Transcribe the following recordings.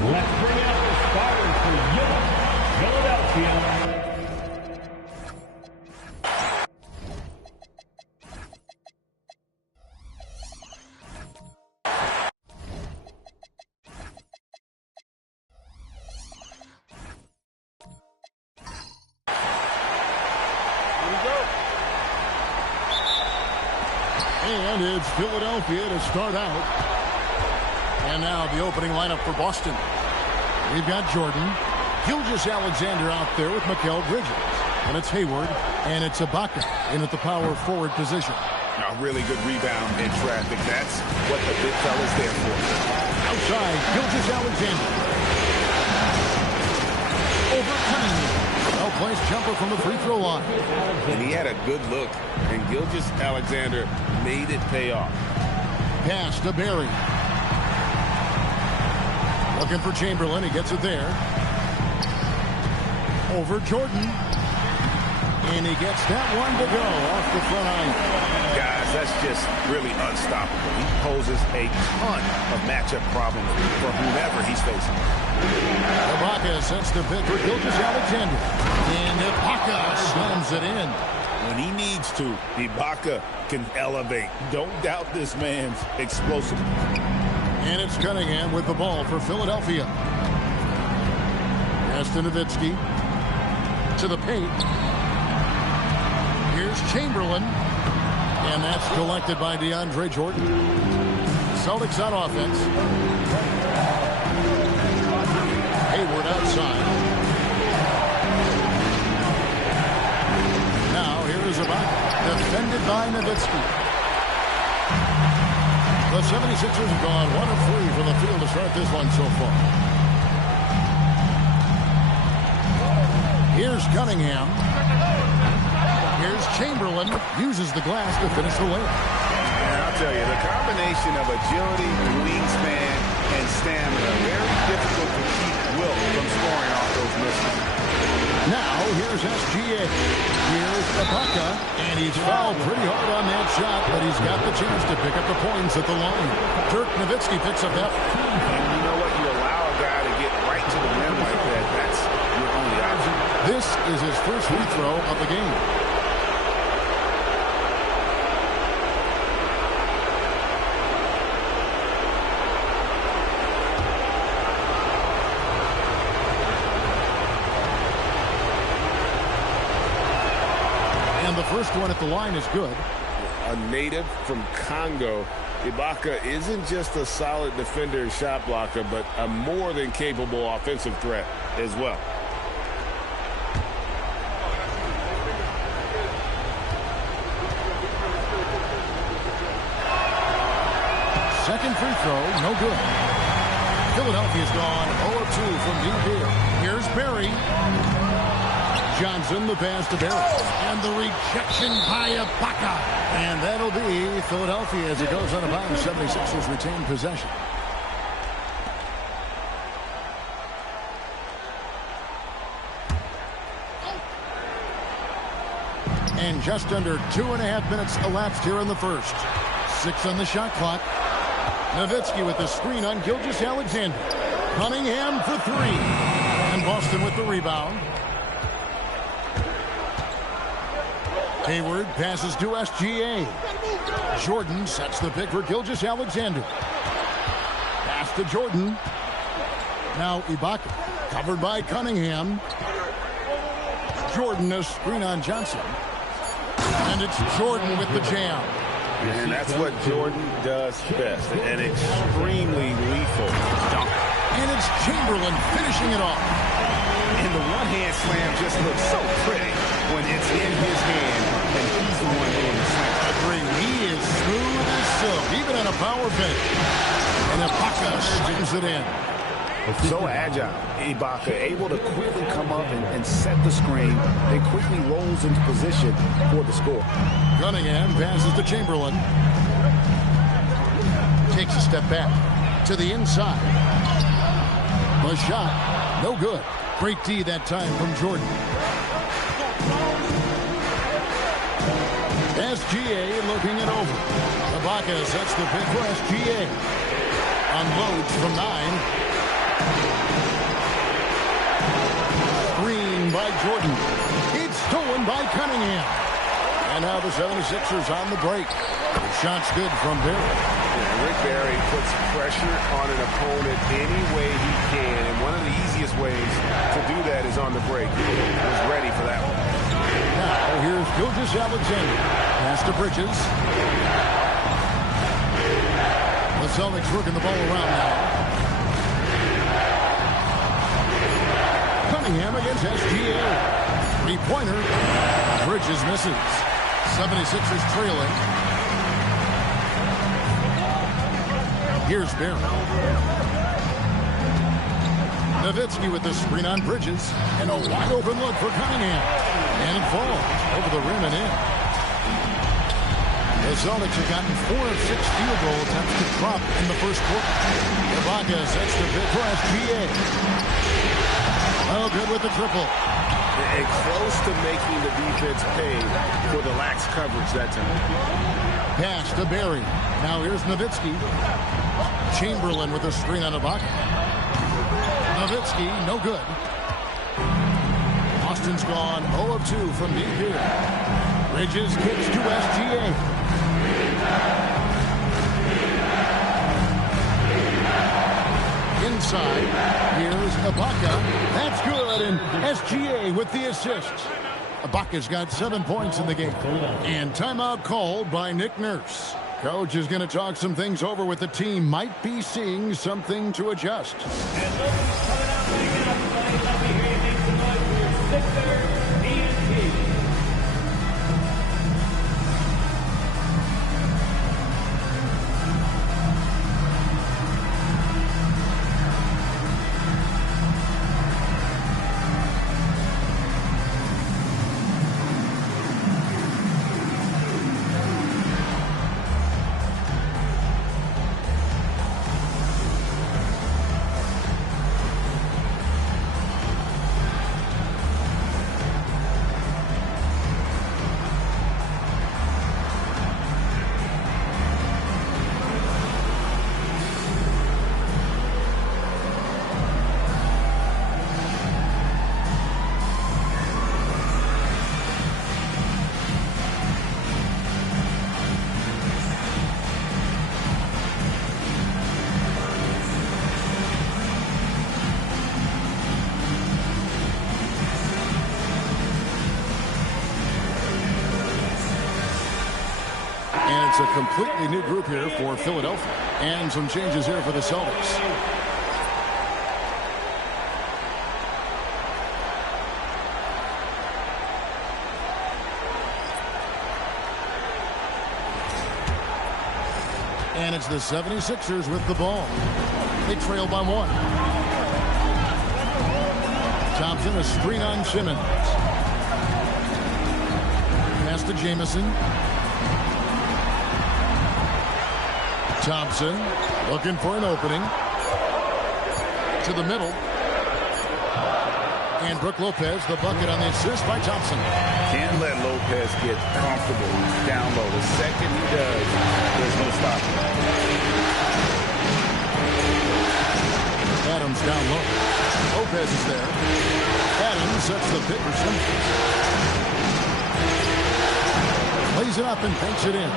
Let's bring out the starters for your Philadelphia. And it's Philadelphia to start out. And now the opening lineup for Boston. We've got Jordan, Gilgeous-Alexander out there with Mikal Bridges. And it's Hayward, and it's Ibaka in at the power forward position. A really good rebound in traffic. That's what the big fella's there for. Outside, Gilgeous-Alexander. Over Cunningham. Well-placed jumper from the free throw line. And he had a good look, and Gilgeous-Alexander made it pay off. Pass to Barry. Looking for Chamberlain. He gets it there. Over Jordan. And he gets that one to go off the front iron. Guys, that's just really unstoppable. He poses a ton of matchup problems for whomever he's facing. Ibaka sets the pick for Gilgeous-Alexander. And Ibaka slams it in. When he needs to, Ibaka can elevate. Don't doubt this man's explosiveness. And it's Cunningham with the ball for Philadelphia. Pass to Nowitzki. To the paint. Here's Chamberlain. And that's collected by DeAndre Jordan. Celtics on offense. Hayward outside. Now here is Ibaka. Defended by Nowitzki. The 76ers have gone 1 of 3 from the field to start this one so far. Here's Cunningham. Here's Chamberlain. Uses the glass to finish the layup. And I'll tell you, the combination of agility, wingspan, and stamina, very difficult to keep Wilt from scoring off those misses. Now, here's SGA. Here's Ibaka, and he's fouled pretty hard on that shot, but he's got the chance to pick up the points at the line. Dirk Nowitzki picks up that. And you know what? You allow a guy to get right to the rim like that. That's your only option. This is his first free throw of the game. And the first one at the line is good. A native from Congo, Ibaka isn't just a solid defender and shot blocker, but a more than capable offensive threat as well. Second free throw, no good. Philadelphia's gone 0-2 from deep here. Here's Barry. Johnson, the pass to Barry. And the rejection by Ibaka. And that'll be Philadelphia as it goes out of bounds. 76ers retain possession. And just under 2.5 minutes elapsed here in the first. 6 on the shot clock. Nowitzki with the screen on Gilgeous-Alexander. Cunningham for 3. And Boston with the rebound. Hayward passes to SGA. Jordan sets the pick for Gilgeous-Alexander. Pass to Jordan. Now Ibaka covered by Cunningham. Jordan a screen on Johnson. And it's Jordan with the jam. And that's what Jordan does best. An extremely lethal dunk. And it's Chamberlain finishing it off. And the one-hand slam just looks so pretty when it's in his hand and he's the one doing the slam. Agree. He is smooth as silk, even on a power bench. And Ibaka strings it in. So agile. Ibaka able to quickly come up and set the screen, then quickly rolls into position for the score. Cunningham passes to Chamberlain. Takes a step back to the inside. The shot, no good. Great D that time from Jordan. SGA looking it over. Ibaka sets the pick for SGA. Unloads from 9. Screen by Jordan. It's stolen by Cunningham. And now the 76ers on the break. The shot's good from Barry. Yeah, Rick Barry puts pressure on an opponent any way he can, and one of the easiest ways to do that is on the break. He was ready for that one. Now here's Gilgeous Alexander. Pass to Bridges. The Celtics working the ball around now. Cunningham against SGA. Three-pointer. Bridges misses. 76ers trailing. Here's Barry. Nowitzki with the screen on Bridges. And a wide open look for Cunningham. And it falls over the rim and in. The Celtics have gotten 4 of 6 field goal attempts to drop in the first quarter. Ibaka sets the bid for SGA. Oh, good with the triple. And close to making the defense pay for the lax coverage that time. Pass to Barry. Now here's Nowitzki. Chamberlain with a screen on Ibaka. Nowitzki, no good. Austin's gone 0 of 2 from deep here. Bridges kicks to SGA. Inside, here's Ibaka. That's good, and SGA with the assist. Ibaka's got 7 points in the game. And timeout called by Nick Nurse. Coach is going to talk some things over with the team. Might be seeing something to adjust. And nobody's coming out to get up, buddy. Let me hear you make some noise for your Sixers, ENT. It's a completely new group here for Philadelphia. And some changes here for the Celtics. And it's the 76ers with the ball. They trail by 1. Thompson, a screen on Simmons. Pass to Jamison. Thompson looking for an opening. To the middle. And Brook Lopez, the bucket on the assist by Thompson. Can't let Lopez get comfortable down low. The second he does, there's no stopping. Adams down low. Lopez is there. Adams sets the pick for Simmons. Lays it up and banks it in.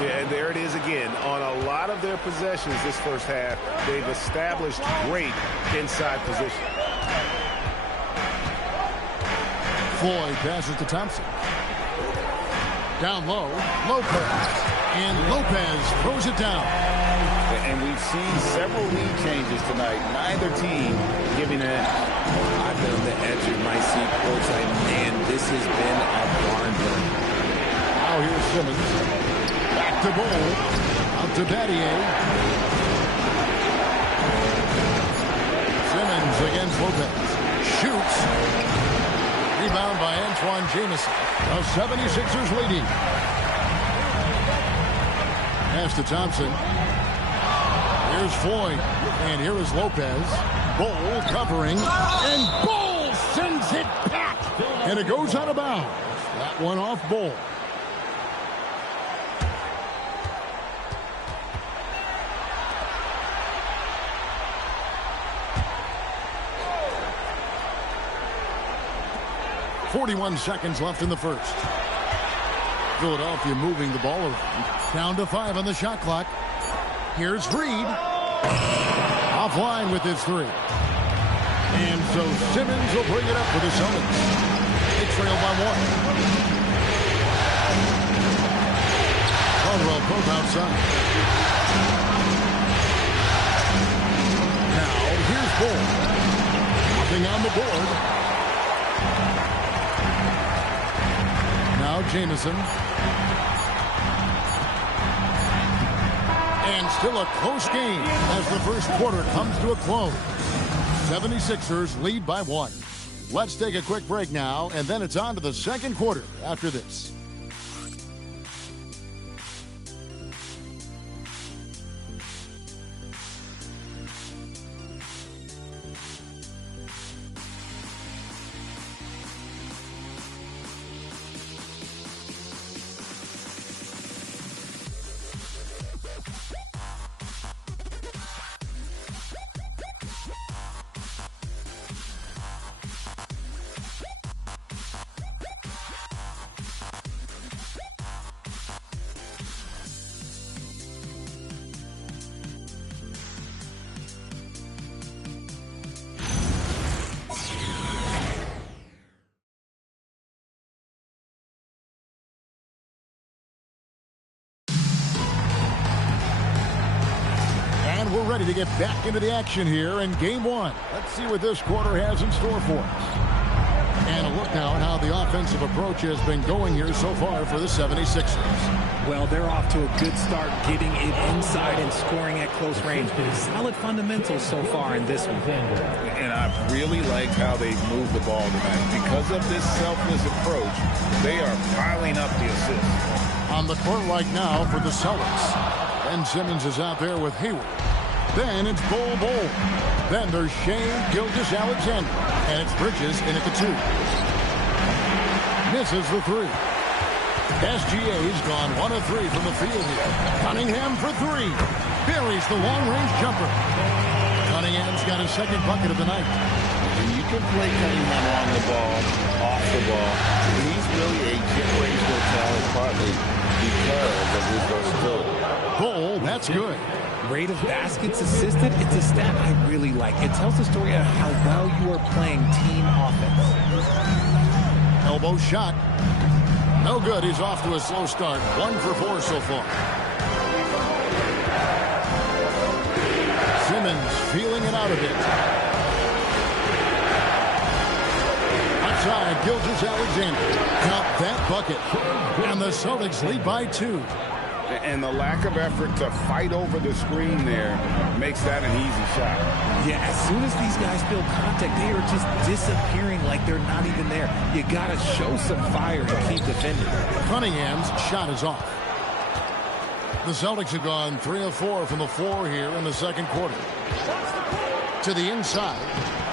Yeah, and there it is again. On a lot of their possessions this first half, they've established great inside position. Floyd passes to Thompson. Down low, Lopez. And Lopez throws it down. And we've seen several lead changes tonight. Neither team giving in. I've been on the edge of my seat, Coach. Man, this has been a barn burner. Now here's Simmons. Back to Bull. Out to Battier. Simmons against Lopez. Shoots. Rebound by Antoine Jamison. The 76ers leading. Pass to Thompson. Here's Floyd. And here is Lopez. Bull covering. And Bull sends it back. And it goes out of bounds. That one off Bull. 41 seconds left in the first. Philadelphia moving the ball around. Down to 5 on the shot clock. Here's Reed. Offline with his 3. And so Simmons will bring it up for the Celtics. They trail by 1. Caldwell Pope outside. Now here's Bull. Nothing on the board. Now Jamison. And still a close game as the first quarter comes to a close. 76ers lead by 1. Let's take a quick break now, and then it's on to the second quarter after this. We're ready to get back into the action here in game 1. Let's see what this quarter has in store for us. And a look now at how the offensive approach has been going here so far for the 76ers. Well, they're off to a good start getting it inside and scoring at close range. Solid fundamentals so far in this one. And I really like how they moved the ball tonight. Because of this selfless approach, they are piling up the assists. On the court right now for the Celtics. Ben Simmons is out there with Hayward. Then it's Bull. Then there's Shea Gilgeous-Alexander. And it's Bridges in at the 2. Misses the 3. SGA's gone 1 of 3 from the field here. Cunningham for 3. Buries the long-range jumper. Cunningham's got his second bucket of the night. And you can play Cunningham on the ball, off the ball. He's really a generational talent, partly because of his versatility. Bull, that's good. Rate of baskets assisted, it's a stat I really like. It tells the story of how well you are playing team offense. Elbow shot. No good. He's off to a slow start. 1 for 4 so far. Simmons feeling it out a bit. Outside, Gilgeous-Alexander. Count that bucket. And the Celtics lead by 2. And the lack of effort to fight over the screen there makes that an easy shot. Yeah, as soon as these guys feel contact, they are just disappearing like they're not even there. You got to show some fire and keep defending. Cunningham's shot is off. The Celtics have gone 3 of 4 from the floor here in the second quarter. To the inside,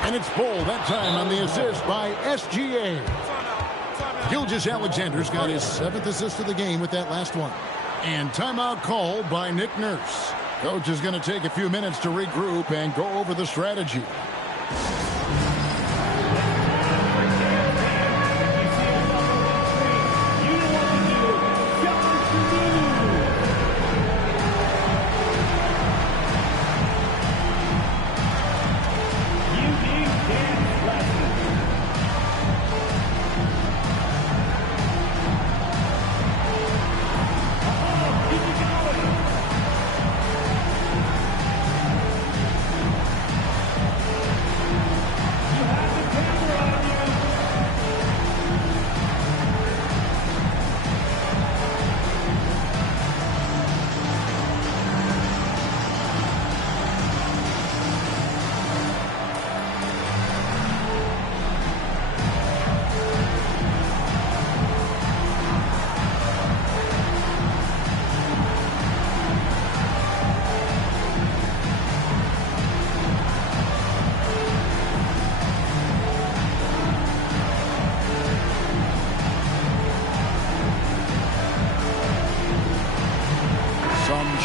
and it's Bull that time on the assist by SGA. Gilgeous-Alexander's got his 7th assist of the game with that last one. And timeout called by Nick Nurse. Coach is going to take a few minutes to regroup and go over the strategy.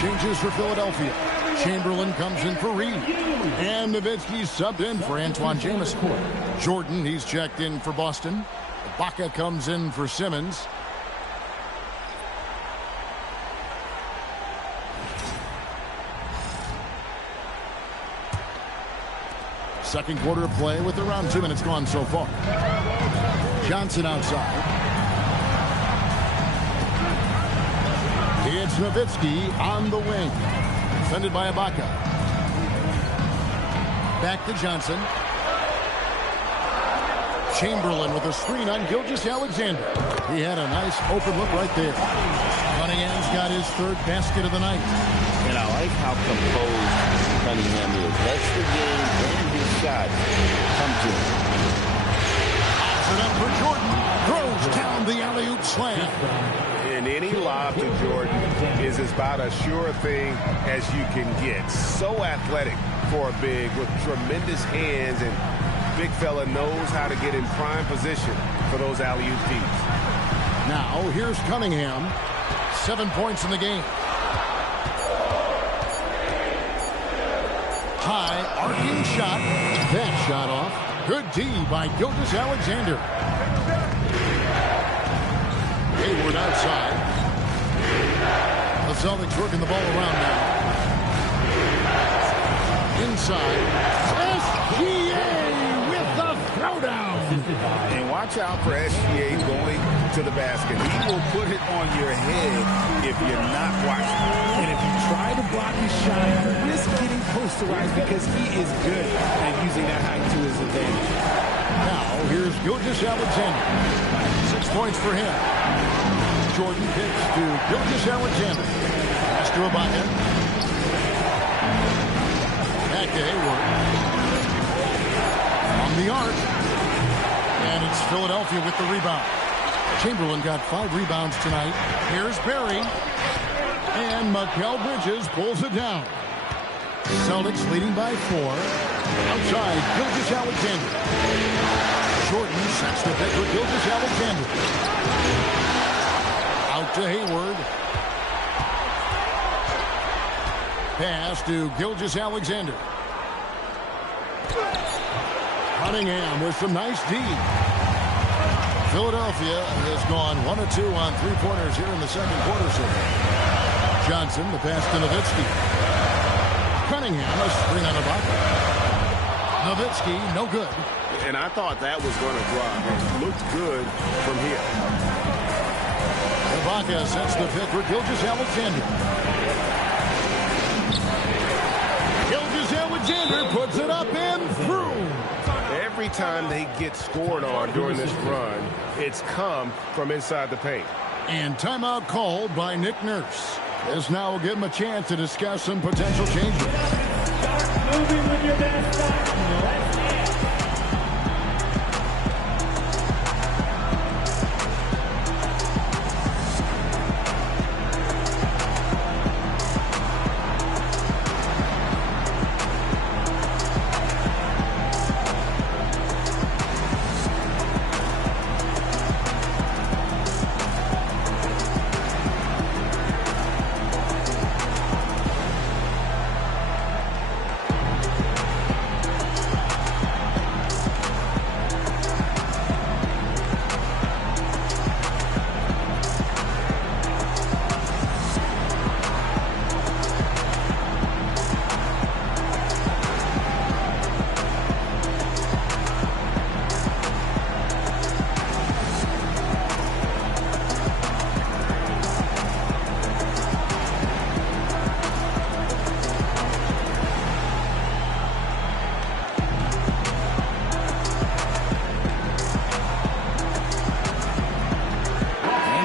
Changes for Philadelphia. Chamberlain comes in for Reed. And Nowitzki subbed in for Antoine Jamison. Jordan, he's checked in for Boston. Baca comes in for Simmons. Second quarter of play with around 2 minutes gone so far. Johnson outside. It's Nowitzki on the wing. Defended by Ibaka. Back to Johnson. Chamberlain with a screen on Gilgeous-Alexander. He had a nice open look right there. Cunningham's got his third basket of the night. And I like how composed Cunningham is. Lets the game and his shots come to him. Pops it up for Jordan. Throws down the alley-oop slam. And any lob to Jordan is about as sure a thing as you can get. So athletic for a big with tremendous hands, and big fella knows how to get in prime position for those alley-oop feeds. Now here's Cunningham. 7 points in the game. High arcing shot. That shot off. Good D by Gilgeous-Alexander. Hayward outside. The Celtics working the ball around now. Inside. SGA with the throwdown. And watch out for SGA going to the basket. He will put it on your head if you're not watching. And if you try to block his shot, you risk getting posterized because he is good at using that height to his advantage. Now, here's Gilgeous-Alexander. 6 points for him. Jordan kicks to Gilgeous-Alexander. Pass to Ibaka. Back to Hayward. On the arc. And it's Philadelphia with the rebound. Chamberlain got 5 rebounds tonight. Here's Barry. And Mikal Bridges pulls it down. Celtics leading by 4. Outside, Gilgeous-Alexander. Jordan sets the pick for Gilgeous-Alexander. Out to Hayward. Pass to Gilgeous-Alexander. Cunningham with some nice D. Philadelphia has gone 1 of 2 on 3-pointers here in the second quarter. So Johnson, the pass to Nowitzki. Cunningham, a screen on Ibaka. Nowitzki, no good. And I thought that was going to drop. It looked good from here. Ibaka sets the pick for Gilgeous-Alexander. Gilgeous-Alexander puts it up and through. Every time they get scored on during this run, it's come from inside the paint. And timeout called by Nick Nurse. This now will give him a chance to discuss some potential changes. Start moving with your best shot. Let's dance.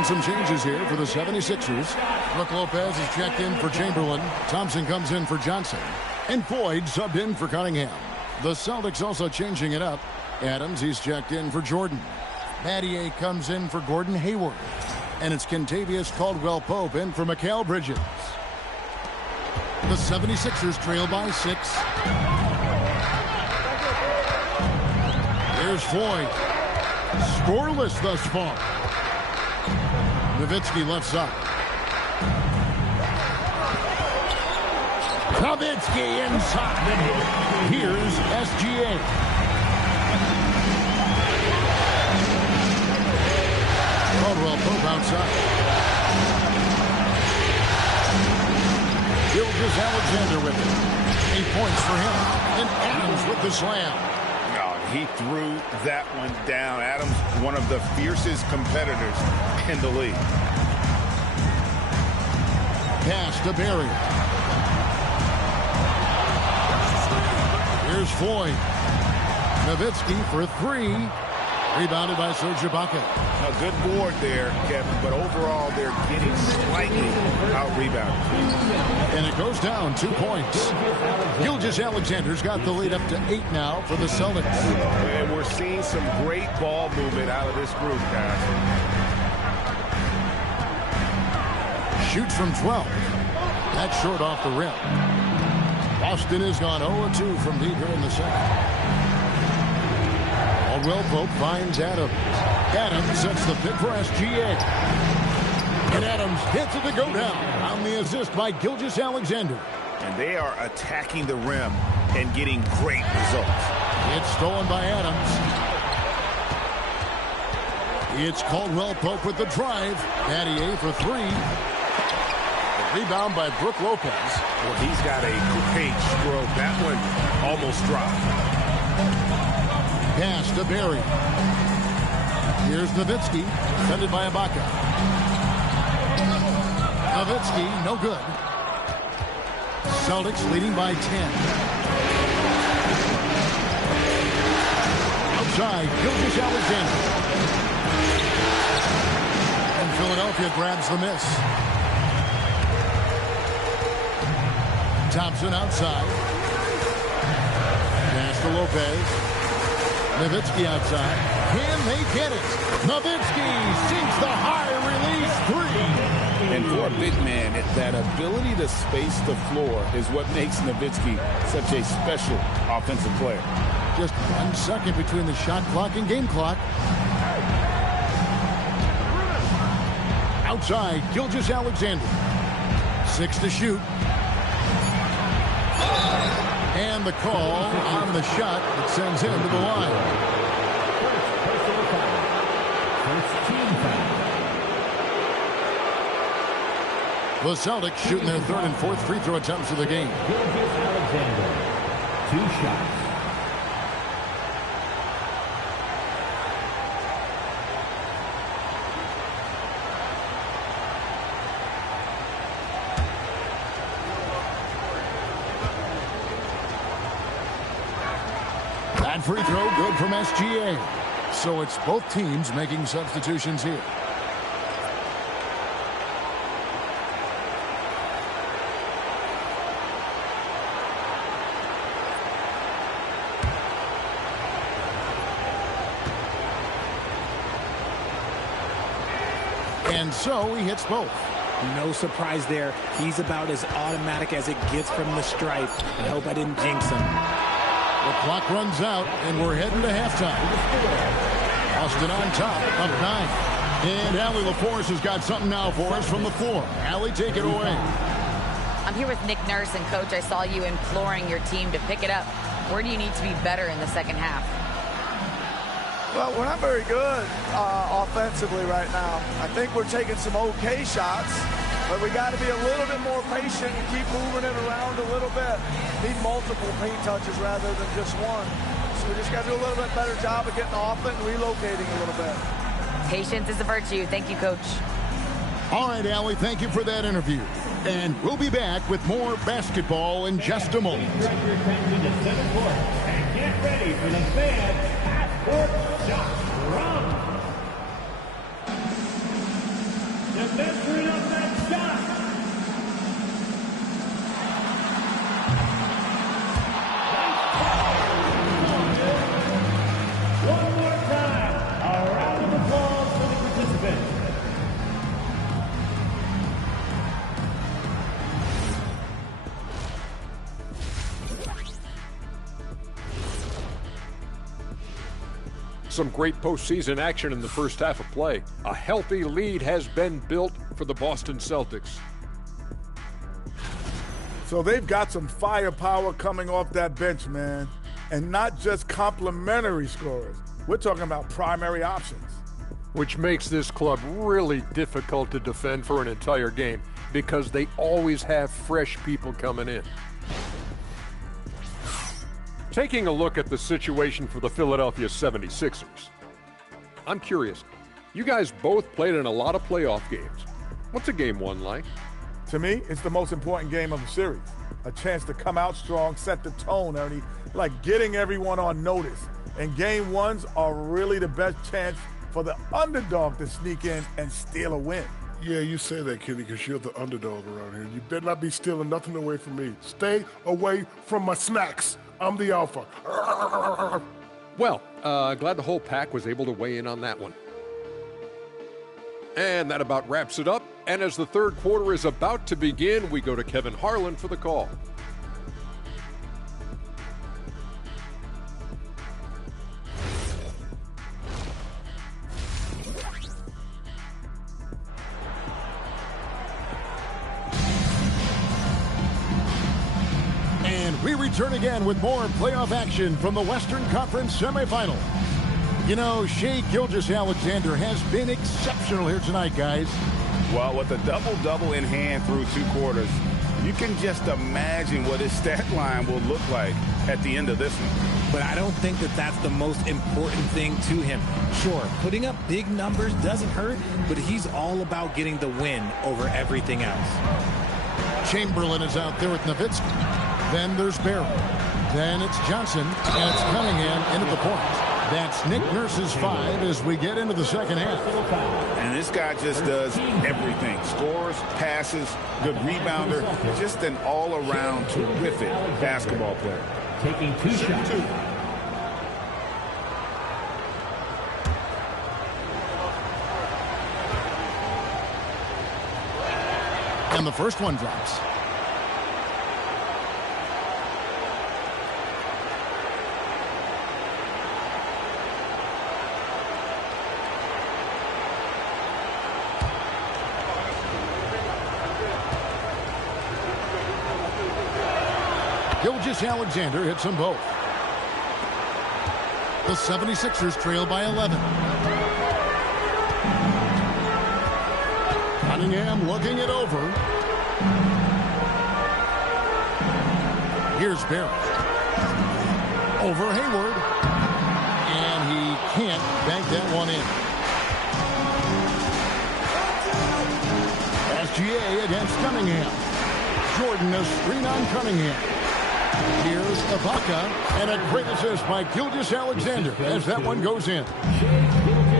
Some changes here for the 76ers. Brook Lopez is checked in for Chamberlain. Thompson comes in for Johnson. And Floyd subbed in for Cunningham. The Celtics also changing it up. Adams, he's checked in for Jordan. Battier comes in for Gordon Hayward. And it's Kentavious Caldwell-Pope in for Mikal Bridges. The 76ers trail by 6. Here's Floyd. Scoreless thus far. Nowitzki left side. Nowitzki inside. Here's SGA. Caldwell Pope outside. Gilgeous Alexander with it. 8 points for him. And Adams with the slam. He threw that one down. Adams, one of the fiercest competitors in the league. Pass to Berry. Here's Floyd. Nowitzki for 3. Rebounded by Serge Ibaka. A good board there, Kevin, but overall they're getting slightly out-rebounded. And it goes down 2 points. Gilgeous Alexander's got the lead up to 8 now for the Celtics. And we're seeing some great ball movement out of this group, guys. Shoots from 12. That's short off the rim. Boston has gone 0-2 from deep here in the second. Caldwell Pope finds Adams. Adams sets the pick for SGA. And Adams hits it to go down on the assist by Gilgeous Alexander. And they are attacking the rim and getting great results. It's stolen by Adams. It's Caldwell Pope with the drive. Battier for 3. The rebound by Brook Lopez. Well, he's got a great stroke. That one almost dropped. Pass to Berry. Here's Nowitzki, defended by Ibaka. Nowitzki, no good. Celtics leading by 10. Outside, Gilgeous Alexander. And Philadelphia grabs the miss. Thompson outside. Pass to Lopez. Nowitzki outside. Can they get it? Nowitzki sinks the high release 3. And for a big man, that ability to space the floor is what makes Nowitzki such a special offensive player. Just 1 second between the shot clock and game clock. Outside, Gilgeous Alexander. 6 to shoot. And the call on the shot that sends him to the line. The Celtics shooting their 3rd and 4th free throw attempts of the game. Gilgeous Alexander, 2 shots. That free throw good from SGA. So it's both teams making substitutions here. And so he hits both. No surprise there. He's about as automatic as it gets from the stripe. I hope I didn't jinx him. The clock runs out, and we're heading to halftime. Boston on top of 9. And Allie LaForce has got something now for us from the floor. Allie, take it away. I'm here with Nick Nurse, and Coach, I saw you imploring your team to pick it up. Where do you need to be better in the second half? Well, we're not very good offensively right now. I think we're taking some okay shots, but we got to be a little bit more patient and keep moving it around a little bit. Need multiple paint touches rather than just one. So we just got to do a little bit better job of getting off it and relocating a little bit. Patience is a virtue. Thank you, Coach. All right, Allie, thank you for that interview. And we'll be back with more basketball in just a moment. Direct your attention to center court and get ready for the fan half-court shot run. The veteran of that shot. One more time, a round of applause for the participants. Some great postseason action in the first half of play. A healthy lead has been built for the Boston Celtics. So they've got some firepower coming off that bench, man. And not just complimentary scorers. We're talking about primary options. which makes this club really difficult to defend for an entire game because they always have fresh people coming in. Taking a look at the situation for the Philadelphia 76ers. I'm curious, you guys both played in a lot of playoff games. What's a game one like? To me, it's the most important game of the series. A chance to come out strong, set the tone, Ernie, like getting everyone on notice. And game ones are really the best chance for the underdog to sneak in and steal a win. Yeah, you say that, Kenny, because you're the underdog around here. You better not be stealing nothing away from me. Stay away from my snacks. I'm the alpha. Well, glad the whole pack was able to weigh in on that one. And that about wraps it up. And as the third quarter is about to begin, we go to Kevin Harlan for the call. And we return again with more playoff action from the Western Conference semifinal. You know, Shai Gilgeous-Alexander has been exceptional here tonight, guys. Well, with a double-double in hand through 2 quarters, you can just imagine what his stat line will look like at the end of this one. But I don't think that that's the most important thing to him. Sure, putting up big numbers doesn't hurt, but he's all about getting the win over everything else. Chamberlain is out there with Nowitzki. Then there's Barry. Then it's Johnson, and it's Cunningham into the point. That's Nick Nurse's 5 as we get into the second half. And this guy just does everything. Scores, passes, good rebounder, just an all-around terrific basketball player. Taking 2 shots. And the first one drops. Gilgeous-Alexander hits them both. The 76ers trail by 11. Cunningham looking it over. Here's Barry. Over Hayward. And he can't bank that one in. SGA against Cunningham. Jordan a screen on Cunningham. Here's Ibaka, and a great assist by Gilgeous-Alexander as that one goes in.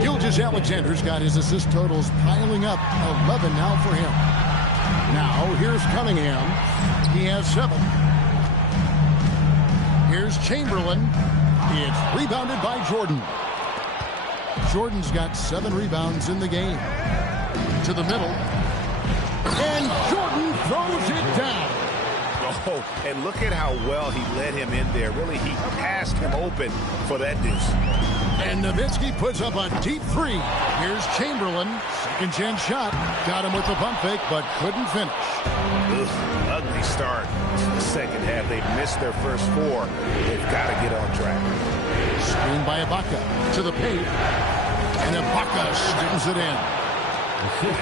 Gilgeous-Alexander's got his assist totals piling up, 11 now for him. Now, here's Cunningham. He has 7. Here's Chamberlain. It's rebounded by Jordan. Jordan's got 7 rebounds in the game. To the middle. And Jordan throws it down. Oh, and look at how well he led him in there. Really, he passed him open for that deuce. And Nowitzki puts up a deep 3. Here's Chamberlain. Second chance shot. Got him with the pump fake, but couldn't finish. Ugly start to the second half. They've missed their first 4. They've got to get on track. Screen by Ibaka to the paint. And Ibaka slams it in.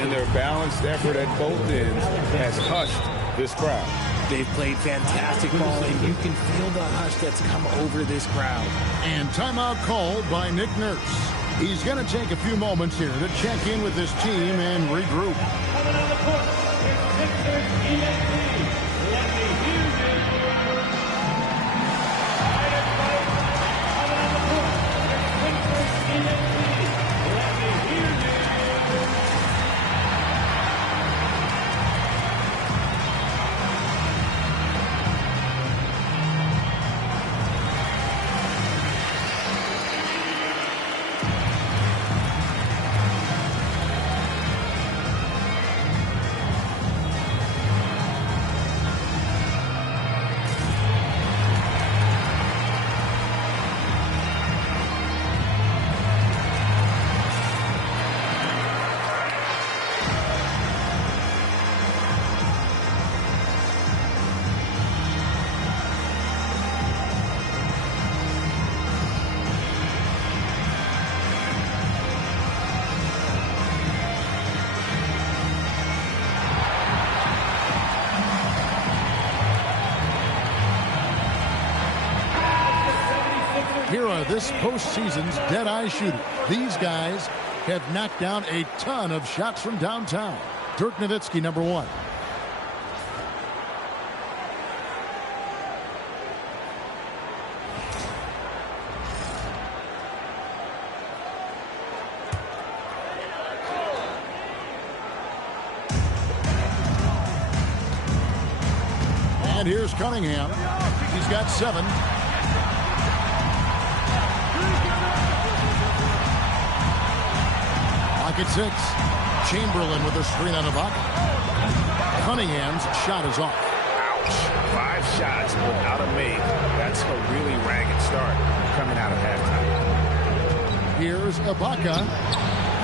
And their balanced effort at both ends has hushed this crowd. They've played fantastic ball, and you can feel the hush that's come over this crowd. And timeout called by Nick Nurse. He's going to take a few moments here to check in with his team and regroup. Coming on the court, it's Sixers ENT. Let me hear you. Coming on the court, it's Sixers ENT. Let me hear you. Here are this postseason's dead-eye shooters. These guys have knocked down a ton of shots from downtown. Dirk Nowitzki, number 1. And here's Cunningham. He's got 7. Lock at 6. Chamberlain with a screen on Ibaka. Cunningham's shot is off. Ouch. 5 shots without a make. That's a really ragged start coming out of halftime. Here's Ibaka.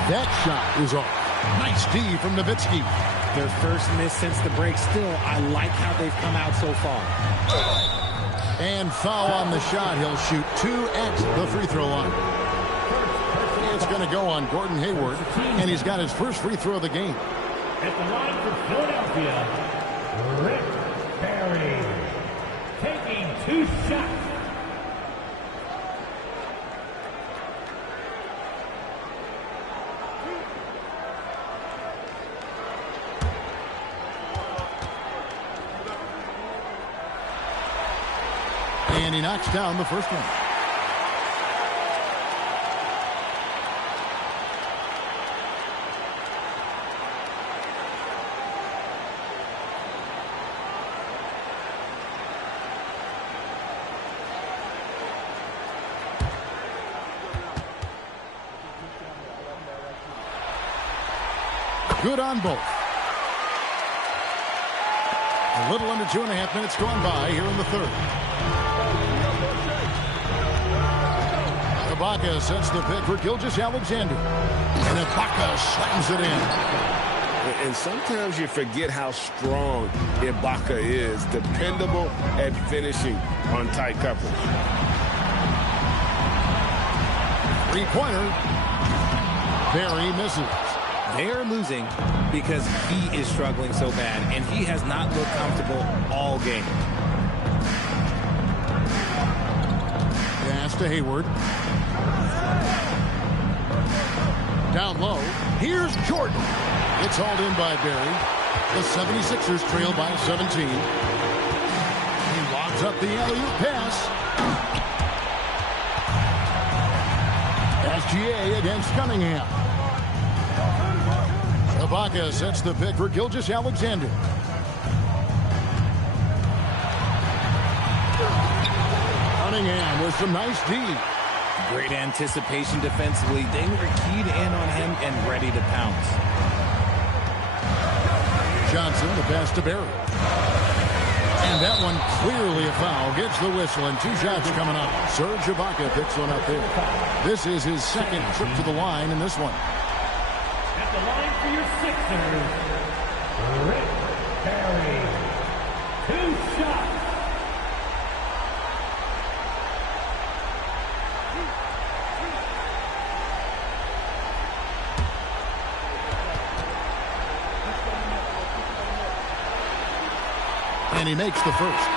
That shot is off. Nice D from Nowitzki. Their first miss since the break. Still, I like how they've come out so far. And foul on the shot. He'll shoot 2 at the free throw line. It's going to go on Gordon Hayward, and he's got his first free throw of the game. At the line for Philadelphia, Rick Barry, taking 2 shots. And he knocks down the first one. Good on both. A little under 2.5 minutes gone by here in the third. Ibaka sets the pick for Gilgeous-Alexander. And Ibaka slams it in. And sometimes you forget how strong Ibaka is. Dependable at finishing on tight coverage. 3-pointer. Barry misses. They're losing because he is struggling so bad, and he has not looked comfortable all game. Pass to Hayward. Down low. Here's Jordan. It's hauled in by Barry. The 76ers trail by 17. He lobs up the alley-oop pass. SGA against Cunningham. Ibaka sets the pick for Gilgeous-Alexander. Cunningham with some nice D. Great anticipation defensively. They were keyed in on him and ready to pounce. Johnson, the pass to Barry. And that one clearly a foul. Gets the whistle and 2 shots coming up. Serge Ibaka picks one up there. This is his second trip to the line in this one. At the line for your Sixers, Rick Barry. 2 shots. And he makes the first.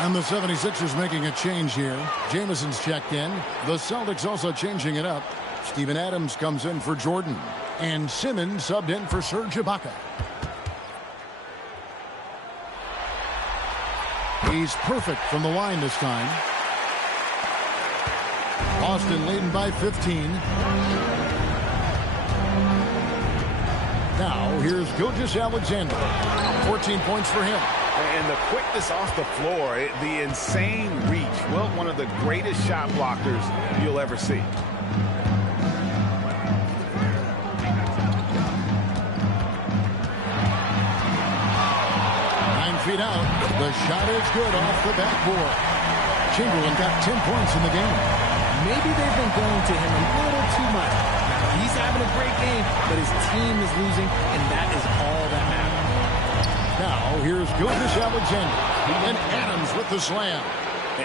And the 76ers making a change here. Jameson's checked in. The Celtics also changing it up. Steven Adams comes in for Jordan. And Simmons subbed in for Serge Ibaka. He's perfect from the line this time. Boston leading by 15. Now here's Gilgeous-Alexander. 14 points for him. And the quickness off the floor, the insane reach. Well, one of the greatest shot blockers you'll ever see. 9 feet out. The shot is good off the backboard. Chamberlain got 10 points in the game. Maybe they've been going to him a little too much. Now, he's having a great game, but his team is losing, and that is all that matters. Now, here's Gilgeous-Alexander. And Adams with the slam.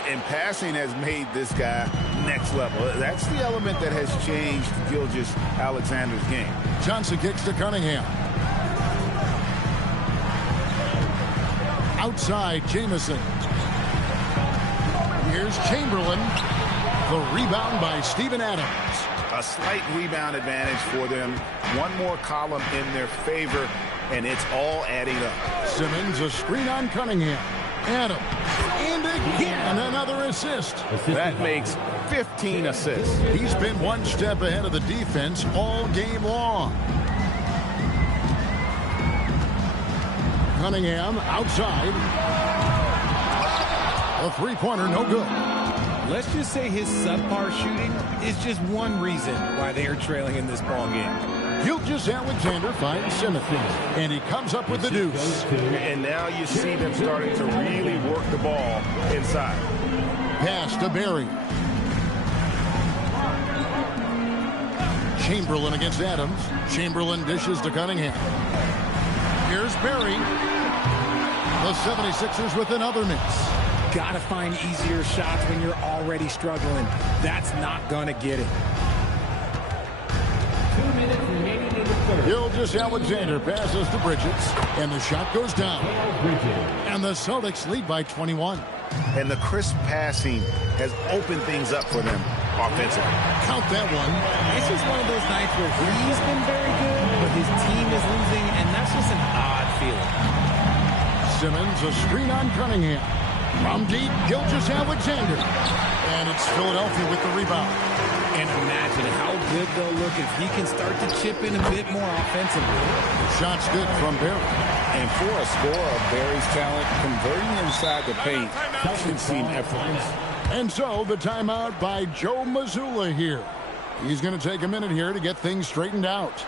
And passing has made this guy next level. That's the element that has changed Gilgeous-Alexander's game. Johnson kicks to Cunningham. Outside, Jameson. Here's Chamberlain. The rebound by Steven Adams. A slight rebound advantage for them. One more column in their favor, and it's all adding up. Simmons, a screen on Cunningham. Adams, and again another assist. That makes 15 assists. He's been one step ahead of the defense all game long. Cunningham outside. A three-pointer, no good. Let's just say his subpar shooting is just one reason why they are trailing in this ball game. Gilgeous-Alexander finds Simmons, and he comes up with the deuce. And now you see them starting to really work the ball inside. Pass to Berry. Chamberlain against Adams. Chamberlain dishes to Cunningham. Here's Berry. The 76ers with another miss. Gotta find easier shots when you're already struggling. That's not gonna get it. 2 minutes remaining in the third. Gilgeous-Alexander passes to Bridges, and the shot goes down. And the Celtics lead by 21. And the crisp passing has opened things up for them offensively. Count that one. It's just one of those nights where he's been very good, but his team is losing, and that's just an odd feeling. Simmons, a screen on Cunningham. From deep, Gilgeous-Alexander. And it's Philadelphia with the rebound. And imagine how good they'll look if he can start to chip in a bit more offensively. The shot's good from Berry. And for a scorer of Berry's talent, converting inside the paint should seem effortless. And so the timeout by Joe Mazzulla here. He's going to take a minute here to get things straightened out.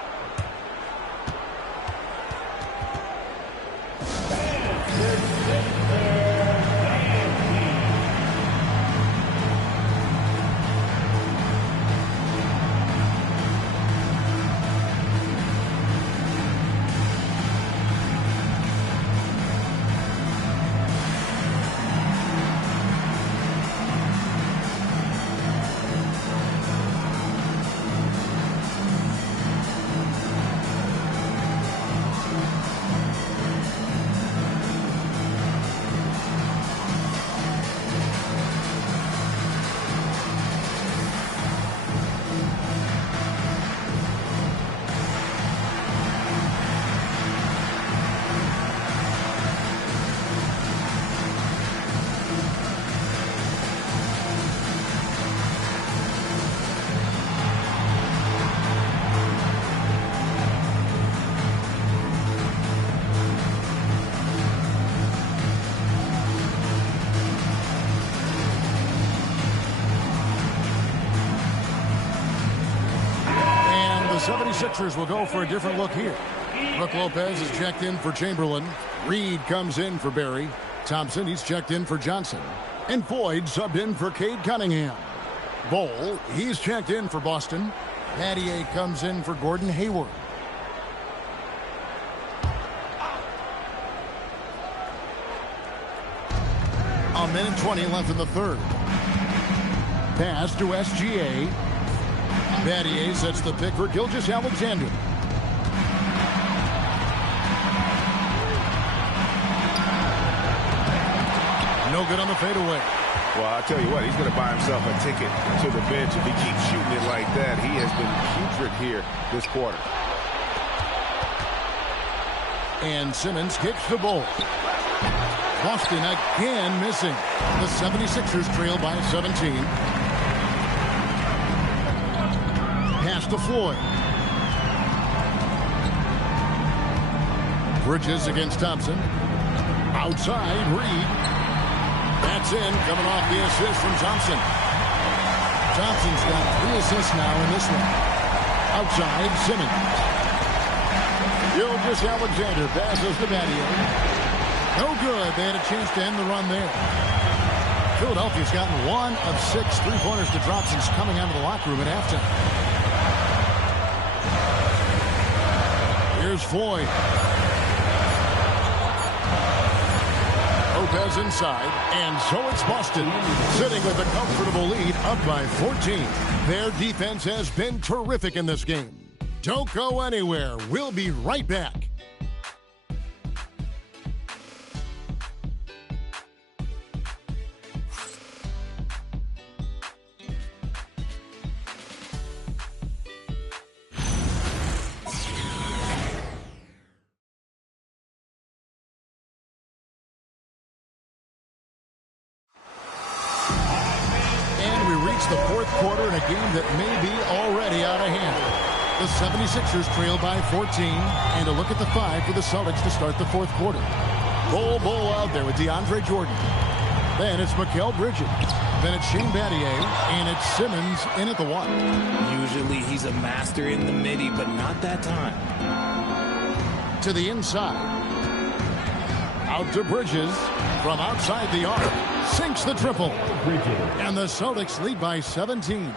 The 76ers will go for a different look here. Brook Lopez is checked in for Chamberlain. Reed comes in for Berry. Thompson, he's checked in for Johnson. And Boyd subbed in for Cade Cunningham. Bowl, he's checked in for Boston. Pattier comes in for Gordon Hayward. A minute 20 left in the third. Pass to SGA. Pattier sets the pick for Gilgeous-Alexander. No good on the fadeaway. Well, I'll tell you what, he's going to buy himself a ticket to the bench if he keeps shooting it like that. He has been putrid here this quarter. And Simmons kicks the ball. Boston again missing. The 76ers trail by 17. Pass to Floyd. Bridges against Thompson. Outside, Reed. That's in, coming off the assist from Thompson. Thompson's got 3 assists now in this one. Outside, Simmons. Gilgeous-Alexander passes to Pattier. No good. They had a chance to end the run there. Philadelphia's gotten 1 of 6 three-pointers to drop since coming out of the locker room at halftime. Here's Floyd. Lopez inside, and so it's Boston, sitting with a comfortable lead, up by 14. Their defense has been terrific in this game. Don't go anywhere. We'll be right back. It's the fourth quarter in a game that may be already out of hand. The 76ers trail by 14, and a look at the 5 for the Celtics to start the fourth quarter. Bull out there with DeAndre Jordan. Then it's Mikal Bridges. Then it's Shane Battier, and it's Simmons in at the 1. Usually he's a master in the midi, but not that time. To the inside. Out to Bridges from outside the arc. Sinks the triple. And the Celtics lead by 17.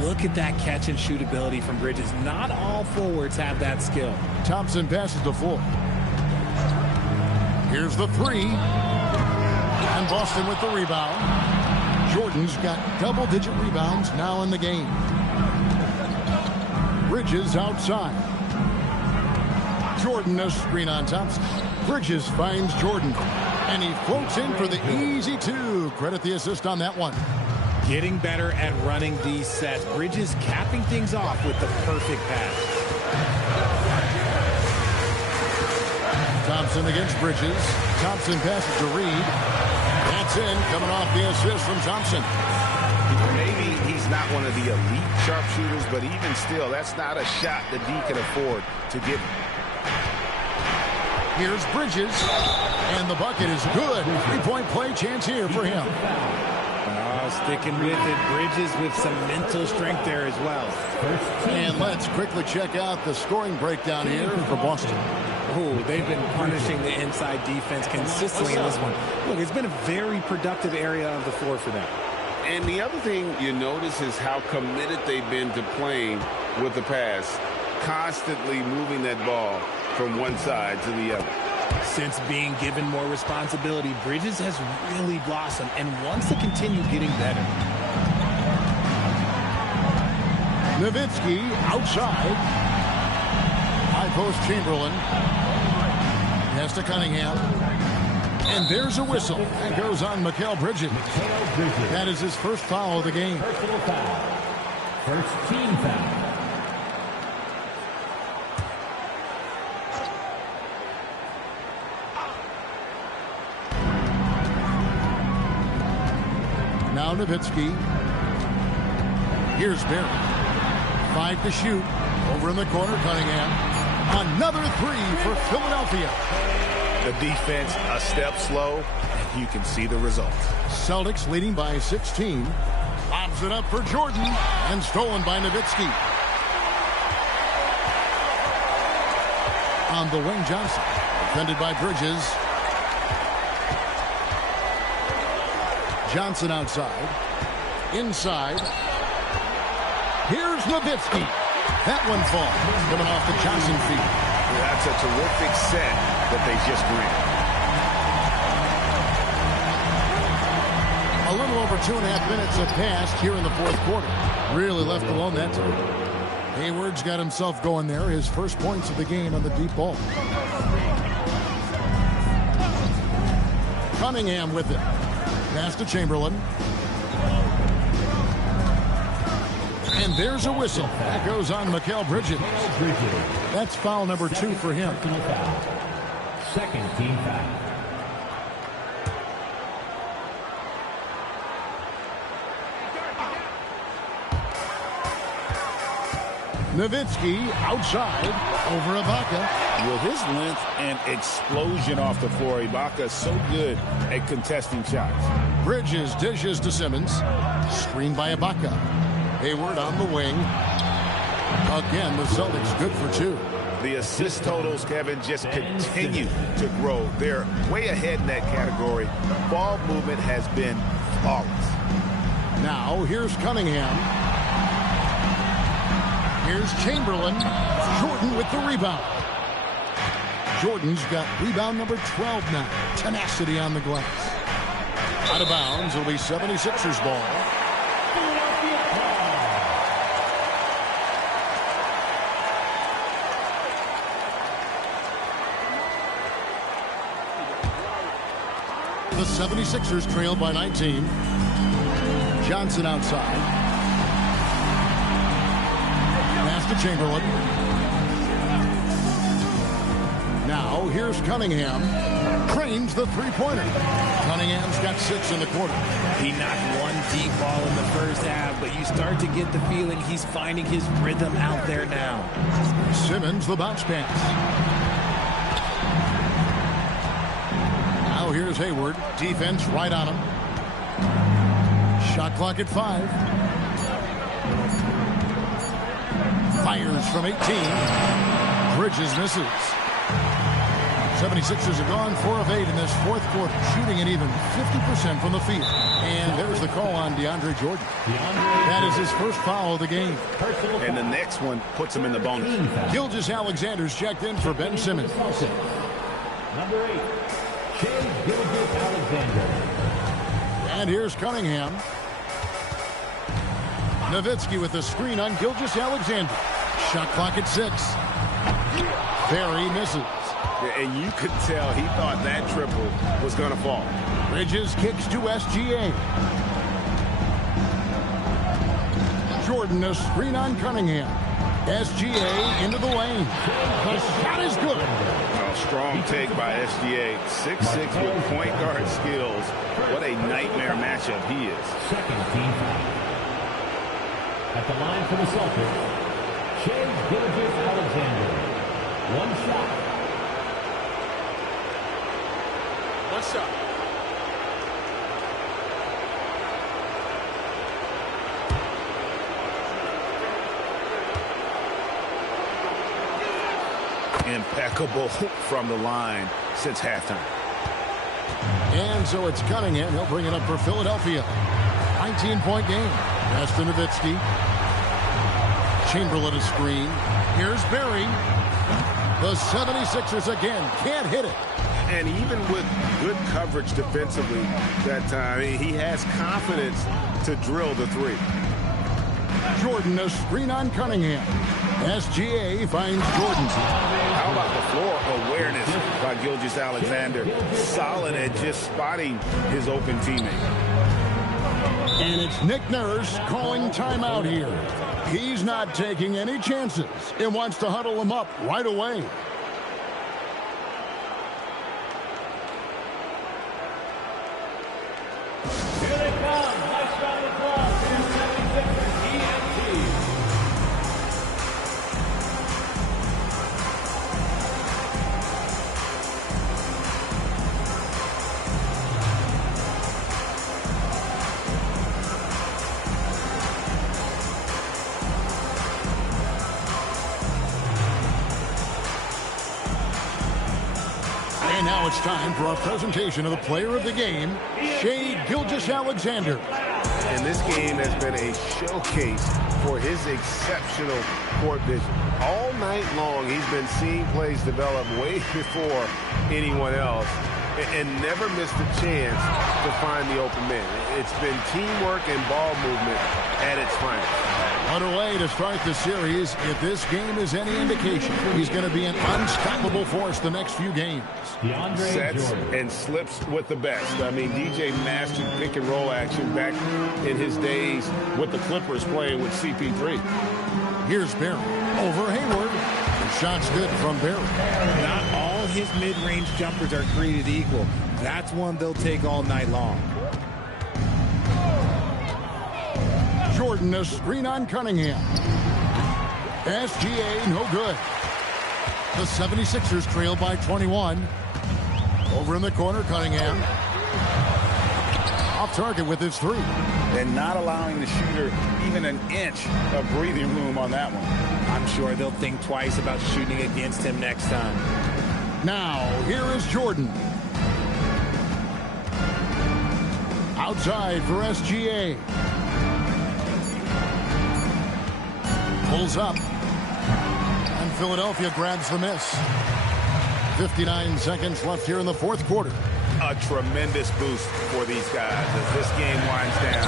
Look at that catch and shoot ability from Bridges. Not all forwards have that skill. Thompson passes the 4. Here's the 3. And Boston with the rebound. Jordan's got double-digit rebounds now in the game. Bridges outside. Jordan a screen on Thompson. Bridges finds Jordan. And he floats in for the easy 2. Credit the assist on that one. Getting better at running these sets. Bridges capping things off with the perfect pass. Thompson against Bridges. Thompson passes to Reed. That's in, coming off the assist from Thompson. Maybe he's not one of the elite sharpshooters, but even still, that's not a shot that D can afford to give. Here's Bridges, and the bucket is good. 3-point play chance here for him. Sticking with it. Bridges with some mental strength there as well. And let's quickly check out the scoring breakdown here for Boston. Oh, they've been punishing the inside defense consistently in this one. Look, it's been a very productive area of the floor for them. And the other thing you notice is how committed they've been to playing with the pass, constantly moving that ball from one side to the other. Since being given more responsibility, Bridges has really blossomed and wants to continue getting better. Nowitzki outside. High post Chamberlain. Pass to Cunningham. And there's a whistle. That goes on Mikal Bridges. That is his first foul of the game. Personal foul. First team foul. Now Nowitzki. Here's Barry. 5 to shoot. Over in the corner, Cunningham. Another 3 for Philadelphia. The defense a step slow, and you can see the result. Celtics leading by 16. Lobs it up for Jordan, and stolen by Nowitzki. On the wing, Johnson. Defended by Bridges. Johnson outside. Inside. Here's Nowitzki. That one falls. Coming off the Johnson feet. That's a terrific set that they just ran. A little over 2.5 minutes have passed here in the fourth quarter. Really left alone that time. Hayward's got himself going there. His first points of the game on the deep ball. Cunningham with it. Pass to Chamberlain. And there's a whistle. That goes on Mikal Bridges. That's foul number 2 for him. Second team foul. Nowitzki outside over Ibaka. With his length and explosion off the floor, Ibaka is so good at contesting shots. Bridges dishes to Simmons. Screened by Ibaka. Hayward on the wing. Again, the Celtics good for 2. The assist totals, Kevin, just continue to grow. They're way ahead in that category. Ball movement has been flawless. Now, here's Cunningham. Here's Chamberlain. Jordan with the rebound. Jordan's got rebound number 12 now. Tenacity on the glass. Out of bounds. It'll be 76ers ball. The 76ers trail by 19. Johnson outside. Pass to Chamberlain. Now here's Cunningham. Trains the three-pointer. Cunningham's got 6 in the quarter. He knocked one deep ball in the first half, but you start to get the feeling he's finding his rhythm out there now. Simmons, the bounce pass. Now here's Hayward. Defense right on him. Shot clock at 5. Fires from 18. Bridges misses. 76ers have gone 4 of 8 in this fourth quarter, shooting an even 50% from the field. And there's the call on DeAndre Jordan. That is his first foul of the game. And the next one puts him in the bonus. Gilgeous-Alexander's checked in for Ben Simmons. Number 8, Gilgeous-Alexander. And here's Cunningham. Nowitzki with the screen on Gilgeous-Alexander. Shot clock at 6. Barry misses. And you could tell he thought that triple was going to fall. Bridges kicks to SGA. Jordan, a screen on Cunningham. SGA into the lane. The shot is good. A strong take by SGA. 6'6" with point guard skills. What a nightmare matchup he is. Second team foul. At the line for the Celtics, Gilgeous-Alexander. One shot. One shot. Impeccable from the line since halftime. And so it's Cunningham. He'll bring it up for Philadelphia. 19-point game. Pass to Nowitzki. Chamberlain a screen. Here's Barry. The 76ers again can't hit it. And even with good coverage defensively that time, he has confidence to drill the 3. Jordan, a screen on Cunningham. SGA finds Jordan. How about the floor awareness by Gilgeous-Alexander? Solid at just spotting his open teammate. And it's Nick Nurse calling timeout here. He's not taking any chances and wants to huddle him up right away. Here they come. Nice round of applause for the 76ers EMT. And now it's time for our presentation of the player of the game, Shai Gilgeous-Alexander. And this game has been a showcase for his exceptional court vision. All night long, he's been seeing plays develop way before anyone else and never missed a chance to find the open man. It's been teamwork and ball movement at its finest. Underway to start the series. If this game is any indication, he's going to be an unstoppable force the next few games. Sets and slips with the best. I mean, DJ mastered pick and roll action back in his days with the Clippers playing with CP3. Here's Barry over Hayward. The shot's good from Barry. Not all his mid-range jumpers are created equal. That's one they'll take all night long. Jordan, a screen on Cunningham. SGA, no good. The 76ers trail by 21. Over in the corner, Cunningham. Off target with his 3. And not allowing the shooter even an inch of breathing room on that one. I'm sure they'll think twice about shooting against him next time. Now, here is Jordan. Outside for SGA. Pulls up. And Philadelphia grabs the miss. 59 seconds left here in the fourth quarter. A tremendous boost for these guys as this game winds down.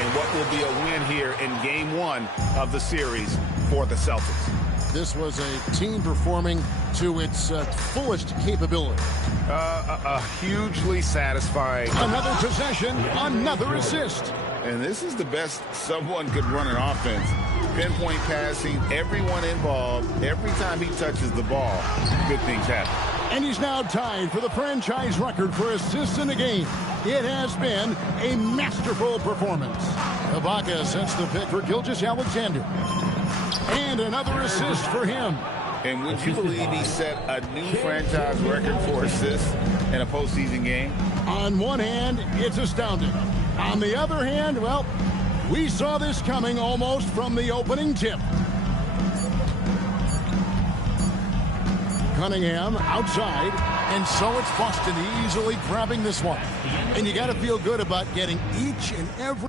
And what will be a win here in game 1 of the series for the Celtics. This was a team performing to its fullest capability. Hugely satisfying. Another possession, another assist. And this is the best someone could run an offense. Pinpoint passing, everyone involved. Every time he touches the ball, good things happen. And he's now tied for the franchise record for assists in a game. It has been a masterful performance. Ibaka sets the pick for Gilgeous-Alexander. And another assist for him. And would you believe he set a new franchise record for assists in a postseason game? On one hand, it's astounding. On the other hand, well, we saw this coming almost from the opening tip. Cunningham outside, and so it's Boston easily grabbing this one. And you got to feel good about getting each and every...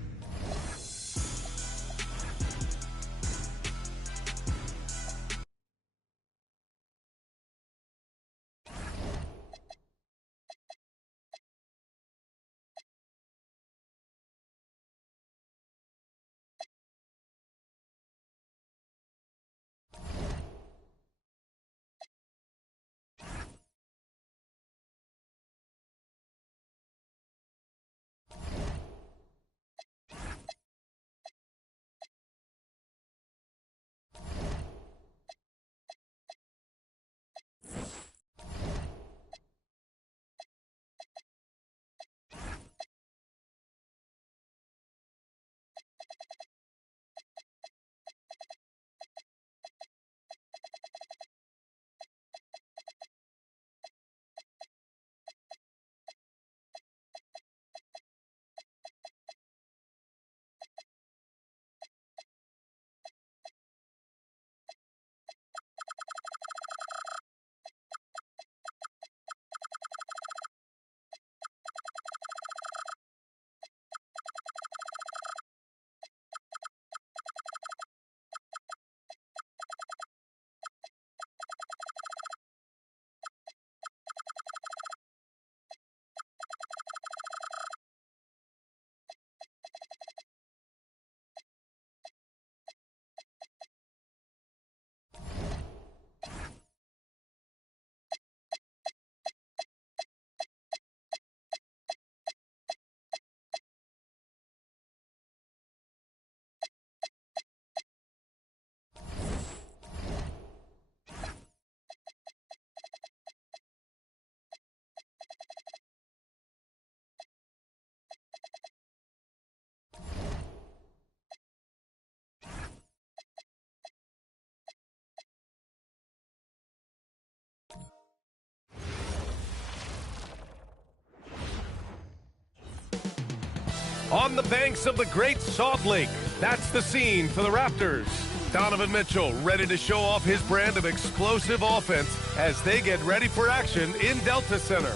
On the banks of the Great Salt Lake, that's the scene for the Raptors. Donovan Mitchell ready to show off his brand of explosive offense as they get ready for action in Delta Center.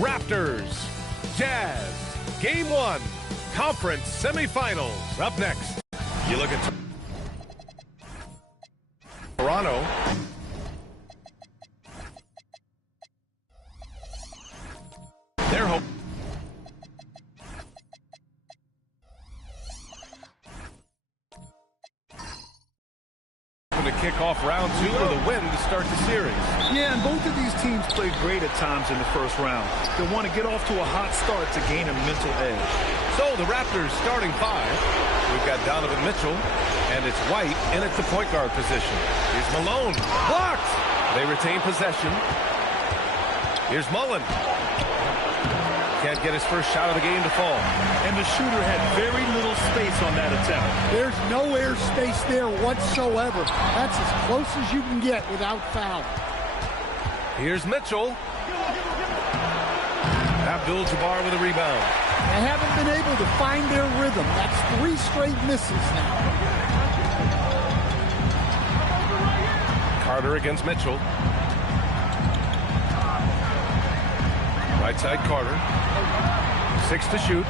Raptors, Jazz, Game 1, Conference Semifinals. Up next, you look at Toronto. They're hoping to kick off round 2 with a win to start the series. Yeah, and both of these teams played great at times in the first round. They want to get off to a hot start to gain a mental edge. So the Raptors starting 5. We've got Donovan Mitchell, and it's White in at the point guard position. Here's Malone. Blocked! They retain possession. Here's Mullen. Can't get his first shot of the game to fall. And the shooter had very little space on that attempt. There's no air space there whatsoever. That's as close as you can get without foul. Here's Mitchell. Abdul-Jabbar with a rebound. They haven't been able to find their rhythm. That's 3 straight misses now. Carter against Mitchell. Right side Carter. 6 to shoot.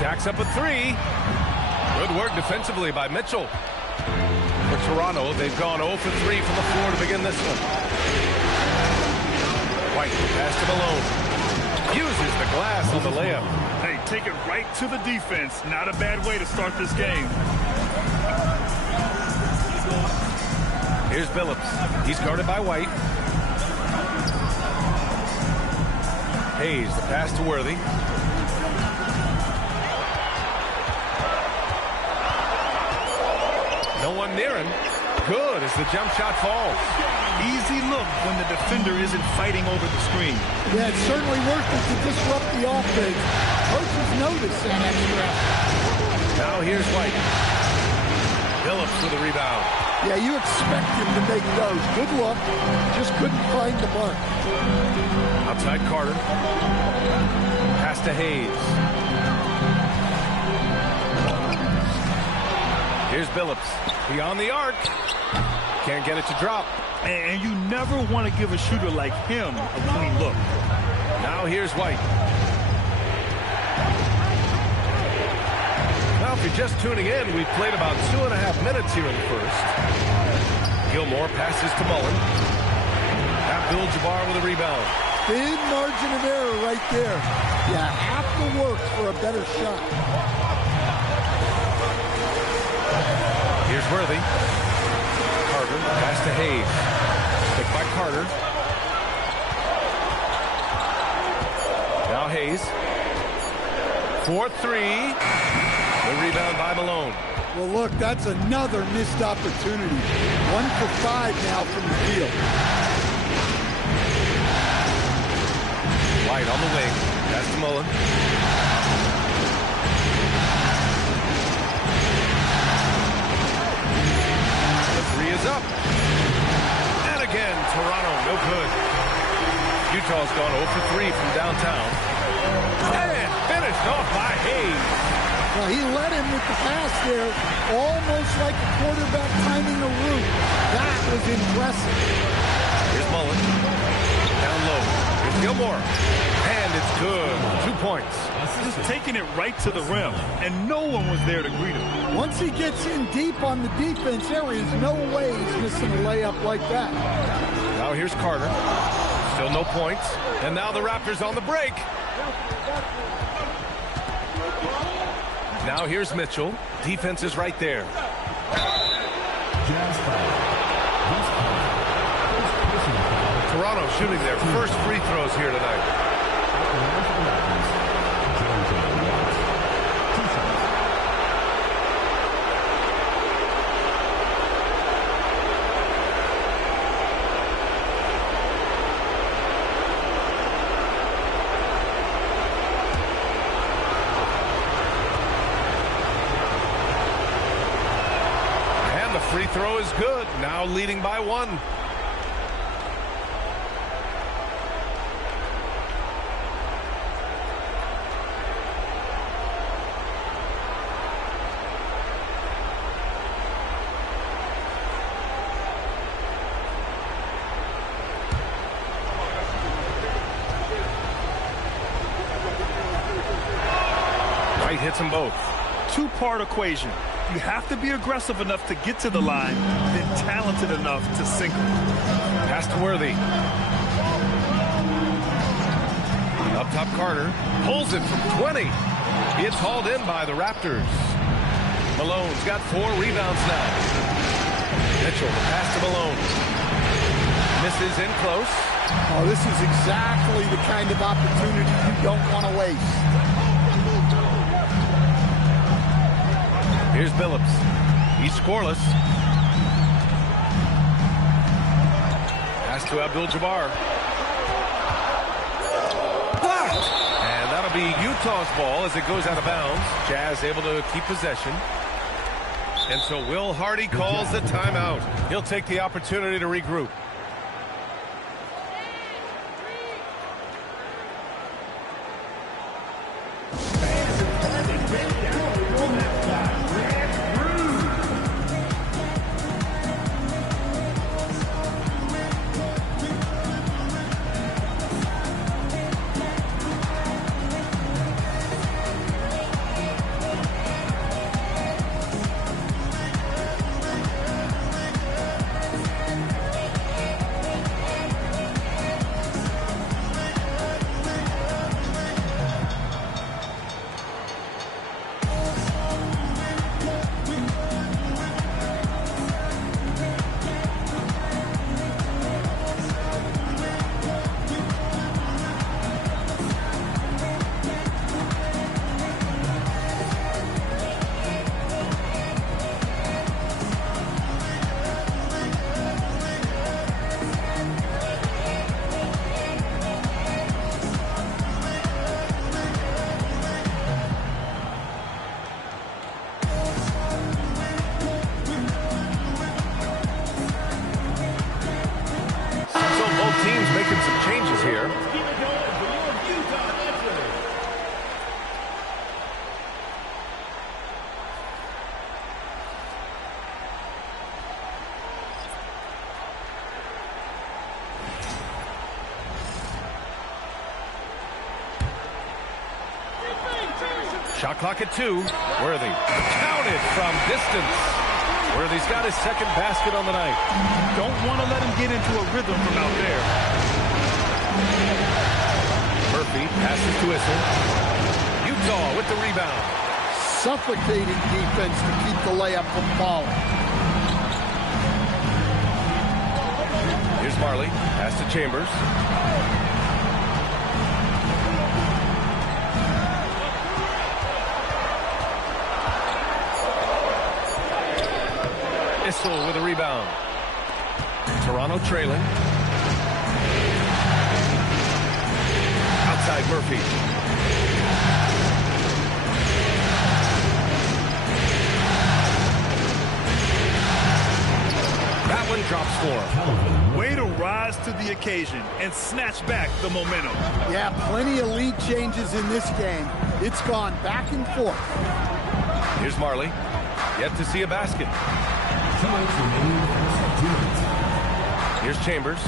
Jacks up a 3. Good work defensively by Mitchell. For Toronto, they've gone 0 for 3 from the floor to begin this one. White pass to Malone. Uses the glass on the layup. Hey, take it right to the defense. Not a bad way to start this game. Here's Billups. He's guarded by White. Hayes, the pass to Worthy. No one near him. Good as the jump shot falls. Easy look when the defender isn't fighting over the screen. Yeah, it's certainly worth it to disrupt the offense. Coaches notice that extra. Now here's White. Phillips with a rebound. Yeah, you expect him to make those. Good luck. Just couldn't find the mark. Outside Carter. Pass to Hayes. Here's Billups. Beyond the arc. Can't get it to drop. And you never want to give a shooter like him a clean look. Now here's White. Now, if you're just tuning in, we've played about 2.5 minutes here in the first. Gilmore passes to Mullen. Abdul-Jabbar with a rebound. Big margin of error right there. Yeah, have to work for a better shot. Here's Worthy. Carter, pass to Hayes. Picked by Carter. Now Hayes. 4-3. The rebound by Malone. Well, look, that's another missed opportunity. 1 for 5 now from the field. White on the wing. Pass to Mullen. The three is up. And again, Toronto, no good. Utah's gone 0 for 3 from downtown. And finished off by Hayes. Well, he led him with the pass there, almost like a quarterback timing a route. That was impressive. Here's Mullen. Down low. Here's Gilmore. And it's good. 2 points. Just taking it right to the rim, and no one was there to greet him. Once he gets in deep on the defense, there is no way he's missing a layup like that. Now here's Carter. Still no points. And now the Raptors on the break. Now here's Mitchell. Defense is right there. Toronto shooting their first free throws here tonight. Free throw is good. Now leading by 1. White hits them both. Two-part equation. You have to be aggressive enough to get to the line, then talented enough to sink them. Pass to Worthy. Up top, Carter pulls it from 20. It's hauled in by the Raptors. Malone's got 4 rebounds now. Mitchell, the pass to Malone. Misses in close. Oh, this is exactly the kind of opportunity you don't want to waste. Here's Billups. He's scoreless. Pass to Abdul-Jabbar. Blocked! And that'll be Utah's ball as it goes out of bounds. Jazz able to keep possession. And so Will Hardy calls the timeout. He'll take the opportunity to regroup. Shot clock at 2. Worthy. Counted from distance. Worthy's got his second basket on the night. Don't want to let him get into a rhythm from out there. Murphy passes to Issel. Utah with the rebound. Suffocating defense to keep the layup from falling. Here's Marley. Pass to Chambers. Issel with a rebound. Toronto trailing. Outside Murphy. That one drops for. Way to rise to the occasion and snatch back the momentum. Yeah, plenty of lead changes in this game. It's gone back and forth. Here's Marley. Yet to see a basket. Here's Chambers.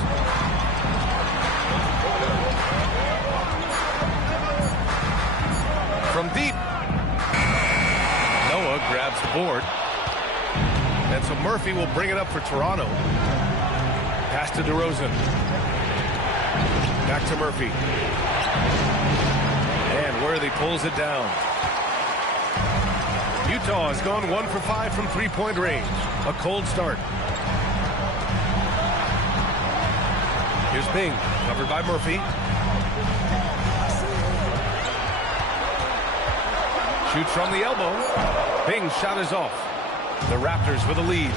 From deep. Noah grabs the board. And so Murphy will bring it up for Toronto. Pass to DeRozan. Back to Murphy. And Worthy pulls it down. Utah has gone 1 for 5 from three-point range. A cold start. Here's Bing, covered by Murphy. Shoots from the elbow. Bing's shot is off. The Raptors with a lead.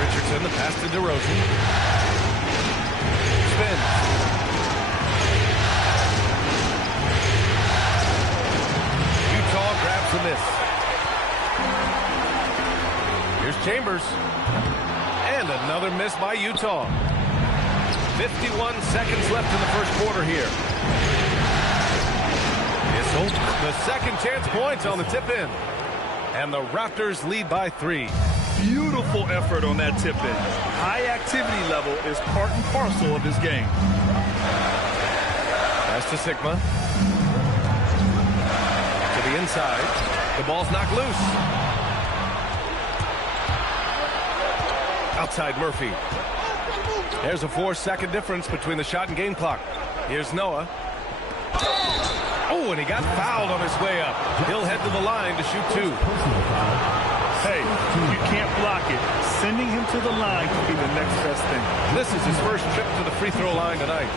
Richardson, the pass to DeRozan. Spins. Utah grabs the miss. Here's Chambers. And another miss by Utah. 51 seconds left in the first quarter here. Issel, the second chance points on the tip-in. And the Raptors lead by 3. Beautiful effort on that tip-in. High activity level is part and parcel of his game. Pass to Sigma. To the inside. The ball's knocked loose. Outside Murphy. There's a 4-second difference between the shot and game clock. Here's Noah. Oh, and he got fouled on his way up. He'll head to the line to shoot 2. Hey, you can't block it. Sending him to the line could be the next best thing. This is his first trip to the free throw line tonight.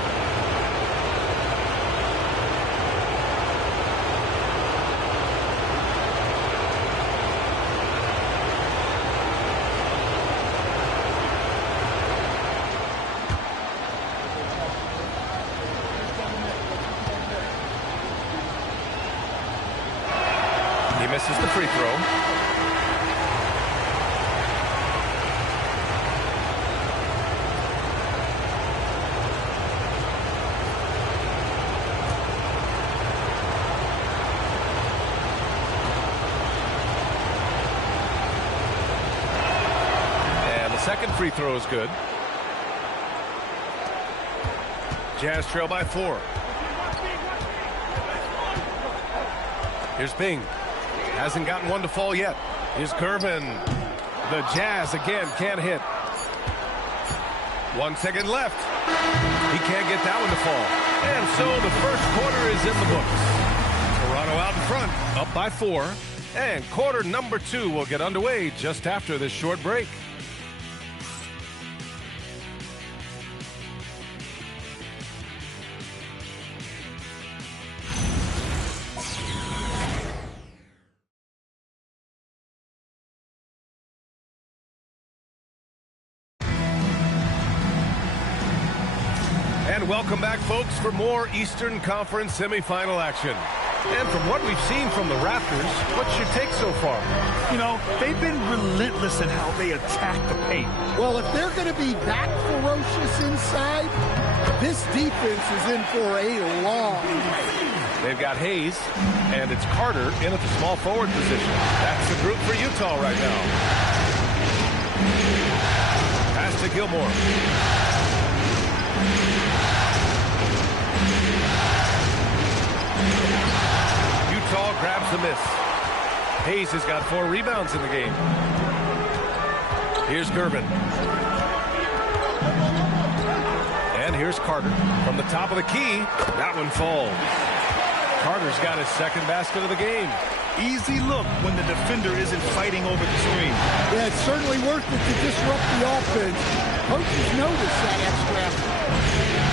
He misses the free throw. And the second free throw is good. Jazz trail by 4. Here's Bing. Hasn't gotten one to fall yet. Here's Gervin. The Jazz again can't hit. 1 second left. He can't get that one to fall. And so the first quarter is in the books. Toronto out in front, up by 4. And quarter number 2 will get underway just after this short break. And welcome back, folks, for more Eastern Conference semifinal action. And from what we've seen from the Raptors, what's your take so far? You know, they've been relentless in how they attack the paint. Well, if they're going to be that ferocious inside, this defense is in for a long night. They've got Hayes, and it's Carter in at the small forward position. That's the group for Utah right now. Pass to Gilmore. a miss. Hayes has got 4 rebounds in the game. Here's Gervin. And here's Carter. From the top of the key, that one falls. Carter's got his second basket of the game. Easy look when the defender isn't fighting over the screen. Yeah, it's certainly worth it to disrupt the offense. Coaches notice that extra effort.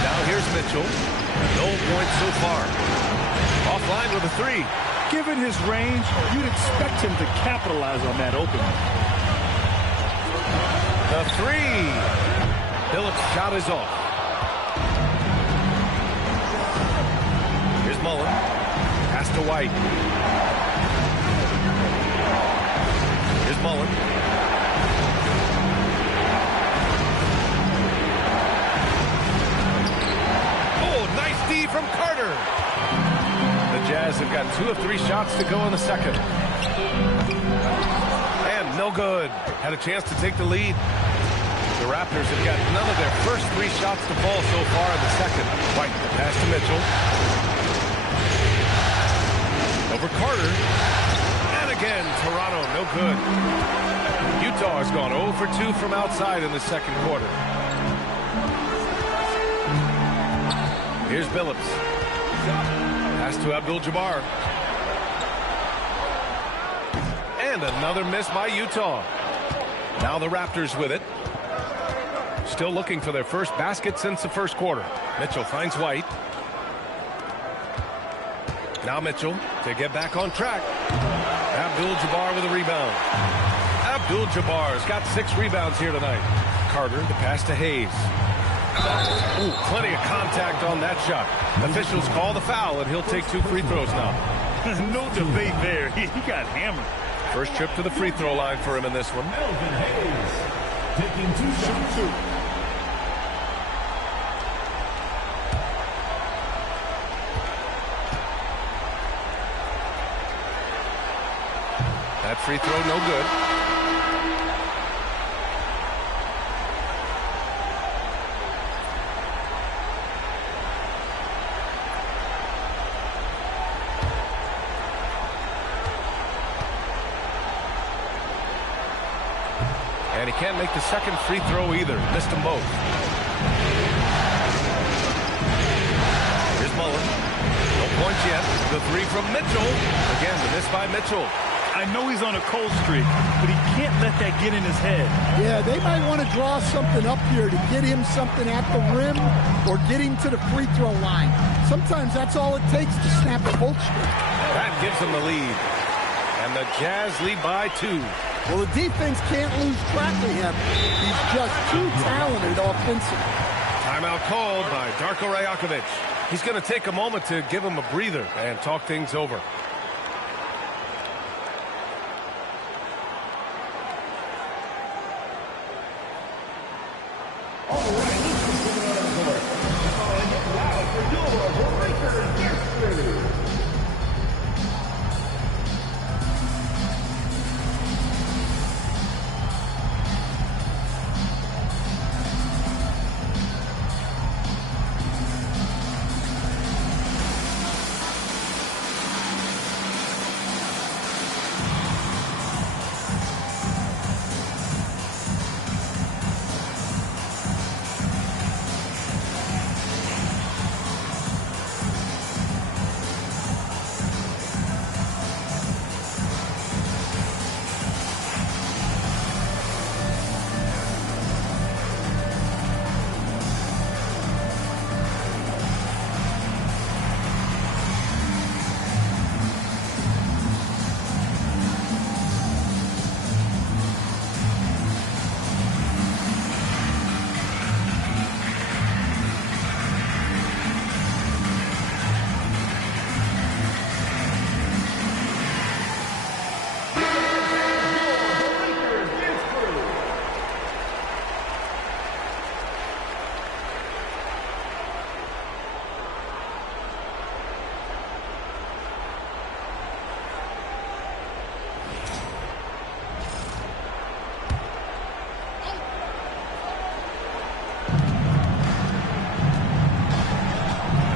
Now here's Mitchell. No points so far. Offline with a 3. Given his range, you'd expect him to capitalize on that opening. The 3. Phillips' shot is off. Here's Mullen. Pass to White. Here's Mullen. Oh, nice D from Carter. The Jazz have got 2 of 3 shots to go in the second. And no good. Had a chance to take the lead. The Raptors have got none of their first 3 shots to fall so far in the second. White, the pass to Mitchell. Over Carter. And again, Toronto, no good. Utah has gone 0 for 2 from outside in the second quarter. Here's Billups. Pass to Abdul-Jabbar. And another miss by Utah. Now the Raptors with it. Still looking for their first basket since the first quarter. Mitchell finds White. Now Mitchell to get back on track. Abdul-Jabbar with a rebound. Abdul-Jabbar's got 6 rebounds here tonight. Carter, the pass to Hayes. Ooh, plenty of contact on that shot. Officials call the foul, and he'll take 2 free throws now. No debate there. He got hammered. First trip to the free throw line for him in this one. Elvin Hayes taking 2 shots. That free throw, no good. And he can't make the second free throw either. Missed them both. Here's Mullen. No points yet. The 3 from Mitchell. Again, the miss by Mitchell. I know he's on a cold streak, but he can't let that get in his head. Yeah, they might want to draw something up here to get him something at the rim or get him to the free throw line. Sometimes that's all it takes to snap a cold streak. That gives them the lead. And the Jazz lead by 2. Well, the defense can't lose track of him. He's just too talented offensively. Timeout called by Darko Rajakovic. He's going to take a moment to give him a breather and talk things over.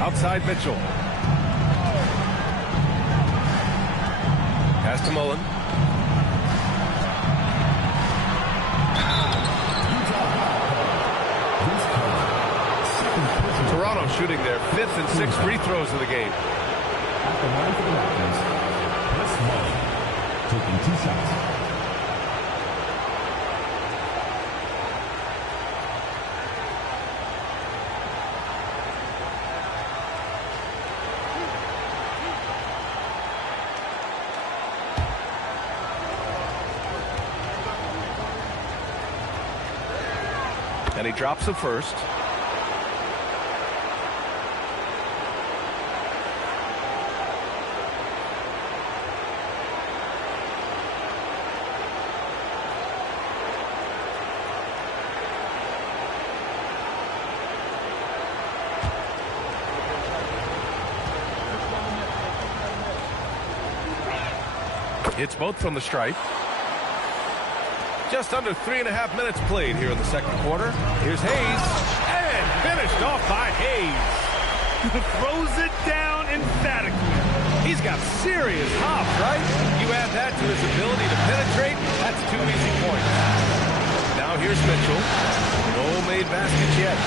Outside Mitchell. Pass to Mullen. Toronto shooting their 5th and 6th free throws of the game. At the line for the Raptors, Chris Mullen, taking 2 shots. And he drops the first. Hits both from the stripe. Just under 3.5 minutes played here in the second quarter. Here's Hayes, and finished off by Hayes. Throws it down emphatically. He's got serious hops, right? You add that to his ability to penetrate, that's 2 easy points. Now here's Mitchell. No made baskets yet.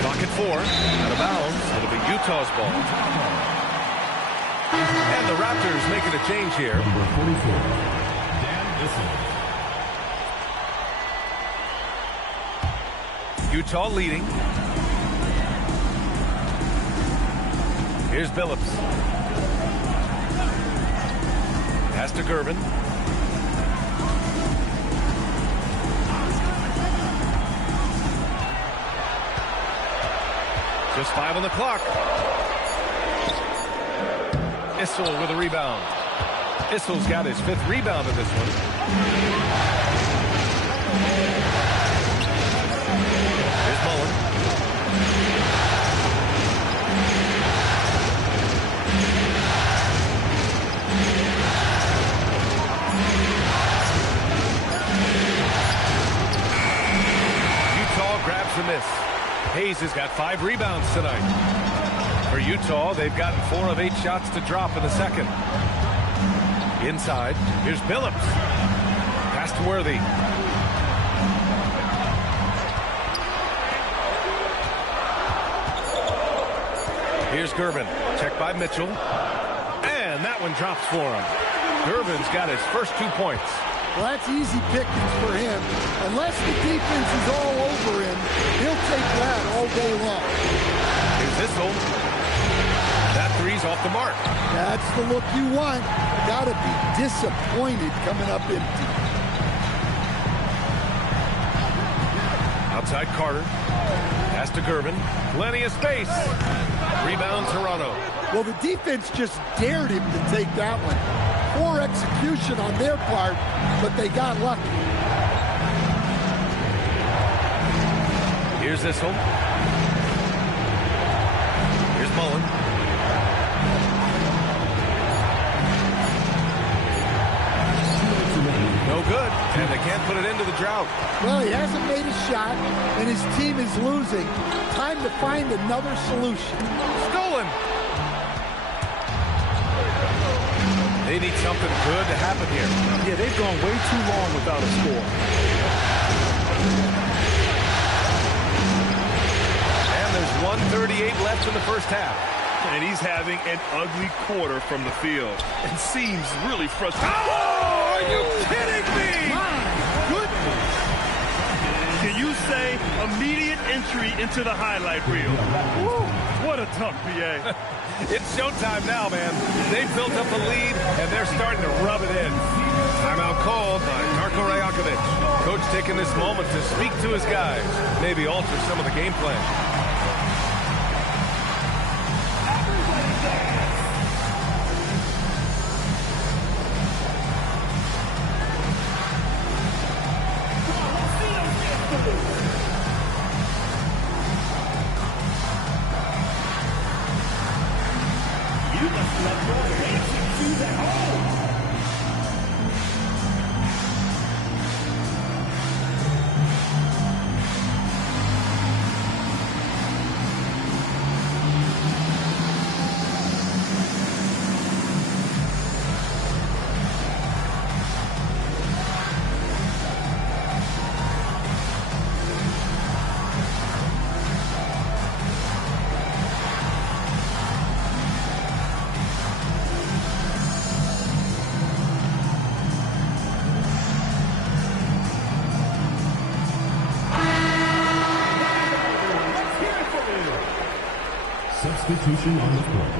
Clock at 4, out of bounds. It'll be Utah's ball. And the Raptors making a change here. Number 44, Dan Utah leading. Here's Billups. Pass to Gervin. Just 5 on the clock. Issel with a rebound. Issel's got his 5th rebound in this one. Here's Mullen. Utah grabs the miss. Hayes has got 5 rebounds tonight. For Utah, they've gotten 4 of 8 shots to drop in the second. Inside, here's Billups. Pass to Worthy. Here's Gervin. Checked by Mitchell. And that one drops for him. Gervin's got his first 2 points. Well, that's easy pickings for him. Unless the defense is all over him, he'll take that all day long. Here's Issel. That 3's off the mark. That's the look you want. Gotta be disappointed coming up empty. Outside Carter. Pass to Gervin. Plenty of space. Rebound Toronto. Well, the defense just dared him to take that one. Poor execution on their part, but they got lucky. Here's Issel. Here's Mullen. No good, and they can't put it into the drought. Well, he hasn't made a shot, and his team is losing. Time to find another solution. Stolen! They need something good to happen here. Yeah, they've gone way too long without a score. And there's 1:38 left in the first half. And he's having an ugly quarter from the field. It seems really frustrating. Oh, are you kidding me? My goodness. Can you say immediate entry into the highlight reel? Woo, what a tough PA. It's showtime now, man. They've built up a lead, and they're starting to rub it in. Timeout called by Darko Rajakovic. Coach taking this moment to speak to his guys, maybe alter some of the game plan. Substitution on the court.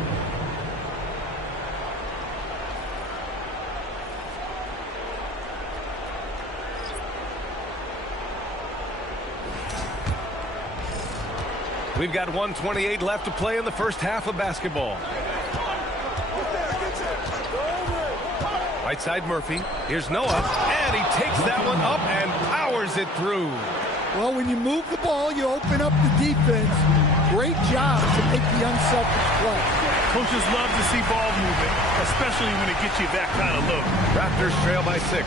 We've got 1:28 left to play in the first half of basketball. Right side Murphy. Here's Noah, and he takes that one up and powers it through. Well, when you move the ball, you open up the defense. Great job to make the unselfish play. Coaches love to see ball movement, especially when it gets you that kind of look. Raptors trail by 6.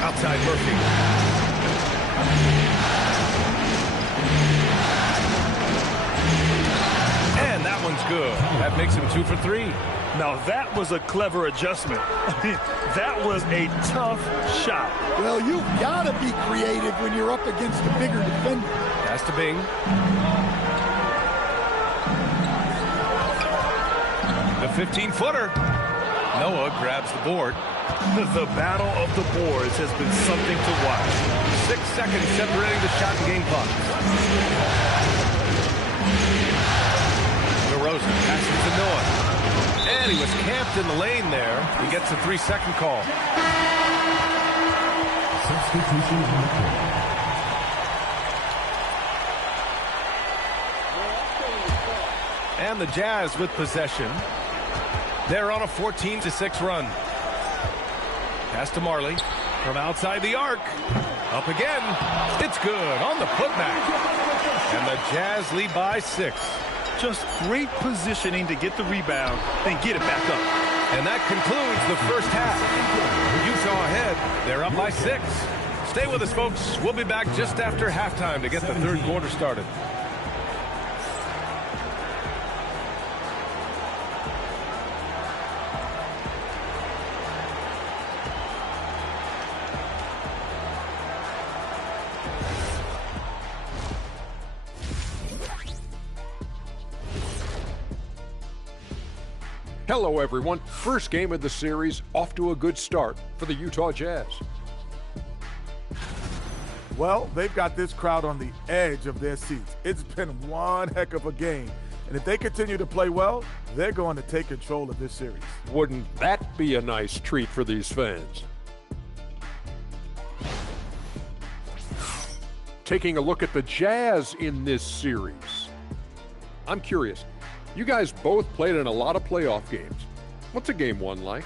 Outside Murphy. And that one's good. That makes him 2 for 3. Now that was a clever adjustment. That was a tough shot. Well, you've got to be creative when you're up against a bigger defender. Pass to Bing. The 15-footer. Noah grabs the board. The battle of the boards has been something to watch. 6 seconds separating the shot and game clock. DeRozan passes to Noah. And he was camped in the lane there. He gets a 3-second call. Substitution on the court. And the Jazz with possession. They're on a 14-6 run. Pass to Marley from outside the arc. Up again. It's good on the putback. And the Jazz lead by 6. Just great positioning to get the rebound and get it back up. And that concludes the first half. Utah ahead. They're up by 6. Stay with us, folks. We'll be back just after halftime to get the third quarter started. Hello, everyone. First game of the series, off to a good start for the Utah Jazz. Well, they've got this crowd on the edge of their seats. It's been one heck of a game. And if they continue to play well, they're going to take control of this series. Wouldn't that be a nice treat for these fans? Taking a look at the Jazz in this series. I'm curious. You guys both played in a lot of playoff games. What's a game 1 like?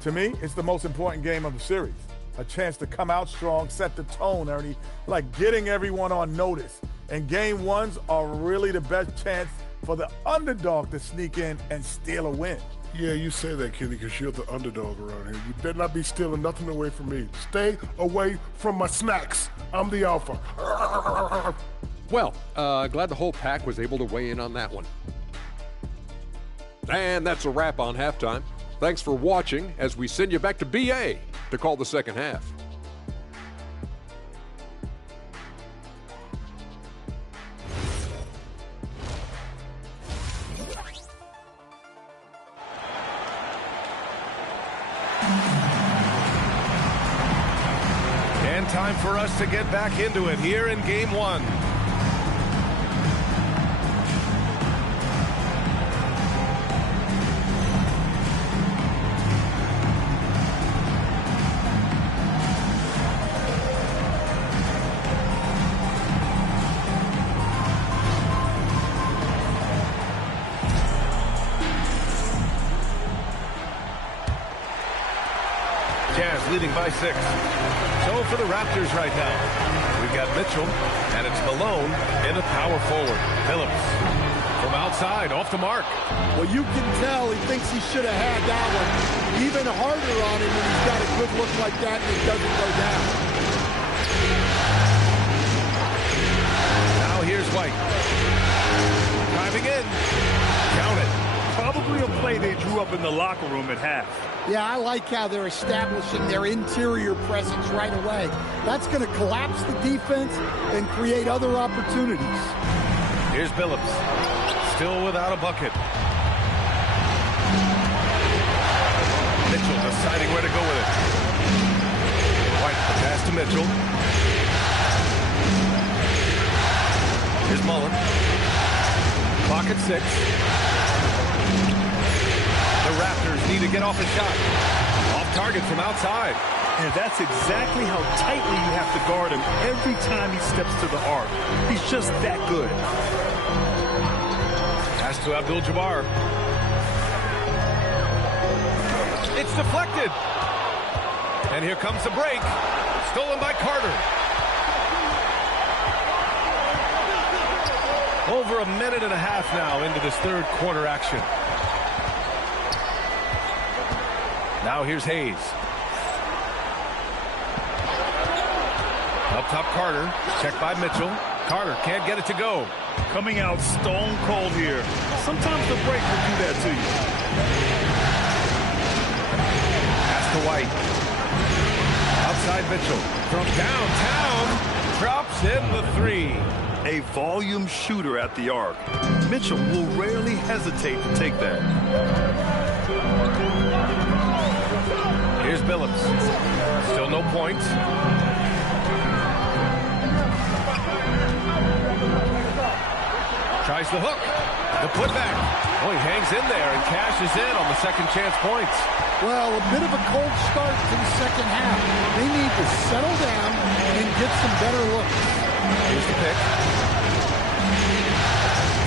To me, it's the most important game of the series. A chance to come out strong, set the tone, Ernie, like getting everyone on notice. And game 1s are really the best chance for the underdog to sneak in and steal a win. Yeah, you say that, Kenny, because you're the underdog around here. You better not be stealing nothing away from me. Stay away from my snacks. I'm the alpha. Well, glad the whole pack was able to weigh in on that one. And that's a wrap on halftime. Thanks for watching as we send you back to BA to call the second half. And time for us to get back into it here in game 1. Jazz leading by 6. So for the Raptors right now, we've got Mitchell, and it's Malone in a power forward. Phillips from outside, off the mark. Well, you can tell he thinks he should have had that one even harder on him when he's got a good look like that and it doesn't go down. Now here's White. Driving in. Count it. Probably a play they drew up in the locker room at half. Yeah, I like how they're establishing their interior presence right away. That's going to collapse the defense and create other opportunities. Here's Billups. Still without a bucket. Mitchell deciding where to go with it. White pass to Mitchell. Mullen. Clock at 6. The Raptors need to get off a shot. Off target from outside. And that's exactly how tightly you have to guard him every time he steps to the arc. He's just that good. Pass to Abdul-Jabbar. It's deflected. And here comes the break. Stolen by Carter. Over a minute and a half now into this third quarter action. Now here's Hayes. Up top, Carter. Checked by Mitchell. Carter can't get it to go. Coming out stone cold here. Sometimes the break will do that to you. Pass to White. Outside Mitchell. From downtown. Drops in the 3. A volume shooter at the arc. Mitchell will rarely hesitate to take that. Here's Billups. Still no points. Tries the hook. The putback. Oh, he hangs in there and cashes in on the second chance points. Well, a bit of a cold start to the second half. They need to settle down and get some better looks. Here's the pick.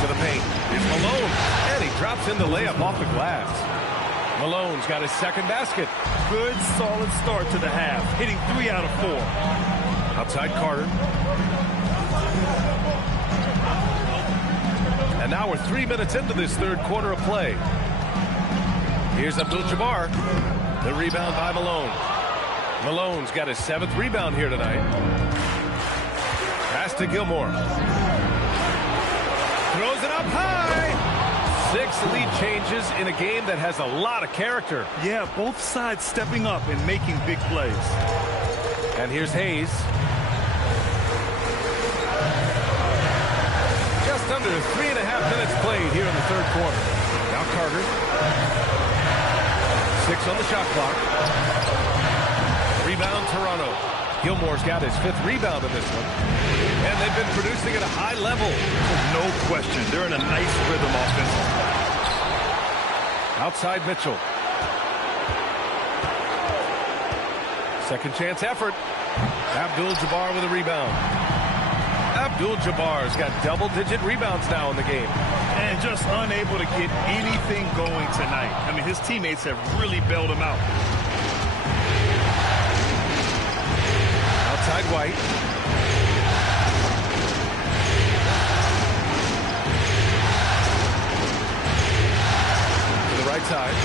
To the paint. It's Malone. And he drops in the layup off the glass. Malone's got his second basket. Good, solid start to the half. Hitting 3 out of 4. Outside Carter. And now we're 3 minutes into this third quarter of play. Here's Abdul-Jabbar. The rebound by Malone. Malone's got his 7th rebound here tonight. Pass to Gilmore. Throws it up high. 6 lead changes in a game that has a lot of character. Yeah, both sides stepping up and making big plays. And here's Hayes. Just under 3.5 minutes played here in the third quarter. Now Carter. 6 on the shot clock. Rebound Toronto. Gilmore's got his 5th rebound in this one. And they've been producing at a high level. No question. They're in a nice rhythm offensively. Outside Mitchell. Second chance effort. Abdul-Jabbar with a rebound. Abdul-Jabbar's got double-digit rebounds now in the game. And just unable to get anything going tonight. I mean, his teammates have really bailed him out. Outside White. To the right side.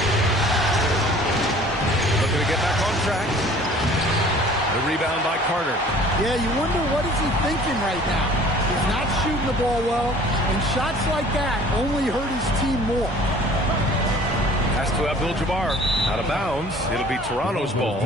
Looking to get back on track. The rebound by Carter. Yeah, you wonder what is he thinking right now. He's not shooting the ball well, and shots like that only hurt his team more. Pass to Abdul-Jabbar. Out of bounds. It'll be Toronto's ball.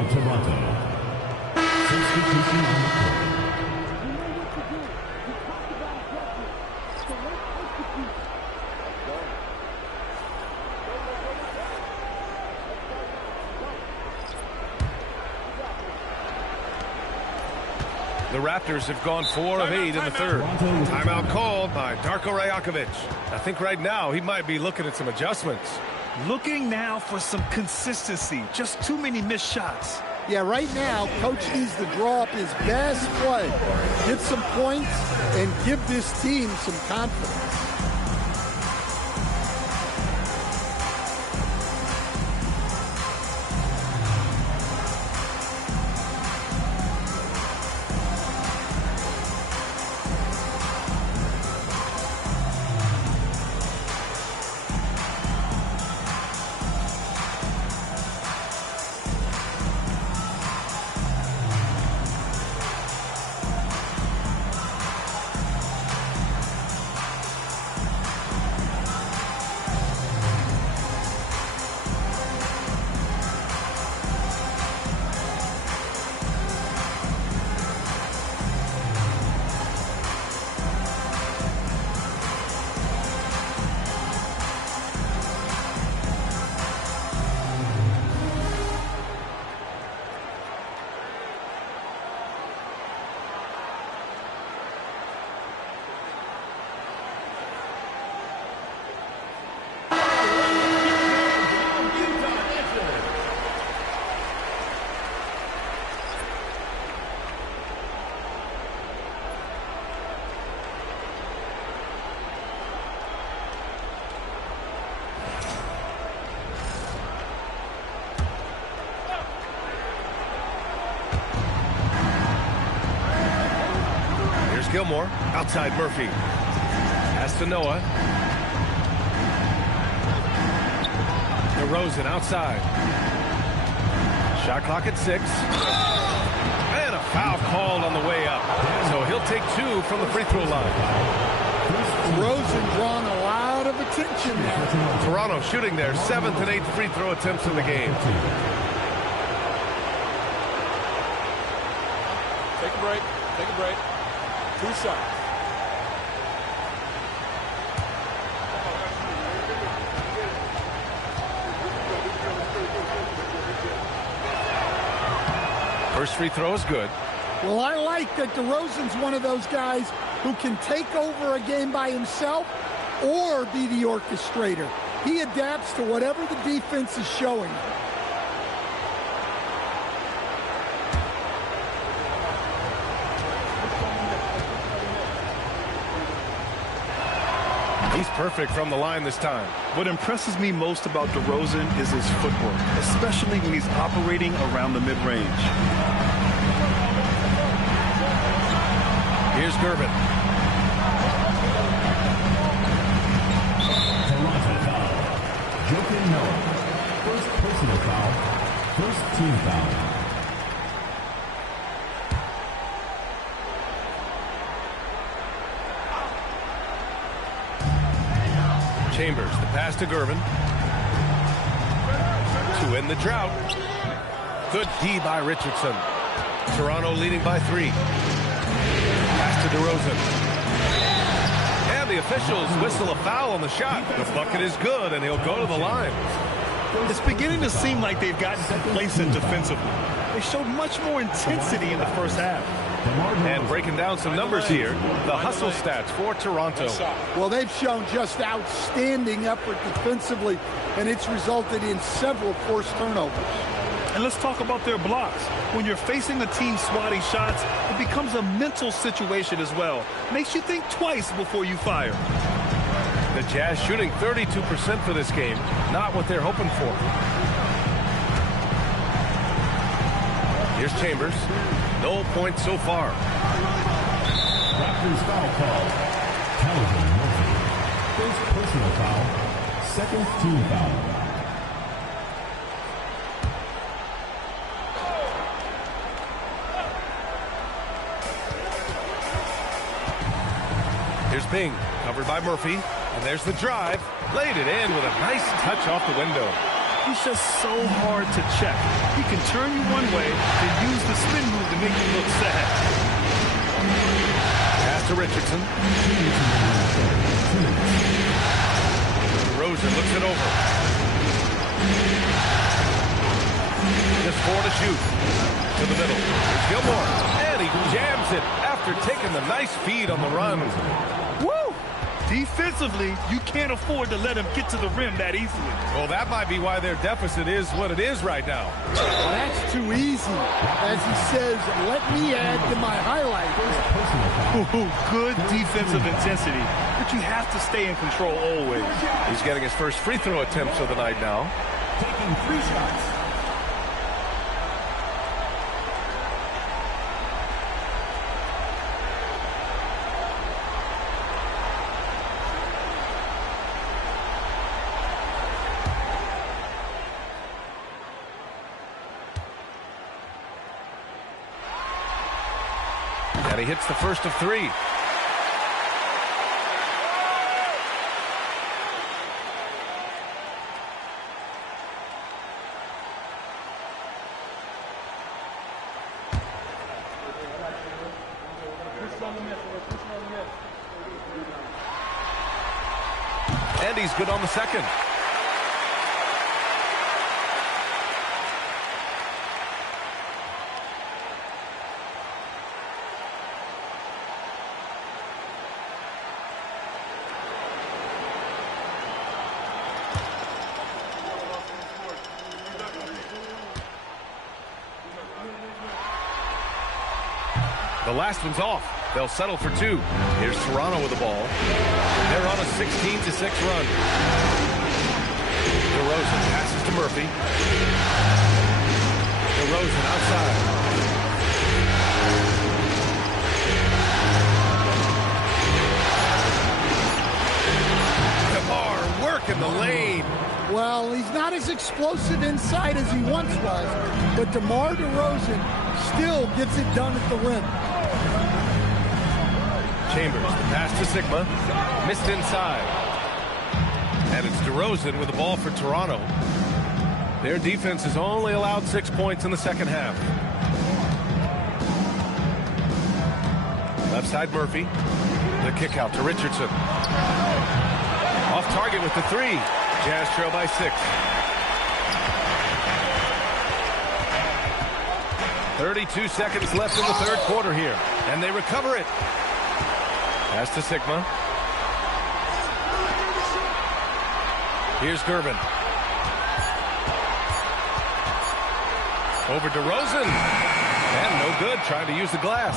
The Raptors have gone 4 of 8 in the third. Timeout called by Darko Rajakovic. I think right now he might be looking at some adjustments. Looking now for some consistency. Just too many missed shots. Yeah, right now, Coach needs to draw up his best play, get some points, and give this team some confidence. Gilmore, outside Murphy. Pass to Noah. DeRozan outside. Shot clock at 6. And a foul called on the way up. So he'll take 2 from the free throw line. DeRozan drawing a lot of attention now. Toronto shooting their 7th and 8th free throw attempts in the game. Take a break. Take a break. 2 shots. First free throw is good. Well, I like that DeRozan's one of those guys who can take over a game by himself or be the orchestrator. He adapts to whatever the defense is showing. He's perfect from the line this time. What impresses me most about DeRozan is his footwork, especially when he's operating around the mid-range. Here's Gervin. Toronto foul. Joakim Noah. First personal foul. First team foul. Chambers, the pass to Gervin. To end the drought. Good D by Richardson. Toronto leading by 3. Pass to DeRozan. And the officials whistle a foul on the shot. The bucket is good, and he'll go to the line. It's beginning to seem like they've gotten complacent defensively. They showed much more intensity in the first half. And breaking down some numbers here, the hustle stats for Toronto. Well, they've shown just outstanding effort defensively, and it's resulted in several forced turnovers. And let's talk about their blocks. When you're facing a team swatting shots, it becomes a mental situation as well. Makes you think twice before you fire. The Jazz shooting 32% for this game. Not what they're hoping for. Here's Chambers. No points so far. Raptors foul call. Calvin Murphy. First personal foul. Second team foul. Here's Bing, covered by Murphy. And there's the drive. Laid it in with a nice touch off the window. He's just so hard to check. He can turn you one way, then use the spin move to make you look sad. Pass to Richardson. DeRozan looks it over. Just 4 to shoot. To the middle. Here's Gilmore. And he jams it after taking the nice feed on the run. Woo! Defensively, you can't afford to let him get to the rim that easily. Well, that might be why their deficit is what it is right now. Well, that's too easy. As he says, let me add to my highlight. Ooh, good defensive intensity, but you have to stay in control always. He's getting his first free throw attempts of the night now. Taking 3 shots. And he hits the first of 3. And he's good on the second. The last one's off. They'll settle for 2. Here's Toronto with the ball. They're on a 16-6 run. DeRozan passes to Murphy. DeRozan outside. not as explosive inside as he once was, but DeMar DeRozan still gets it done at the rim. Chambers, the pass to Sigma. Missed inside. And it's DeRozan with the ball for Toronto. Their defense has only allowed 6 points in the second half. Left side Murphy. The kick out to Richardson. Off target with the three. Jazz trail by 6. 32 seconds left in the third quarter here. And they recover it. Pass to Sigma. Here's Gervin. Over DeRozan. And no good, trying to use the glass.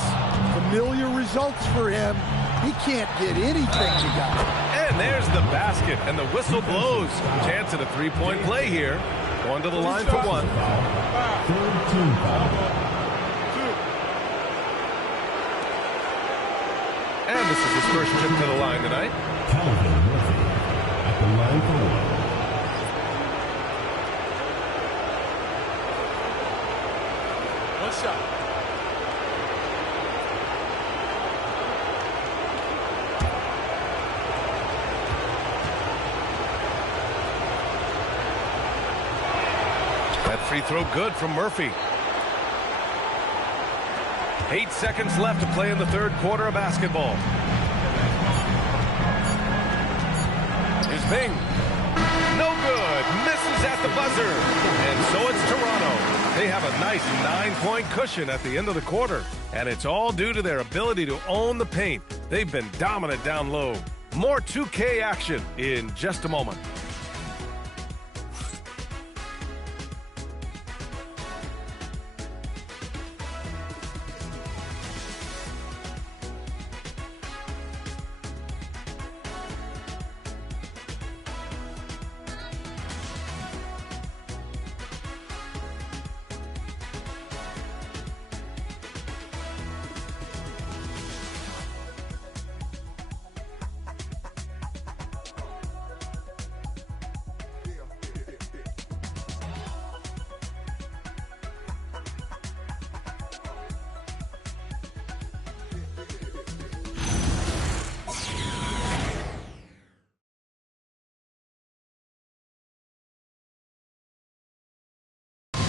Familiar results for him. He can't get anything together. And there's the basket, and the whistle blows. Chance at a three-point play here. Going to the line for one. Third team foul. And this is his first trip to the line tonight. Calvin Murphy at the line for one. One shot. That free throw good from Murphy. 8 seconds left to play in the third quarter of basketball. Here's Bing. No good. Misses at the buzzer. And so it's Toronto. They have a nice 9-point cushion at the end of the quarter. And it's all due to their ability to own the paint. They've been dominant down low. More 2K action in just a moment.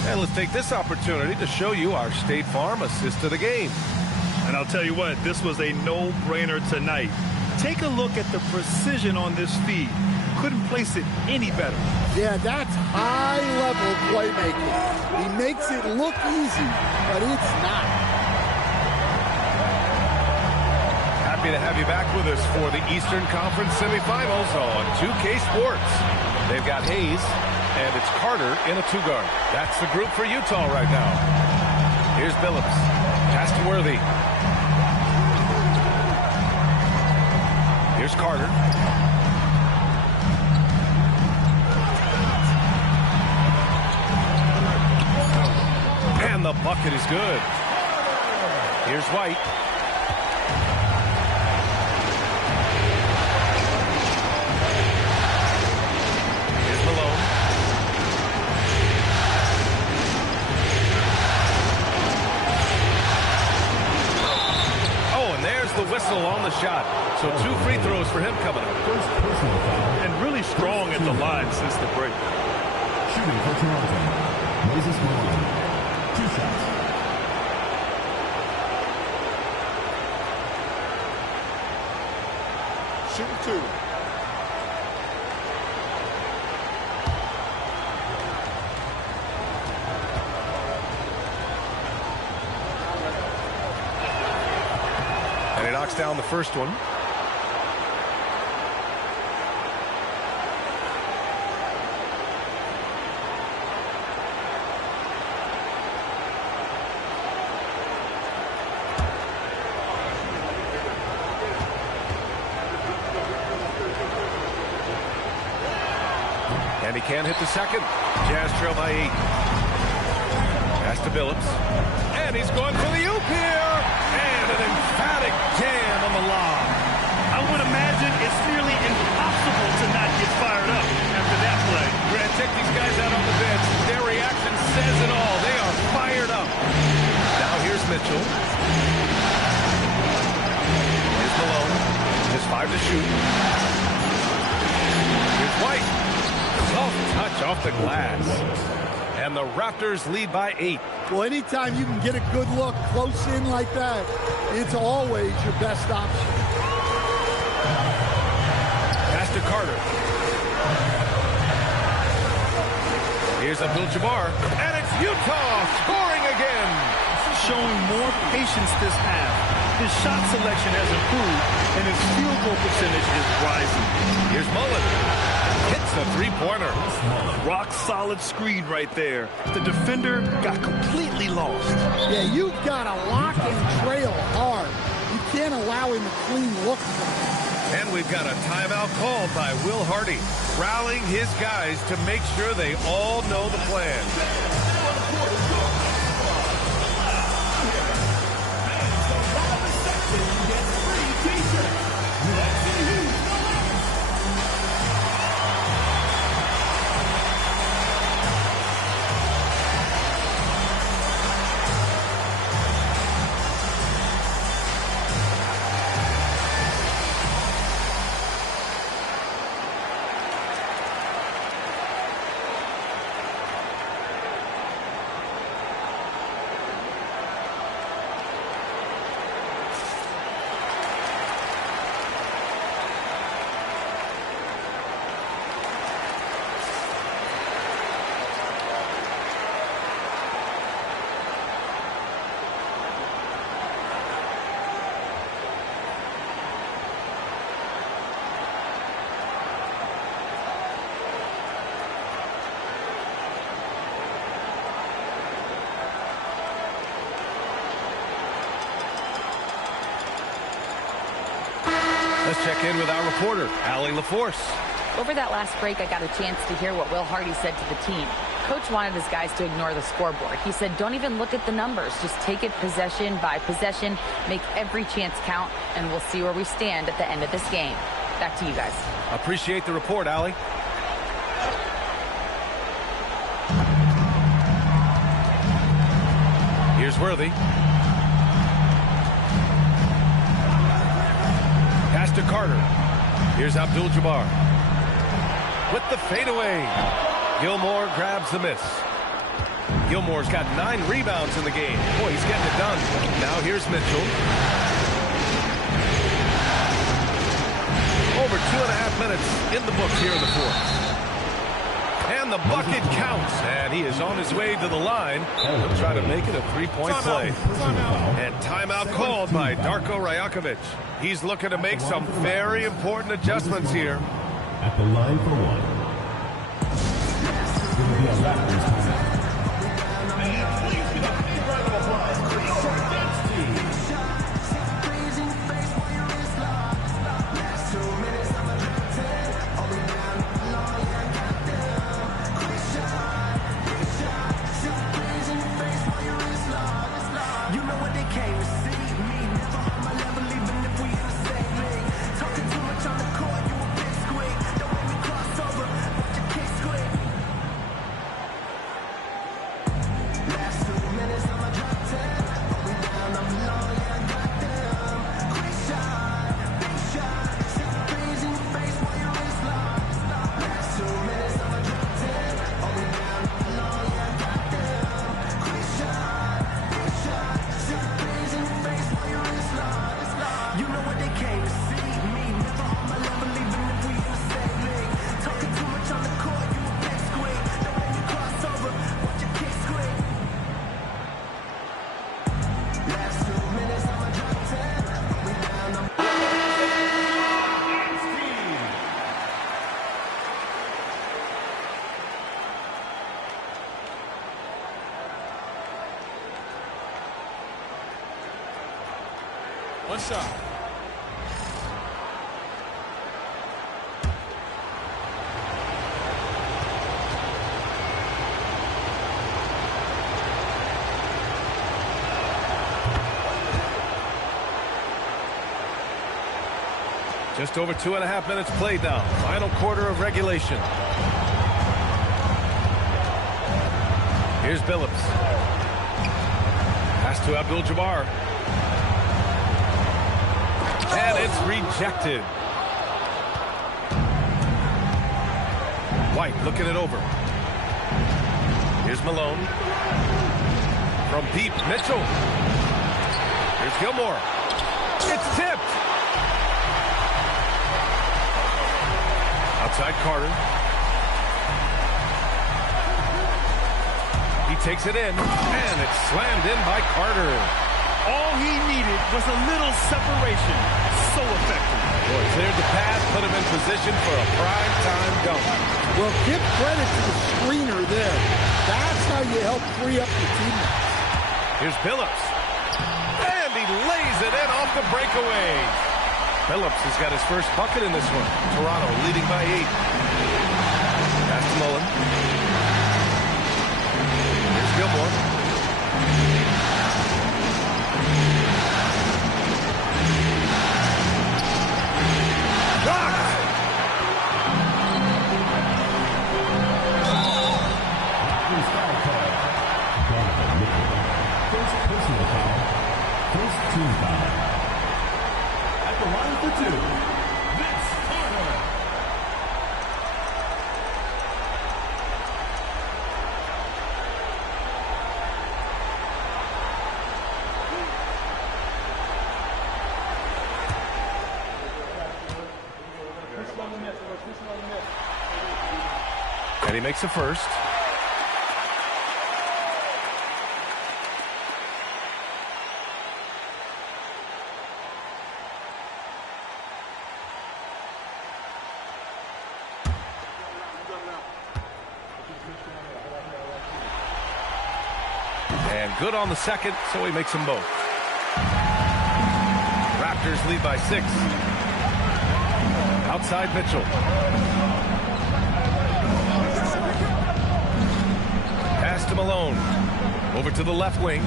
And let's take this opportunity to show you our State Farm assist of the game. And I'll tell you what, this was a no-brainer tonight. Take a look at the precision on this feed. Couldn't place it any better. Yeah, that's high-level playmaking. He makes it look easy, but it's not. Happy to have you back with us for the Eastern Conference semifinals on 2K Sports. They've got Hayes, and it's Carter in a two-guard. That's the group for Utah right now. Here's Billups. Pass to Worthy. Here's Carter. And the bucket is good. Here's White. Here's Malone. Oh, and there's the whistle on the shot. So 2 free throws for him coming up. First personal foul. And really strong at the line since the break. Shooting for Toronto. Moses Malone. 2 shots. Shooting 2. And he knocks down the first one. And he can hit the second. Jazz trail by 8. Pass to Billups. And he's going for the oop here. And an emphatic jam on the lob. I would imagine it's nearly impossible to not get fired up after that play. Grant, check these guys Here's White. Soft touch off the glass. And the Raptors lead by 8. Well, anytime you can get a good look close in like that, it's always your best option. Pass to Carter. Here's Abdul-Jabbar. And it's Utah scoring again. Showing more patience this half. His shot selection has improved, and his field goal percentage is rising. Here's Mullen. Hits a three-pointer. Rock solid screen right there. The defender got completely lost. Yeah, you've got to lock and trail hard. You can't allow him a clean look. And we've got a timeout called by Will Hardy, rallying his guys to make sure they all know the plan. Let's check in with our reporter, Allie LaForce. Over that last break, I got a chance to hear what Will Hardy said to the team. Coach wanted his guys to ignore the scoreboard. He said, don't even look at the numbers. Just take it possession by possession, make every chance count, and we'll see where we stand at the end of this game. Back to you guys. Appreciate the report, Allie. Here's Worthy. Pass to Carter. Here's Abdul-Jabbar. With the fadeaway. Gilmore grabs the miss. Gilmore's got 9 rebounds in the game. Boy, he's getting it done. Now here's Mitchell. Over 2.5 minutes in the books here in the fourth. And the bucket counts. And he is on his way to the line. He'll try to make it a three-point play. And timeout called by Darko Rajakovic. He's looking to make some very important adjustments here. At the line for one. It's going to be a Raptors timeout. Please give a big round of applause for the Orleans team. One shot. Just over 2.5 minutes played now. Final quarter of regulation. Here's Billups. Pass to Abdul-Jabbar. And it's rejected. White looking it over. Here's Malone. From deep, Mitchell. Here's Gilmore. It's tipped. Outside Carter. He takes it in, and it's slammed in by Carter. All he needed was a little separation. So effective. Boy, cleared the path, put him in position for a prime-time dunk. Well, give credit to the screener there. That's how you help free up your teammates. Here's Billups. And he lays it in off the breakaway. Billups has got his first bucket in this one. Toronto leading by 8. Pass to Mullen. Here's Gilmore. At the line for 2, Vince Carter. And he makes the first. And good on the second, so he makes them both. Raptors lead by 6. Outside Mitchell. Pass to Malone. Over to the left wing.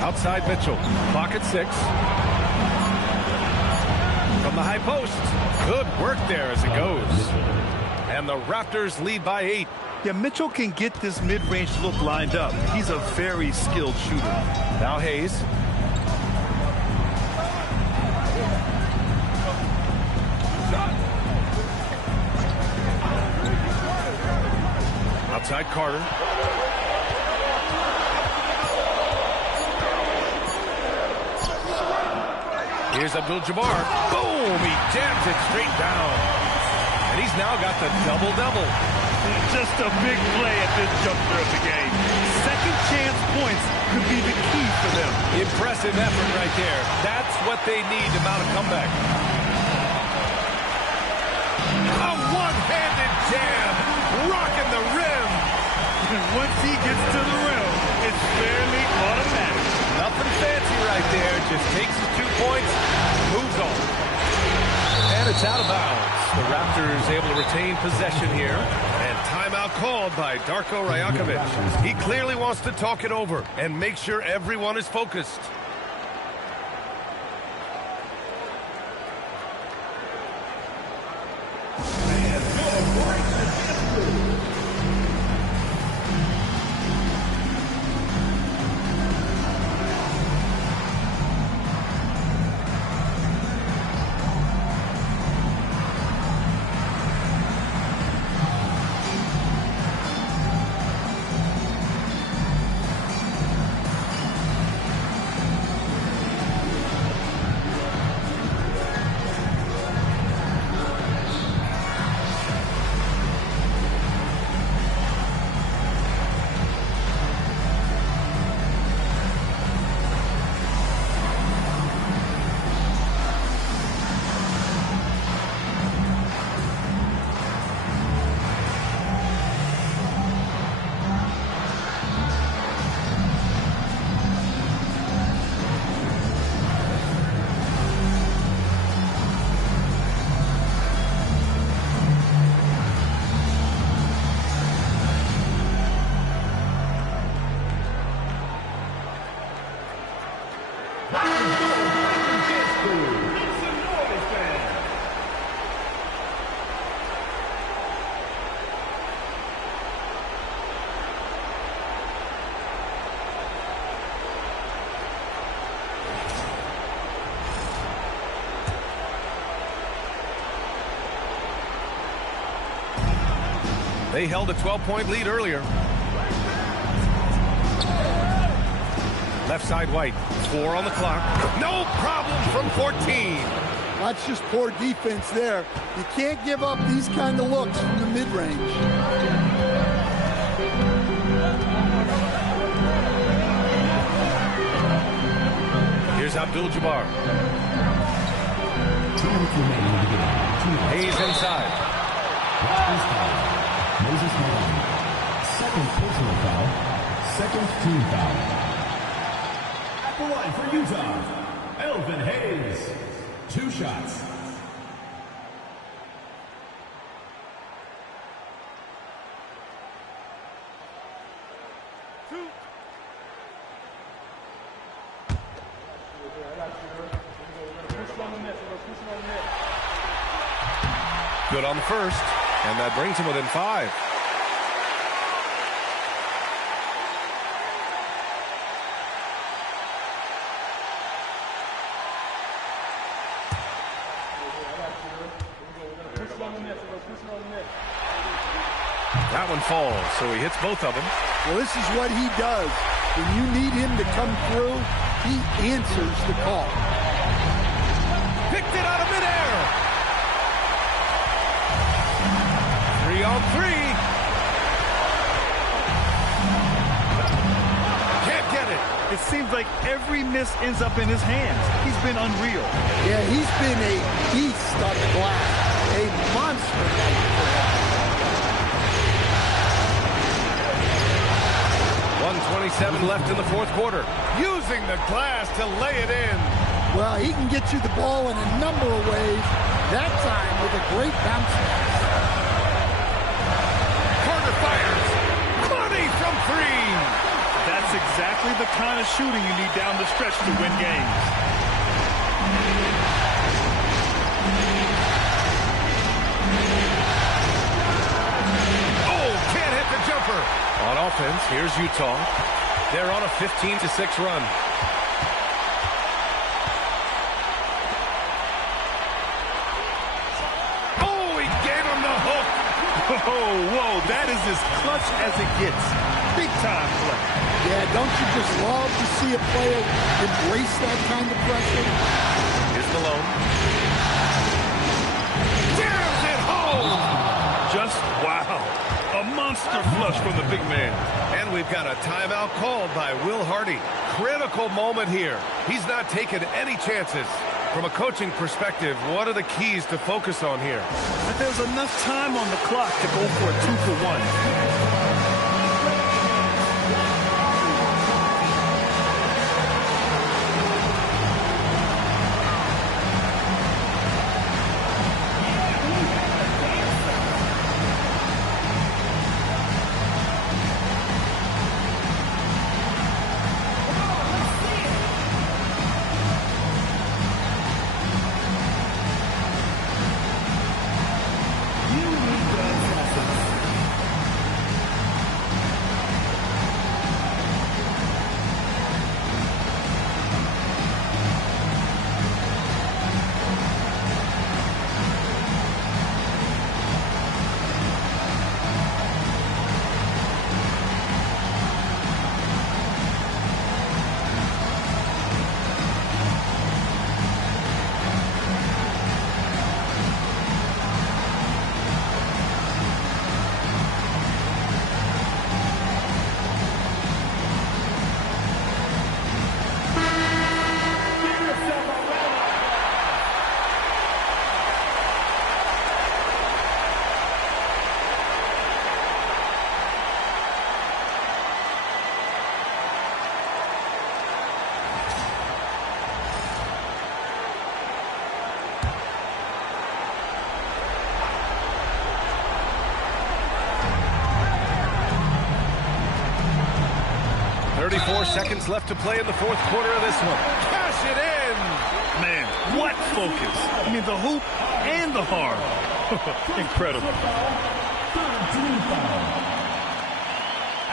Outside Mitchell. Clock at 6. From the high post. Good work there as it goes. And the Raptors lead by 8. Yeah, Mitchell can get this mid-range look lined up. He's a very skilled shooter. Now Hayes. Outside Carter. Here's Abdul-Jabbar. Boom! He jams it straight down. And he's now got the double-double. Just a big play at this juncture of the game. Second chance points could be the key for them. Impressive effort right there. That's what they need to mount a comeback. A one-handed jam, rocking the rim. And once he gets to the rim, it's fairly automatic. Nothing fancy right there. Just takes his 2 points, moves on. And it's out of bounds. The Raptors able to retain possession here. And timeout called by Darko Rajakovic. He clearly wants to talk it over and make sure everyone is focused. They held a 12-point lead earlier. Left side White. 4 on the clock. No problem from 14. That's just poor defense there. You can't give up these kind of looks from the mid-range. Here's Abdul-Jabbar. Hayes inside. Moses Malone. Second personal foul. Second team foul. At the line for Utah, Elvin Hayes. 2 shots. Good on the first, and that brings him within 5. That one falls, so he hits both of them. Well, this is what he does. When you need him to come through, he answers the call. Picked it out of midair. 3 on 3. Can't get it. It seems like every miss ends up in his hands. He's been unreal. Yeah, he's been a beast on the glass. A monster night for him. 1:27 left in the fourth quarter. Using the glass to lay it in. Well, he can get you the ball in a number of ways. That time with a great bounce pass. Carter fires. 20 from 3. That's exactly the kind of shooting you need down the stretch to win games. Oh, can't hit the jumper. On offense, here's Utah. They're on a 15-6 run. Oh, he gave him the hook. Whoa, that is as clutch as it gets. Big time play. Yeah, don't you just love to see a player embrace that kind of pressure? Here's Malone. Jams it home. Just wow. A monster flush from the big man. And we've got a timeout called by Will Hardy. Critical moment here. He's not taking any chances. From a coaching perspective, what are the keys to focus on here? But there's enough time on the clock to go for a 2-for-1. Seconds left to play in the fourth quarter of this one. Cash it in! Man, what focus. I mean, the hoop and the harm. Incredible. Third team foul.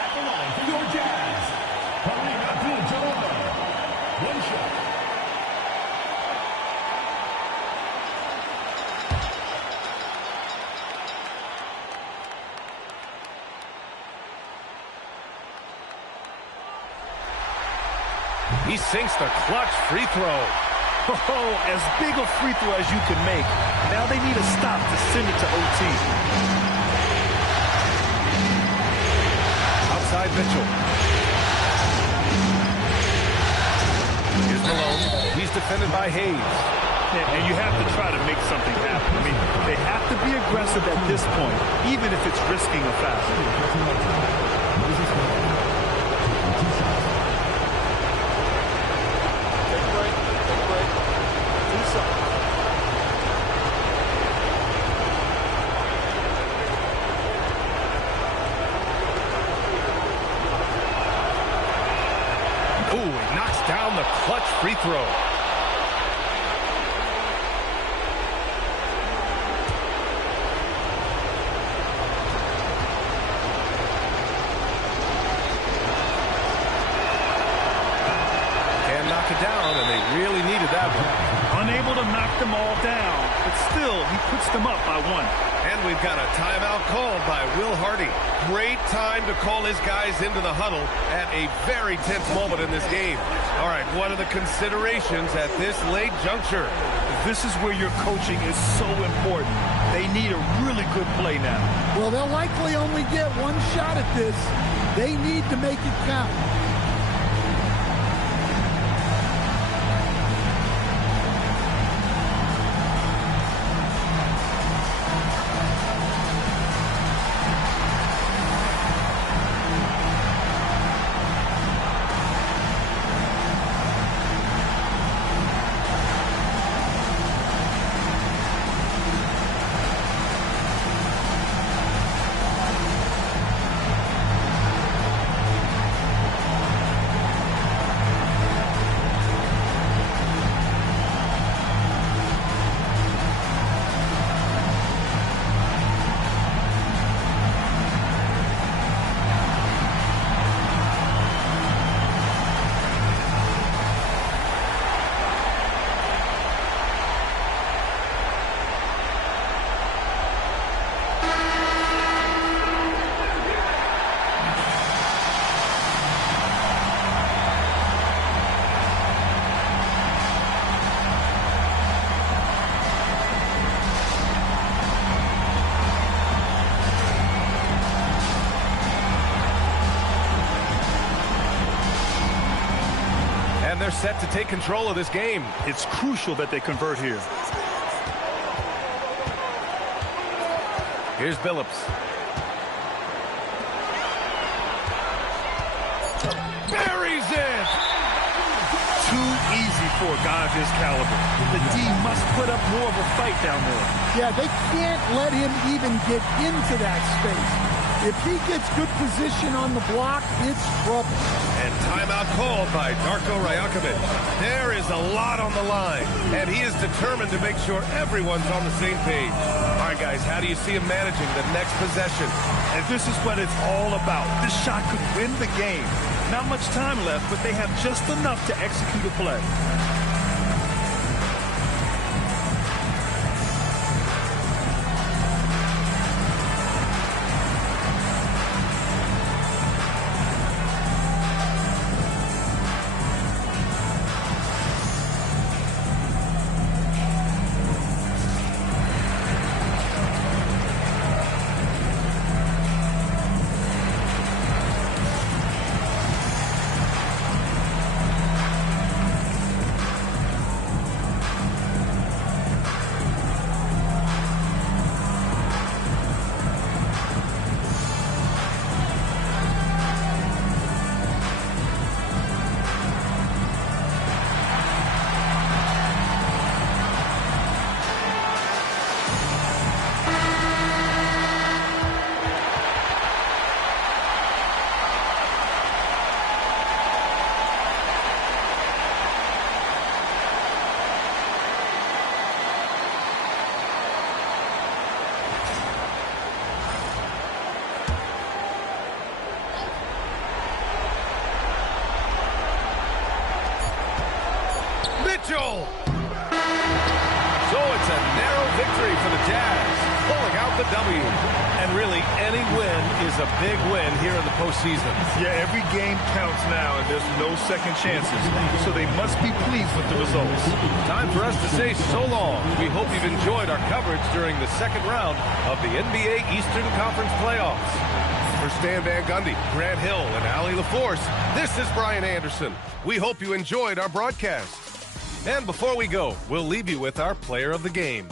At the line for your Jazz, Kareem Abdul-Jabbar. 1 shot. He sinks the clutch free throw. Oh, as big a free throw as you can make. Now they need a stop to send it to OT. Outside Mitchell. Here's Malone. He's defended by Hayes. And you have to try to make something happen. I mean, they have to be aggressive at this point, even if it's risking a foul. Ooh, he knocks down the clutch free throw. Can't knock it down, and they really needed that one. Unable to knock them all down, but still, he puts them up by one. And we've got a timeout called by Will Hardy. Great time to call his guys into the huddle at a very tense moment in this game. All right, what are the considerations at this late juncture? This is where your coaching is so important. They need a really good play now. Well, they'll likely only get one shot at this. They need to make it count. They're set to take control of this game. It's crucial that they convert here. Here's Billups. Buries it! Too easy for a guy of his caliber. The D must put up more of a fight down there. Yeah, they can't let him even get into that space. If he gets good position on the block, it's trouble. And timeout called by Darko Rajakovic. There is a lot on the line, and he is determined to make sure everyone's on the same page. All right, guys, how do you see him managing the next possession? And this is what it's all about. This shot could win the game. Not much time left, but they have just enough to execute a play. Mitchell! So it's a narrow victory for the Jazz. pulling out the W. And really, any win is a big win here in the postseason. Yeah, every game counts now, and there's no second chances. So they must be pleased with the results. Time for us to say so long. We hope you've enjoyed our coverage during the second round of the NBA Eastern Conference playoffs. For Stan Van Gundy, Grant Hill, and Allie LaForce, this is Brian Anderson. We hope you enjoyed our broadcast. And before we go, we'll leave you with our player of the game.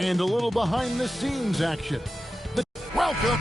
And a little behind-the-scenes action. Welcome.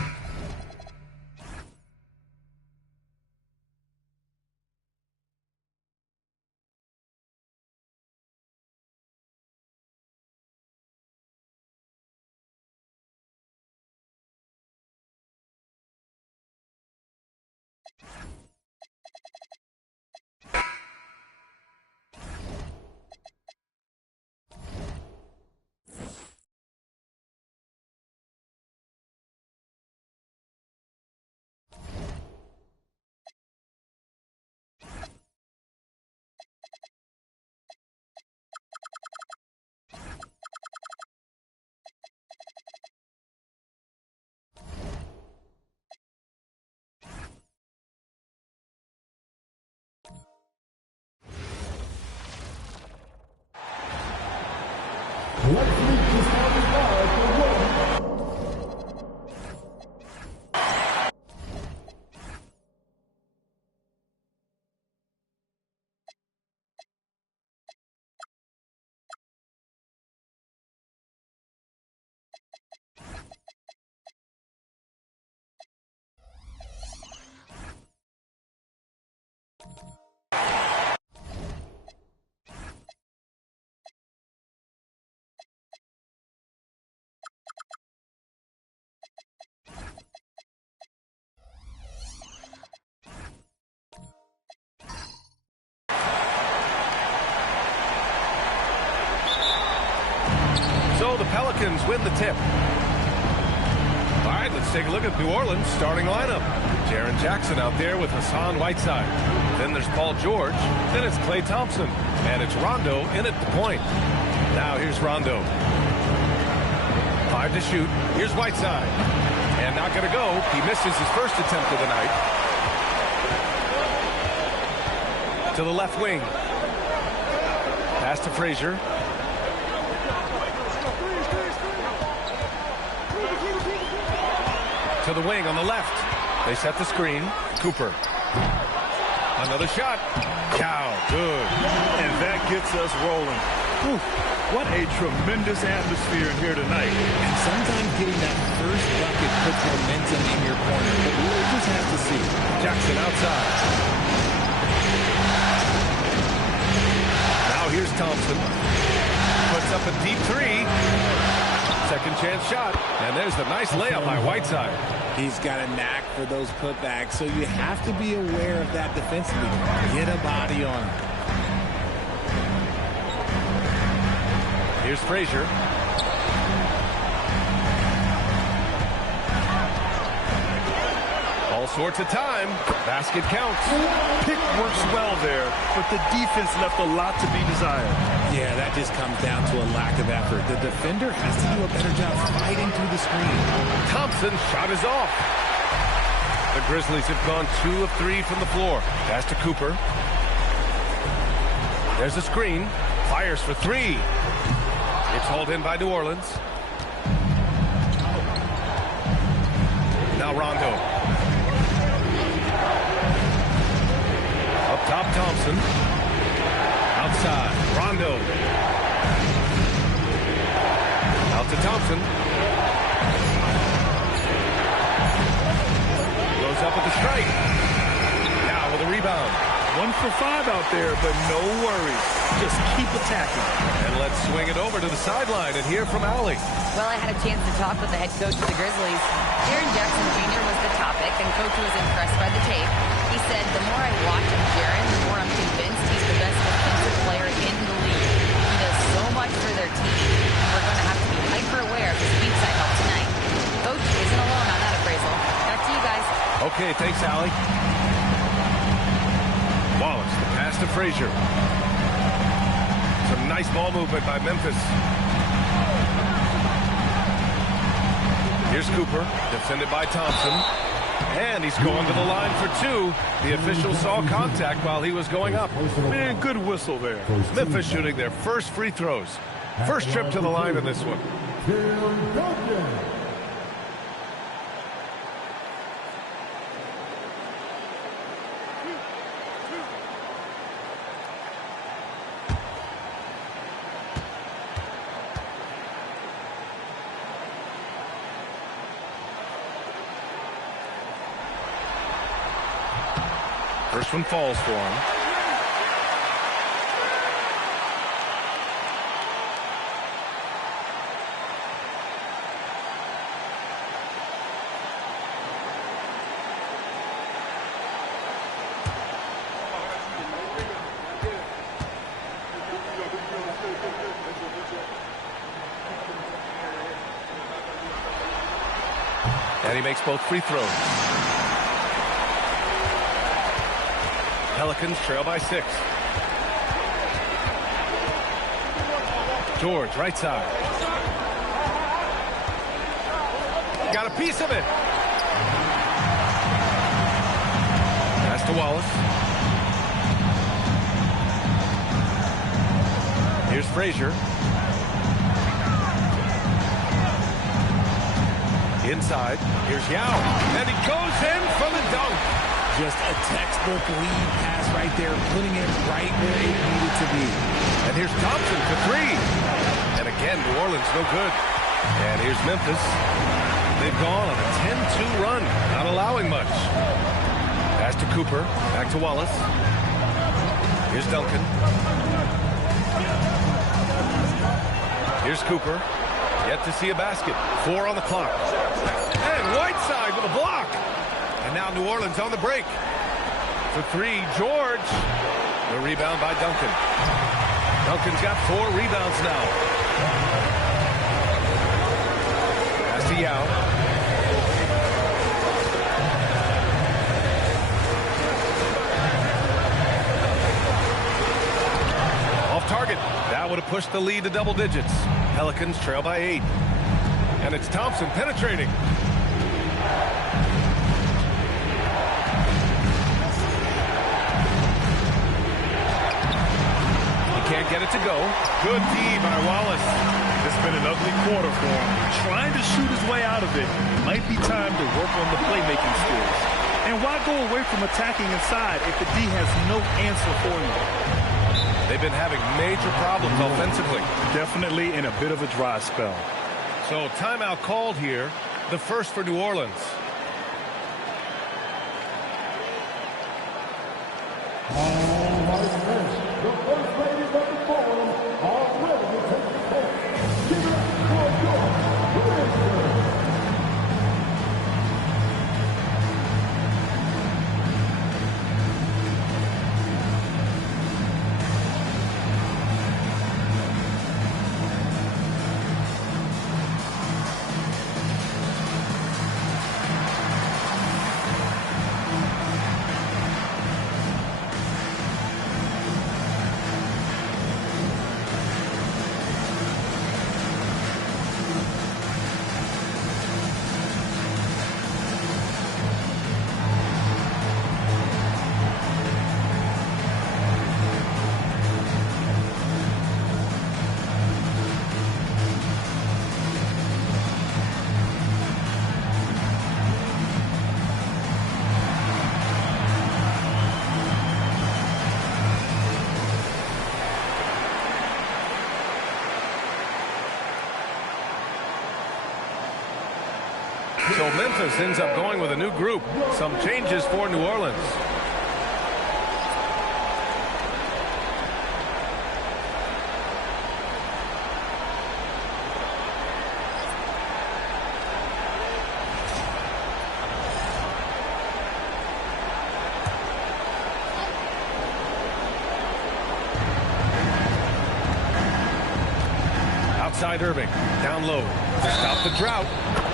so the Pelicans win the tip. All right, let's take a look at New Orleans' starting lineup. Jaren Jackson out there with Hassan Whiteside. Then there's Paul George. Then it's Klay Thompson. And it's Rondo in at the point. Now here's Rondo. 5 to shoot. Here's Whiteside. And not going to go. He misses his first attempt of the night. To the left wing. Pass to Frazier. To the wing on the left. They set the screen. Cooper. Another shot. Cow. Good. And that gets us rolling. Whew. What a tremendous atmosphere in here tonight. And sometimes getting that first bucket puts momentum in your corner. But we'll just have to see. Jackson outside. Now here's Thompson. Puts up a deep three. Second chance shot. And there's the nice layup by Whiteside. He's got a knack for those putbacks, so you have to be aware of that defensively. Get a body on him. Here's Frazier. All sorts of time. Basket counts. Pick works well there, but the defense left a lot to be desired. Yeah, that just comes down to a lack of effort. The defender has to do a better job fighting through the screen. Thompson's shot is off. The Grizzlies have gone 2 of 3 from the floor. Pass to Cooper. There's a screen. Fires for 3. It's hauled in by New Orleans. Now Rondo. Up top, Thompson. Outside, Rondo. Out to Thompson. Goes up with the strike. Now with a rebound. 1 for 5 out there, but no worries. Just keep attacking. And let's swing it over to the sideline and hear from Allie. Well, I had a chance to talk with the head coach of the Grizzlies. Jaren Jackson Jr. was the topic, and Coach was impressed by the tape. He said, the more I watch of Jaren, the more I'm convinced he's the best defensive player in the league. He does so much for their team. We're going to have to be hyper-aware of his weak side help tonight. Coach isn't alone on that appraisal. Back to you guys. Okay, thanks, Allie. Wallace, the pass to Frazier. Some nice ball movement by Memphis. Here's Cooper, defended by Thompson. And he's going to the line for 2. The official saw contact while he was going up. Man, good whistle there. Memphis shooting their first free throws. First trip to the line in this one. First one falls for him. And he makes both free throws. Pelicans trail by 6. George, right side. Got a piece of it. Pass to Wallace. Here's Frazier. Inside. Here's Yao. And he goes in for the dunk. Just a textbook lead pass right there, putting it right where it needed to be. And here's Thompson for 3. And again, New Orleans no good. And here's Memphis. They've gone on a 10-2 run, not allowing much. Pass to Cooper, back to Wallace. Here's Duncan. Here's Cooper. Yet to see a basket. 4 on the clock. And Whiteside with a block. And now New Orleans on the break. For 3, George. The rebound by Duncan. Duncan's got 4 rebounds now. push the lead to double digits. Pelicans trail by 8. And it's Thompson penetrating. Can't get it to go. Good D by Wallace. It's been an ugly quarter for him. Trying to shoot his way out of it. Might be time to work on the playmaking skills. And why go away from attacking inside if the D has no answer for him? They've been having major problems offensively. Definitely in a bit of a dry spell. So timeout called here. The first for New Orleans. So Memphis ends up going with a new group. Some changes for New Orleans. Outside Irving, down low, stop the drought,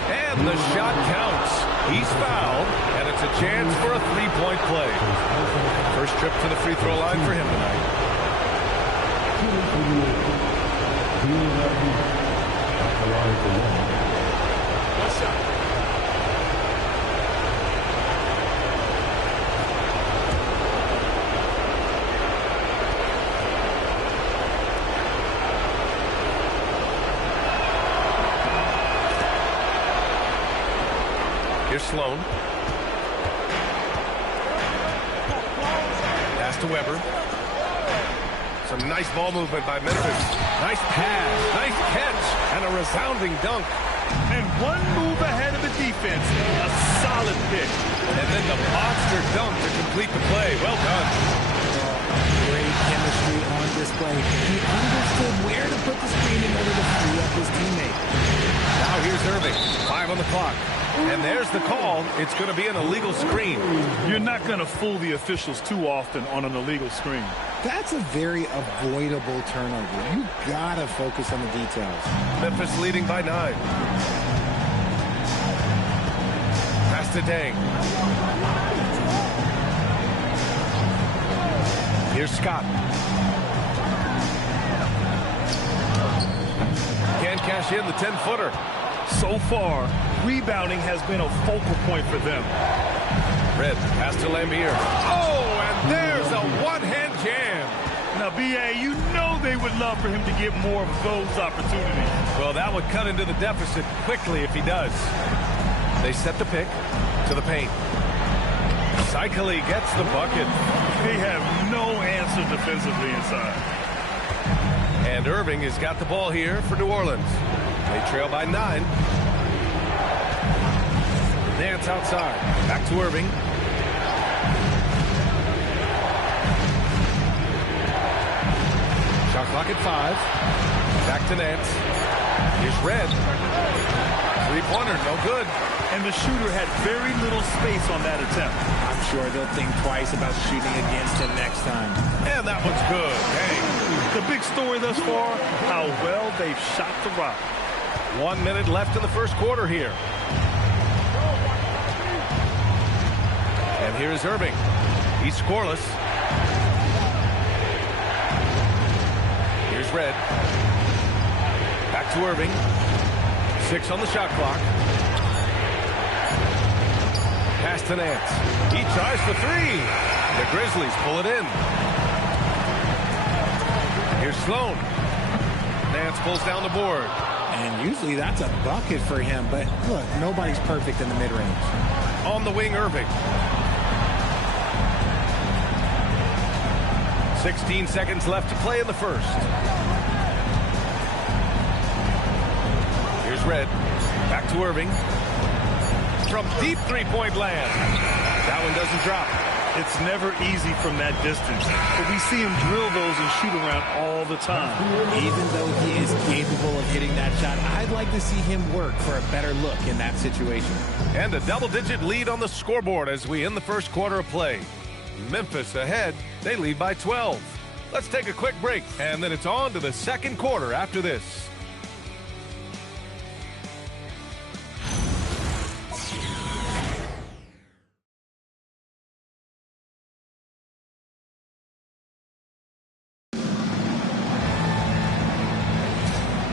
and the shot counts. He's fouled, and it's a chance for a three-point play. First trip to the free throw line for him tonight. Here's Sloan. Pass to Weber. Some nice ball movement by Memphis. Nice pass, nice catch, and a resounding dunk. And one move ahead of the defense. A solid pick. And then the monster dunk to complete the play. Well done. Great chemistry on display. He understood where to put the screen in order to free up his teammate. Now here's Irving. 5 on the clock. And there's the call. It's going to be an illegal screen. You're not going to fool the officials too often on an illegal screen. That's a very avoidable turnover. You got to focus on the details. Memphis leading by 9. Pass to Dang. Here's Scott. Can't cash in the 10-footer. So far, rebounding has been a focal point for them. Red, pass to Lambier. Oh, and there's a one-hand jam. Now, B.A., you know they would love for him to get more of those opportunities. Well, that would cut into the deficit quickly if he does. They set the pick to the paint. Cycli gets the bucket. They have no answer defensively inside. And Irving has got the ball here for New Orleans. They trail by 9. Nance outside. Back to Irving. Shot clock at 5. Back to Nance. Here's Red. Three-pointer, no good. And the shooter had very little space on that attempt. I'm sure they'll think twice about shooting against him next time. And that one's good. Dang. The big story thus far, how well they've shot the rock. 1 minute left in the first quarter here. And here's Irving. He's scoreless. Here's Here's Red. Back to Irving. 6 on the shot clock. Pass to Nance. He tries for 3. The Grizzlies pull it in. Here's Sloan. Nance pulls down the board. And usually that's a bucket for him, but look, nobody's perfect in the mid-range. On the wing, Irving. 16 seconds left to play in the first. Here's Red. Back to Irving. From deep three-point land. That one doesn't drop. It's never easy from that distance, but we see him drill those and shoot around all the time. Even though he is capable of hitting that shot, I'd like to see him work for a better look in that situation. And a double-digit lead on the scoreboard as we end the first quarter of play. Memphis ahead. They lead by 12. Let's take a quick break, and then it's on to the second quarter after this.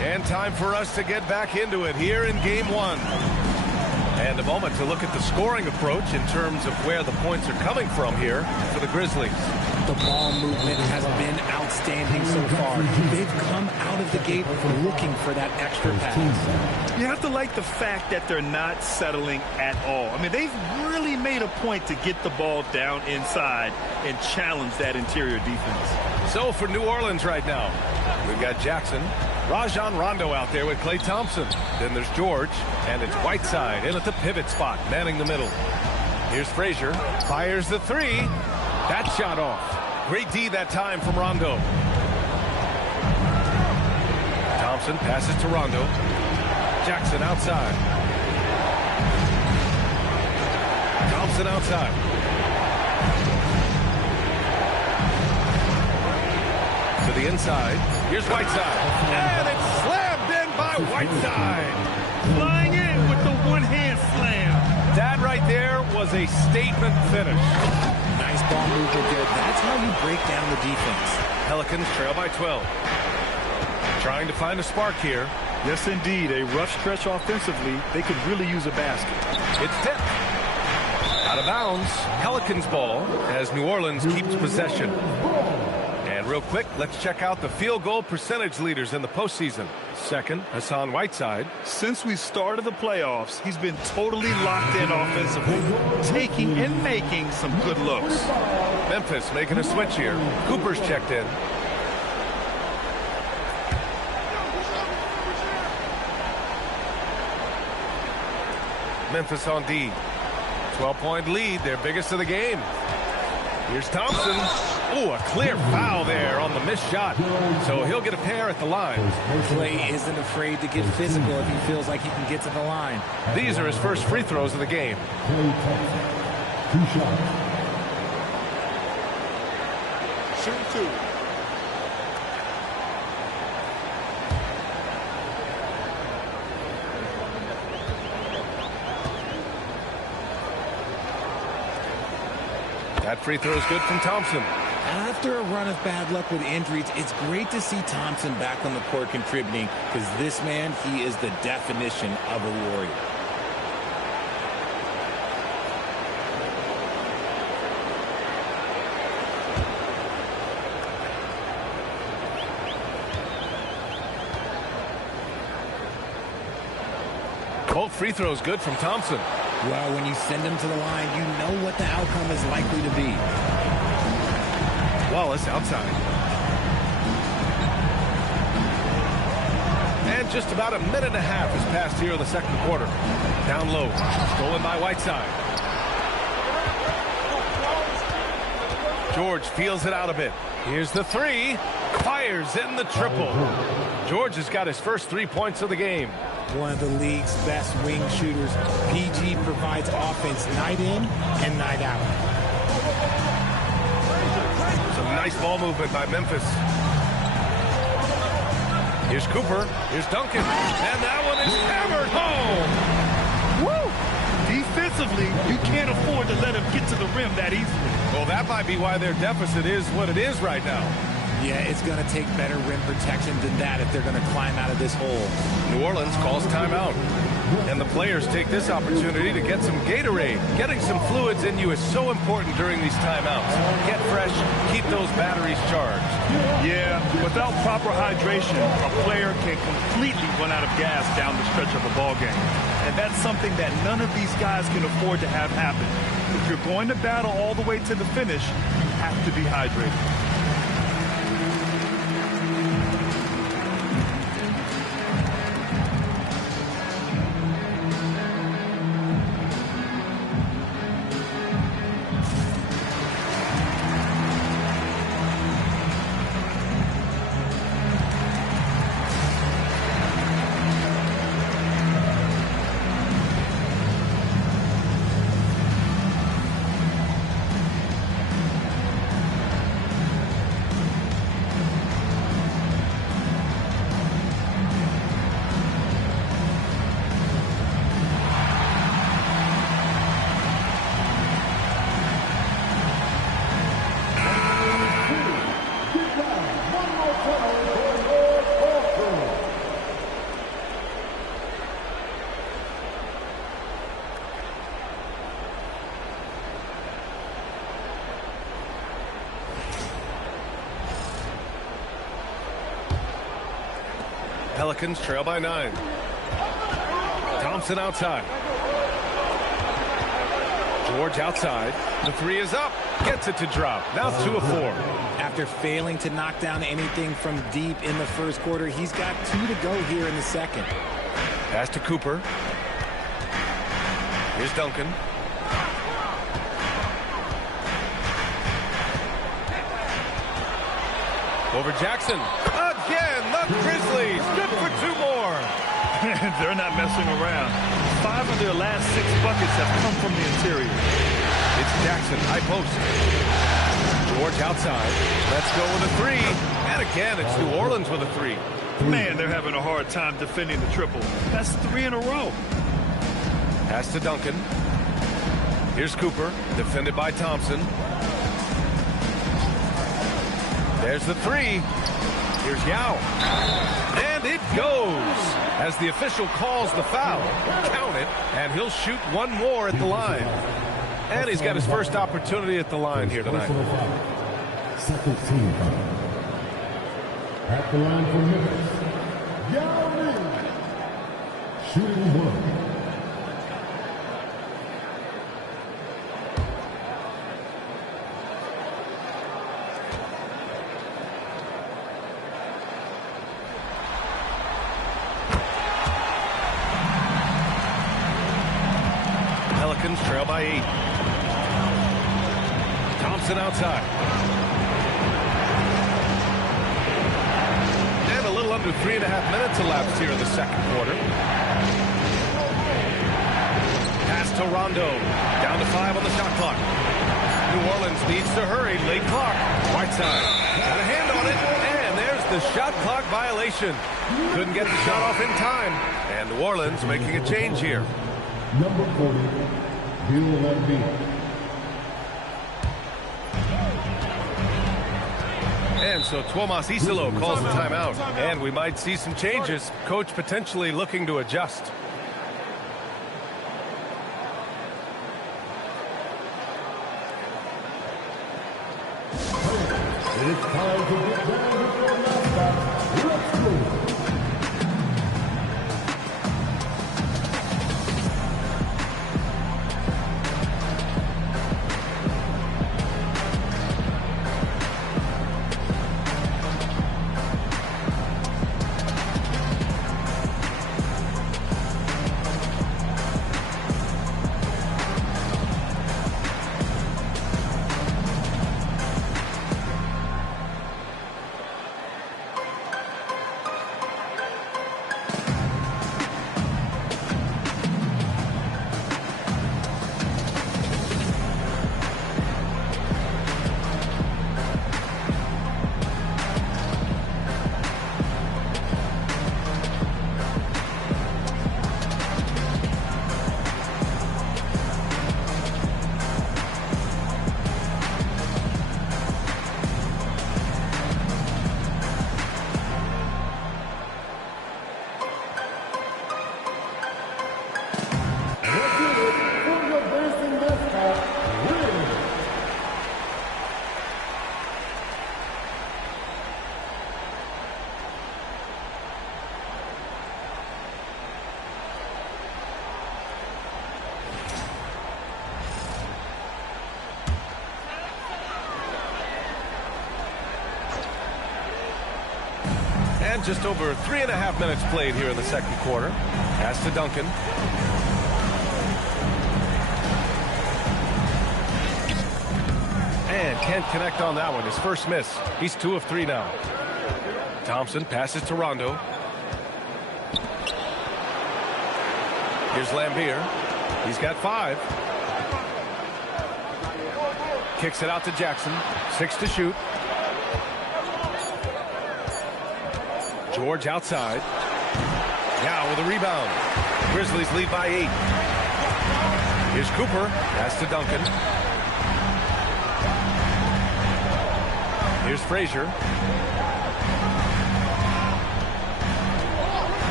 And time for us to get back into it here in game 1. And a moment to look at the scoring approach in terms of where the points are coming from here for the Grizzlies. The ball movement has been outstanding so far. They've come out of the gate looking for that extra pass. You have to like the fact that they're not settling at all. I mean, they've really made a point to get the ball down inside and challenge that interior defense. So for New Orleans right now, we've got Jackson, Rajon Rondo out there with Klay Thompson. Then there's George, and it's Whiteside in at the pivot spot, manning the middle. Here's Frazier, fires the 3. That shot off. Great D that time from Rondo. Thompson passes to Rondo. Jackson outside. Thompson outside. To the inside. Here's Whiteside. And it's slammed in by Whiteside. Flying in with the one-hand slam. That right there was a statement finish. Nice ball movement there. That's how you break down the defense. Pelicans trail by 12. Trying to find a spark here. Yes, indeed. A rough stretch offensively. They could really use a basket. It's tipped. Out of bounds. Pelicans ball as New Orleans keeps possession. And real quick, let's check out the field goal percentage leaders in the postseason. Second, Hassan Whiteside. Since we started the playoffs, he's been totally locked in offensively, taking and making some good looks. Memphis making a switch here. Cooper's checked in. Memphis on D. 12-point lead, their biggest of the game. Here's Thompson. Ooh, a clear foul there on the missed shot. So he'll get a pair at the line. Klay isn't afraid to get physical if he feels like he can get to the line. These are his first free throws of the game. 2 shots. Shoot 2. That free throw is good from Thompson. After a run of bad luck with injuries, it's great to see Thompson back on the court contributing, because this man, he is the definition of a warrior. Both free throws good from Thompson. Well, when you send him to the line, you know what the outcome is likely to be. Wallace outside. And just about a minute and a half has passed here in the second quarter. Down low. Stolen by Whiteside. George feels it out a bit. Here's the 3. Fires in the triple. George has got his first 3 points of the game. One of the league's best wing shooters. PG provides offense night in and night out. Some nice ball movement by Memphis. Here's Cooper. Here's Duncan. And that one is hammered home. Woo! Defensively, you can't afford to let him get to the rim that easily. Well, that might be why their deficit is what it is right now. Yeah, it's going to take better rim protection than that if they're going to climb out of this hole. New Orleans calls timeout. And the players take this opportunity to get some Gatorade. Getting some fluids in you is so important during these timeouts. Get fresh, keep those batteries charged. Yeah, without proper hydration, a player can completely run out of gas down the stretch of a ball game. And that's something that none of these guys can afford to have happen. If you're going to battle all the way to the finish, you have to be hydrated. Pelicans trail by 9. Thompson outside. George outside. The three is up. Gets it to drop. Now 2 of 4. After failing to knock down anything from deep in the first quarter, he's got 2 to go here in the second. Pass to Cooper. Here's Duncan. Over Jackson. Again, the Grizzlies. Good for 2 more. They're not messing around. 5 of their last 6 buckets have come from the interior. It's Jackson, high post. George outside. Let's go with a 3. And again, it's New Orleans with a 3. Man, they're having a hard time defending the triple. That's 3 in a row. Pass to Duncan. Here's Cooper, defended by Thompson. There's the 3. Here's Yao. And it goes as the official calls the foul. Count it, and he'll shoot 1 more at the line. And he's got his first opportunity at the line here tonight. Second team foul. At the line for Memphis, Yao Ming. Shooting 1. Pelicans trail by 8. Thompson outside. And a little under 3.5 minutes elapsed here in the second quarter. Pass to Rondo. Down to 5 on the shot clock. New Orleans needs to hurry. Late clock. Whiteside. Got a hand on it. And there's the shot clock violation. Couldn't get the shot off in time. And New Orleans making a change here. Number 40, Bill Lambie. And so Tuomas Isilo calls the timeout. And we might see some changes. Coach potentially looking to adjust. It's time to get down with your mascot. Let's go. And just over 3.5 minutes played here in the second quarter. Pass to Duncan. And can't connect on that one. His first miss. He's 2 of 3 now. Thompson passes to Rondo. Here's Lambier. He's got 5. Kicks it out to Jackson. 6 to shoot. George outside. Now with a rebound. Grizzlies lead by 8. Here's Cooper. Pass to Duncan. Here's Frazier.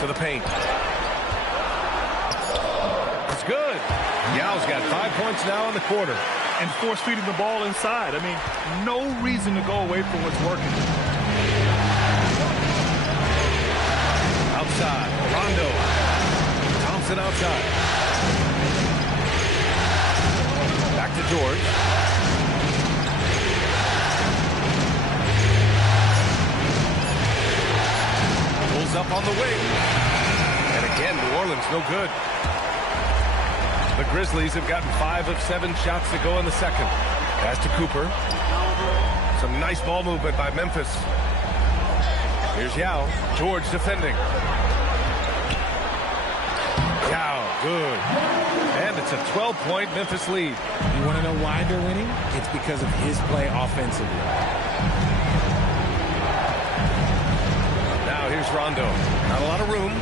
To the paint. It's good. Yao's got 5 points now in the quarter. And force feeding the ball inside. I mean, no reason to go away from what's working. Outside. Rondo. Thompson outside. Back to George. Pulls up on the wing. And again, New Orleans no good. The Grizzlies have gotten 5 of 7 shots to go in the second. Pass to Cooper. Some nice ball movement by Memphis. Here's Yao. George defending. Yao, good. And it's a 12-point Memphis lead. You want to know why they're winning? It's because of his play offensively. Now here's Rondo. Not a lot of room.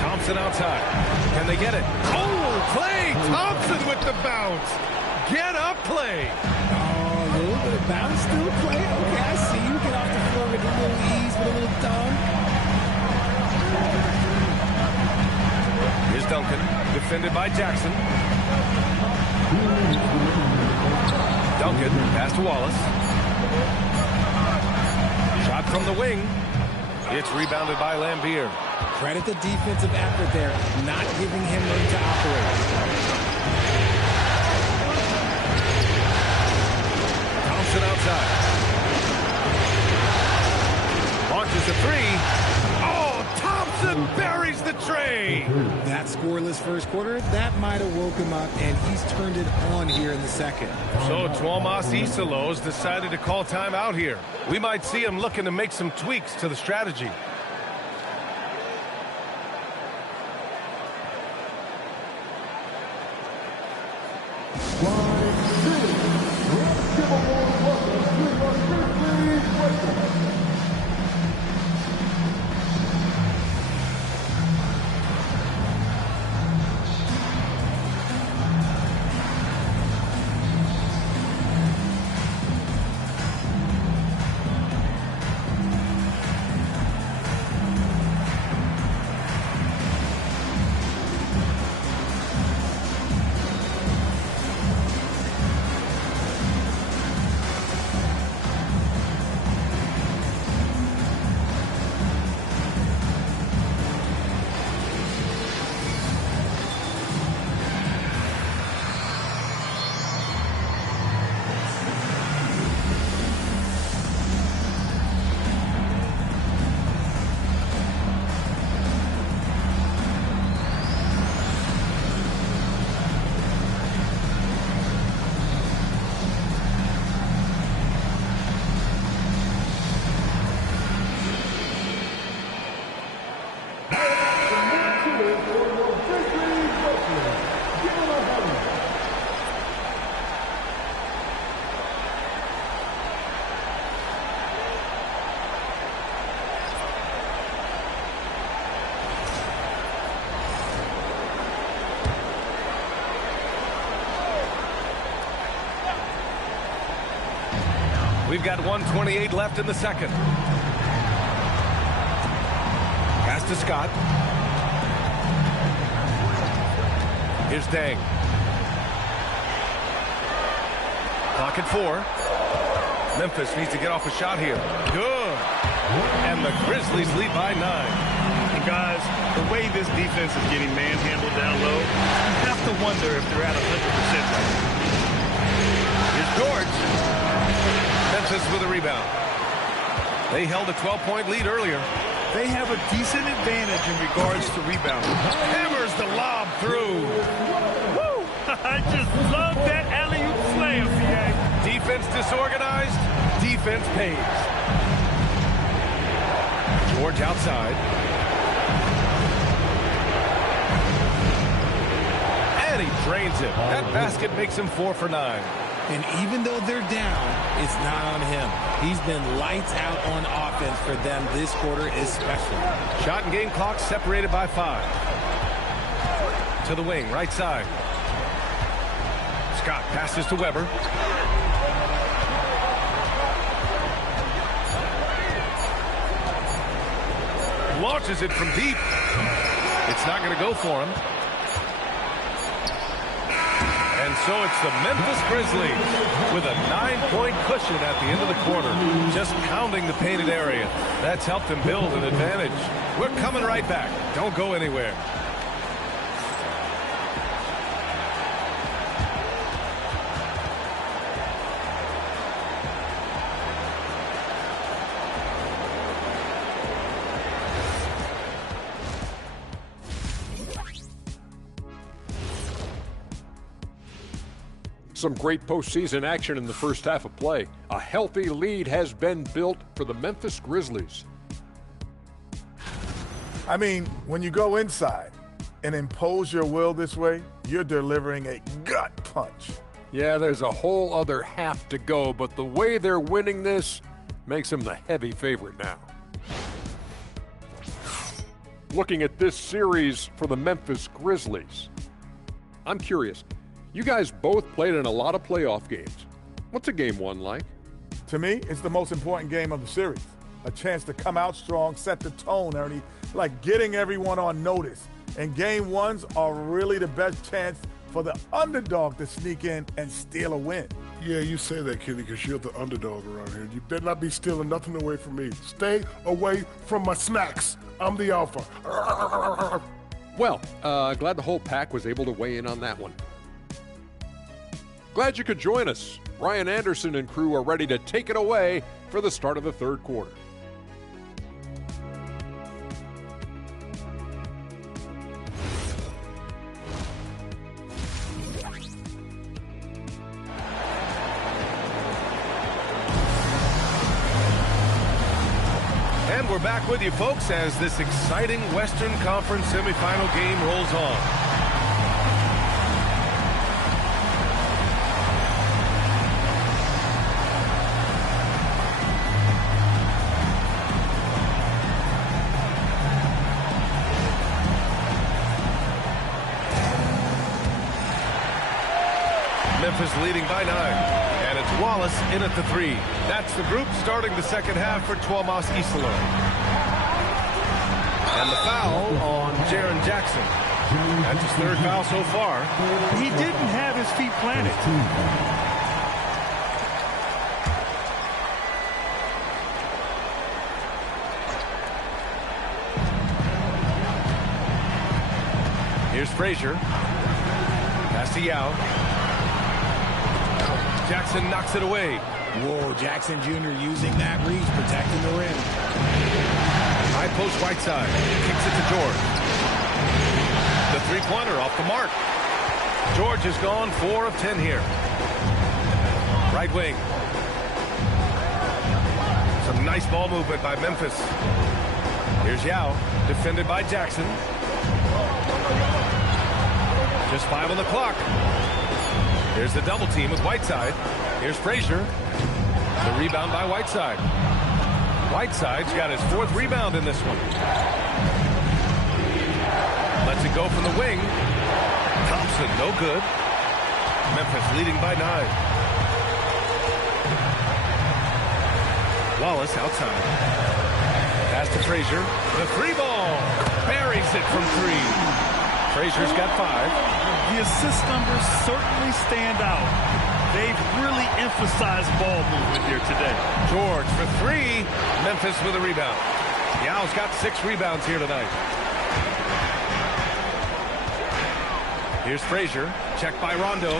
Thompson outside. Can they get it? Oh, Klay Thompson with the bounce. Get up, Klay. Oh, a little bit of bounce, still play. Okay, I see you. Get off the floor with a little ease, with a little dunk. Here's Duncan, defended by Jackson. Duncan, pass to Wallace. Shot from the wing. It's rebounded by Lambier. Credit the defensive effort there, not giving him room to operate. Thompson outside. Launches a 3. Oh, Thompson buries the tray. That scoreless first quarter, that might have woke him up, and he's turned it on here in the second. So Tuomas Isalos decided to call timeout here. We might see him looking to make some tweaks to the strategy. We've got 1:28 left in the second. Pass to Scott. Here's Dang. Clock at 4. Memphis needs to get off a shot here. Good. And the Grizzlies lead by 9. And guys, the way this defense is getting manhandled down low, you have to wonder if they're at 100% right now. Here's George. Memphis with a rebound. They held a 12-point lead earlier. They have a decent advantage in regards to rebounding. Hammers the lob through. Woo! I just love that alley-oop slam, CA. Defense disorganized. Defense pays. George outside. And he drains it. That basket makes him 4 for 9. And even though they're down, it's not on him. He's been lights out on offense for them this quarter especially. Shot and game clock separated by 5. To the wing, right side. Scott passes to Weber. Launches it from deep. It's not going to go for him. And so it's the Memphis Grizzlies with a 9-point cushion at the end of the quarter, just pounding the painted area. That's helped them build an advantage. We're coming right back. Don't go anywhere. Some great postseason action in the first half of play. A healthy lead has been built for the Memphis Grizzlies. I mean, when you go inside and impose your will this way, you're delivering a gut punch. Yeah, there's a whole other half to go, but the way they're winning this makes them the heavy favorite now. Looking at this series for the Memphis Grizzlies, I'm curious. You guys both played in a lot of playoff games. What's a game one like? To me, it's the most important game of the series. A chance to come out strong, set the tone, Ernie, like getting everyone on notice. And game ones are really the best chance for the underdog to sneak in and steal a win. Yeah, you say that, Kenny, because you're the underdog around here. You better not be stealing nothing away from me. Stay away from my snacks. I'm the alpha. Well, glad the whole pack was able to weigh in on that one. Glad you could join us. Ryan Anderson and crew are ready to take it away for the start of the third quarter. And we're back with you, folks, as this exciting Western Conference semifinal game rolls on. Memphis leading by 9, and it's Wallace in at the 3. That's the group starting the second half for Tuomas Isilö. And the foul on Jaren Jackson. That's his third foul so far. He didn't have his feet planted. Here's Frazier. Pass to Yao. Jackson knocks it away. Whoa, Jackson Jr. using that reach, protecting the rim. High post right side. Kicks it to George. The three-pointer off the mark. George has gone 4 of 10 here. Right wing. Some nice ball movement by Memphis. Here's Yao, defended by Jackson. Just 5 on the clock. Here's the double team with Whiteside. Here's Frazier. The rebound by Whiteside. Whiteside's got his 4th rebound in this one. Lets it go from the wing. Thompson, no good. Memphis leading by 9. Wallace outside. Pass to Frazier. The 3-ball. Buries it from 3. Frazier's got 5. The assist numbers certainly stand out. They've really emphasized ball movement here today. George for 3. Memphis with a rebound. Yao's got 6 rebounds here tonight. Here's Frazier. Checked by Rondo.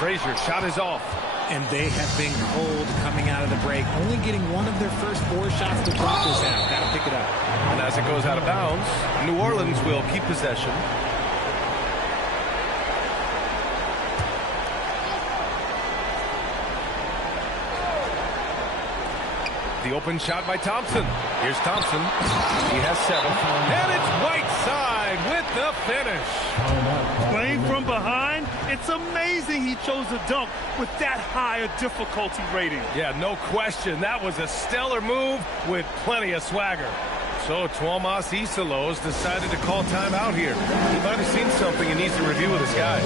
Frazier shot is off. And they have been cold coming out of the break, only getting one of their first 4 shots to drop this out. Got to pick it up. And as it goes out of bounds, New Orleans will keep possession. The open shot by Thompson. Here's Thompson. He has 7. And it's Whiteside with the finish. Playing from behind, it's amazing he chose to dunk with that higher difficulty rating. Yeah, no question. That was a stellar move with plenty of swagger. So Tuomas Isalos decided to call timeout here. He might have seen something he needs to review with his guys.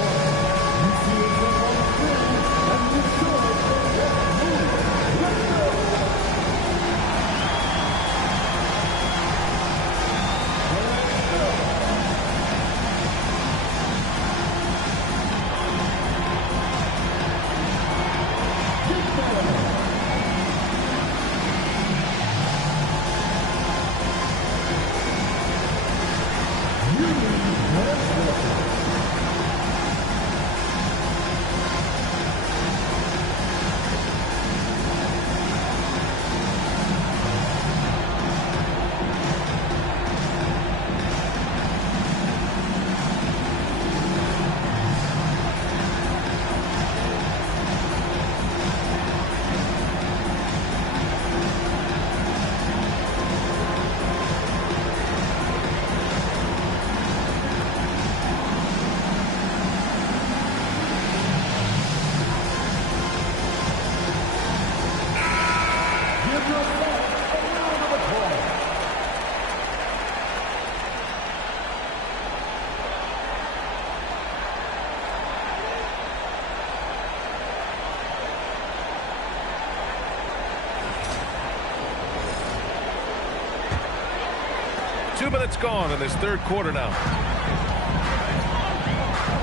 2 minutes gone in this third quarter now.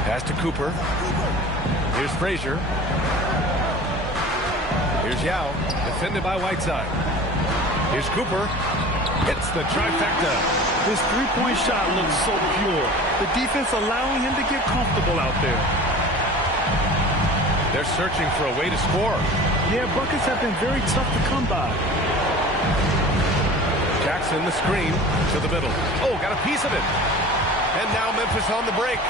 Pass to Cooper. Here's Frazier. Here's Yao, defended by Whiteside. Here's Cooper. Hits the trifecta. His three-point shot looks so pure. The defense allowing him to get comfortable out there. They're searching for a way to score. Yeah, buckets have been very tough to come by. Jackson, the screen to the middle. Oh, got a piece of it. And now Memphis on the break.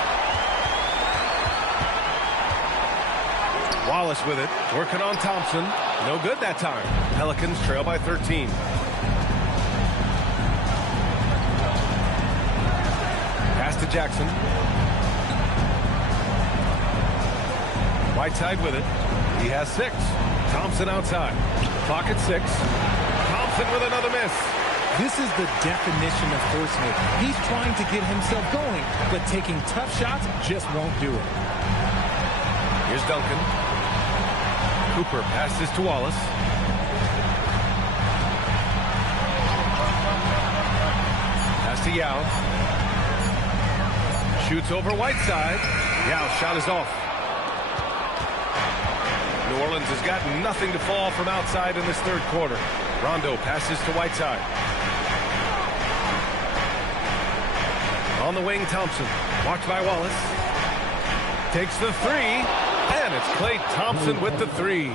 Wallace with it, working on Thompson. No good that time. Pelicans trail by 13. Pass to Jackson. Whiteside with it. He has 6. Thompson outside. Clock at 6. Thompson with another miss. This is the definition of force-making. He's trying to get himself going, but taking tough shots just won't do it. Here's Duncan. Cooper passes to Wallace. Pass to Yao. Shoots over Whiteside. Yao shot is off. New Orleans has got nothing to fall from outside in this third quarter. Rondo passes to Whiteside. On the wing, Thompson. Blocked by Wallace. Takes the 3. And it's Klay Thompson with the 3.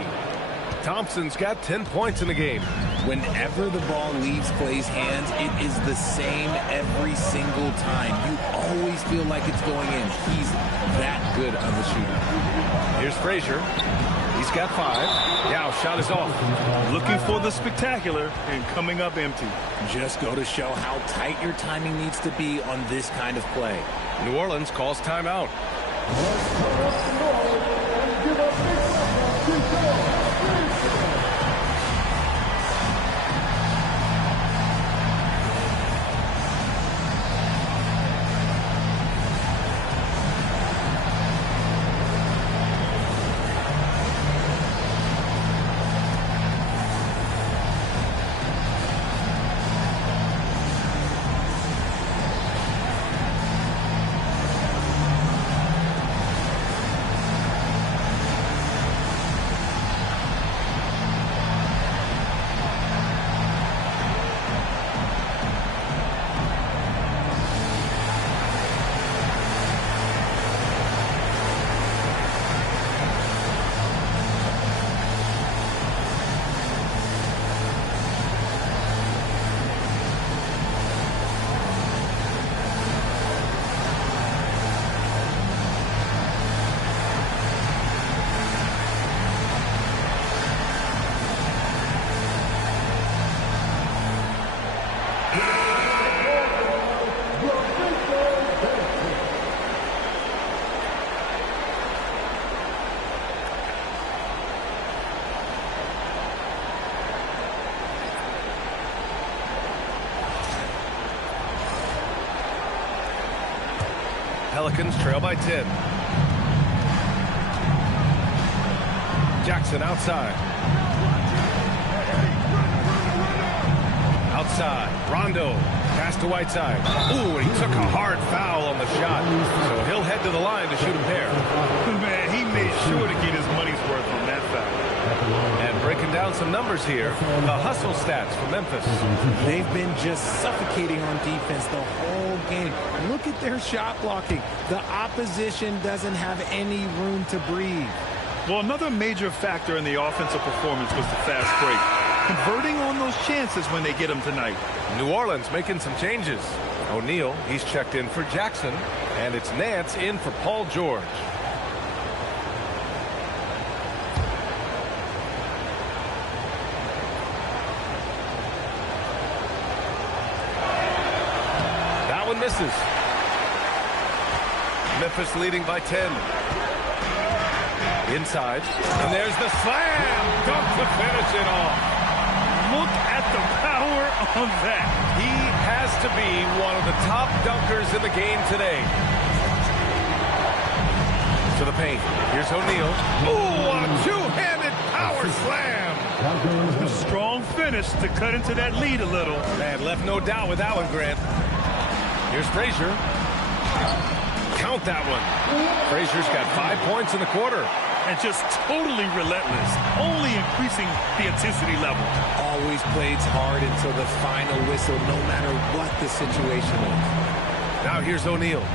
Thompson's got 10 points in the game. Whenever the ball leaves Klay's hands, it is the same every single time. You always feel like it's going in. He's that good of a shooter. Here's Frazier. He's got 5. Yao shot is off. Looking for the spectacular and coming up empty. Just go to show how tight your timing needs to be on this kind of play. New Orleans calls timeout. Pelicans trail by 10. Jackson outside. Outside, Rondo. Pass to Whiteside. Ooh, and he took a hard foul on the shot. So he'll head to the line to shoot a pair. Man, he made sure to get his money's worth on that foul. And breaking down some numbers here, the hustle stats for Memphis. They've been just suffocating on defense the whole game. Look at their shot blocking. The opposition doesn't have any room to breathe. Well, another major factor in the offensive performance was the fast break. Converting on those chances when they get them tonight. New Orleans making some changes. O'Neal, he's checked in for Jackson. And it's Nance in for Paul George. That one misses. Memphis leading by 10. Inside. And there's the slam. Dunk to finish it off. Look at the power on that. He has to be one of the top dunkers in the game today. To the paint. Here's O'Neal. Ooh, a two-handed power slam. A strong finish to cut into that lead a little. Man, left no doubt with that one, Grant. Here's Frazier. Count that one. Frazier's got 5 points in the quarter. And just totally relentless, only increasing the intensity level. Always plays hard until the final whistle, no matter what the situation is. Now here's O'Neal.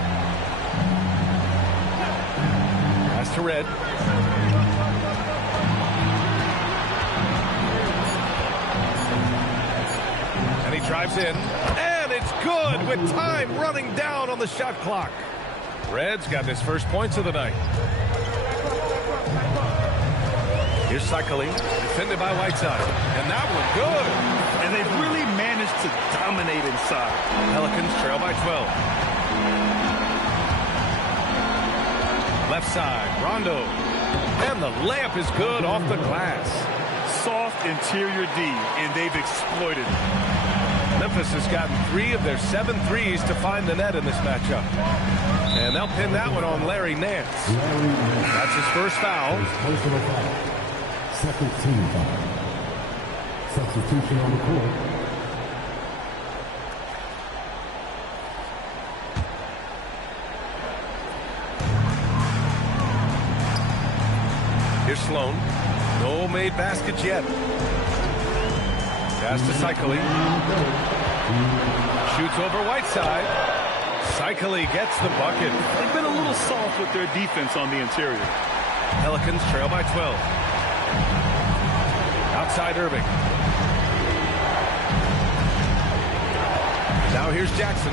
Pass to Red. And he drives in. And it's good with time running down on the shot clock. Red's got his first points of the night. Here's Cycling, defended by Whiteside. And that one good. And they've really managed to dominate inside. Pelicans trail by 12. Left side, Rondo. And the layup is good off the glass. Soft interior D, and they've exploited it. Memphis has gotten 3 of their 7 threes to find the net in this matchup. And they'll pin that one on Larry Nance. That's his first foul. Second team foul. Substitution on the court. Here's Sloan. No made baskets yet. Pass to Cycling. Shoots over Whiteside. Cycling gets the bucket. They've been a little soft with their defense on the interior. Pelicans trail by 12. Outside Irving. Now here's Jackson.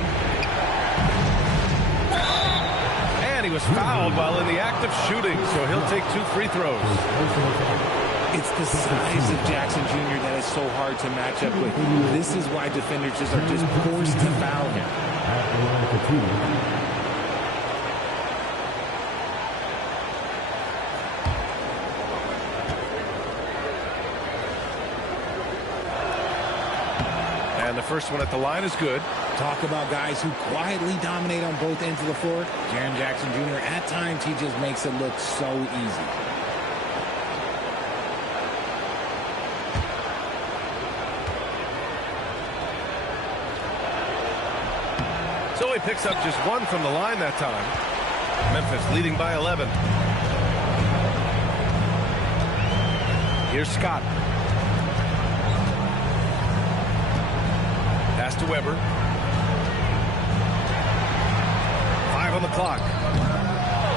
And he was fouled while in the act of shooting, so he'll take 2 free throws. It's the size of Jackson Jr. that is so hard to match up with. This is why defenders are just forced to foul him. And the first one at the line is good. Talk about guys who quietly dominate on both ends of the floor. Jaren Jackson Jr., at times, he just makes it look so easy. So he picks up just 1 from the line that time. Memphis leading by 11. Here's Scott. Pass to Weber. 5 on the clock.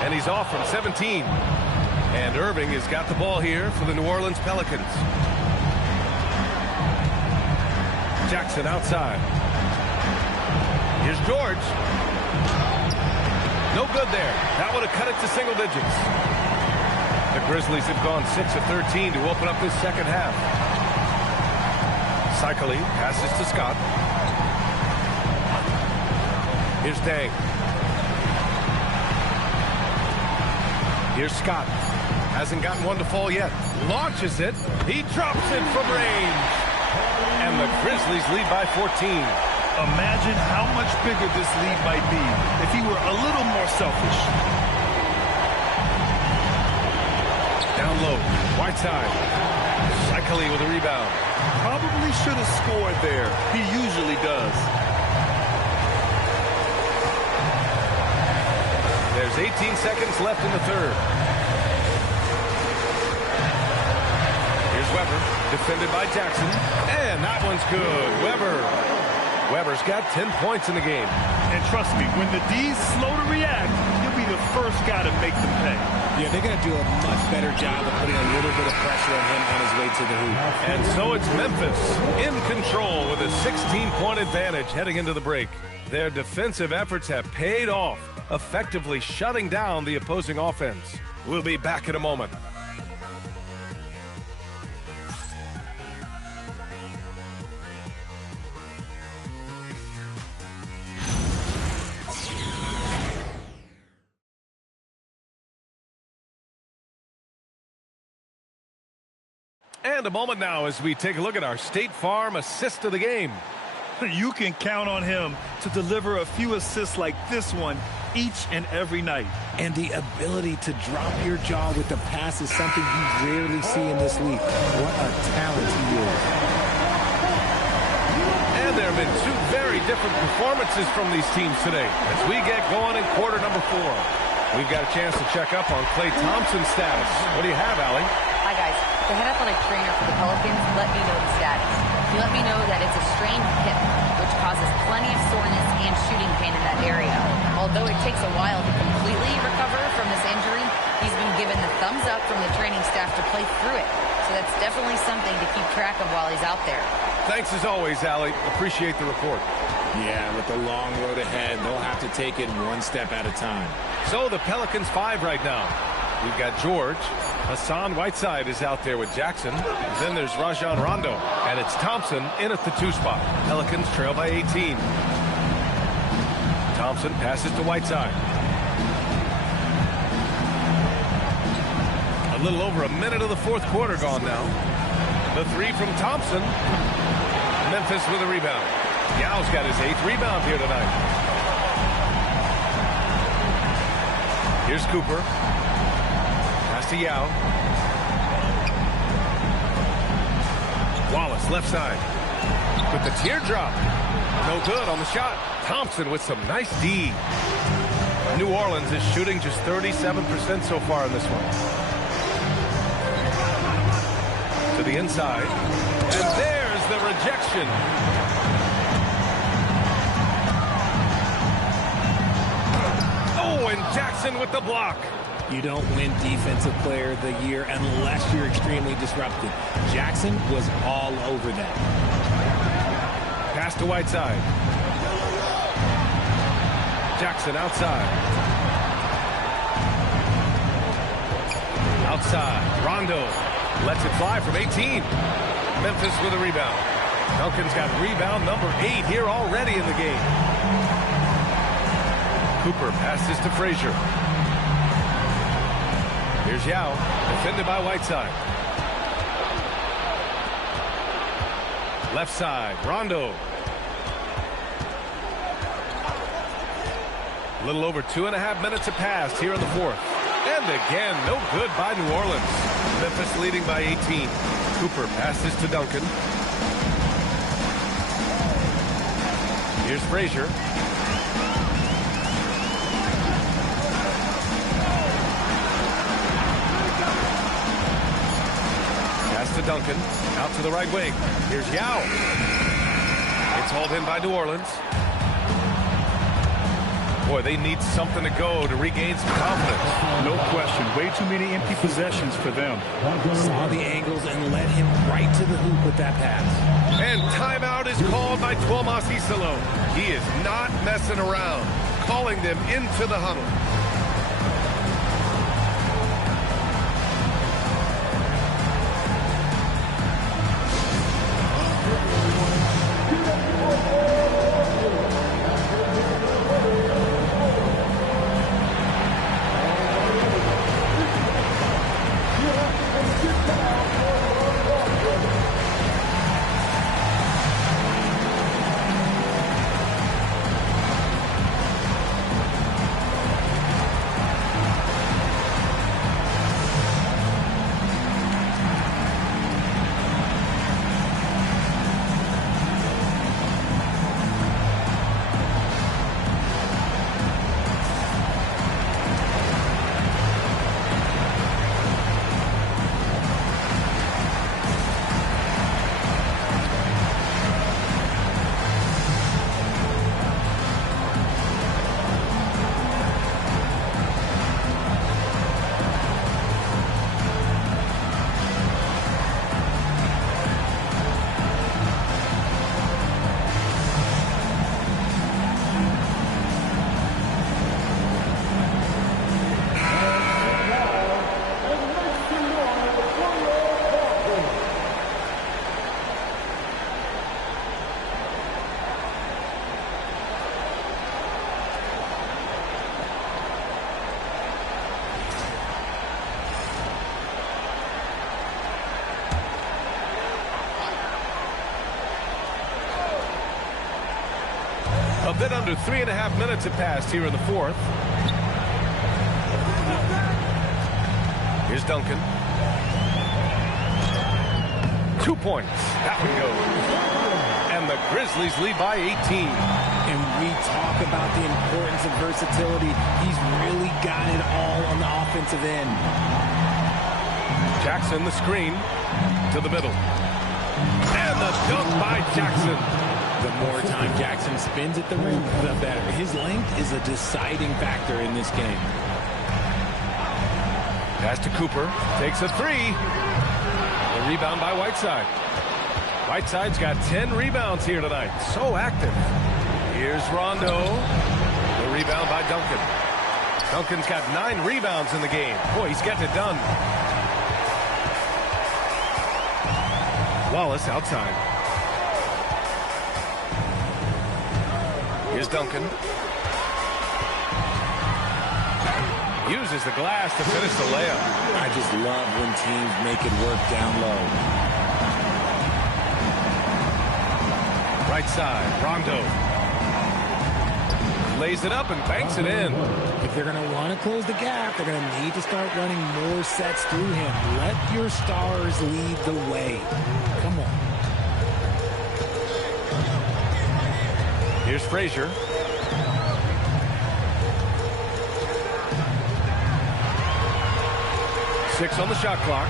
And he's off from 17. And Irving has got the ball here for the New Orleans Pelicans. Jackson outside. Here's George. No good there. That would have cut it to single digits. The Grizzlies have gone 6 of 13 to open up this second half. Cycling passes to Scott. Here's Dang. Here's Scott. Hasn't gotten one to fall yet. Launches it. He drops it from range. And the Grizzlies lead by 14. Imagine how much bigger this lead might be if he were a little more selfish. Down low, right side. Shikali with a rebound. Probably should have scored there. He usually does. There's 18 seconds left in the third. Here's Weber, defended by Jackson. And that one's good. Weber's got 10 points in the game. And trust me, when the D's slow to react, he'll be the first guy to make them pay. Yeah, they're going to do a much better job of putting a little bit of pressure on him on his way to the hoop. And so it's Memphis in control with a 16-point advantage heading into the break. Their defensive efforts have paid off, effectively shutting down the opposing offense. We'll be back in a moment. And a moment now as we take a look at our State Farm assist of the game. You can count on him to deliver a few assists like this one each and every night. And the ability to drop your jaw with the pass is something you rarely see in this league. What a talent he is. And there have been two very different performances from these teams today as we get going in quarter number 4. We've got a chance to check up on Klay Thompson's status. What do you have, Allie? Hi, guys. The head athletic trainer for the Pelicans let me know the status. He let me know that it's a strained hip, which causes plenty of soreness and shooting pain in that area. Although it takes a while to completely recover from this injury, he's been given the thumbs up from the training staff to play through it. So that's definitely something to keep track of while he's out there. Thanks as always, Allie. Appreciate the report. Yeah, with the long road ahead, they'll have to take it one step at a time. So the Pelicans 5 right now. We've got George. Hassan Whiteside is out there with Jackson. Then there's Rajon Rondo. And it's Thompson in at the 2 spot. Pelicans trail by 18. Thompson passes to Whiteside. A little over a minute of the fourth quarter gone now. The 3 from Thompson. Memphis with a rebound. Yao's got his 8th rebound here tonight. Here's Cooper. Pass to Yao. Wallace, left side. With the teardrop. No good on the shot. Thompson with some nice D. New Orleans is shooting just 37% so far in this one. To the inside. And there's the rejection. Oh, and Jackson with the block. You don't win Defensive Player of the Year unless you're extremely disruptive. Jackson was all over that. Pass to Whiteside. Jackson outside. Outside. Rondo lets it fly from 18. Memphis with a rebound. Duncan's got rebound number 8 here already in the game. Cooper passes to Frazier. Here's Yao, defended by Whiteside. Left side, Rondo. A little over 2.5 minutes have passed here in the fourth. And again, no good by New Orleans. Memphis leading by 18. Cooper passes to Duncan. Here's Frazier. To Duncan, out to the right wing. Here's Yao. It's hauled in by New Orleans. Boy, they need something to go to regain some confidence. No question. Way too many empty possessions for them. Saw the angles and led him right to the hoop with that pass. And timeout is called by Tuomas Isalo. He is not messing around, calling them into the huddle. A bit under 3.5 minutes have passed here in the fourth. Here's Duncan. 2 points. That one goes. And the Grizzlies lead by 18. And we talk about the importance of versatility. He's really got it all on the offensive end. Jackson, the screen to the middle. And the dunk by Jackson. The more time Jackson spends at the rim, the better. His length is a deciding factor in this game. Pass to Cooper. Takes a three. The rebound by Whiteside. Whiteside's got 10 rebounds here tonight. So active. Here's Rondo. The rebound by Duncan. Duncan's got 9 rebounds in the game. Boy, he's getting it done. Wallace outside. Here's Duncan. Uses the glass to finish the layup. I just love when teams make it work down low. Right side, Rondo. Lays it up and banks it in. If they're going to want to close the gap, they're going to need to start running more sets through him. Let your stars lead the way. Come on. Here's Frazier. Six on the shot clock.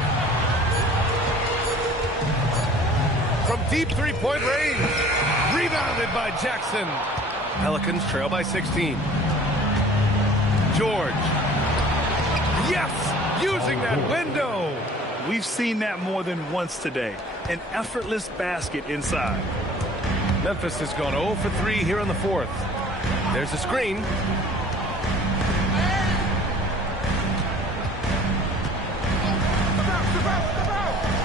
From deep three-point range. Rebounded by Jackson. Pelicans trail by 16. George. Yes! Using that window. We've seen that more than once today. An effortless basket inside. Memphis has gone 0 for 3 here in the fourth. There's a screen.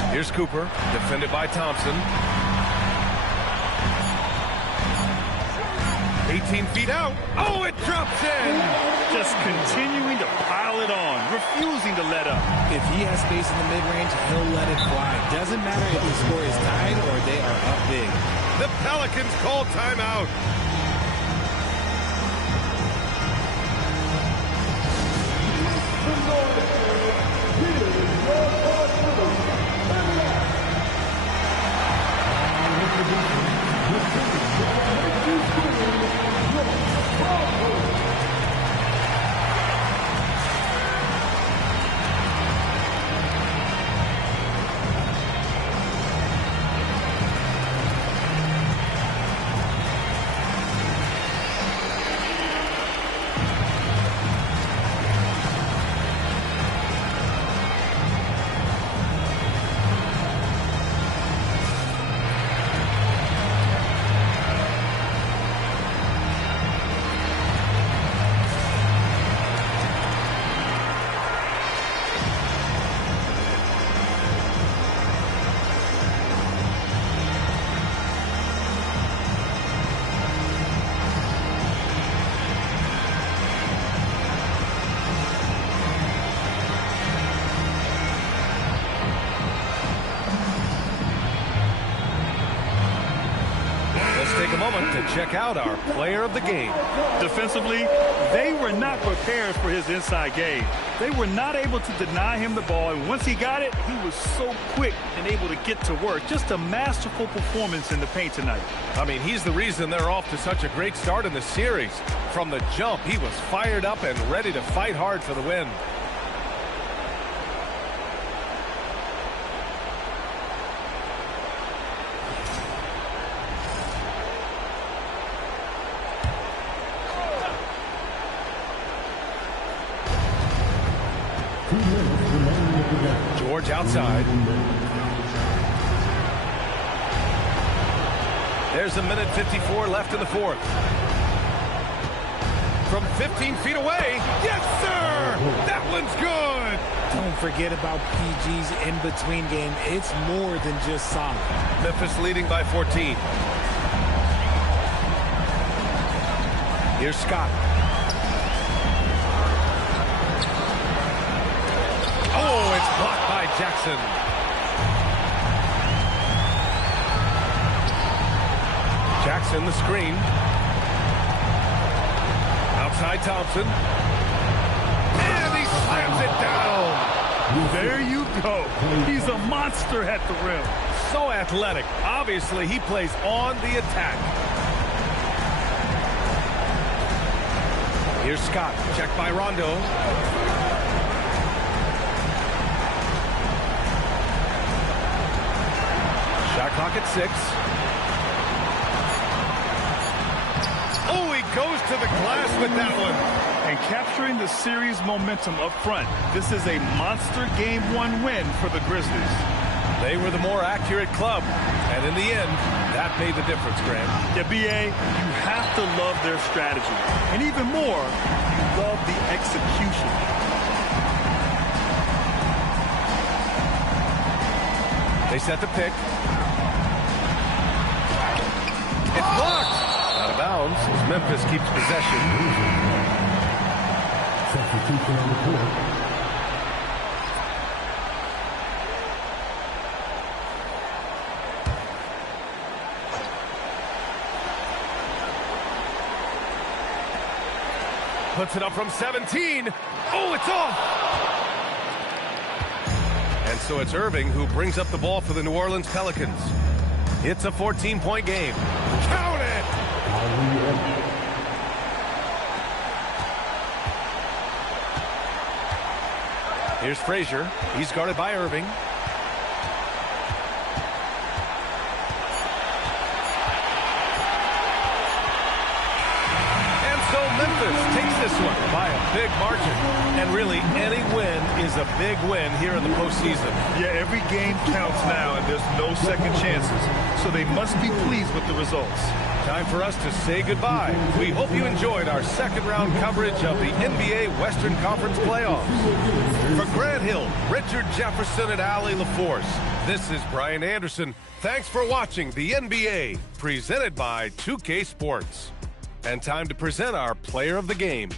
Here's Cooper, defended by Thompson. 18 feet out. Oh, it drops in. Just continuing to pile it on, refusing to let up. If he has space in the mid-range, he'll let it fly. Doesn't matter if the score is tied or they are up big. The Pelicans call timeout. To check out our player of the game. Defensively, they were not prepared for his inside game. They were not able to deny him the ball, and once he got it, he was so quick and able to get to work. Just a masterful performance in the paint tonight. I mean, he's the reason they're off to such a great start in the series. From the jump, he was fired up and ready to fight hard for the win. George outside. There's a minute 54 left in the fourth. From 15 feet away. Yes, sir! That one's good! Don't forget about PG's in-between game. It's more than just solid. Memphis leading by 14. Here's Scott. Oh, it's blocked by Jackson. Jackson, the screen. Thompson. And he slams it down. There you go. He's a monster at the rim. So athletic. Obviously, he plays on the attack. Here's Scott. Checked by Rondo. Shot clock at 6. Oh, he goes to the glass with that one. And capturing the series momentum up front. This is a monster Game 1 win for the Grizzlies. They were the more accurate club. And in the end, that made the difference, Grant. Yeah, B.A., you have to love their strategy. And even more, you love the execution. They set the pick. It's blocked. Out of bounds as Memphis keeps possession. Substitution on the court. Puts it up from 17. Oh, it's off. And so it's Irving who brings up the ball for the New Orleans Pelicans. It's a 14-point game. Count it! Here's Frazier. He's guarded by Irving. Memphis takes this one by a big margin. And really, any win is a big win here in the postseason. Yeah, every game counts now, and there's no second chances. So they must be pleased with the results. Time for us to say goodbye. We hope you enjoyed our second round coverage of the NBA Western Conference playoffs. For Grant Hill, Richard Jefferson, and Allie LaForce, this is Brian Anderson. Thanks for watching the NBA, presented by 2K Sports. And time to present our player of the game.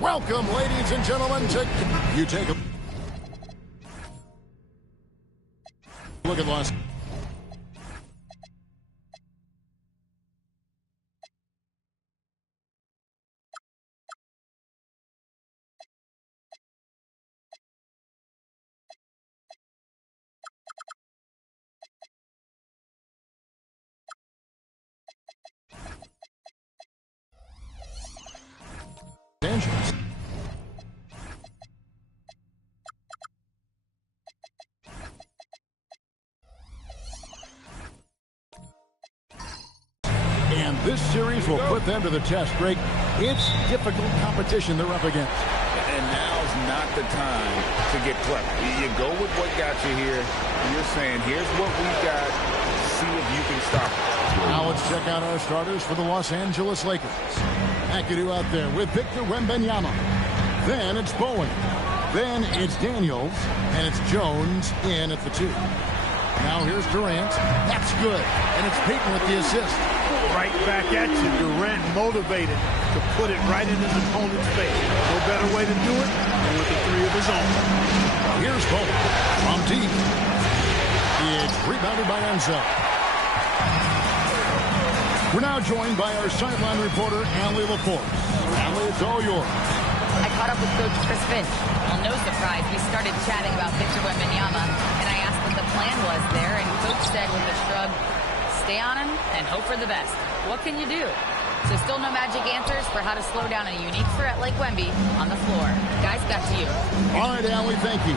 Welcome, ladies and gentlemen, to you take a look at Los Angeles. And this series will put them to the test, Greg. It's difficult competition they're up against. And now's not the time to get clever. You go with what got you here. You're saying, here's what we've got. See if you can stop it. Now let's check out our starters for the Los Angeles Lakers. McAdoo out there with Victor Wembanyama. Then it's Bowen. Then it's Daniels. And it's Jones in at the 2. Now here's Durant. That's good. And it's Payton with the assist. Right back at you. Durant motivated to put it right in his opponent's face. No better way to do it than with the 3 of his own. Here's Bowen from deep. It's rebounded by Enzo. We're now joined by our sideline reporter, Allie LaForce. Allie, it's all yours. I caught up with Coach Chris Finch. Well, no surprise, we started chatting about Victor Wembanyama, and I asked what the plan was there, and Coach said with a shrug, stay on him and hope for the best. What can you do? So still no magic answers for how to slow down a unique threat like Wemby on the floor. Guys, back to you. All right, Allie, thank you.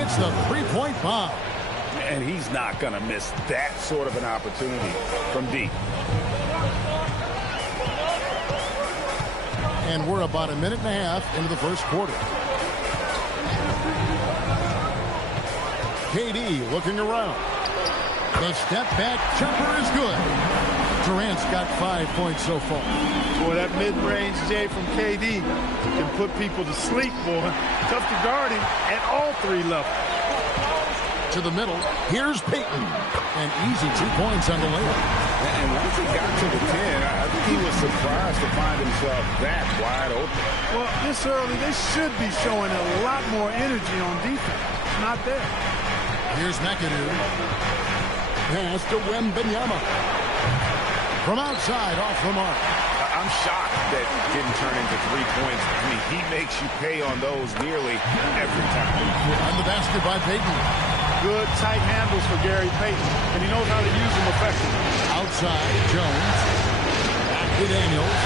It's the three-point bomb. And he's not going to miss that sort of an opportunity from deep. And we're about a minute and a half into the first quarter. KD looking around. The step back jumper is good. Durant's got 5 points so far. Boy, that mid-range J from KD can put people to sleep, boy. Tough to guard him at all 3 levels. To the middle, here's Payton. An easy 2 points on the layup. And once he got to the 10, I think he was surprised to find himself that wide open. Well, this early, they should be showing a lot more energy on defense. It's not there. Here's McAdoo. Pass to Wembanyama. From outside, off the mark. I'm shocked that it didn't turn into 3 points. I mean, he makes you pay on those nearly every time. And the basket by Payton. Good, tight handles for Gary Payton, and he knows how to use them effectively. Outside, Jones. Back to Daniels.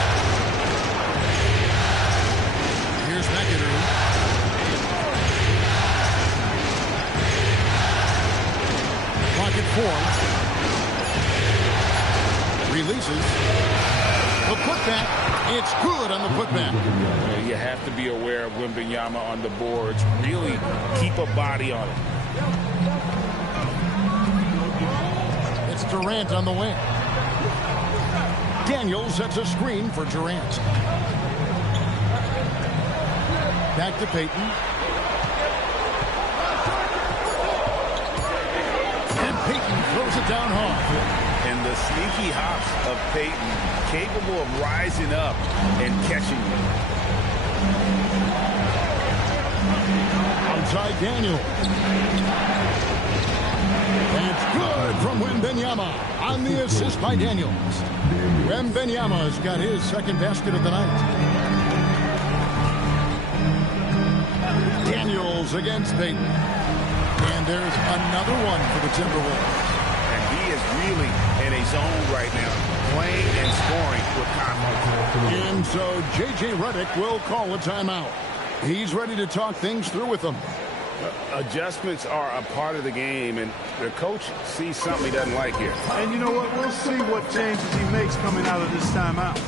Here's McAdoo. Pocket forms. Releases. The putback. It's good on the putback. You have to be aware of Wembanyama on the boards. Really keep a body on him. It's Durant on the wing. Daniels sets a screen for Durant. Back to Payton. And Payton throws it down hard. And the sneaky hops of Payton, capable of rising up and catching them. Outside Daniels. It's good from Wembanyama on the assist by Daniels. Wembanyama's got his second basket of the night. Daniels against Payton. And there's another one for the Timberwolves. And he is really in a zone right now, playing and scoring with confidence. And so J.J. Redick will call a timeout. He's ready to talk things through with them. Adjustments are a part of the game, and the coach sees something he doesn't like here. And you know what? We'll see what changes he makes coming out of this timeout.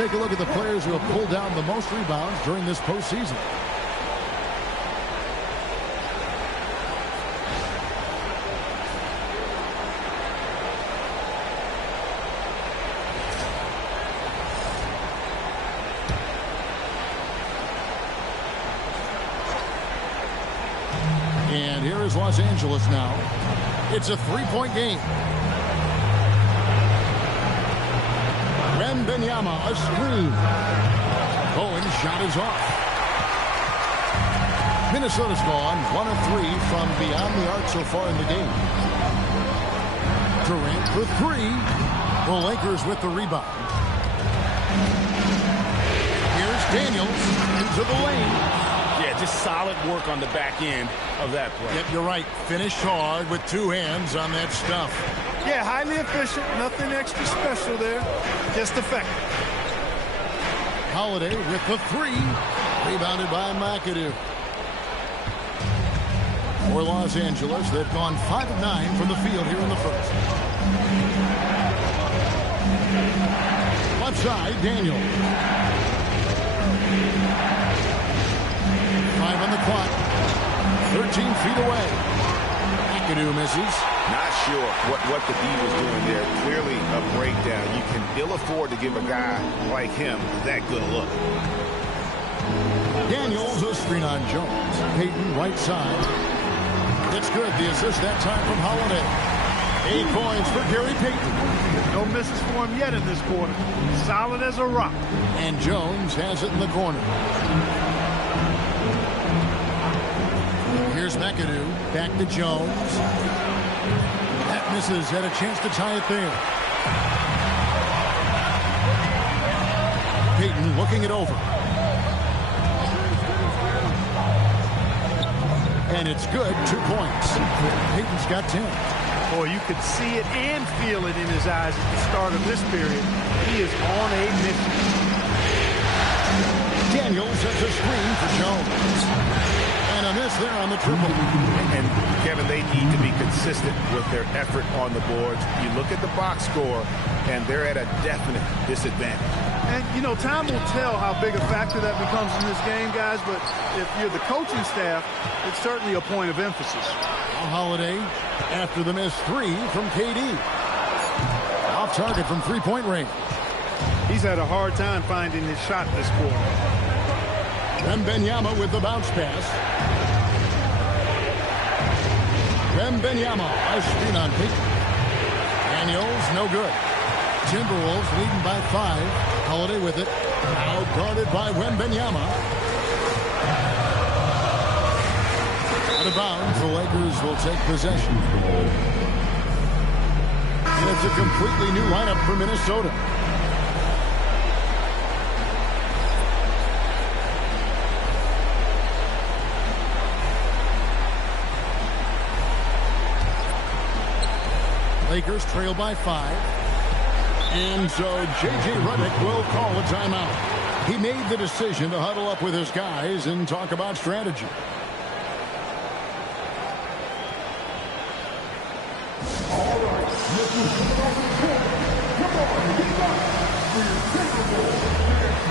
take a look at the players who have pulled down the most rebounds during this postseason. And here is Los Angeles now. It's a three-point game. Wembanyama, a screen. Bowen's shot is off. Minnesota's gone 1 of 3 from beyond the arc so far in the game. Durant for 3. The Lakers with the rebound. Here's Daniels into the lane. Yeah, just solid work on the back end of that play. Yep, you're right. Finished hard with 2 hands on that stuff. Yeah, highly efficient. Nothing extra special there. Just effective. Holiday with the 3. Rebounded by McAdoo. For Los Angeles, they've gone 5 of 9 from the field here in the first. Left side, Daniel. 5 on the clock. 13 feet away. McAdoo misses. Not sure what the D was doing there. Clearly a breakdown. You can ill afford to give a guy like him that good look. Daniels, a screen on Jones. Payton, right side. It's good. The assist that time from Holiday. 8 points for Gary Payton. No misses for him yet in this quarter. Solid as a rock. And Jones has it in the corner. Here's McAdoo. Back to Jones. That misses. Had a chance to tie it there. Payton looking it over. And it's good. 2 points. Payton's got 10. Boy, you could see it and feel it in his eyes at the start of this period. He is on a mission. Daniels sets a screen for Jones. And a miss there on the triple. And Kevin, they need to be consistent with their effort on the boards. You look at the box score, and they're at a definite disadvantage. And, you know, time will tell how big a factor that becomes in this game, guys, but if you're the coaching staff, it's certainly a point of emphasis. Holiday after the missed 3 from KD. Off target from three-point range. He's had a hard time finding his shot this quarter. Wembanyama with the bounce pass. Wembanyama, a screen on Payton. Daniels, no good. Timberwolves leading by 5. Holiday with it. Now guarded by Wembanyama. Out of bounds, the Lakers will take possession. And it's a completely new lineup for Minnesota. Lakers trail by 5. And so J.J. Redick will call a timeout. He made the decision to huddle up with his guys and talk about strategy. All right, Mr. Come on, be back for your capable answer.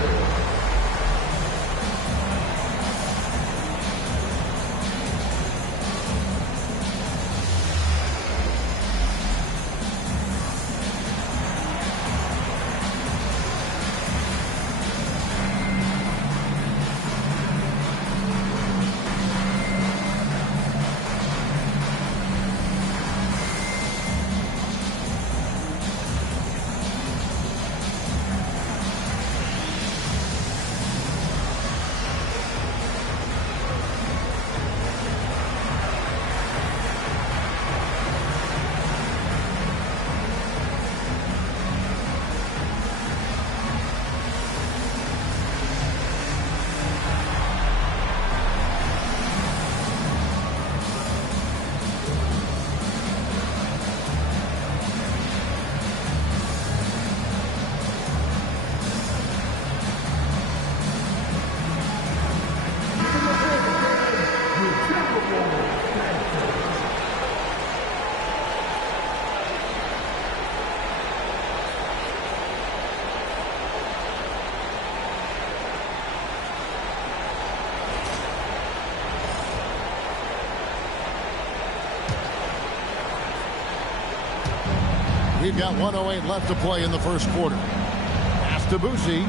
We've got 1:08 left to play in the first quarter. Pass to Boosie.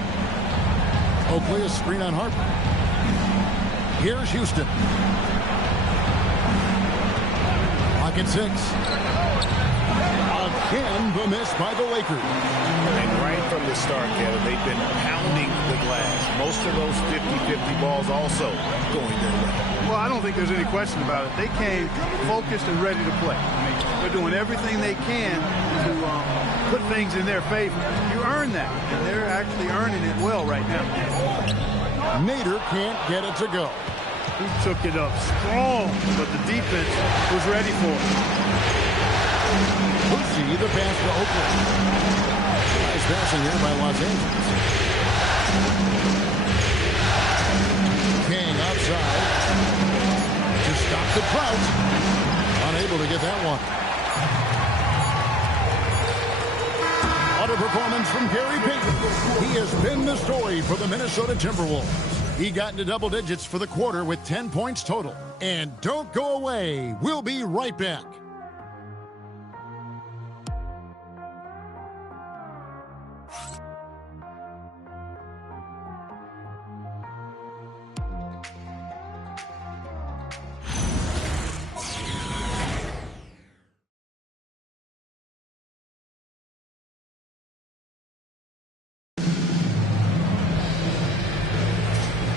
Oakley, a screen on Harper. Here's Houston. Pocket 6. Again, the miss by the Lakers. And right from the start, Kevin, they've been pounding the glass. Most of those 50-50 balls also going their way. Well, I don't think there's any question about it. They came focused and ready to play. They're doing everything they can to put things in their favor. You earn that, and they're actually earning it well right now. Nader can't get it to go. He took it up strong, but the defense was ready for it. Boosie, the pass to Oakland. Nice passing here by Los Angeles. King outside to stop the Trout. Unable to get that one. What a performance from Gary Payton. He has been the story for the Minnesota Timberwolves. He got into double digits for the quarter with 10 points total. And don't go away. We'll be right back.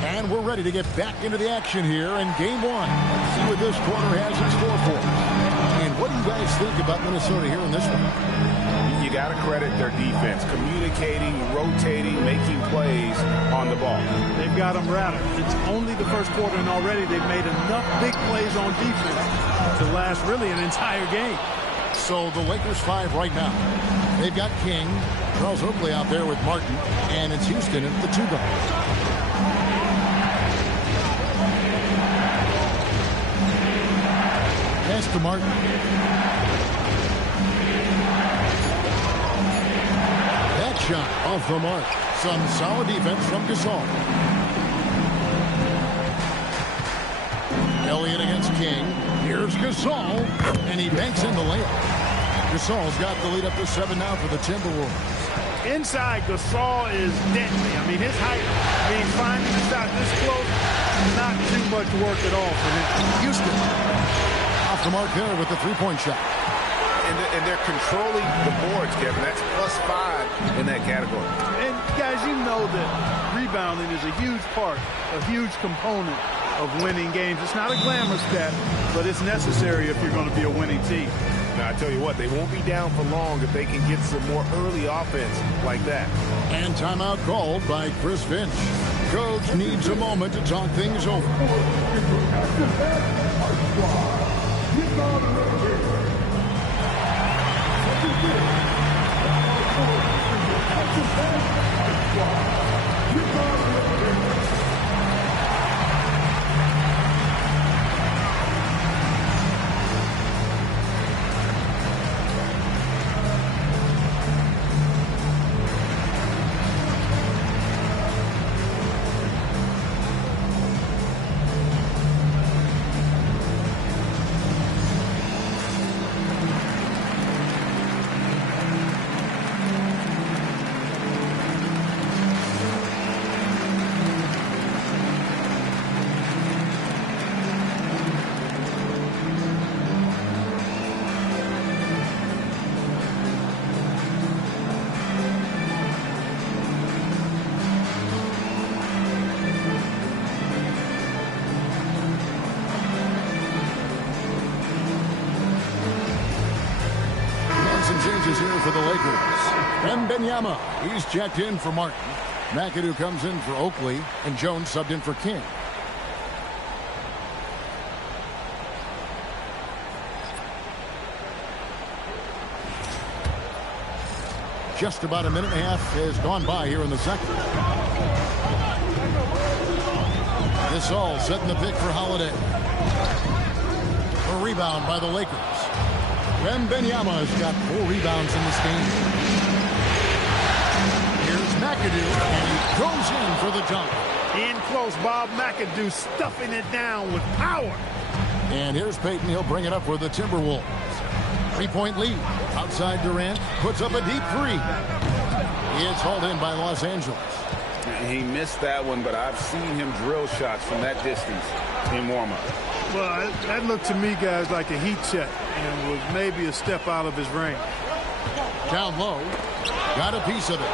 And we're ready to get back into the action here in game one. Let's see what this quarter has in store for us. And what do you guys think about Minnesota here in this one? You got to credit their defense, communicating, rotating, making plays on the ball. They've got them rattled. It's only the first quarter, and already they've made enough big plays on defense to last really an entire game. So the Lakers 5 right now. They've got King, Charles Oakley out there with Martin, and it's Houston at the 2 guard. Pass to Martin. That shot off the mark. Some solid defense from Gasol. Elliott against King. Here's Gasol, and he banks in the layup. Gasol's got the lead up to 7 now for the Timberwolves. Inside, Gasol is deadly. I mean, his height means finding the shot this close, not too much work at all for him. Houston. Off the mark there with the three-point shot. And they're controlling the boards, Kevin. That's +5 in that category. And, guys, you know that rebounding is a huge part, a huge component of winning games. It's not a glamour stat, but it's necessary if you're going to be a winning team. Now, I tell you what, they won't be down for long if they can get some more early offense like that. And timeout called by Chris Finch. Coach needs a moment to talk things over. Changes here for the Lakers. Wembanyama, he's checked in for Martin. McAdoo comes in for Oakley, and Jones subbed in for King. Just about a minute and a half has gone by here in the second. This all setting the pick for Holiday. A rebound by the Lakers. Wembanyama has got 4 rebounds in this game. Here's McAdoo, and he goes in for the dunk. In close, Bob McAdoo stuffing it down with power. And here's Payton. He'll bring it up for the Timberwolves. 3-point lead. Outside Durant puts up a deep three. It's hauled in by Los Angeles. He missed that one, but I've seen him drill shots from that distance in warm-up. Well, that looked to me, guys, like a heat check and was maybe a step out of his range. Down low. Got a piece of it.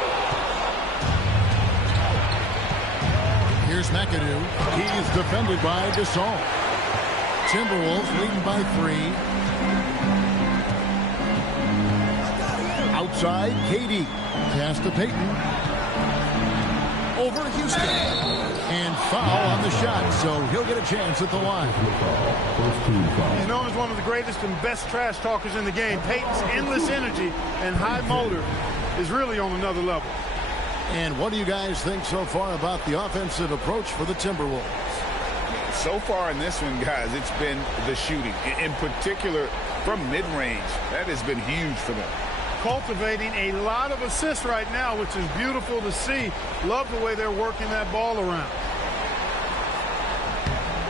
Here's McAdoo. He's defended by Gasol. Timberwolves leading by 3. Outside, KD. Pass to Payton. Over Houston. And foul on the shot, so he'll get a chance at the line. He's known as one of the greatest and best trash talkers in the game. Payton's endless energy and high motor is really on another level. And what do you guys think so far about the offensive approach for the Timberwolves? So far in this one, guys, it's been the shooting. In particular, from mid-range. That has been huge for them. Cultivating a lot of assists right now, which is beautiful to see. Love the way they're working that ball around.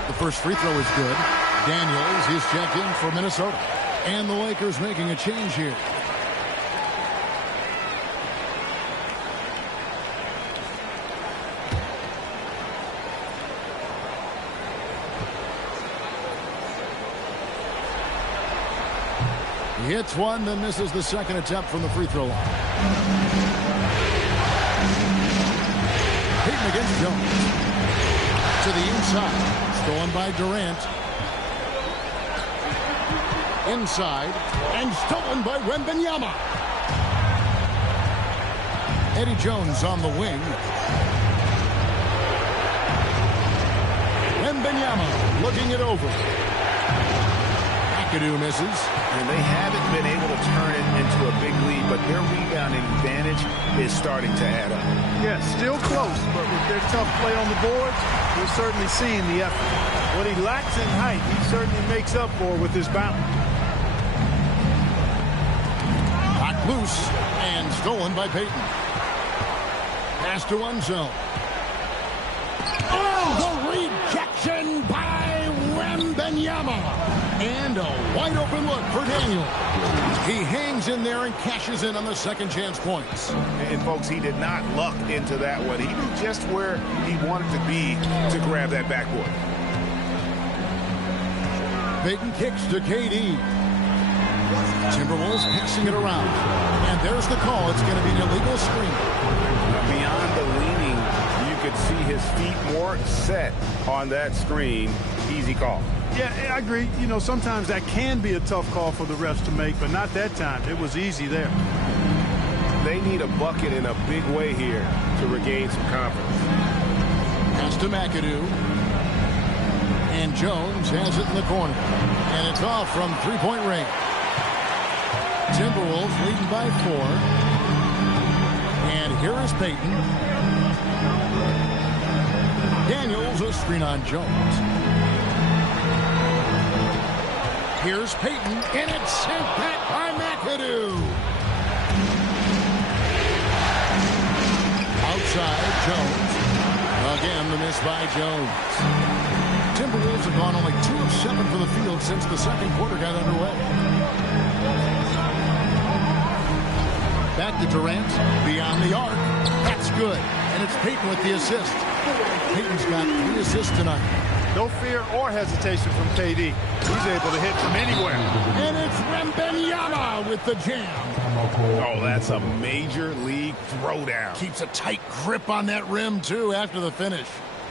The first free throw is good. Daniels is checked in for Minnesota. And the Lakers making a change here. He hits one, then misses the second attempt from the free throw line. Payton against Jones. To the inside. Stolen by Durant. Inside. And stolen by Wembanyama. Eddie Jones on the wing. Wembanyama looking it over. McAdoo misses. And they haven't been able to turn it into a big lead, but their rebounding advantage is starting to add up. Yeah, still close, but with their tough play on the boards, we're certainly seeing the effort. What he lacks in height, he certainly makes up for with his bounce. Knocked loose and stolen by Payton. Pass to one zone. Oh, the rejection by Wembanyama. And a wide open look for Daniel. He hangs in there and cashes in on the second chance points. And folks, he did not luck into that one. He knew just where he wanted to be to grab that backboard. Payton kicks to KD. Timberwolves passing it around. And there's the call. It's going to be an illegal screen. Beyond the leaning, you could see his feet more set on that screen. Easy call. Yeah, I agree. You know, sometimes that can be a tough call for the refs to make, but not that time. It was easy there. They need a bucket in a big way here to regain some confidence. Pass to McAdoo. And Jones has it in the corner. And it's off from three-point range. Timberwolves leading by 4. And here is Payton. Daniels a screen on Jones. Here's Payton, and it's sent back by McAdoo. Outside, Jones. Again, the miss by Jones. Timberwolves have gone only 2 of 7 from the field since the second quarter got underway. Back to Durant, beyond the arc. That's good, and it's Payton with the assist. Payton's got 3 assists tonight. No fear or hesitation from KD. He's able to hit from anywhere. And it's Wembanyama with the jam. Oh, that's a major league throwdown. Keeps a tight grip on that rim, too, after the finish.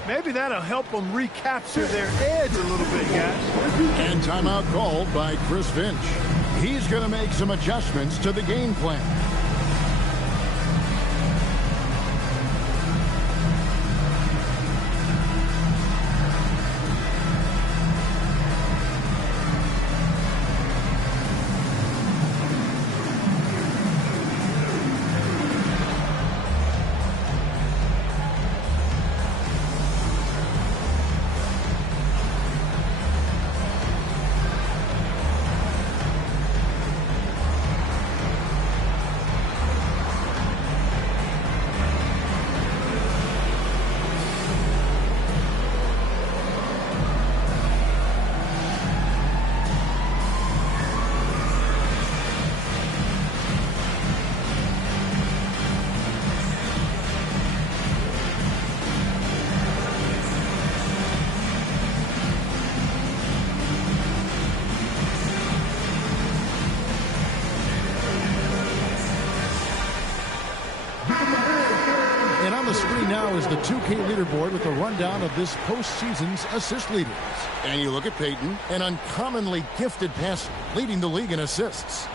Maybe that'll help them recapture their edge a little bit, guys. And timeout called by Chris Finch. He's going to make some adjustments to the game plan. the screen now is the 2K leaderboard with a rundown of this postseason's assist leaders. And you look at Peyton, an uncommonly gifted passer, leading the league in assists.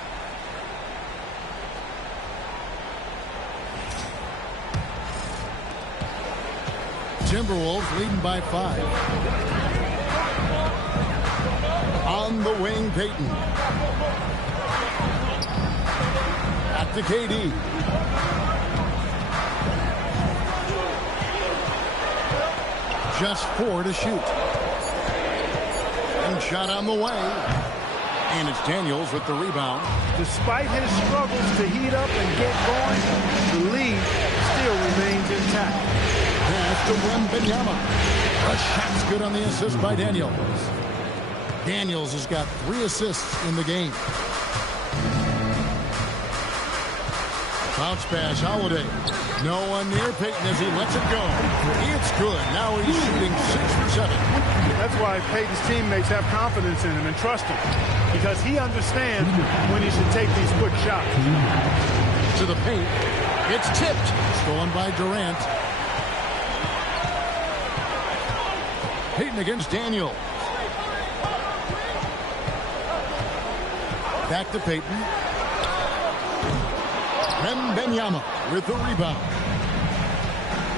Timberwolves leading by 5. On the wing, Peyton. Back to KD. Just 4 to shoot. And shot on the way. And it's Daniels with the rebound. Despite his struggles to heat up and get going, the lead still remains intact. Pass to Wembanyama. A shot's good on the assist by Daniels. Daniels has got 3 assists in the game. Bounce pass, Holiday. No one near Peyton as he lets it go. It's good. Now he's shooting 6 for 7. That's why Peyton's teammates have confidence in him and trust him, because he understands when he should take these quick shots. To the paint. It's tipped. Stolen by Durant. Peyton against Daniel. Back to Peyton. Wembanyama with the rebound.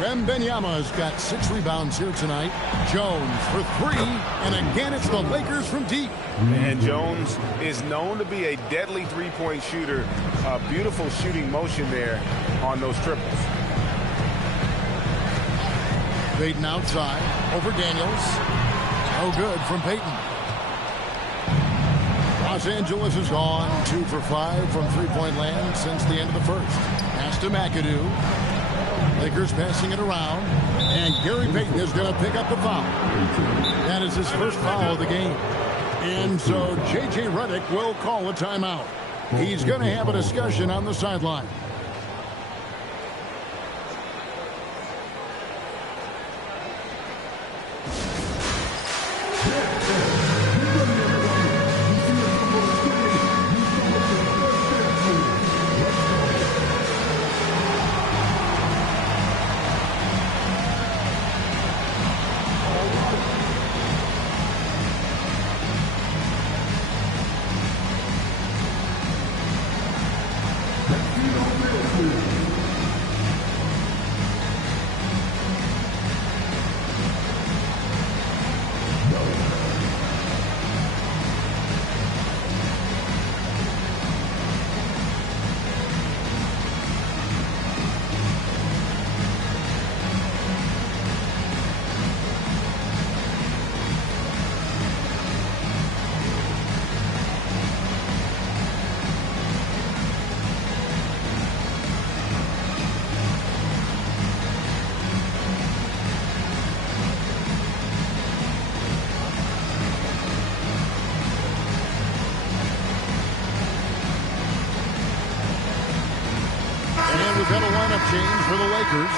Wembanyama has got 6 rebounds here tonight. Jones for 3, and again it's the Lakers from deep. And Jones is known to be a deadly three-point shooter. A beautiful shooting motion there on those triples. Peyton outside over Daniels. No good from Peyton. Los Angeles has gone 2 for 5 from three-point land since the end of the first. Pass to McAdoo. Lakers passing it around. And Gary Payton is going to pick up the foul. That is his first foul of the game. And so J.J. Redick will call a timeout. He's going to have a discussion on the sideline. We've got a lineup change for the Lakers.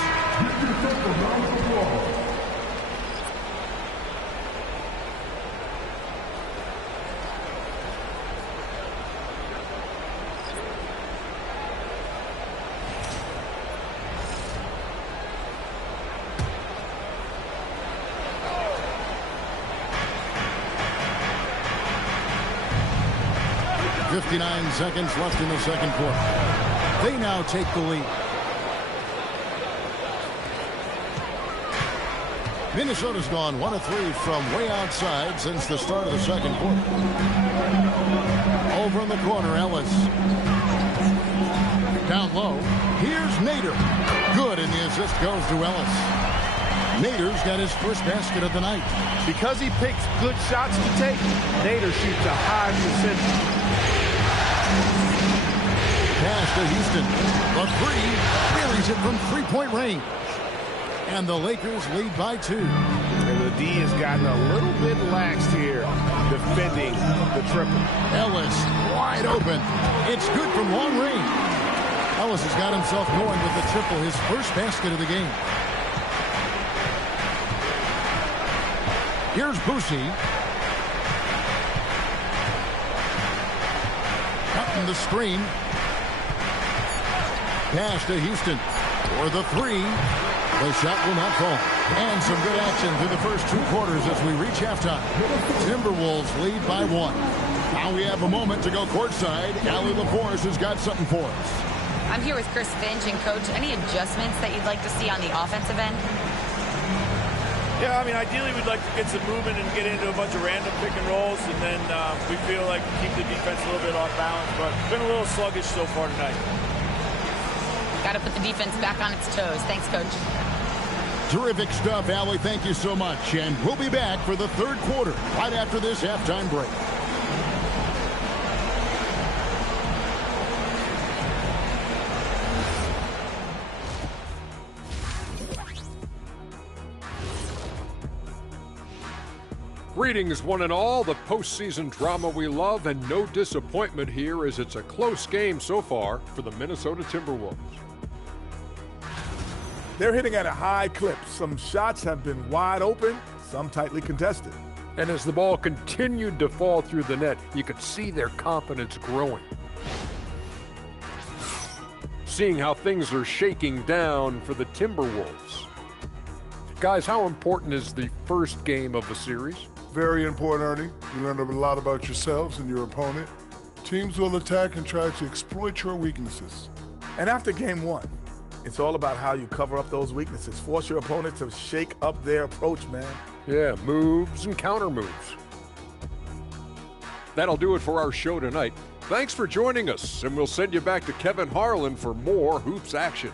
59 seconds left in the second quarter. They now take the lead. Minnesota's gone 1 of 3 from way outside since the start of the second quarter. Over in the corner, Ellis. Down low. Here's Nader. Good, and the assist goes to Ellis. Nader's got his first basket of the night. Because he picks good shots to take, Nader shoots a high percentage. Pass to Houston. The three buries it from three-point range. And the Lakers lead by 2. And the D has gotten a little bit laxed here defending the triple. Ellis wide open. It's good from long range. Ellis has got himself going with the triple, his first basket of the game. Here's Boosie. Cutting the screen. Pass to Houston for the 3. The shot will not fall. And some good action through the first 2 quarters as we reach halftime. Timberwolves lead by 1. Now we have a moment to go courtside. Allie LaForce has got something for us. I'm here with Chris Finch. And, Coach, any adjustments that you'd like to see on the offensive end? Yeah, I mean, ideally we'd like to get some movement and get into a bunch of random pick and rolls, and then we feel like keep the defense a little bit off balance, but it's been a little sluggish so far tonight. Got to put the defense back on its toes. Thanks, Coach. Terrific stuff, Allie. Thank you so much. And we'll be back for the 3rd quarter right after this halftime break. Greetings, one and all. The postseason drama we love, and no disappointment here as it's a close game so far for the Minnesota Timberwolves. They're hitting at a high clip. Some shots have been wide open, some tightly contested. And as the ball continued to fall through the net, you could see their confidence growing. Seeing how things are shaking down for the Timberwolves. Guys, how important is the first game of the series? Very important, Ernie. You learn a lot about yourselves and your opponent. Teams will attack and try to exploit your weaknesses. And after game 1, it's all about how you cover up those weaknesses. Force your opponent to shake up their approach, man. Yeah, moves and counter moves. That'll do it for our show tonight. Thanks for joining us, and we'll send you back to Kevin Harlan for more Hoops action.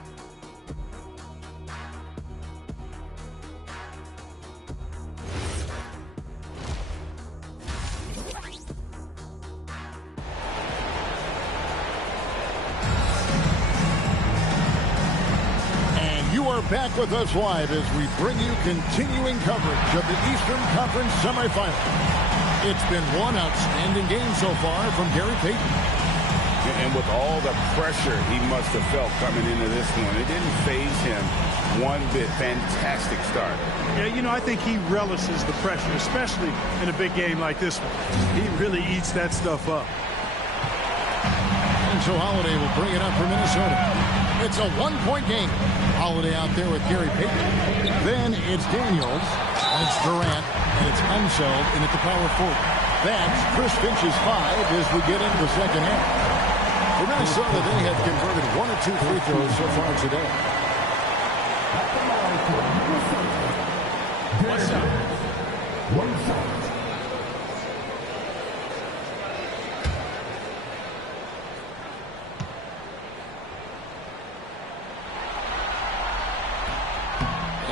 Back with us live as we bring you continuing coverage of the Eastern Conference semifinal. It's been one outstanding game so far from Gary Payton. And with all the pressure he must have felt coming into this one, it didn't faze him one bit. Fantastic start. Yeah, you know, I think he relishes the pressure, especially in a big game like this one. He really eats that stuff up. And so Holiday will bring it up for Minnesota. It's a 1-point game. Holiday out there with Gary Payton. Then it's Daniels, and it's Durant, and it's Unseld, and at the power forward. That's Chris Finch's 5 as we get into the second half. For Minnesota, they have converted 1 or 2 free throws so far today. What's up? 1 shot.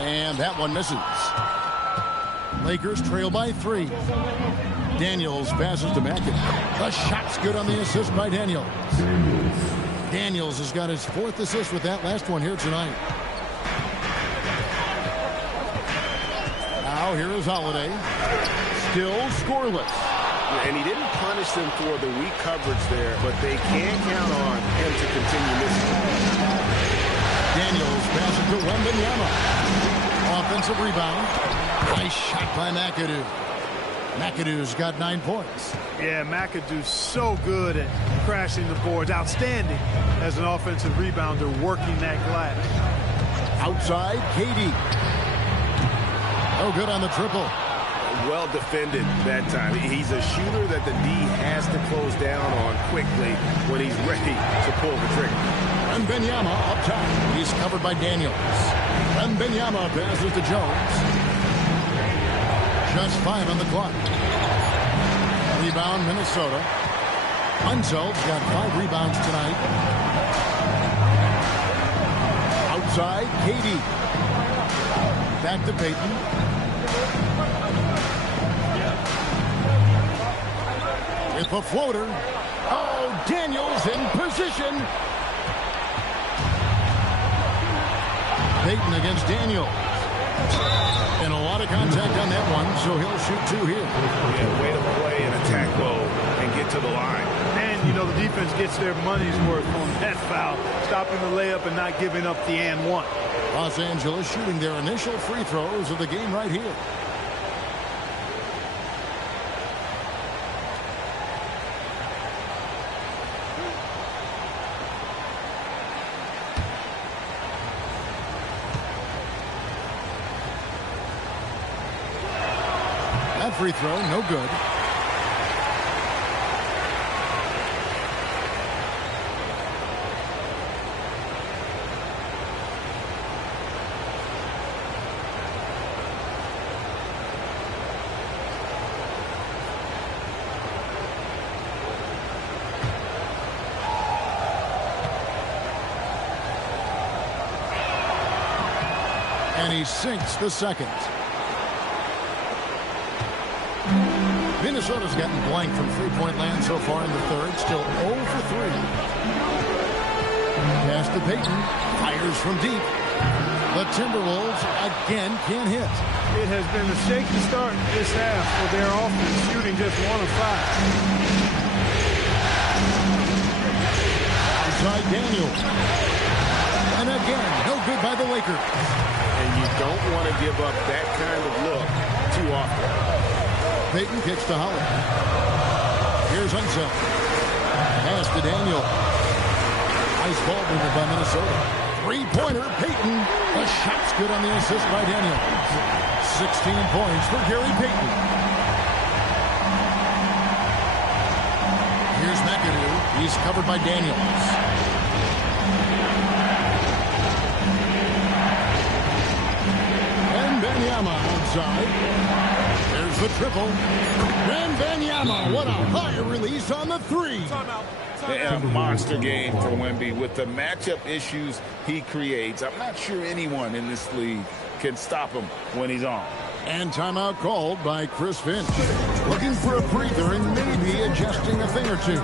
And that one misses. Lakers trail by 3. Daniels passes to Mackin. The shot's good on the assist by Daniels. Daniels has got his 4th assist with that last one here tonight. Now here is Holiday. Still scoreless. And he didn't punish them for the weak coverage there, but they can count on him to continue missing. Daniels passes to Wembanyama. Offensive rebound. Nice shot by McAdoo. McAdoo's got 9 points. Yeah, McAdoo's so good at crashing the boards. Outstanding as an offensive rebounder working that glass. Outside, KD. No good on the triple. Well defended that time. He's a shooter that the D has to close down on quickly when he's ready to pull the trigger. And Wembanyama up top. He's covered by Daniels. And Wembanyama passes to Jones. Just 5 on the clock. Rebound, Minnesota. Unseld's got 5 rebounds tonight. Outside, KD. Back to Payton. With a floater. Oh, Daniels in position. Payton against Daniels. And a lot of contact on that one, so he'll shoot 2 here. Yeah, way to play in attack mode and get to the line. And, you know, the defense gets their money's worth on that foul, stopping the layup and not giving up the and one. Los Angeles shooting their initial free throws of the game right here. Second free throw, no good. And he sinks the second. Minnesota's gotten blank from three-point land so far in the third. Still 0 for 3. Pass to Payton. Fires from deep. The Timberwolves again can't hit. It has been a shaky start this half for their offense, shooting just 1 of 5. Outside Daniels. And again, no good by the Lakers. And you don't want to give up that kind of look too often. Payton kicks to Holland. Here's Unseld. Pass to Daniel. Nice ball movement by Minnesota. Three-pointer, Payton. The shot's good on the assist by Daniel. 16 points for Gary Payton. Here's McAdoo. He's covered by Daniels. And Benyama outside. There's the triple. And Benyama, what a high release on the three. A monster game for Wemby with the matchup issues he creates. I'm not sure anyone in this league can stop him when he's on. And timeout called by Chris Finch. Looking for a breather and maybe adjusting a thing or two.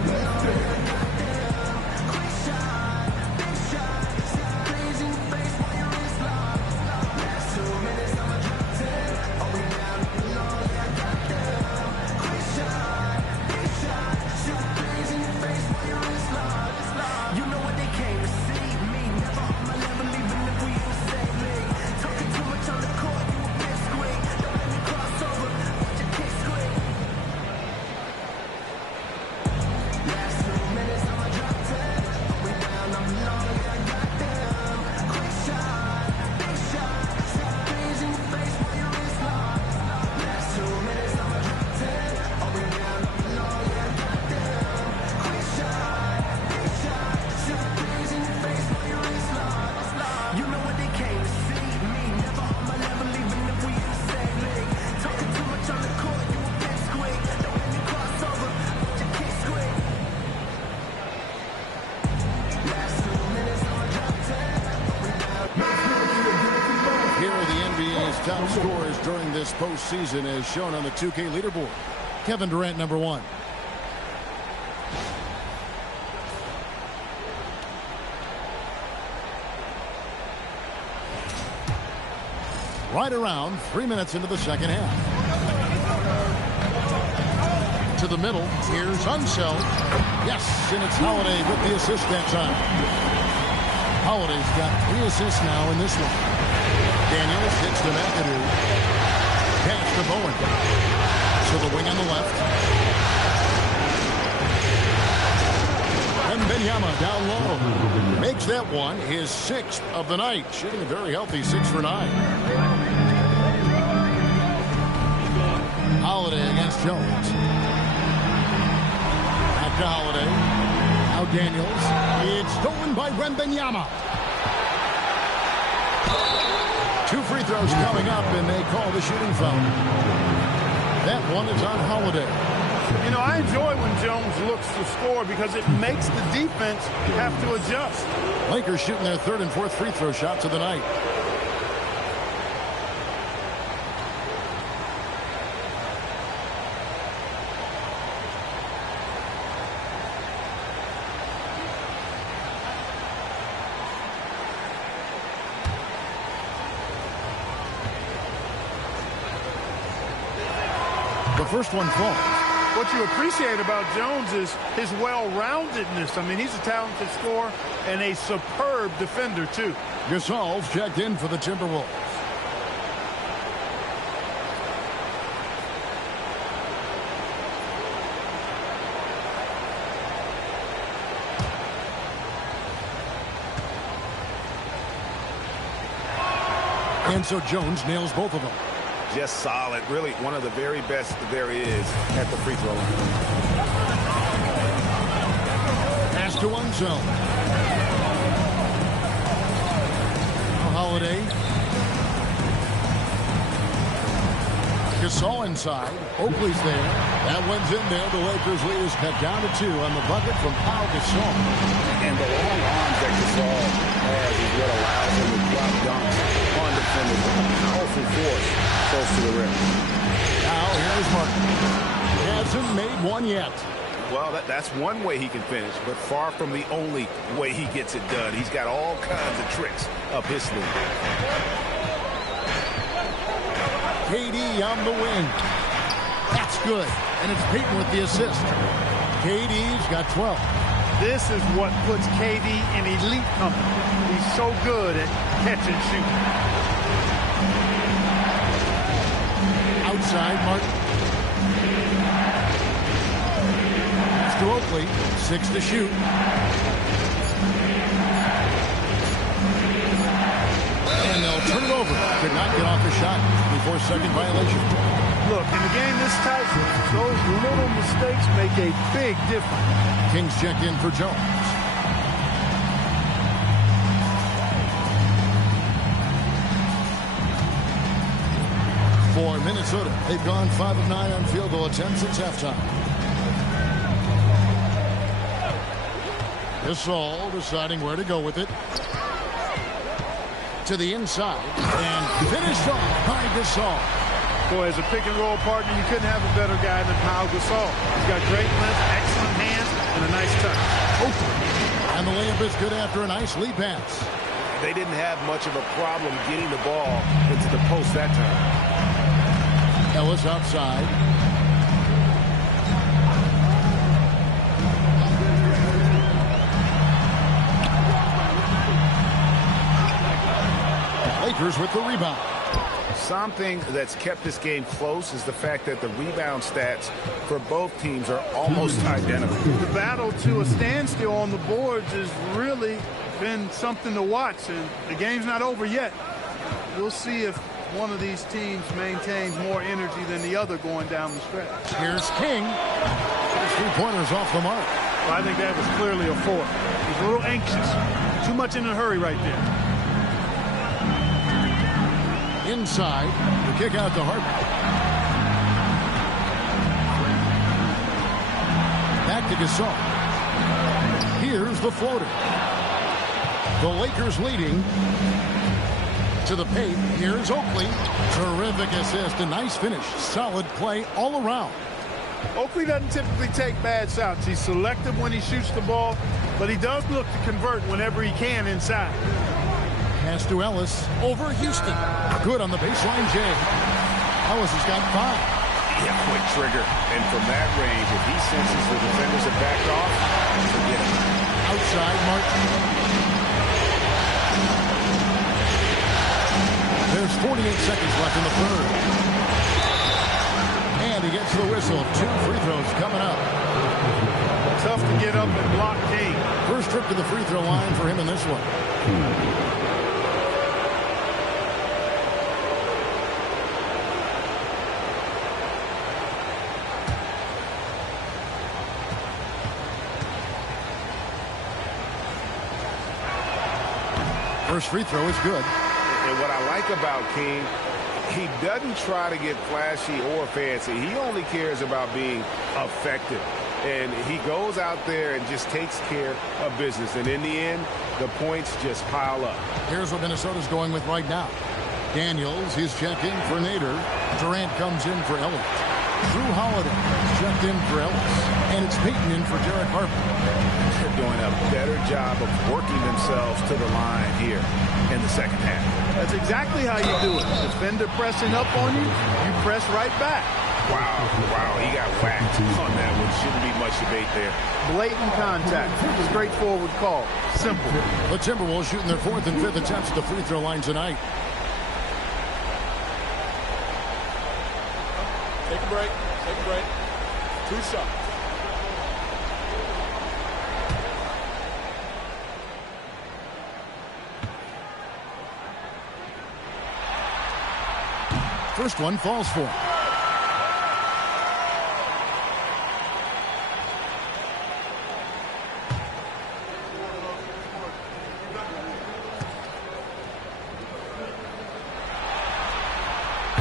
Top scorers during this postseason as shown on the 2K leaderboard. Kevin Durant, number 1. Right around 3 minutes into the second half. To the middle. Here's Unseld. Yes, and it's Holiday with the assist that time. Holiday's got 3 assists now in this one. Daniels hits to McAdoo. Pass to Bowen. To the wing on the left. And Benyama down low. Makes that one his 6th of the night. Shooting a very healthy 6 for 9. Holiday against Jones. Back to Holiday. Now Daniels. It's stolen by Wembanyama. 2 free throws coming up, and they call the shooting foul. That one is on Holiday. You know, I enjoy when Jones looks to score because it makes the defense have to adjust. Lakers shooting their 3rd and 4th free throw shots of the night. The first one falls. What you appreciate about Jones is his well-roundedness. I mean, he's a talented scorer and a superb defender, too. Gasol's checked in for the Timberwolves. And so Jones nails both of them. just solid. Really one of the very best there is at the free throw line. Pass to one zone. Holiday. Gasol inside. Oakley's there. That one's in there. The Lakers lead is cut down to 2 on the bucket from Pau Gasol. And the long arms that Gasol has is what allows him to drop dunks on defenders with a powerful force close to the rim. Now here's Martin. He hasn't made one yet. Well, that's one way he can finish, but far from the only way he gets it done. He's got all kinds of tricks up his sleeve. KD on the wing. That's good. And it's Peyton with the assist. KD's got 12. This is what puts KD in elite company. He's so good at catch and shoot. Outside, Martin. Pass to Oakley. 6 to shoot. And they'll turn it over. Could not get off the shot before second violation. Look, in a game this tight, those little mistakes make a big difference. Kings check in for Jones. For Minnesota, they've gone 5 of 9 on field goal attempts since halftime. Gasol deciding where to go with it. To the inside and finished off by Gasol. Boy, as a pick and roll partner, you couldn't have a better guy than Pau Gasol. He's got great length, excellent hands, and a nice touch. And the layup is good after a nice lead pass. They didn't have much of a problem getting the ball into the post that time. Ellis outside. Lakers with the rebound. Something that's kept this game close is the fact that the rebound stats for both teams are almost identical. The battle to a standstill on the boards has really been something to watch, and the game's not over yet. We'll see if one of these teams maintains more energy than the other going down the stretch. Here's King. His 3-pointers off the mark. Well, I think that was clearly a 4. He's a little anxious. Too much in a hurry right there. Inside, the kick out to Harper. Back to Gasol. Here's the floater. The Lakers leading to the paint. Here's Oakley. Terrific assist. A nice finish. Solid play all around. Oakley doesn't typically take bad shots. He's selective when he shoots the ball, but he does look to convert whenever he can inside. Pass to Ellis over Houston. Good on the baseline, Jay. Ellis has got 5. Yeah, quick trigger. And from that range, if he senses the defenders have backed off, forget it. Outside, Martin. There's 48 seconds left in the third. And he gets the whistle. 2 free throws coming up. Tough to get up and block King. First trip to the free throw line for him in this one. First free throw is good. And what I like about King, he doesn't try to get flashy or fancy. He only cares about being effective. And he goes out there and just takes care of business. And in the end, the points just pile up. Here's what Minnesota's going with right now. Daniels is checking for Nader. Durant comes in for Elliott. Drew Holiday is checked in for Ellis. And it's Peyton in for Derek Harper. They're doing a better job of working themselves to the line here in the second half. That's exactly how you do it. Defender pressing up on you, you press right back. Wow, he got whacked on that one. Shouldn't be much debate there. Blatant contact. Straightforward call. Simple. The Timberwolves shooting their 4th and 5th attempts at the free throw line tonight. Take a break. Take a break. 2 shots. first one falls for him.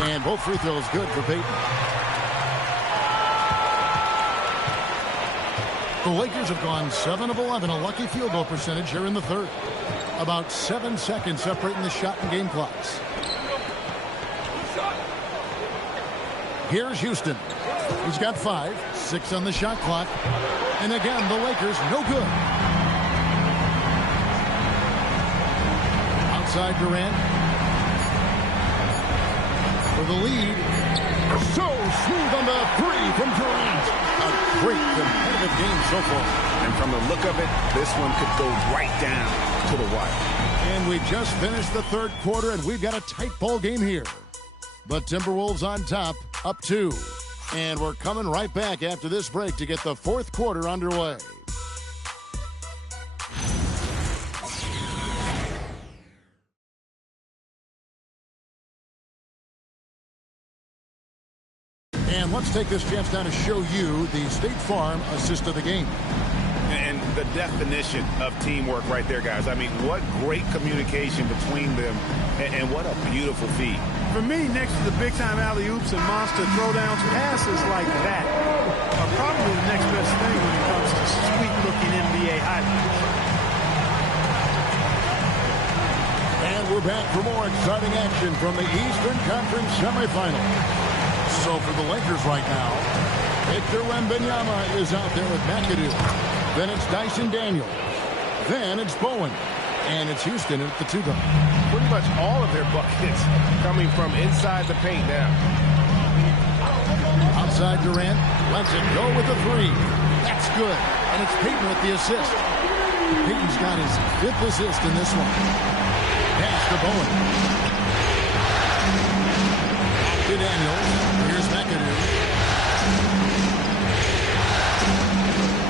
And both free throws good for Payton. The Lakers have gone 7 of 11, a lucky field goal percentage here in the third. About 7 seconds separating the shot and game clocks. Here's Houston. He's got 5, 6 on the shot clock. And again, the Lakers no good. Outside Durant. For the lead. So smooth on the 3 from Durant. A great competitive game so far. And from the look of it, this one could go right down to the wire. And we just finished the third quarter, and we've got a tight ball game here. The Timberwolves on top, up 2. And we're coming right back after this break to get the fourth quarter underway. And let's take this chance now to show you the State Farm assist of the game. And the definition of teamwork right there, guys. I mean, what great communication between them, and what a beautiful feed. For me, next to the big-time alley-oops and monster throwdowns, passes like that are probably the next best thing when it comes to sweet-looking NBA highlights. And we're back for more exciting action from the Eastern Conference semifinal. So for the Lakers right now, Victor Wembanyama is out there with McAdoo. Then it's Dyson Daniels. Then it's Bowen. And it's Houston at the 2 guard. Pretty much all of their buckets coming from inside the paint now. Outside Durant. Lets it go with the 3. That's good. And it's Payton with the assist. Payton's got his 5th assist in this one. Pass to Bowen. To Daniels. Here's McAdoo.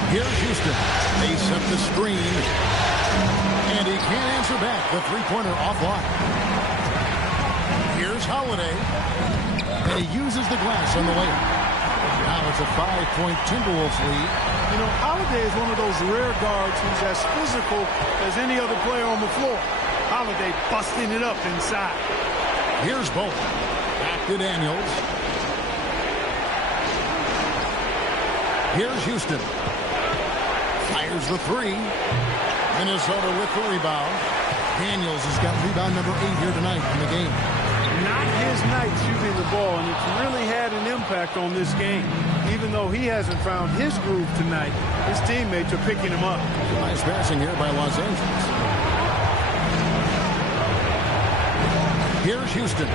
Here's Houston. They set the screen. And he can't answer back. The three-pointer offline. Here's Holiday. And he uses the glass on the layup. Now it's a 5-point Timberwolves lead. You know, Holiday is one of those rare guards who's as physical as any other player on the floor. Holiday busting it up inside. Here's Bowen. Back to Daniels. Here's Houston. Fires the 3. Minnesota with the rebound. Daniels has got rebound number 8 here tonight in the game. Not his night shooting the ball, and it's really had an impact on this game. Even though he hasn't found his groove tonight, his teammates are picking him up. Nice passing here by Los Angeles. Here's Houston.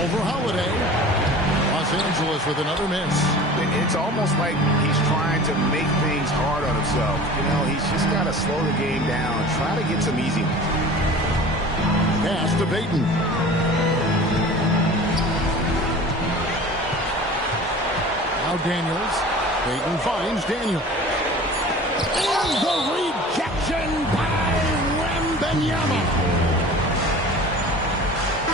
Over Holiday. Los Angeles with another miss. It's almost like he's trying to make things hard on himself. You know, he's just got to slow the game down and try to get some easy ones. Pass to Payton. Now Daniels. Payton finds Daniels. And the rejection by Wembanyama.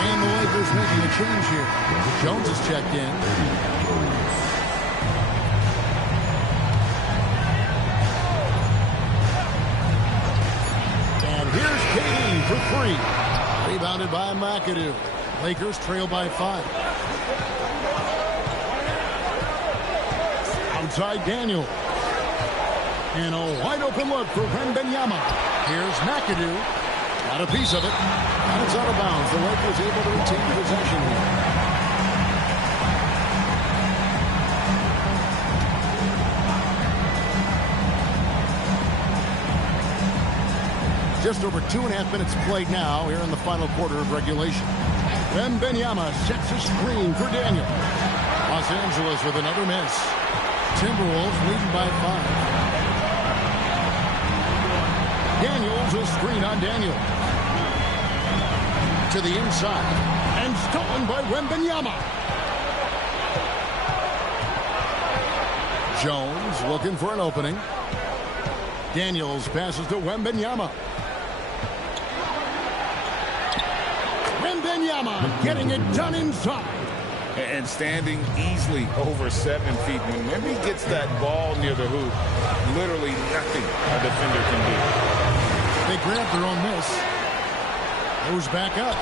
And the Lakers making a change here. Jones is checked in. And here's KD for 3. Rebounded by McAdoo. Lakers trail by 5. Outside Daniel. And a wide open look for Wembanyama. Here's McAdoo. Got a piece of it. And it's out of bounds. The Lakers able to retain possession here. Just over 2.5 minutes played now here in the final quarter of regulation. Wembanyama sets a screen for Daniel. Los Angeles with another miss. Timberwolves leading by 5. Daniels a screen on Daniel. To the inside. And stolen by Wembanyama. Jones looking for an opening. Daniels passes to Wembanyama. Wembanyama getting it done inside. And standing easily over 7 feet. When Wemby gets that ball near the hoop, literally nothing a defender can do. They grab their own miss. Goes back up.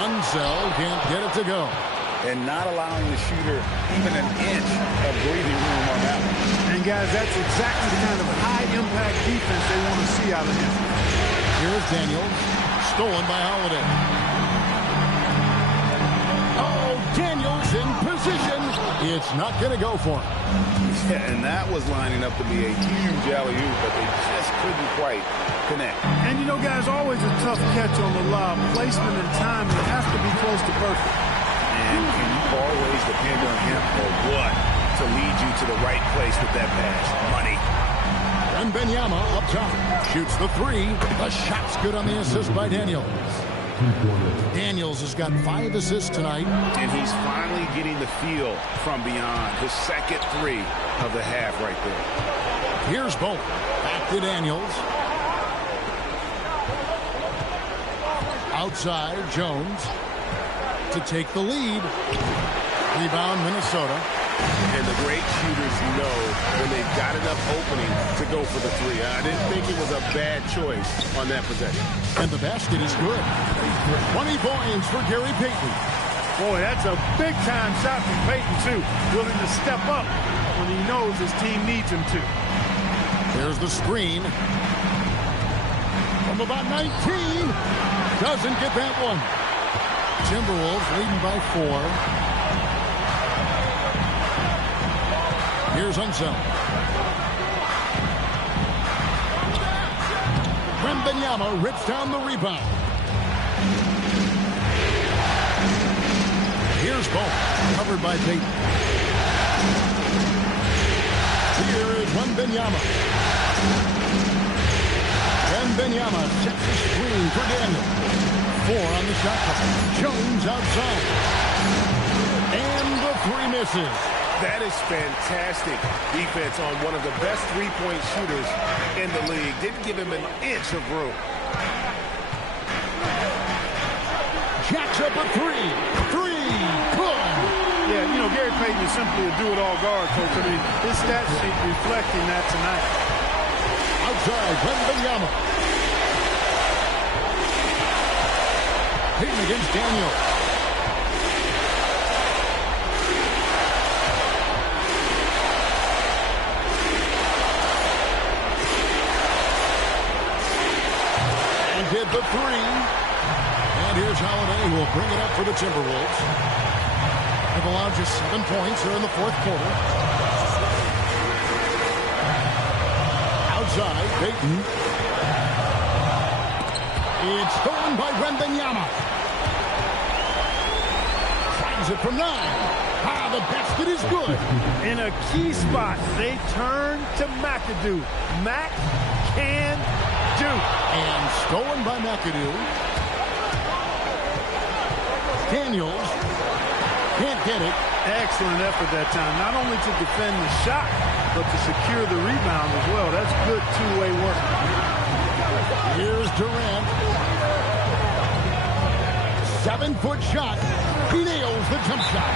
Unsell can't get it to go. And not allowing the shooter even an inch of breathing room on that one. And guys, that's exactly the kind of high-impact defense they want to see out of him. Here's Daniels. Stolen by Holiday. Oh, Daniels in position. It's not going to go for him. Yeah, and that was lining up to be a huge alley-oop, but they just couldn't quite connect. And, you know, guys, always a tough catch on the lob. Placement and timing has to be close to perfect. And can you always depend on him or what to lead you to the right place with that pass? Money. Wembanyama up top. Shoots the three. The shot's good on the assist by Daniels. Daniels has got 5 assists tonight. And he's finally getting the feel from beyond. His second three of the half right there. Here's Bolt. Back to Daniels. Outside, Jones to take the lead. Rebound, Minnesota. And the great shooters know when they've got enough opening to go for the three. I didn't think it was a bad choice on that possession. And the basket is good. 20 points for Gary Payton. Boy, that's a big-time shot from Payton, too. Willing to step up when he knows his team needs him to. There's the screen. From about 19. Doesn't get that one. Timberwolves leading by 4. Here's Unsell. Wembanyama rips down the rebound. Here's Bolt, covered by Payton. Here is Wembanyama. Wembanyama sets the screen for Daniel. 4 on the shot clock. Jones outside. And the 3 misses. That is fantastic defense on one of the best three-point shooters in the league. Didn't give him an inch of room. Jacks up a 3. 3. Good. Yeah, you know, Gary Payton is simply a do-it-all guard, Coach. I mean, his stat sheet reflecting that tonight. Outside, Wembanyama. Payton against Daniel. Hit the 3. And here's Holiday, who will bring it up for the Timberwolves. They've allowed just 7 points here in the 4th quarter. Outside, Payton. It's stolen by Wembanyama. Finds it from 9. The basket is good. In a key spot, they turn to McAdoo. Mac can do. And stolen by McAdoo. Daniels can't get it. Excellent effort that time. Not only to defend the shot, but to secure the rebound as well. That's good two-way work. Here's Durant. 7-foot shot. He nails the jump shot.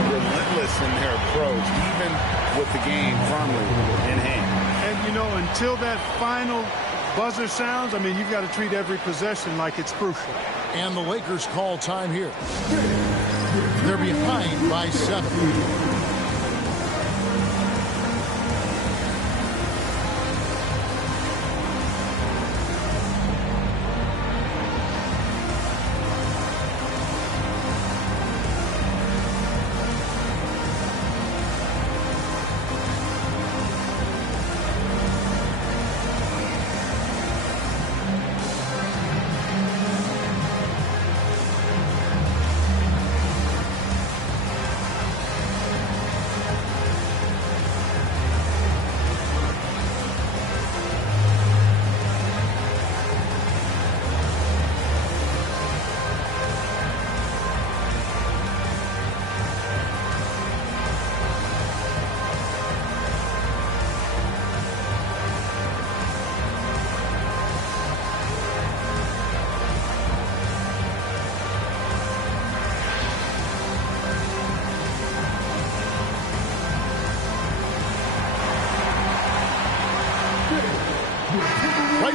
Relentless in their approach, even with the game firmly in hand. And, you know, until that final buzzer sounds, I mean, you've got to treat every possession like it's crucial. And the Lakers call time here. They're behind by 7.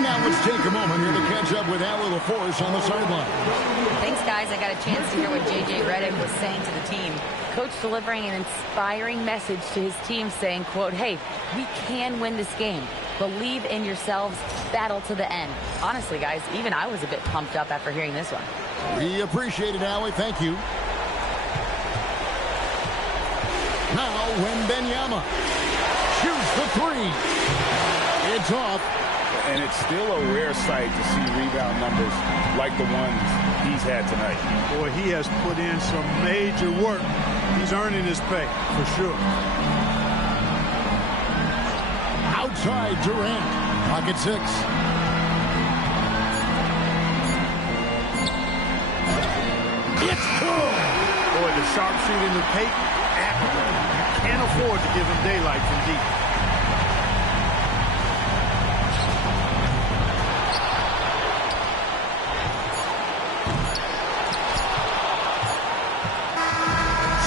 now let's take a moment here to catch up with Allie LaForce on the sideline. Thanks, guys. I got a chance to hear what J.J. Redick was saying to the team. Coach delivering an inspiring message to his team saying, quote, hey, we can win this game. Believe in yourselves. Battle to the end. Honestly, guys, even I was a bit pumped up after hearing this one. We appreciate it, Allie. Thank you. Now, Wembanyama shoots the three. It's off. And it's still a rare sight to see rebound numbers like the ones he's had tonight. Boy, he has put in some major work. He's earning his pay, for sure. Outside Durant. Pocket 6. It's good. Boy, the sharpshooter in the paint, admirable. You can't afford to give him daylight from deep.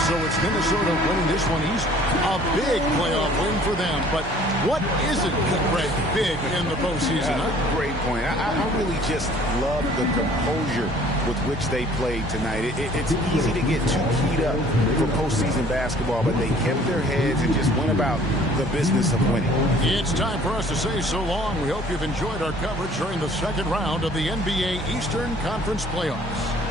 So it's Minnesota winning this one easy. A big playoff win for them. But what isn't, Greg, big in the postseason? Huh? Great point. I really just love the composure with which they played tonight. It's easy to get too keyed up for postseason basketball, but they kept their heads and just went about the business of winning. It's time for us to say so long. We hope you've enjoyed our coverage during the second round of the NBA Eastern Conference Playoffs.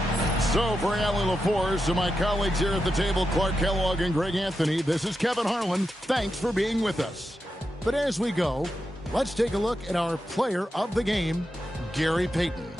So for Allie LaForce and my colleagues here at the table, Clark Kellogg and Greg Anthony, this is Kevin Harlan. Thanks for being with us. But as we go, let's take a look at our player of the game, Gary Payton.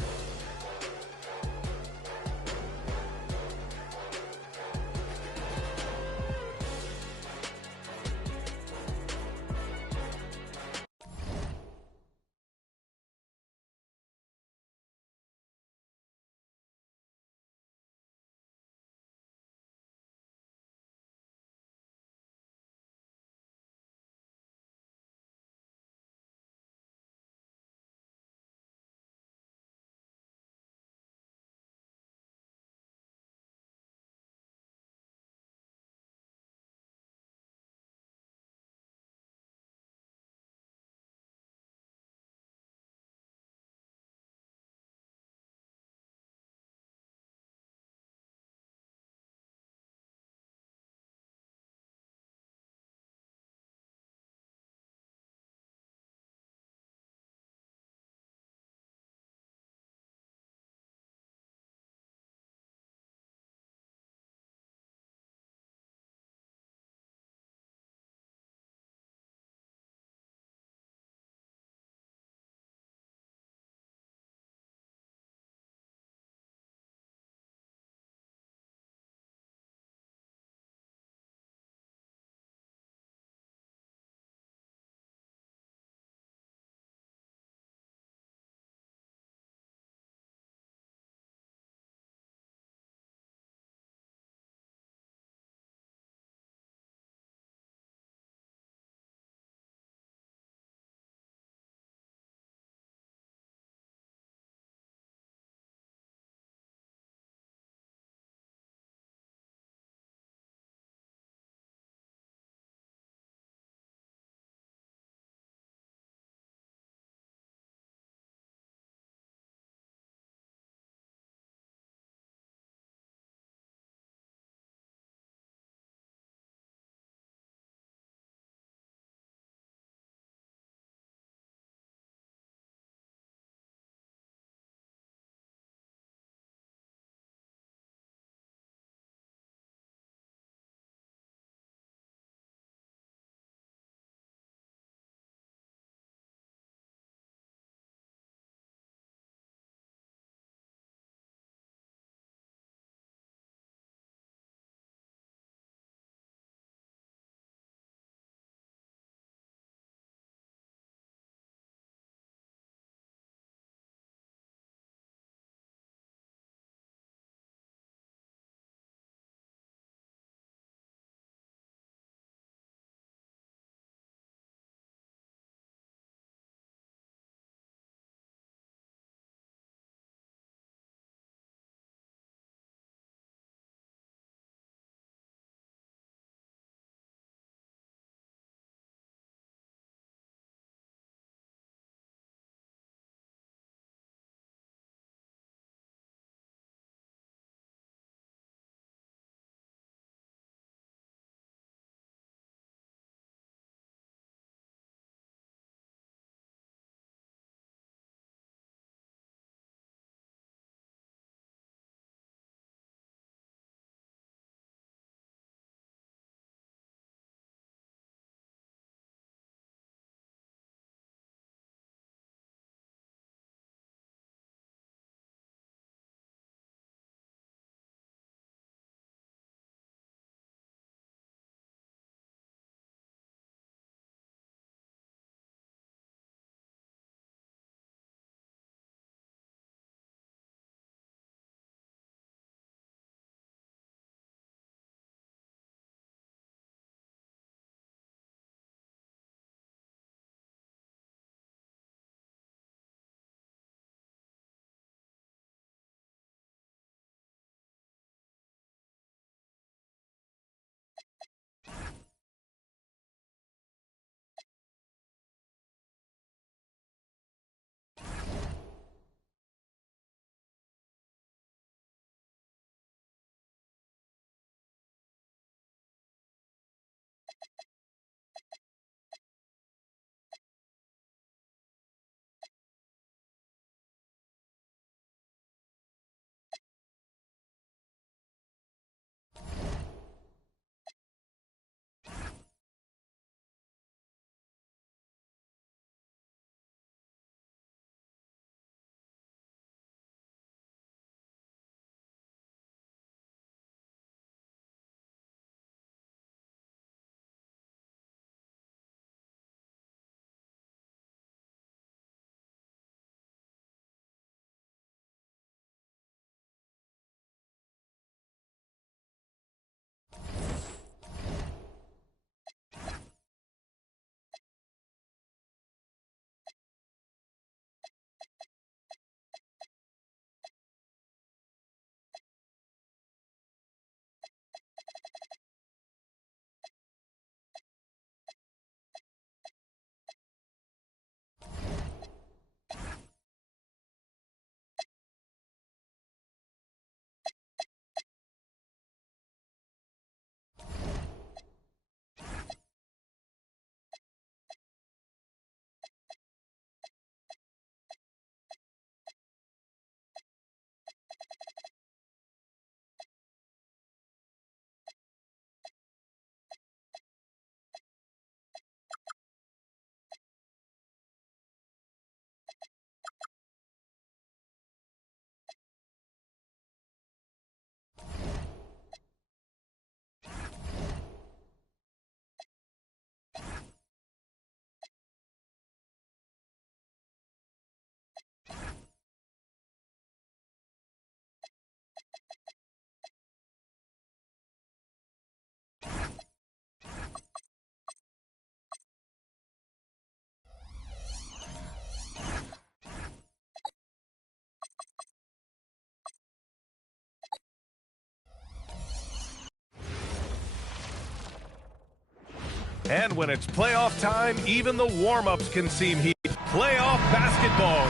And when it's playoff time, even the warm-ups can seem heat. Playoff basketball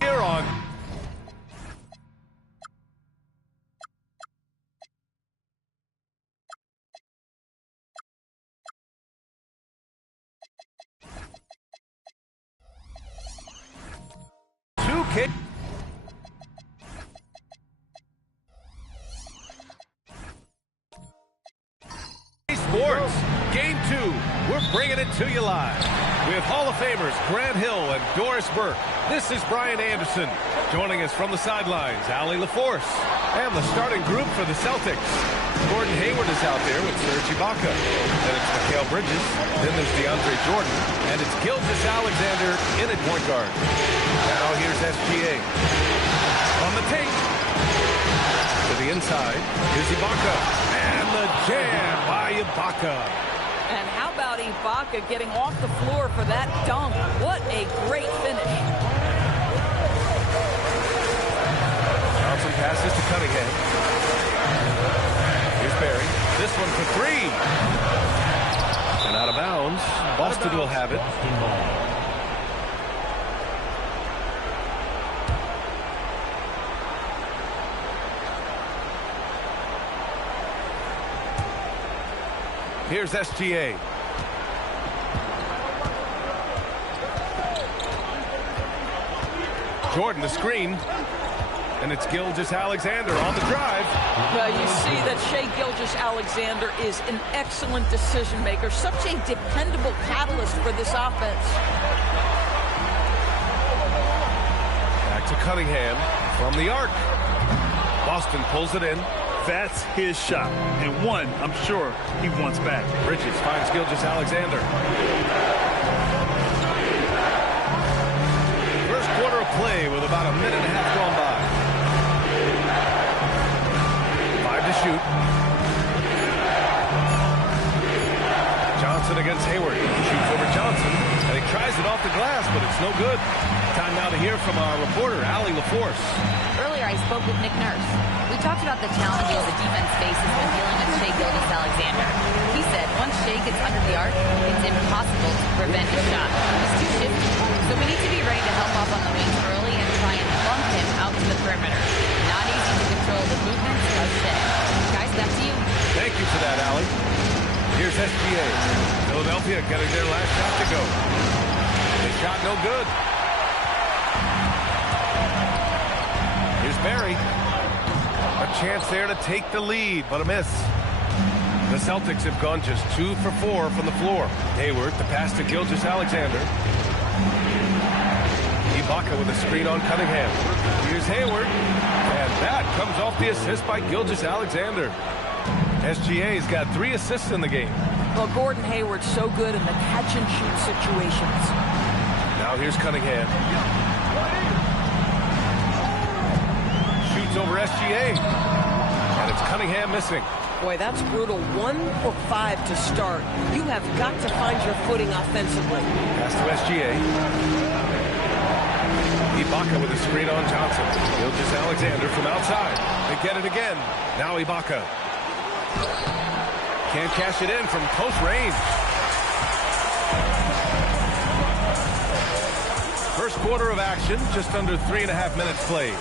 here on Sports, Game 2. We're bringing it to you live with Hall of Famers Grant Hill and Doris Burke. This is Brian Anderson. Joining us from the sidelines, Allie LaForce. And the starting group for the Celtics. Gordon Hayward is out there with Serge Ibaka. Then it's Mikal Bridges. Then there's DeAndre Jordan. And it's Gilgeous-Alexander in at point guard. Now here's SGA. On the tape. To the inside. Here's Ibaka. And the jam by Ibaka. And how about Ibaka getting off the floor for that dunk? What a great finish. Johnson passes to Cunningham. Here's Barry. This one for three. And out of bounds. Boston will have it. Here's SGA. Jordan the screen. And it's Gilgeous-Alexander on the drive. Well, you see that Shai Gilgeous-Alexander is an excellent decision maker. Such a dependable catalyst for this offense. Back to Cunningham from the arc. Boston pulls it in. That's his shot, and one I'm sure he wants back. Bridges finds Gilgeous-Alexander. First quarter of play with about a minute and a half gone by. 5 to shoot. Johnson against Hayward. He shoots over Johnson, and he tries it off the glass, but it's no good. Time now to hear from our reporter, Allie LaForce. Earlier, I spoke with Nick Nurse. We talked about the challenges the defense faces when dealing with Shai Gilgeous-Alexander. He said once Shai gets under the arc, it's impossible to prevent his shot. He's too shifty. So we need to be ready to help off on the wings early and try and bump him out to the perimeter. Not easy to control the movements of Shai. Guys, back to you. Thank you for that, Allie. Here's SGA. Philadelphia getting their last shot to go. They shot no good. Here's Barry. A chance there to take the lead, but a miss. The Celtics have gone just 2 for 4 from the floor. Hayward, the pass to Gilgeous-Alexander. Ibaka with a screen on Cunningham. Here's Hayward. And that comes off the assist by Gilgeous-Alexander. SGA's got 3 assists in the game. Well, Gordon Hayward's so good in the catch-and-shoot situations. Now here's Cunningham. Shoots over SGA. And it's Cunningham missing. Boy, that's brutal. 1 for 5 to start. You have got to find your footing offensively. Pass to SGA. Ibaka with a screen on Johnson. Gilgeous-Alexander from outside. They get it again. Now Ibaka. Can't cash it in from close range. First quarter of action, just under 3.5 minutes played.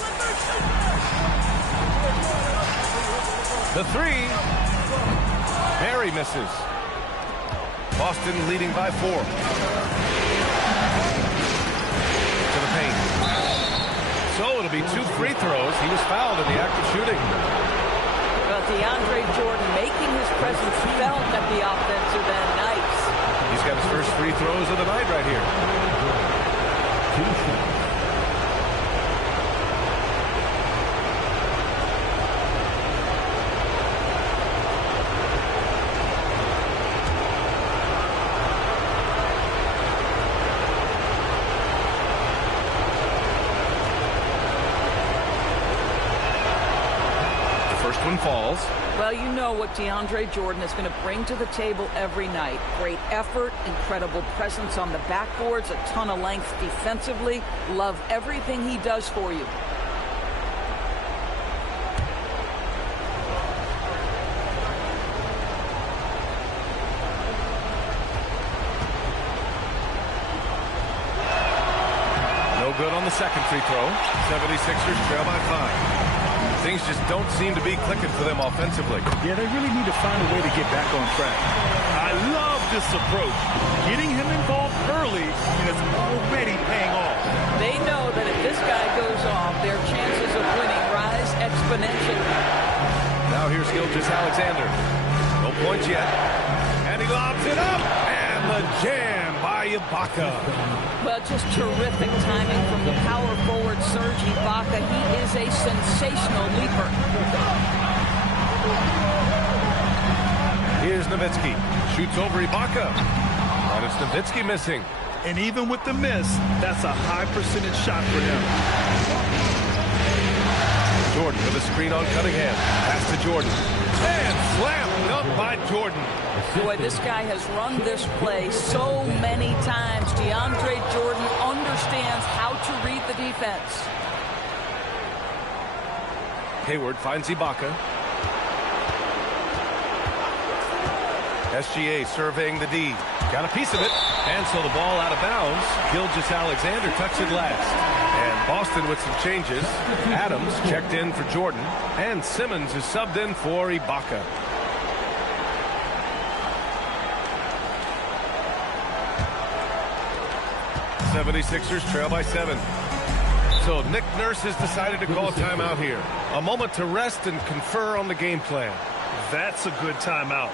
The three. Barry misses. Boston leading by 4. To the paint. So it'll be 2 free throws. He was fouled in the act of shooting. Well, DeAndre Jordan making his presence felt at the offensive end. Nice. He's got his first free throws of the night right here. 2 shots. One falls. Well, you know what DeAndre Jordan is going to bring to the table every night. Great effort, incredible presence on the backboards, a ton of length defensively. Love everything he does for you. good on the second free throw. 76ers trail by 5. Things just don't seem to be clicking for them offensively. Yeah, they really need to find a way to get back on track. I love this approach. Getting him involved early, and it's already paying off. They know that if this guy goes off, their chances of winning rise exponentially. Now here's Gilgeous-Alexander. No points yet. And he lobs it up. And the jam by Ibaka. Well, just terrific timing from the power forward Serge Ibaka. He is a sensational leaper. Here's Nowitzki. Shoots over Ibaka. And it's Nowitzki missing. And even with the miss, that's a high percentage shot for him. Jordan with a screen on Cunningham. Pass to Jordan. And slammed up by Jordan. Boy, this guy has run this play so many times. DeAndre Jordan understands how to read the defense. Hayward finds Ibaka. SGA surveying the D. Got a piece of it. And so the ball out of bounds. Gilgeous-Alexander tucks it last. And Boston with some changes. Adams checked in for Jordan. And Simmons is subbed in for Ibaka. The 76ers trail by 7. So Nick Nurse has decided to call timeout here. A moment to rest and confer on the game plan. That's a good timeout.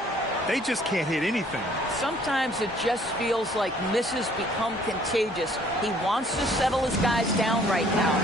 They just can't hit anything. Sometimes it just feels like misses become contagious. He wants to settle his guys down right now.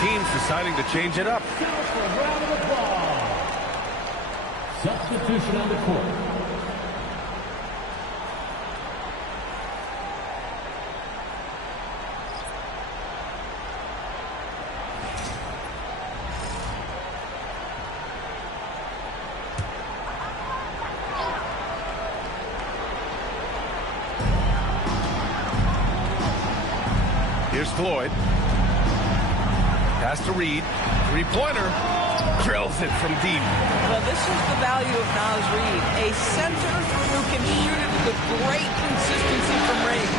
Teams deciding to change it up. Round of applause. Substitution on the court. Here's Floyd. Pass to Reed. Three-pointer. Drills it from deep. Well, this is the value of Naz Reid. A center who can shoot it with great consistency from range.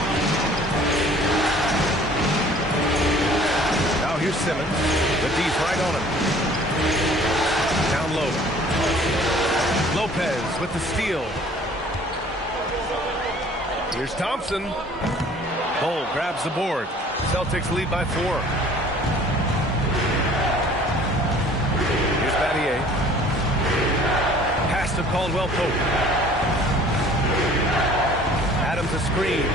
Now here's Simmons. The D's right on him. Down low. Lopez with the steal. Here's Thompson. Bol grabs the board. Celtics lead by 4. Here's Battier. Pass to Caldwell Pope. Adams a screen.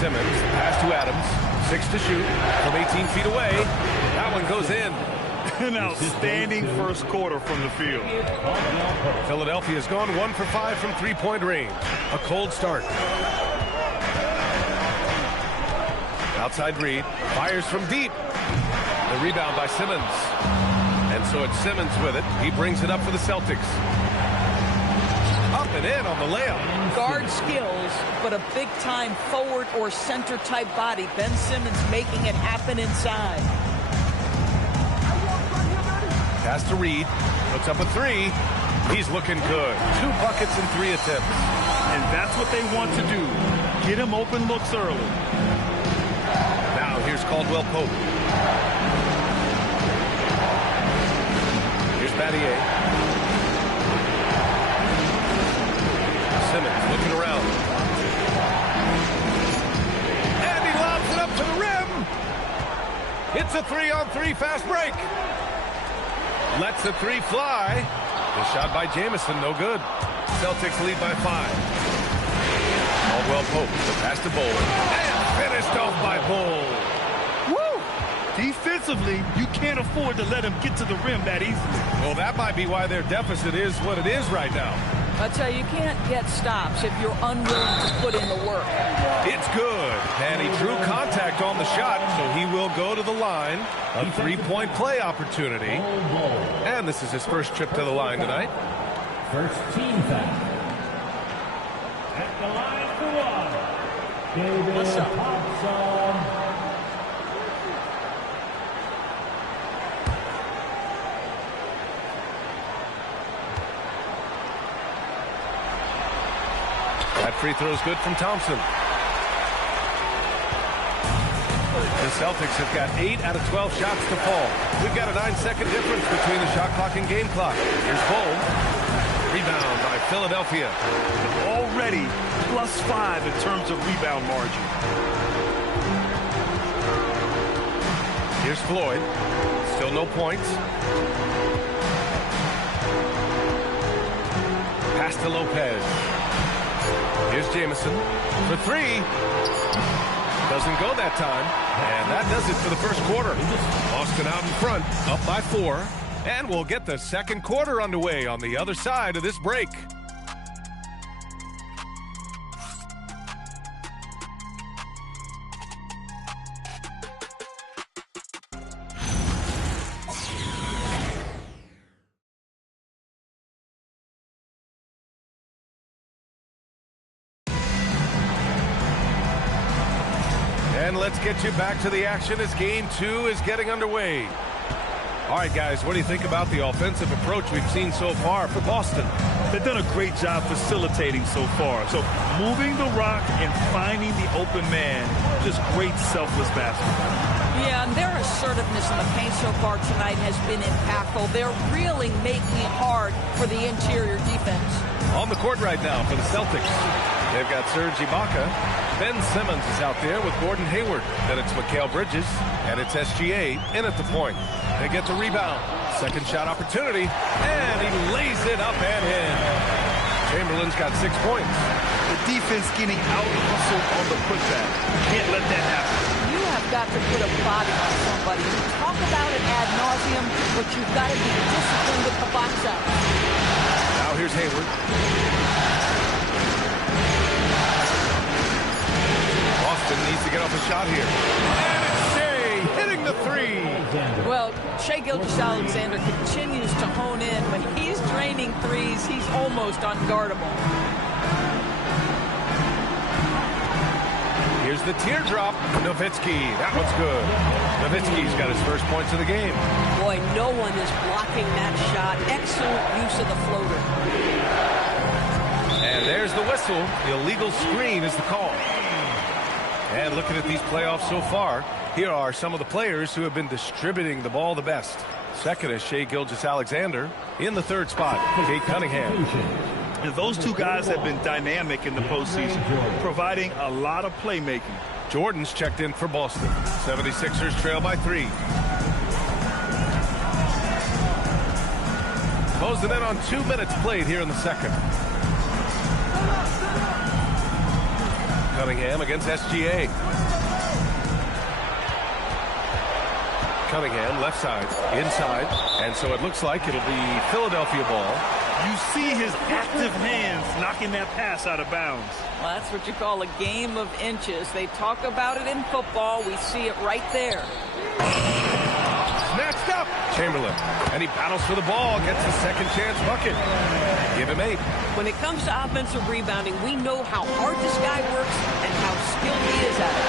Simmons, pass to Adams. 6 to shoot from 18 feet away. That one goes in. An outstanding first quarter from the field. Philadelphia's gone 1 for 5 from three-point range. A cold start. Outside Reed. Fires from deep. The rebound by Simmons. And so it's Simmons with it. He brings it up for the Celtics. Up and in on the layup. Guard skills, but a big-time forward or center-type body. Ben Simmons making it happen inside. Pass to Reed. Puts up a 3. He's looking good. 2 buckets and 3 attempts. And that's what they want to do. Get him open looks early. Now here's Caldwell Pope. Here's Battier. a 3-on-3 fast break. Lets the three fly. The shot by Jamison, no good. Celtics lead by 5. Caldwell Pope, the pass to Bull. And finished off by Bull. Woo! Defensively, you can't afford to let him get to the rim that easily. Well, that might be why their deficit is what it is right now. I tell you, you can't get stops if you're unwilling to put in the work. It's good. And he drew contact on the shot, so he will go to the line. A three-point play opportunity. And this is his first trip to the line tonight. First team foul. At the line for one. What's up? Thompson. That free throw is good from Thompson. The Celtics have got 8 out of 12 shots to fall. We've got a 9-second difference between the shot clock and game clock. Here's Bull. Rebound by Philadelphia. Already +5 in terms of rebound margin. Here's Floyd. Still no points. Pass to Lopez. Here's Jamison for 3. Doesn't go that time. And that does it for the first quarter. Boston out in front, up by 4. And we'll get the second quarter underway on the other side of this break. And let's get you back to the action as game 2 is getting underway. All right, guys, what do you think about the offensive approach we've seen so far for Boston? They've done a great job facilitating so far. So moving the rock and finding the open man, just great selfless basketball. Yeah, and their assertiveness in the paint so far tonight has been impactful. They're really making it hard for the interior defense. On the court right now for the Celtics, they've got Serge Ibaka. Ben Simmons is out there with Gordon Hayward. Then it's Mikal Bridges, and it's SGA in at the point. They get the rebound. Second shot opportunity, and he lays it up and in. Chamberlain's got 6 points. The defense getting out-hustled on the putback. Can't let that happen. You have got to put a body on somebody. You talk about it ad nauseum, but you've got to be disciplined with the box out. Now here's Hayward. Boston needs to get off a shot here. And it's Shea hitting the 3. Well, Shai Gilgeous-Alexander continues to hone in. When he's draining threes, he's almost unguardable. Here's the teardrop. Nowitzki. That one's good. Nowitzki's got his first points of the game. Boy, no one is blocking that shot. Excellent use of the floater. And there's the whistle. The illegal screen is the call. And looking at these playoffs so far, here are some of the players who have been distributing the ball the best. Second is Shai Gilgeous-Alexander. In the third spot, Cade Cunningham. And those two guys have been dynamic in the postseason, providing a lot of playmaking. Jordan's checked in for Boston. 76ers trail by 3. Closing in on 2 minutes played here in the second. Cunningham against SGA. Cunningham left side, inside, and so it looks like it'll be Philadelphia ball. You see his active hands knocking that pass out of bounds. Well, that's what you call a game of inches. They talk about it in football. We see it right there. Snatched up. Chamberlain, and he battles for the ball, gets the second chance bucket. Give him 8. When it comes to offensive rebounding, we know how hard this guy works and how skilled he is at it.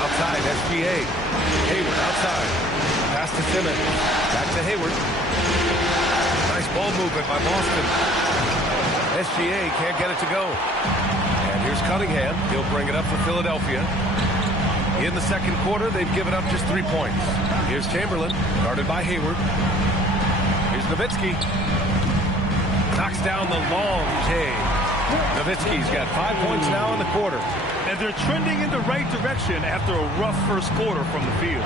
Outside, SGA. Hayward outside. Pass to Simmons. Back to Hayward. Nice ball movement by Boston. SGA can't get it to go. And here's Cunningham. He'll bring it up for Philadelphia. In the second quarter, they've given up just 3 points. Here's Chamberlain, guarded by Hayward. Here's Nowitzki. Knocks down the long J. Nowitzki's got 5 points now in the quarter. And they're trending in the right direction after a rough first quarter from the field.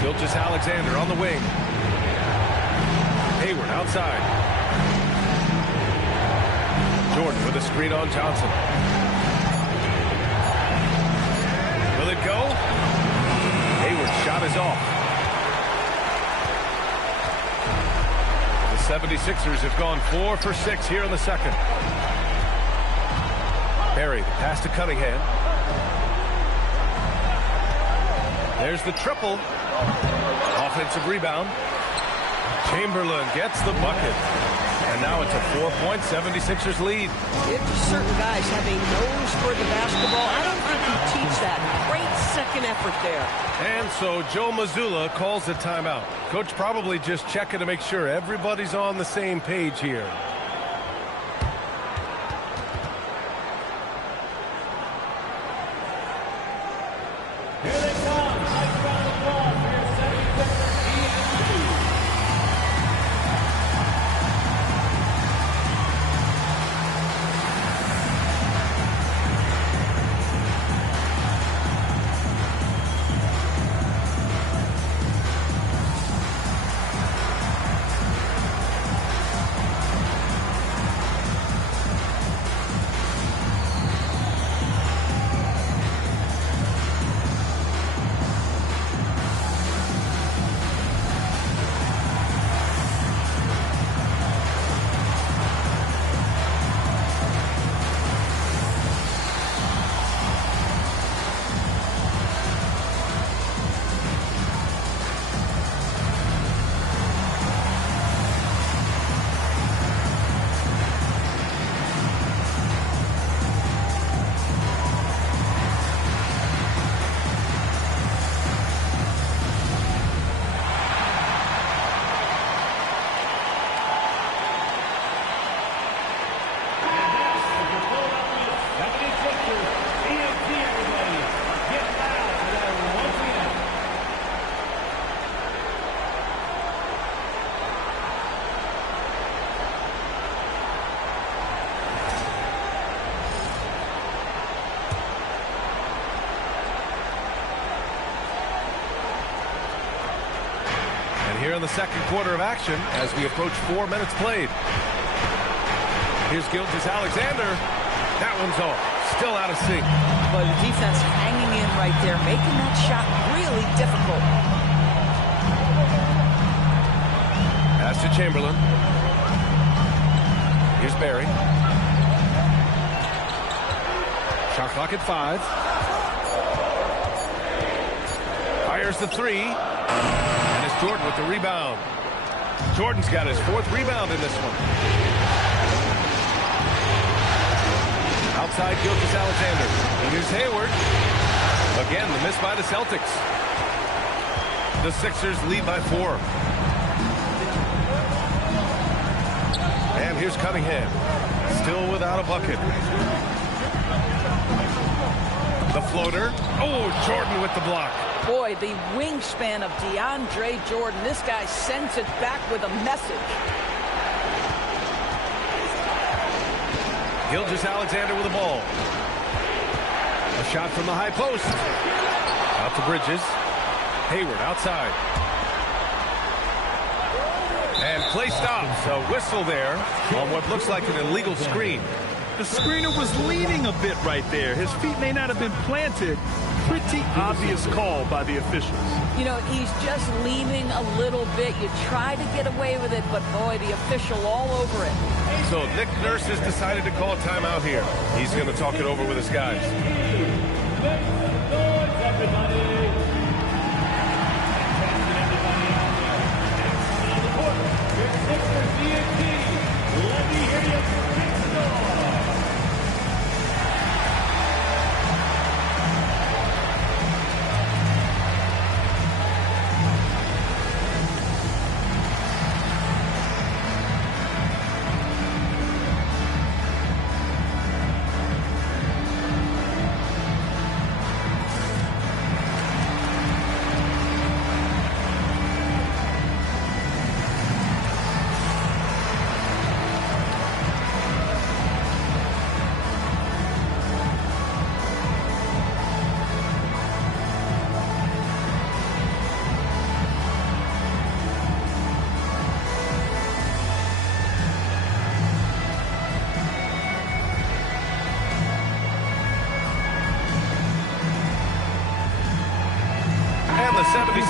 Gilgeous-Alexander on the wing. Hayward outside. Jordan with a screen on Johnson. Will it go? Hayward's shot is off. The 76ers have gone 4 for 6 here in the second. Perry, the pass to Cunningham. There's the triple. Offensive rebound. Chamberlain gets the bucket. And now it's a 4-point 76ers lead. If certain guys have a nose for the basketball, I don't think you teach that. Great second effort there. And so Joe Mazzulla calls a timeout. Coach probably just checking to make sure everybody's on the same page here. Here in the second quarter of action as we approach 4 minutes played. Here's Gilgeous-Alexander. That one's off. Still out of sync. But the defense hanging in right there, making that shot really difficult. Pass to Chamberlain. Here's Barry. Shot clock at 5. Fires the 3. And it's Jordan with the rebound. Jordan's got his 4th rebound in this one. Outside Gilgeous-Alexander. And here's Hayward. Again, the miss by the Celtics. The Sixers lead by 4. And here's Cunningham. Still without a bucket. The floater. Oh, Jordan with the block. Boy, the wingspan of DeAndre Jordan. This guy sends it back with a message. Gilgeous-Alexander with the ball. A shot from the high post. Out to Bridges. Hayward outside. And play stops. A whistle there on what looks like an illegal screen. The screener was leaning a bit right there. His feet may not have been planted. Pretty obvious call by the officials. You know, he's just leaning a little bit. You try to get away with it, but boy, the official all over it. So Nick Nurse has decided to call a timeout here. He's going to talk it over with his guys. Let me hear you make some noise.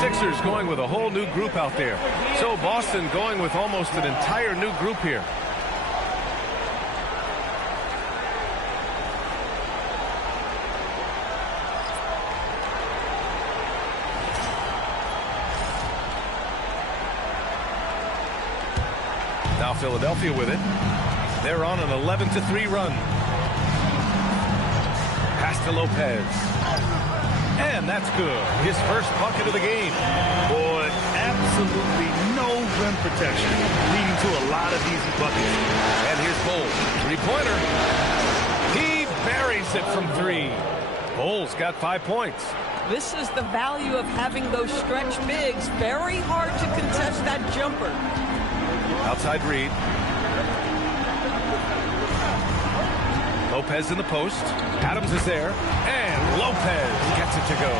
76ers going with a whole new group out there. So Boston going with almost an entire new group here. Now Philadelphia with it. They're on an 11-3 run. Pass to Lopez. And that's good. His first bucket of the game. Boy, absolutely no rim protection, leading to a lot of easy buckets. And here's Bol. Three-pointer. He buries it from three. Bol's got 5 points. This is the value of having those stretch bigs. Very hard to contest that jumper. Outside Reed. Lopez in the post. Adams is there. And Lopez gets it to go.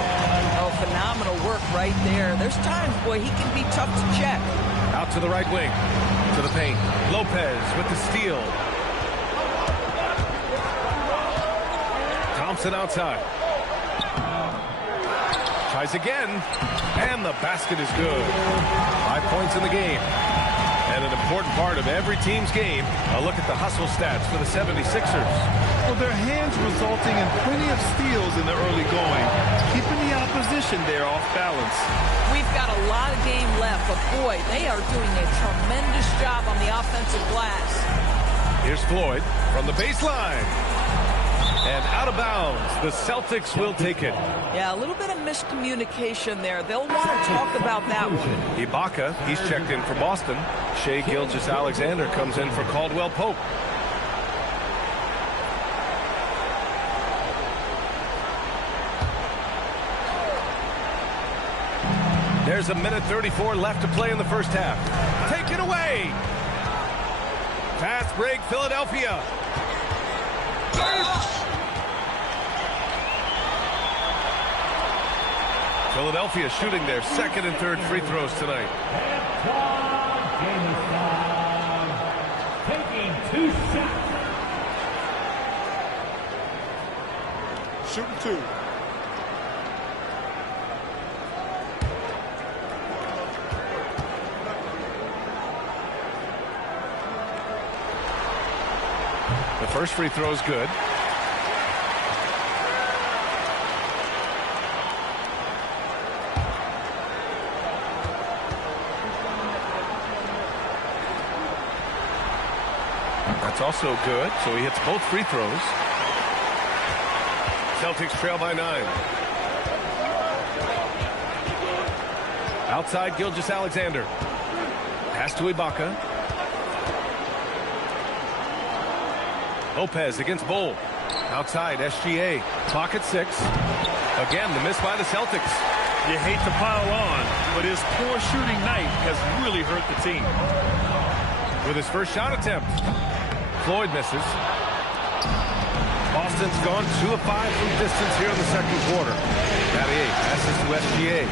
Oh, phenomenal work right there. There's times, boy, he can be tough to check. Out to the right wing. To the paint. Lopez with the steal. Thompson outside. Tries again. And the basket is good. 5 points in the game. And an important part of every team's game, a look at the hustle stats for the 76ers. Well, their hands resulting in plenty of steals in the early going, keeping the opposition there off balance. We've got a lot of game left, but boy, they are doing a tremendous job on the offensive glass. Here's Floyd from the baseline. And out of bounds, the Celtics will take it. Yeah, a little bit of miscommunication there. They'll want to talk about that one. Ibaka, he's checked in for Boston. Shai Gilgeous-Alexander comes in for Caldwell Pope. There's a minute 34 left to play in the first half. Take it away. Fast break, Philadelphia. Philadelphia shooting their second and third free throws tonight. Taking 2 shots. Shooting 2. The first free throw is good. That's also good, so he hits both free throws. Celtics trail by 9. Outside, Gilgeous-Alexander. Pass to Ibaka. Lopez against Bol. Outside, SGA. Clock at 6. Again, the miss by the Celtics. You hate to pile on, but his poor shooting night has really hurt the team. With his first shot attempt. Floyd misses. Boston's gone 2 of 5 from distance here in the second quarter. Battier passes to SGA.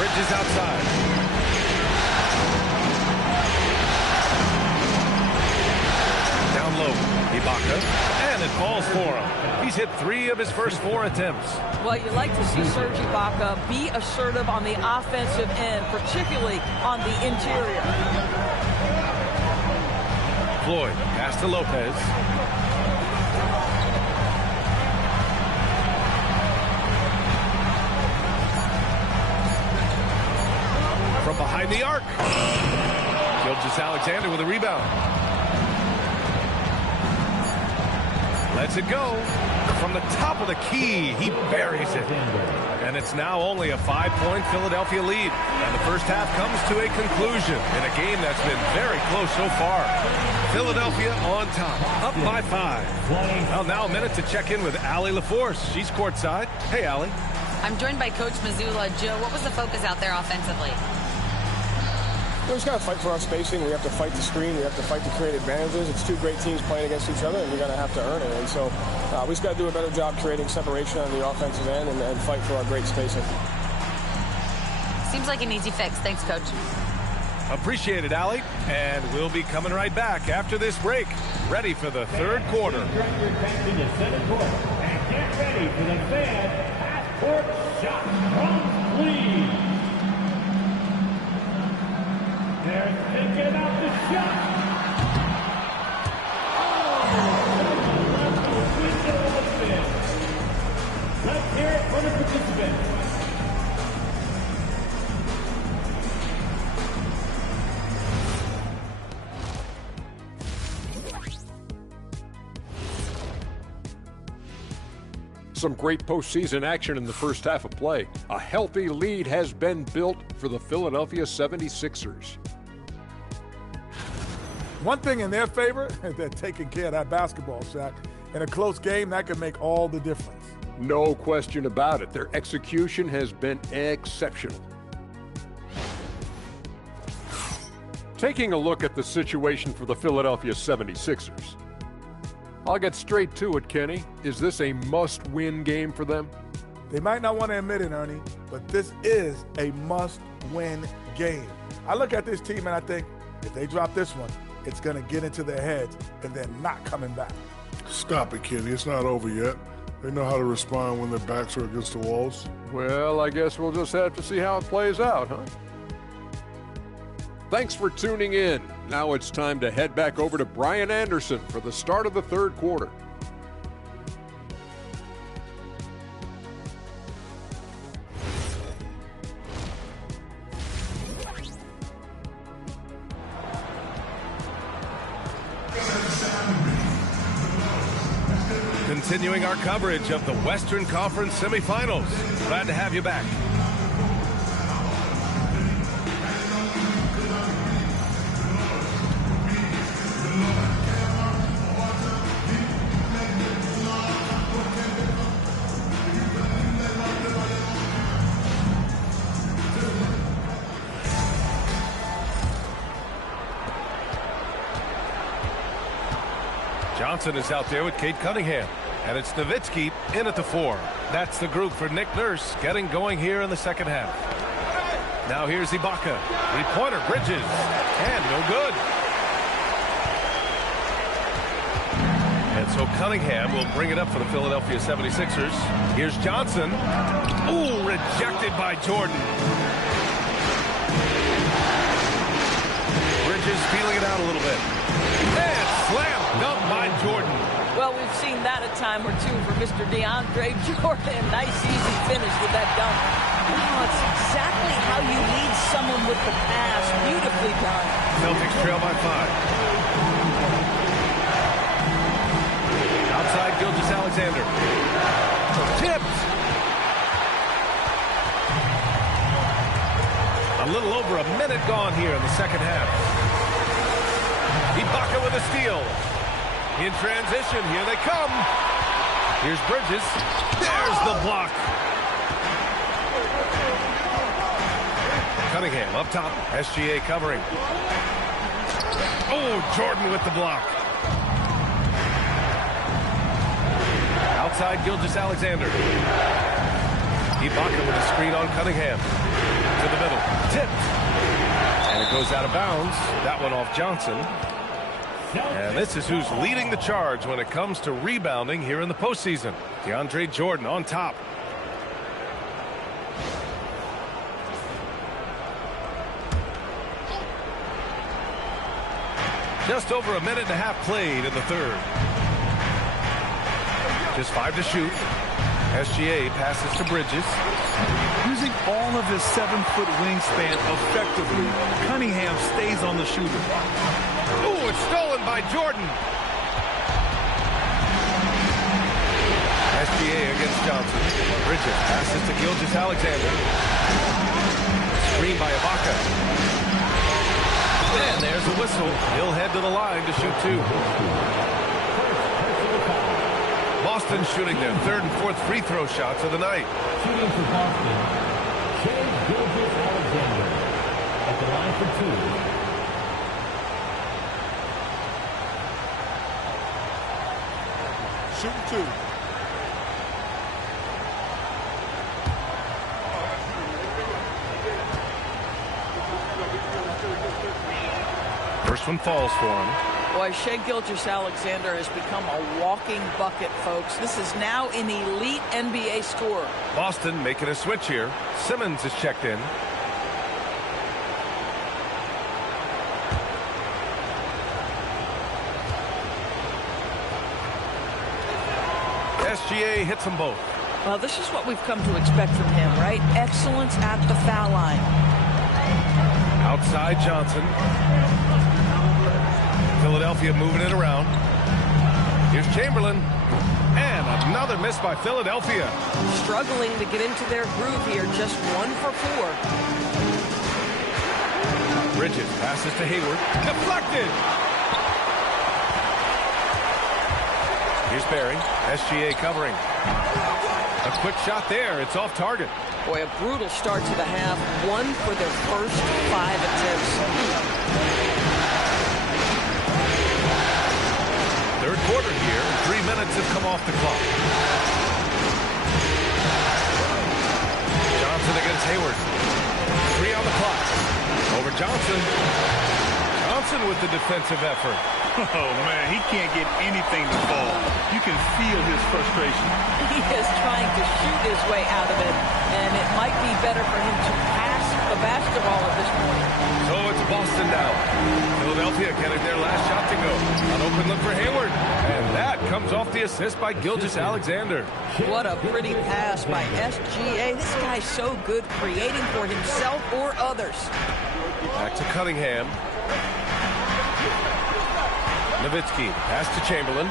Bridges outside. Down low, Ibaka, and it falls for him. He's hit 3 of his first 4 attempts. Well, you like to see Serge Ibaka be assertive on the offensive end, particularly on the interior. Floyd, pass to Lopez. From behind the arc. Gilgeous-Alexander with a rebound. Lets it go. From the top of the key, he buries it. And it's now only a 5-point Philadelphia lead. And the first half comes to a conclusion in a game that's been very close so far. Philadelphia on top, up by 5. Well, now a minute to check in with Allie LaForce. She's courtside. Hey, Allie. I'm joined by Coach Mazzulla. Joe, what was the focus out there offensively? We just got to fight for our spacing. We have to fight the screen. We have to fight to create advantages. It's 2 great teams playing against each other, and we're going to have to earn it. And so we just got to do a better job creating separation on the offensive end and fight for our great spacing. Seems like an easy fix. Thanks, Coach. Appreciate it, Allie. And we'll be coming right back after this break. Ready for the third quarter. Turn your attention to center court and get ready for the Fed Half-court shot from Cleveland. They're thinking about the shot. Let's hear it for the participants. Some great postseason action in the first half of play. A healthy lead has been built for the Philadelphia 76ers. One thing in their favor, they're taking care of that basketball, Shaq. In a close game, that can make all the difference. No question about it. Their execution has been exceptional. Taking a look at the situation for the Philadelphia 76ers. I'll get straight to it, Kenny. Is this a must-win game for them? They might not want to admit it, Ernie, but this is a must-win game. I look at this team and I think, if they drop this one, it's going to get into their heads and they're not coming back. Stop it, Kenny. It's not over yet. They know how to respond when their backs are against the walls. Well, I guess we'll just have to see how it plays out, huh? Thanks for tuning in. Now it's time to head back over to Brian Anderson for the start of the third quarter. Continuing our coverage of the Western Conference semifinals. Glad to have you back. Johnson is out there with Cade Cunningham. And it's Nowitzki in at the 4. That's the group for Nick Nurse getting going here in the second half. Now here's Ibaka. Three-pointer, Bridges. And no good. And so Cunningham will bring it up for the Philadelphia 76ers. Here's Johnson. Ooh, rejected by Jordan. Bridges feeling it out a little bit. And slam dunk by Jordan. Well, we've seen that a time or two for Mr. DeAndre Jordan. Nice, easy finish with that dunk. Wow, it's exactly how you lead someone with the pass. Beautifully done. Celtics trail by 5. Outside, Gilgeous-Alexander. Tipped. A little over a minute gone here in the second half. Ibaka with a steal. In transition, here they come. Here's Bridges. There's the block. Cunningham up top. SGA covering. Oh, Jordan with the block. Outside, Gilgeous-Alexander. Ibaka with a screen on Cunningham. To the middle. Tipped. And it goes out of bounds. That one off Johnson. And this is who's leading the charge when it comes to rebounding here in the postseason. DeAndre Jordan on top. Just over a minute and a half played in the third. Just 5 to shoot. SGA passes to Bridges. Using all of his 7-foot wingspan effectively, Cunningham stays on the shooter. Ooh, it's stolen by Jordan. SGA against Johnson. Bridges passes to Gilgeous-Alexander. Screen by Ibaka. And there's the whistle. He'll head to the line to shoot 2. Boston shooting their third and fourth free throw shots of the night. Shooting for Boston, Gilgeous-Alexander at the line for 2. Shooting 2. First one falls for him. Boy, Shai Gilgeous-Alexander has become a walking bucket, folks. This is now an elite NBA scorer. Boston making a switch here. Simmons is checked in. SGA hits them both. Well, this is what we've come to expect from him, right? Excellence at the foul line. Outside Johnson. Philadelphia moving it around. Here's Chamberlain. And another miss by Philadelphia. Struggling to get into their groove here. Just 1 for 4. Bridges passes to Hayward. Deflected. Here's Barry. SGA covering. A quick shot there. It's off target. Boy, a brutal start to the half. 1 for their first 5 attempts. Third quarter here. 3 minutes have come off the clock. Johnson against Hayward. 3 on the clock. Over Johnson. Johnson with the defensive effort. Oh, man, he can't get anything to fall. You can feel his frustration. He is trying to shoot his way out of it, and it might be better for him to pass the basketball at this point. So it's Boston now. Philadelphia getting their last shot to go. An open look for Hayward. And that comes off the assist by Gilgeous-Alexander. What a pretty pass by SGA. This guy's so good creating for himself or others. Back to Cunningham. Nowitzki, pass to Chamberlain.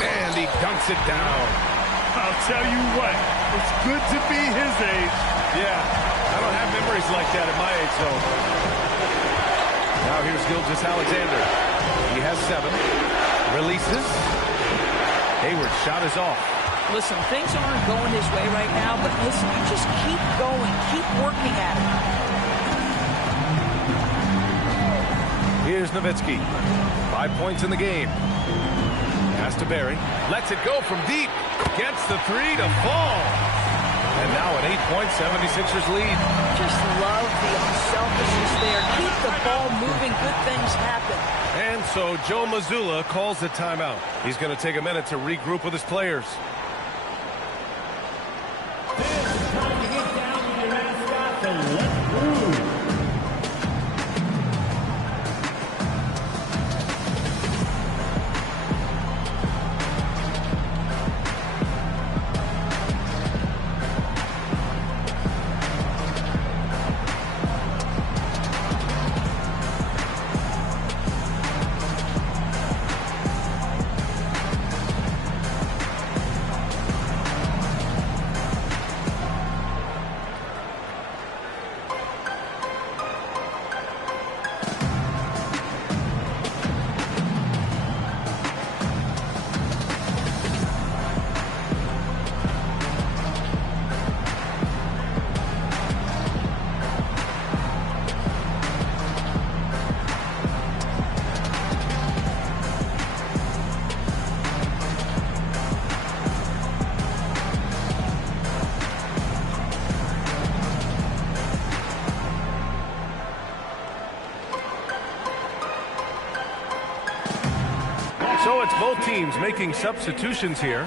And he dunks it down. I'll tell you what, it's good to be his age. Yeah, I don't have memories like that at my age, though. Now here's Gilgeous-Alexander. He has 7. Releases. Hayward's shot is off. Listen, things aren't going his way right now, but listen, you just keep going, keep working at it. Here's Nowitzki. 5 points in the game. Pass to Barry. Lets it go from deep. Gets the 3 to fall. And now an 8-point 76ers lead. Just love the unselfishness there. Keep the ball moving. Good things happen. And so Joe Mazzulla calls the timeout. He's going to take a minute to regroup with his players. It's time to get down with your mascot, so let's move. So it's both teams making substitutions here.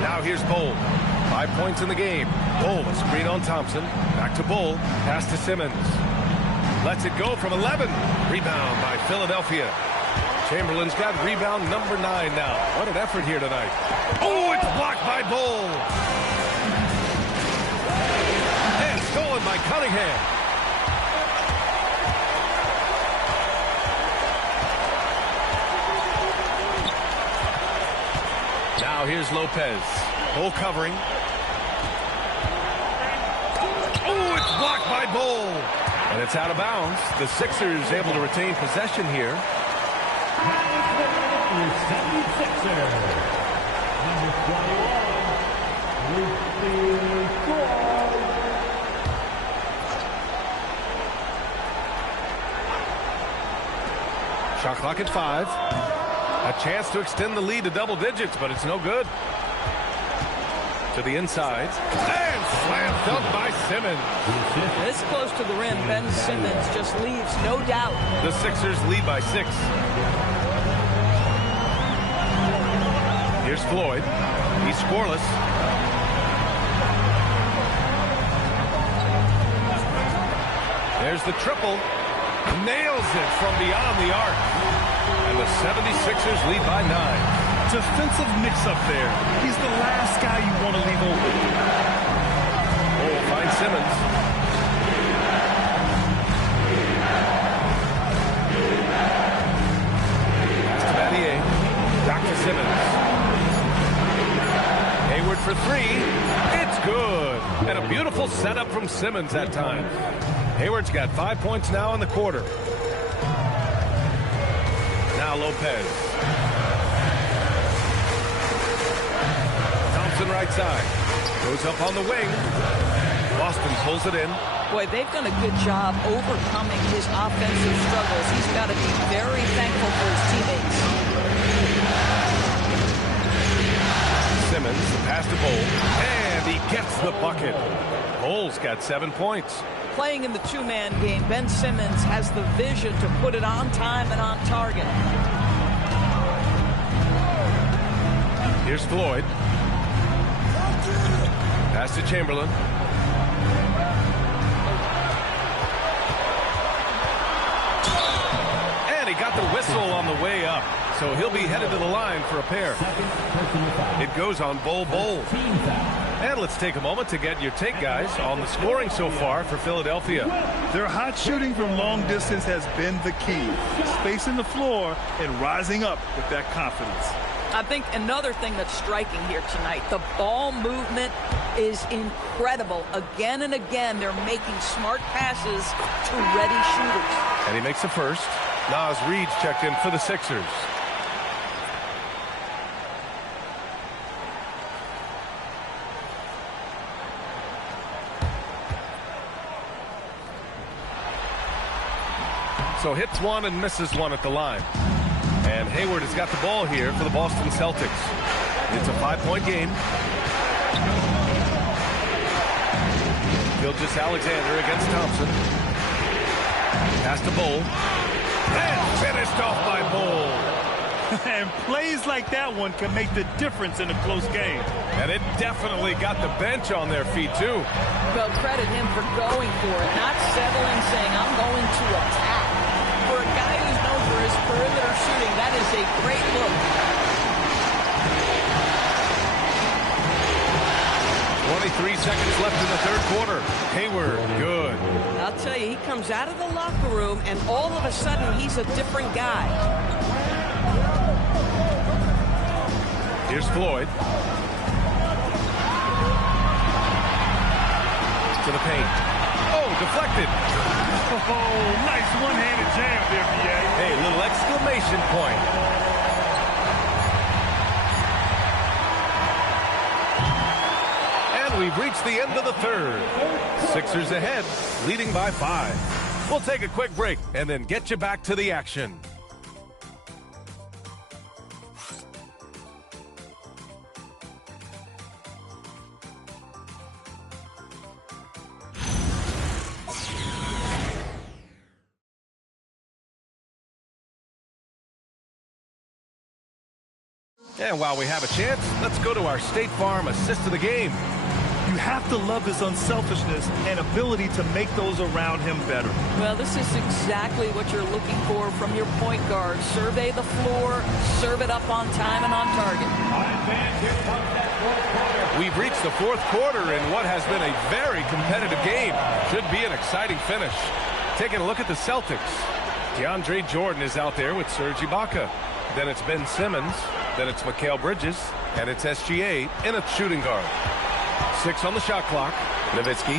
Now here's Bull. 5 points in the game. Bull, a screen on Thompson. Back to Bull. Pass to Simmons. Lets it go from 11. Rebound by Philadelphia. Chamberlain's got rebound number 9 now. What an effort here tonight. Oh, it's blocked by Bull. And stolen by Cunningham. Now here's Lopez. Bull covering. Oh, it's blocked by Bull. And it's out of bounds. The Sixers able to retain possession here. Your 76er, number 21, Luke Ford. Shot clock at 5. A chance to extend the lead to double digits, but it's no good. To the inside. And slam dunk by Simmons. This close to the rim, Ben Simmons just leaves no doubt. The Sixers lead by 6. Here's Floyd. He's scoreless. There's the triple. Nails it from beyond the arc. And the 76ers lead by 9. Defensive mix-up there. He's the last guy you want to leave open. Oh, finds Simmons. Pass to Battier. Back to Simmons. Hayward for 3. It's good. And a beautiful setup from Simmons that time. Hayward's got 5 points now in the quarter. Now Lopez. Thompson right side. Goes up on the wing. Boston pulls it in. Boy, they've done a good job overcoming his offensive struggles. He's got to be very thankful for his teammates. Simmons, the pass to Bol. And he gets the bucket. Bol's got 7 points. Playing in the two-man game, Ben Simmons has the vision to put it on time and on target. Here's Floyd. Pass to Chamberlain. And he got the whistle on the way up. So he'll be headed to the line for a pair. It goes on Bol. And let's take a moment to get your take, guys, on the scoring so far for Philadelphia. Their hot shooting from long distance has been the key. Spacing the floor and rising up with that confidence. I think another thing that's striking here tonight, the ball movement is incredible. Again and again, they're making smart passes to ready shooters. And he makes the first. Naz Reid's checked in for the Sixers. So hits one and misses one at the line. And Hayward has got the ball here for the Boston Celtics. It's a 5-point game. Gilgeous-Alexander against Thompson. Pass to Bol. And finished off by Bol. And plays like that one can make the difference in a close game. And it definitely got the bench on their feet, too. Well, credit him for going for it, not settling, saying, I'm going to attack. For a guy who's known for his perimeter shooting, that is a great look. 23 seconds left in the third quarter. Hayward, good. I'll tell you, he comes out of the locker room, and all of a sudden, he's a different guy. Here's Floyd. To the paint. Oh, deflected. Oh, nice one-handed jam there, B.A. Hey, little exclamation point. And we've reached the end of the third. Sixers ahead, leading by 5. We'll take a quick break and then get you back to the action. And while we have a chance, let's go to our State Farm assist of the game. You have to love his unselfishness and ability to make those around him better. Well, this is exactly what you're looking for from your point guard. Survey the floor, serve it up on time and on target. We've reached the fourth quarter in what has been a very competitive game. Should be an exciting finish. Taking a look at the Celtics. DeAndre Jordan is out there with Serge Ibaka. Then it's Ben Simmons. Then it's Mikal Bridges, and it's SGA in a shooting guard. 6 on the shot clock. Nowitzki.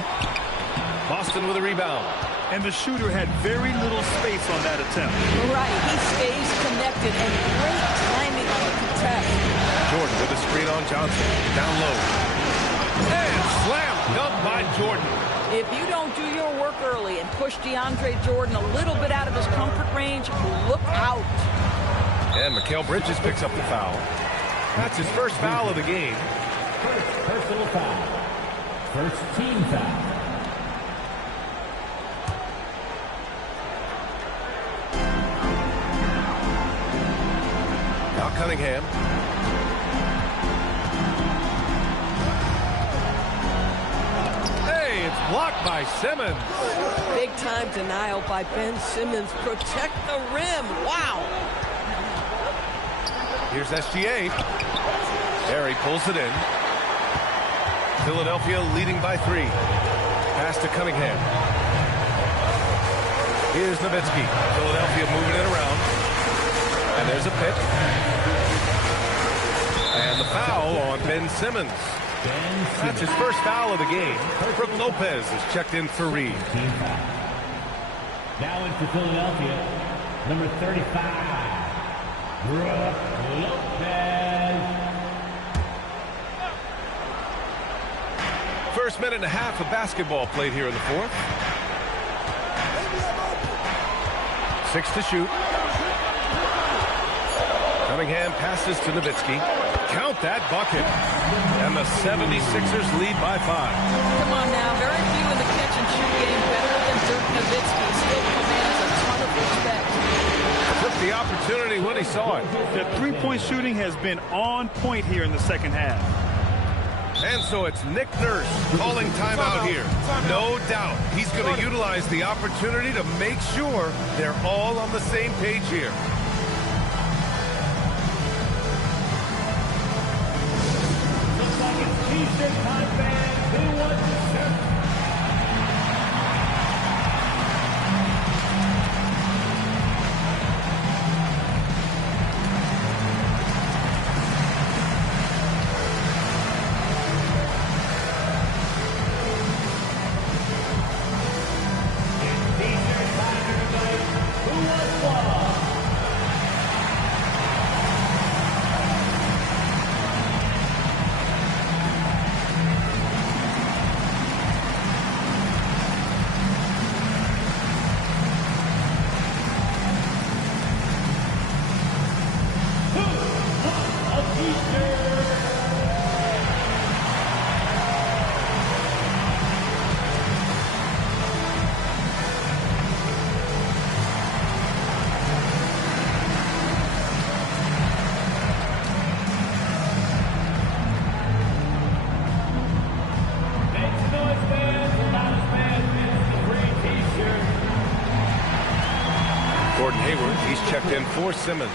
Boston with a rebound. And the shooter had very little space on that attempt. Right, he stays connected, and great timing on the contest. Jordan with a screen on Johnson. Down low. And slam dunk by Jordan. If you don't do your work early and push DeAndre Jordan a little bit out of his comfort range, look out. And Mikal Bridges picks up the foul. That's his first foul of the game. First personal foul. First team foul. Now Cunningham. Hey, it's blocked by Simmons. Big time denial by Ben Simmons. Protect the rim. Wow. Here's SGA. There he pulls it in. Philadelphia leading by 3. Pass to Cunningham. Here's Nowitzki. Philadelphia moving it around. And there's a pick. And the foul on Ben Simmons. That's his first foul of the game. Brook Lopez is checked in for Reed. Now in for Philadelphia, number 35, Brook Lopez. First minute and a half of basketball played here in the fourth. 6 to shoot. Cunningham passes to Nowitzki. Count that bucket. And the 76ers lead by 5. Come on now, very few in the catch-and-shoot game better than Dirk Nowitzki. Still commands a ton of respect. Took the opportunity when he saw it. The three-point shooting has been on point here in the second half. And so it's Nick Nurse calling timeout here. No doubt he's going to utilize the opportunity to make sure they're all on the same page here. Looks like it's T-shirt time, fans. Who wants to serve? For Simmons.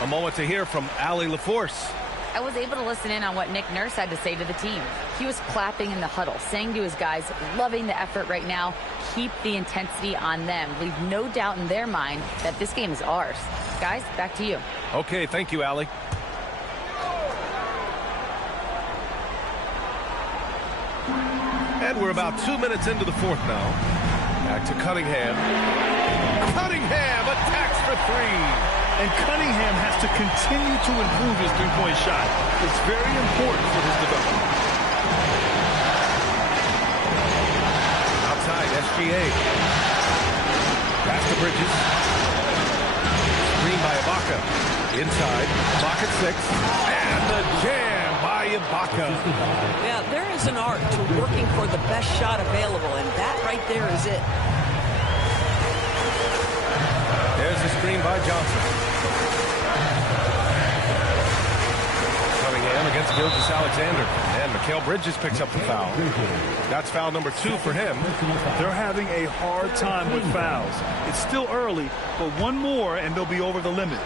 A moment to hear from Allie LaForce. I was able to listen in on what Nick Nurse had to say to the team. He was clapping in the huddle, saying to his guys, loving the effort right now, keep the intensity on them. Leave no doubt in their mind that this game is ours. Guys, back to you. Okay, thank you, Allie. And we're about 2 minutes into the fourth now. Back to Cunningham. Cunningham attacks for 3. And Cunningham has to continue to improve his three-point shot. It's very important for his development. Outside, SGA. Pass to Bridges. Screen by Ibaka. Inside, Ibaka 6. And the jam by Ibaka. Yeah, there is an art to working for the best shot available, and that right there is it. There's the screen by Johnson. Cunningham against Gilgeous-Alexander. And Mikal Bridges picks up the foul. That's foul number 2 for him. They're having a hard time with fouls. It's still early, but one more and they'll be over the limit.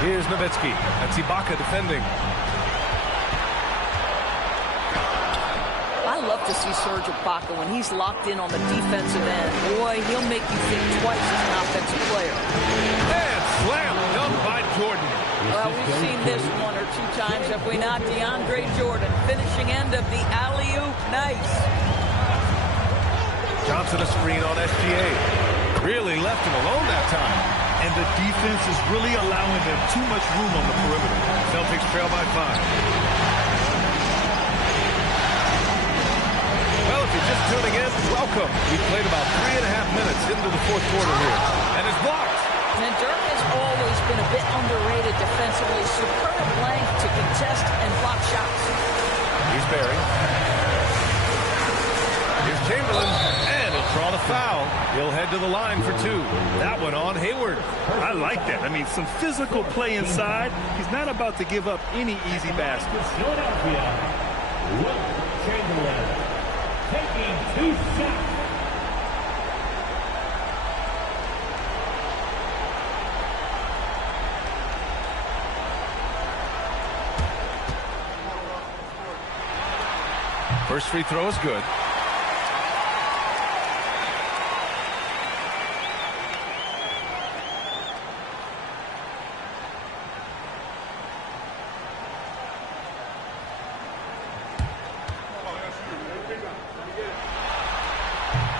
Here's Nowitzki. That's Ibaka defending. I love to see Serge Ibaka when he's locked in on the defensive end. Boy, he'll make you think twice as an offensive player. And slam dunk by Jordan. Well, we've seen this 1 or 2 times, have we not? DeAndre Jordan, finishing end of the alley-oop. Nice. Johnson a screen on SGA. Really left him alone that time. and the defense is really allowing them too much room on the perimeter. Celtics trail by 5. Well, if you're just tuning in, welcome. We've played about 3.5 minutes into the fourth quarter here. And it's blocked. And Dirk has always been a bit underrated defensively. Superb length to contest and block shots. Here's Barry. Here's Chamberlain. And he'll draw the foul. He'll head to the line for 2. That one on Hayward. I like that. I mean, some physical play inside. He's not about to give up any easy baskets. Philadelphia, Will Chamberlain taking 2 shots. First free throw is good.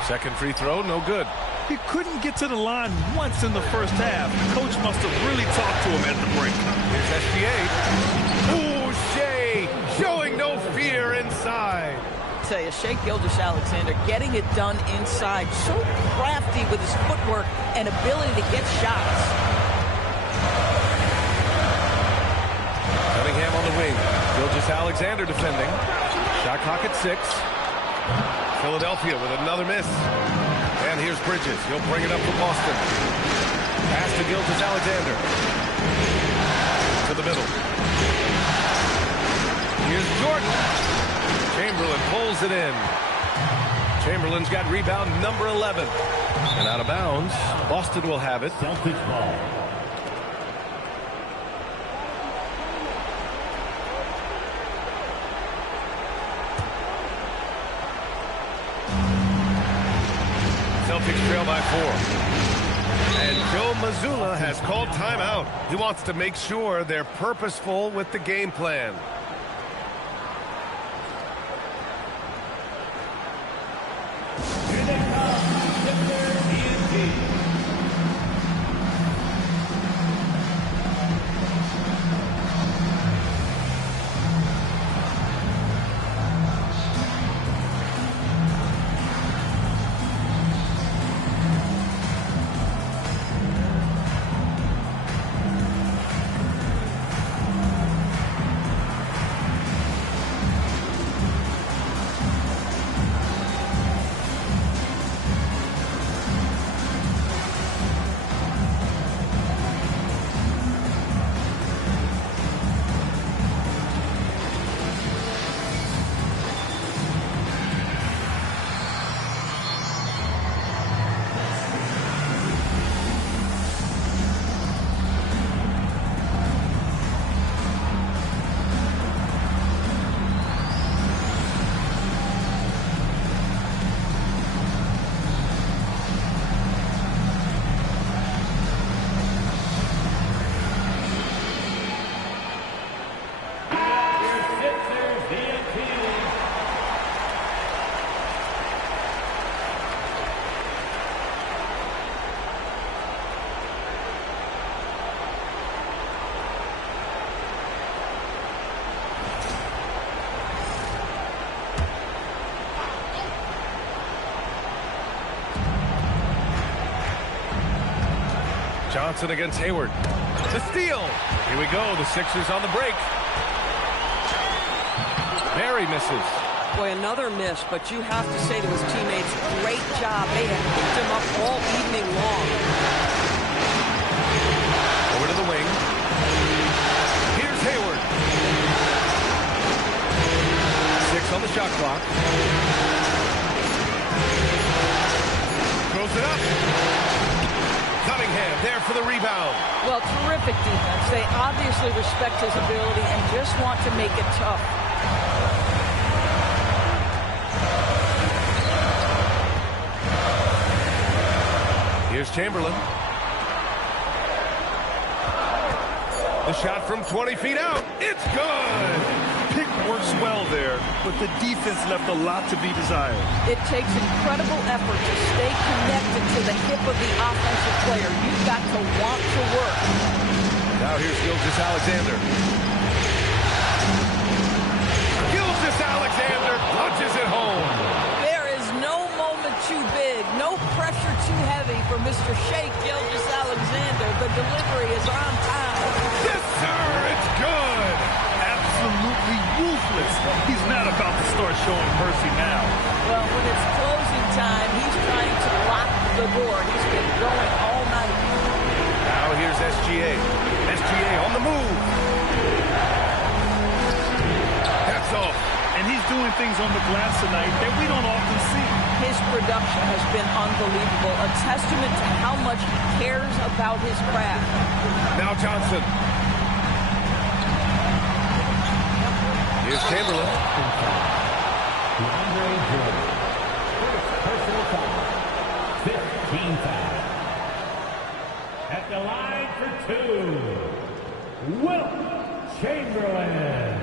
Second free throw, no good. He couldn't get to the line once in the first half. Coach must have really talked to him at the break. Here's SGA. Ooh, Shea showing no fear inside. I tell you, Shea Gilgeous-Alexander getting it done inside. So crafty with his footwork and ability to get shots. Cunningham on the wing. Gilgeous-Alexander defending. Shot clock at 6. Philadelphia with another miss. And here's Bridges. He'll bring it up for Boston. Pass to Gilgeous-Alexander. To the middle. Here's Jordan. Chamberlain pulls it in. Chamberlain's got rebound number 11. And out of bounds. Boston will have it. Celtics ball. Celtics trail by 4. And Joe Mazzulla has called timeout. He wants to make sure they're purposeful with the game plan. Here they come, Victor E&G. Johnson against Hayward. The steal. Here we go. The Sixers on the break. Barry misses. Boy, another miss, but you have to say to his teammates, great job. They have picked him up all evening long. Over to the wing. Here's Hayward. 6 on the shot clock. Throws it up. Cunningham there for the rebound. Well, terrific defense. They obviously respect his ability and just want to make it tough. Here's Chamberlain. The shot from 20 feet out. It's good. works well there, but the defense left a lot to be desired. It takes incredible effort to stay connected to the hip of the offensive player. You've got to want to work. Now here's Gilgeous-Alexander. Gilgeous-Alexander punches it home. There is no moment too big, no pressure too heavy for Mr. Shake Gilgeous-Alexander. The delivery is on time. Yes, sir, it's good. Absolutely ruthless. He's not about to start showing mercy now. Well, when it's closing time, he's trying to lock the door. He's been going all night. Now here's SGA. SGA on the move. That's off. And he's doing things on the glass tonight that we don't often see. His production has been unbelievable, a testament to how much he cares about his craft. Now Johnson. Here's Chamberlain. Personal foul. 15 foul. At the line for 2, Wilt Chamberlain.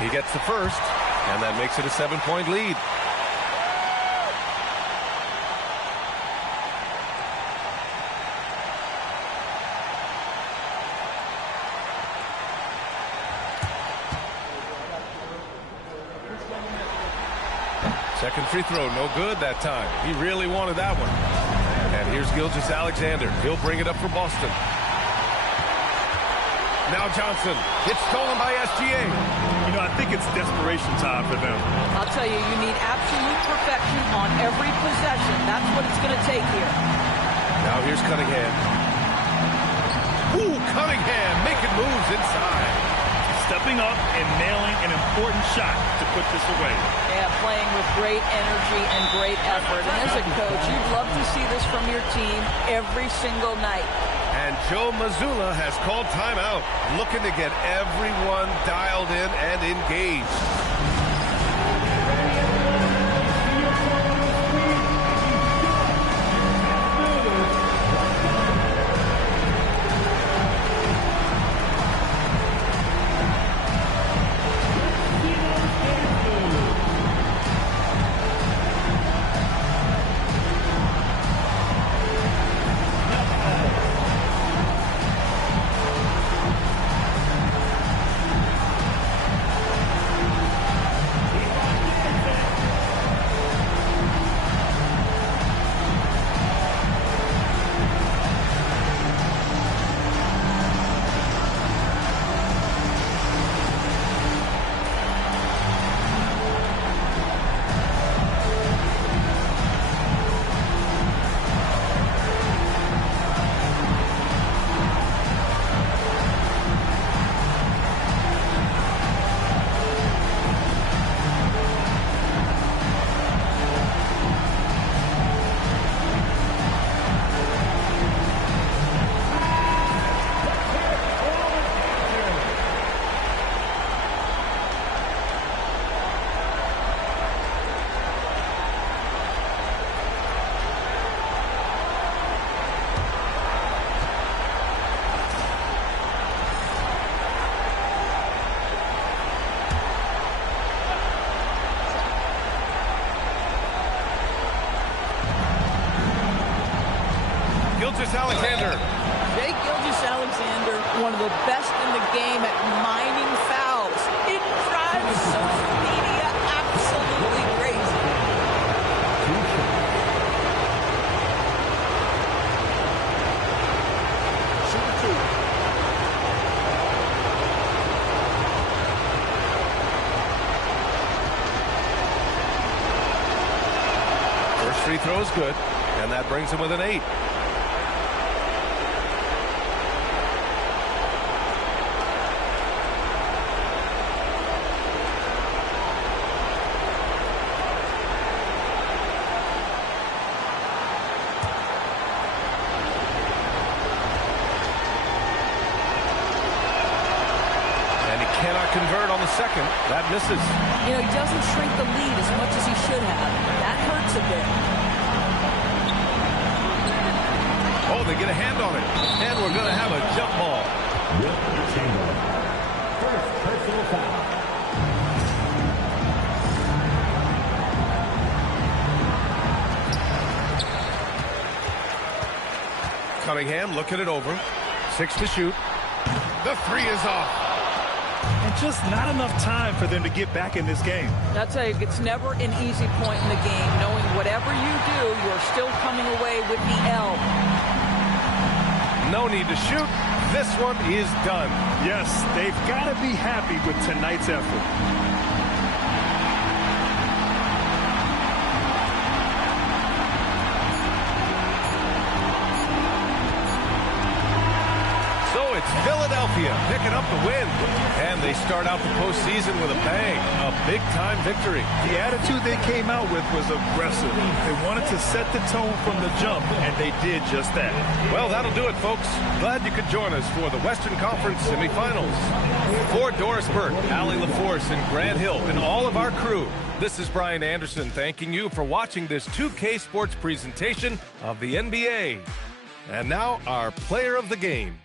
He gets the first, and that makes it a 7-point lead. Second free throw, no good that time. He really wanted that one. And here's Gilgeous-Alexander. He'll bring it up for Boston. Now Johnson. It's stolen by SGA. You know, I think it's desperation time for them. I'll tell you, you need absolute perfection on every possession. That's what it's going to take here. Now here's Cunningham. Ooh, Cunningham making moves inside. Stepping up and nailing an important shot to put this away. Yeah, playing with great energy and great effort. And as a coach, you'd love to see this from your team every single night. And Joe Mazzulla has called timeout, looking to get everyone dialed in and engaged. Gilgeous-Alexander. Jake Gilgeous-Alexander, one of the best in the game at mining fouls. It drives social media absolutely crazy. First free throw is good, and that brings him with an 8. Cannot convert on the second. That misses. You know, he doesn't shrink the lead as much as he should have. That hurts a bit. Oh, and they get a hand on it. And we're going to have a jump ball. First personal foul. Cunningham looking it over. 6 to shoot. The 3 is off. And just not enough time for them to get back in this game. I'll tell you, it's never an easy point in the game, knowing whatever you do, you're still coming away with the L. No need to shoot. This one is done. Yes, they've got to be happy with tonight's effort. Philadelphia picking up the win, and they start out the postseason with a bang, a big-time victory. The attitude they came out with was aggressive. They wanted to set the tone from the jump, and they did just that. Well, that'll do it, folks. Glad you could join us for the Western Conference semifinals. For Doris Burke, Allie LaForce, and Grant Hill, and all of our crew, this is Brian Anderson thanking you for watching this 2K Sports presentation of the NBA. And now, our player of the game.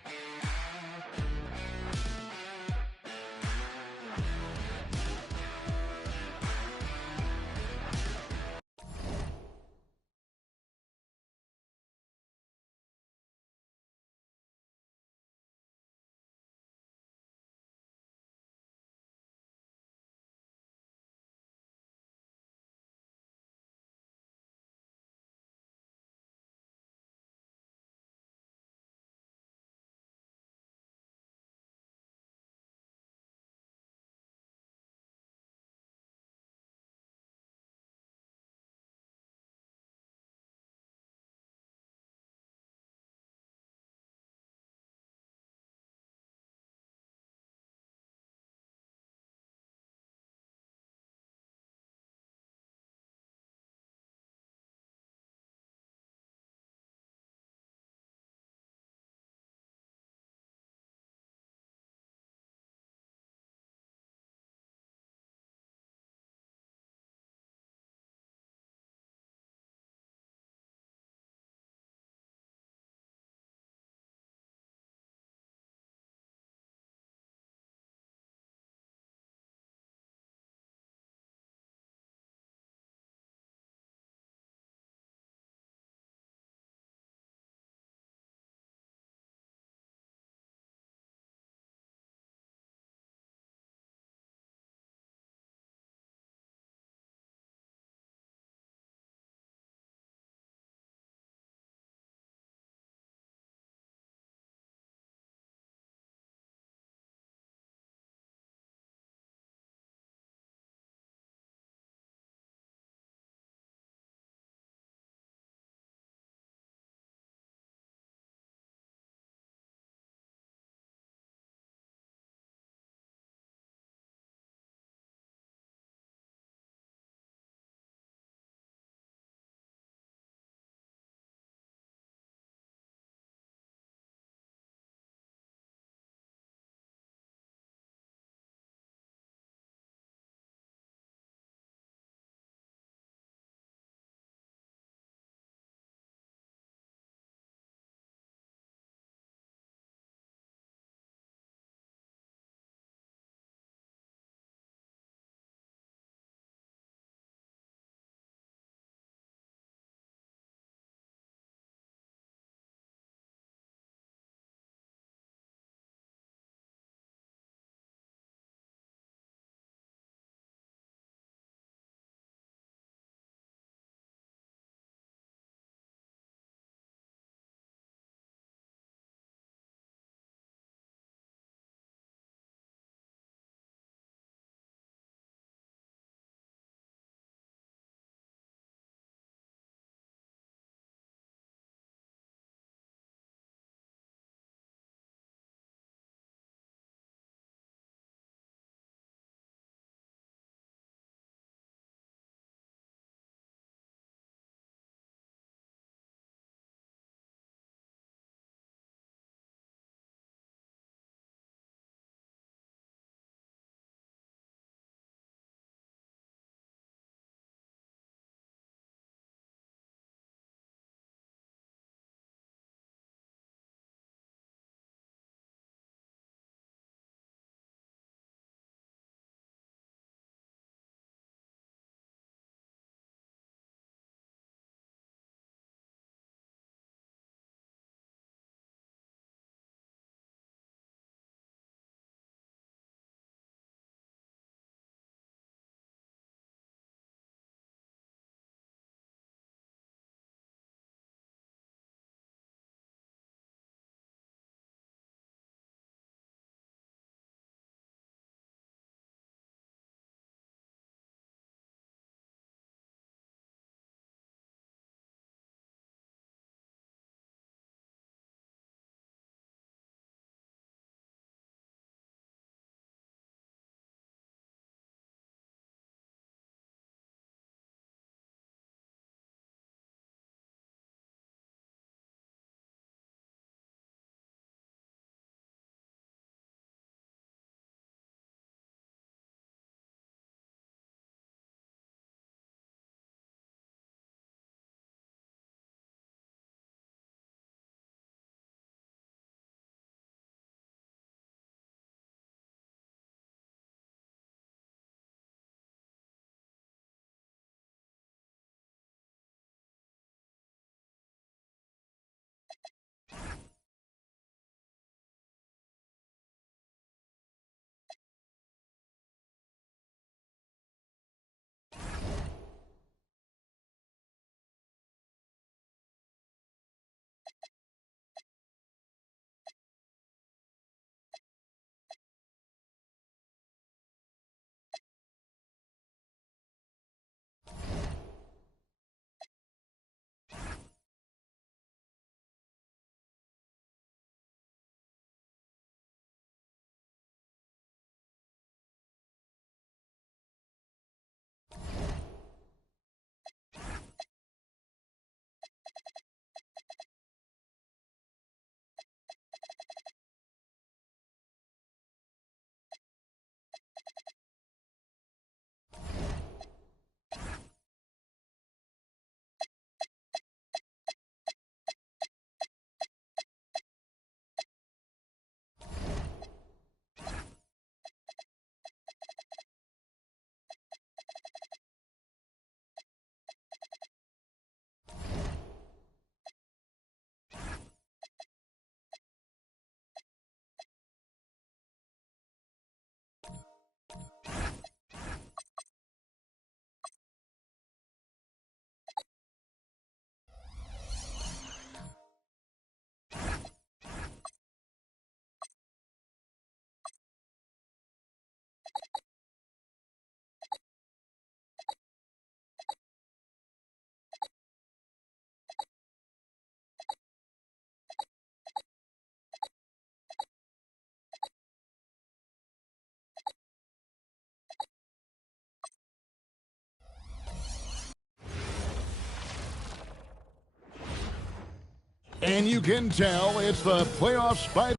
And you can tell it's the playoffs by...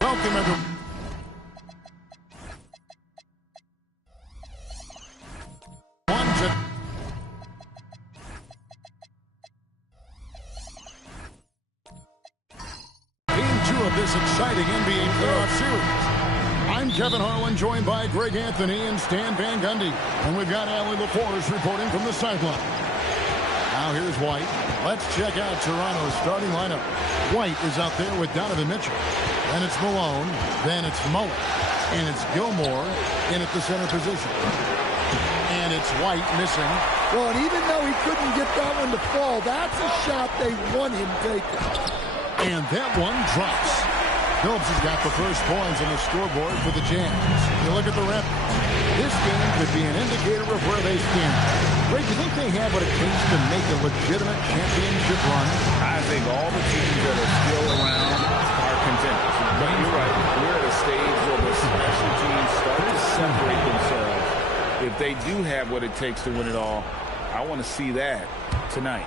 Welcome, everyone. Of this exciting NBA playoff series. I'm Kevin Harlan, joined by Greg Anthony and Stan Van Gundy. And we've got Allie LaForce reporting from the sideline. Now here's White. Let's check out Toronto's starting lineup. White is out there with Donovan Mitchell. Then it's Malone. Then it's Mullen. And it's Gilmore in at the center position. And it's White missing. Well, and even though he couldn't get that one to fall, that's a shot they want him taking. And that one drops. Phillips has got the first points on the scoreboard for the Jazz. You look at the rep. This game could be an indicator of where they stand. Greg, you think they have what it takes to make a legitimate championship run? I think all the teams that are still around are contenders. But you're right. We're at a stage where the special teams start to separate themselves. If they do have what it takes to win it all, I want to see that tonight.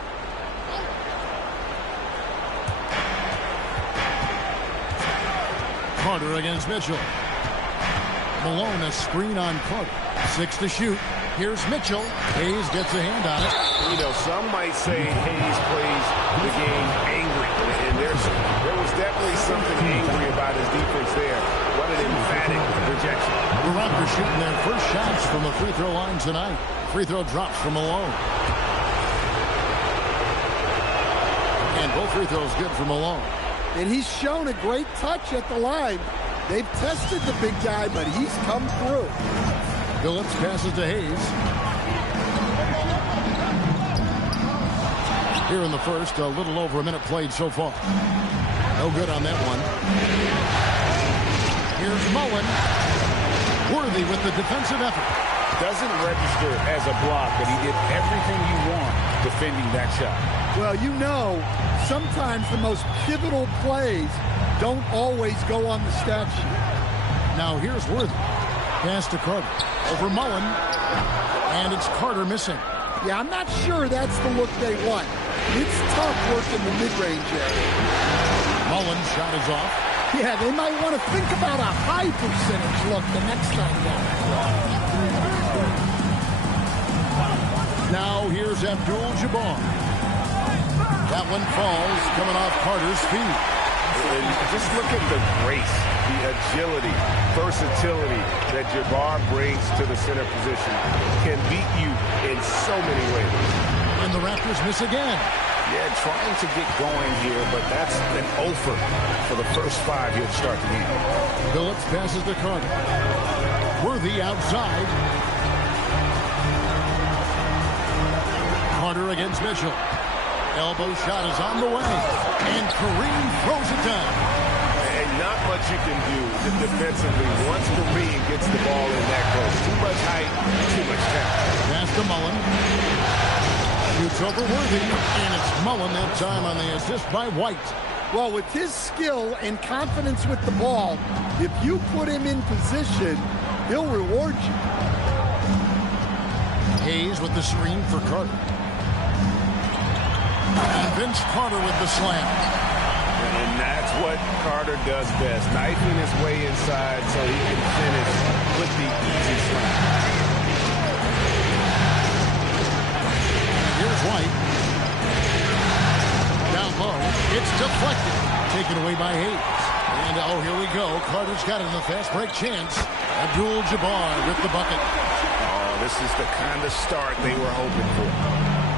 Carter against Mitchell. Malone a screen on Carter. 6 to shoot. Here's Mitchell. Hayes gets a hand on it. You know, some might say Hayes plays the game angry. And there was definitely something angry about his defense there. What an emphatic rejection. The Raptors shooting their first shots from the free throw line tonight. Free throw drops from Malone. And both free throws good for Malone. And he's shown a great touch at the line. They've tested the big guy, but he's come through. Phillips passes to Hayes. Here in the first, a little over a minute played so far. No good on that one. Here's Mullen. Worthy with the defensive effort. Doesn't register as a block, but he did everything you want defending that shot. Well, you know, sometimes the most pivotal plays don't always go on the stat sheet. Now here's Worthy. Pass to Carter. Over Mullen. And it's Carter missing. Yeah, I'm not sure that's the look they want. It's tough working the mid-range area. Mullen's shot is off. Yeah, they might want to think about a high percentage look the next time down. Now here's Abdul-Jabbar. That one falls, coming off Carter's feet. And just look at the grace, the agility, versatility that Jabbar brings to the center position. Can beat you in so many ways. And the Raptors miss again. Yeah, trying to get going here, but that's an offer for the first 5 he'll start the game. Phillips passes to Carter. Worthy outside. Carter against Mitchell. Elbow shot is on the way. And Kareem throws it down. And not much you can do defensively once Kareem gets the ball in that close. Too much height, too much talent. Pass to Mullen. Shoots over Worthy. And it's Mullen that time on the assist by White. Well, with his skill and confidence with the ball, if you put him in position, he'll reward you. Hayes with the screen for Carter. And Vince Carter with the slam. And that's what Carter does best, knifing his way inside so he can finish with the easy slam. Here's White. Down low. It's deflected. Taken away by Hayes. And, oh, here we go. Carter's got it in the fast break chance. Abdul-Jabbar with the bucket. Oh, this is the kind of start they were hoping for.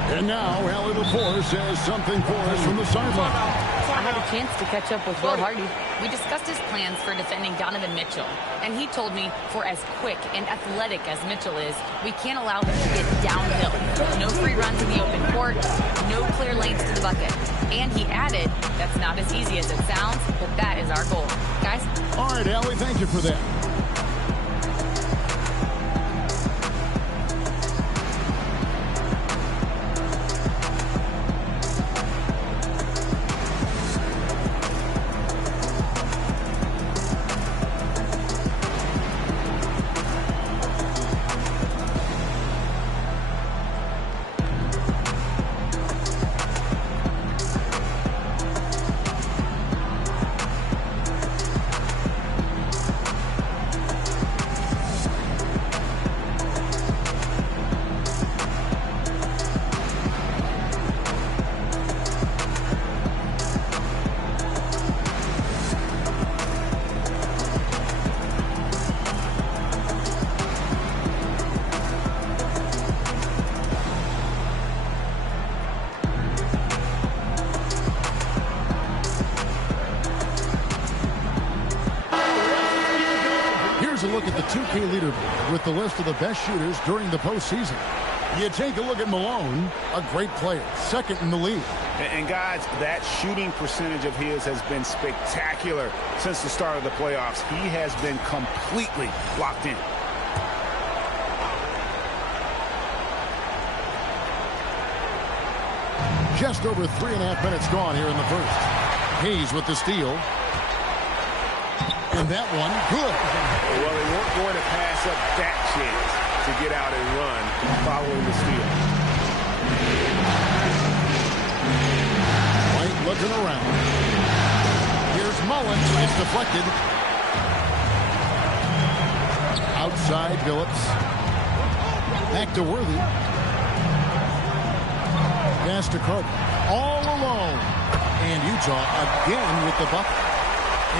And now, Allie LaForce says something for us from the sideline. I had a chance to catch up with Will Hardy. We discussed his plans for defending Donovan Mitchell, and he told me for as quick and athletic as Mitchell is, we can't allow him to get downhill. No free runs in the open court, no clear lanes to the bucket. And he added, that's not as easy as it sounds, but that is our goal. Guys? All right, Allie, thank you for that. leaderboard with the list of the best shooters during the postseason. You take a look at Malone, a great player, second in the league. And guys, that shooting percentage of his has been spectacular since the start of the playoffs. He has been completely locked in. Just over 3.5 minutes gone here in the first. Hayes with the steal. And that one, good. Well, they weren't going to pass up that chance to get out and run following the steal. White looking around. Here's Mullins. It's deflected. Outside Billups. Back to Worthy. Pass to Carter. All alone. And Utah again with the bucket.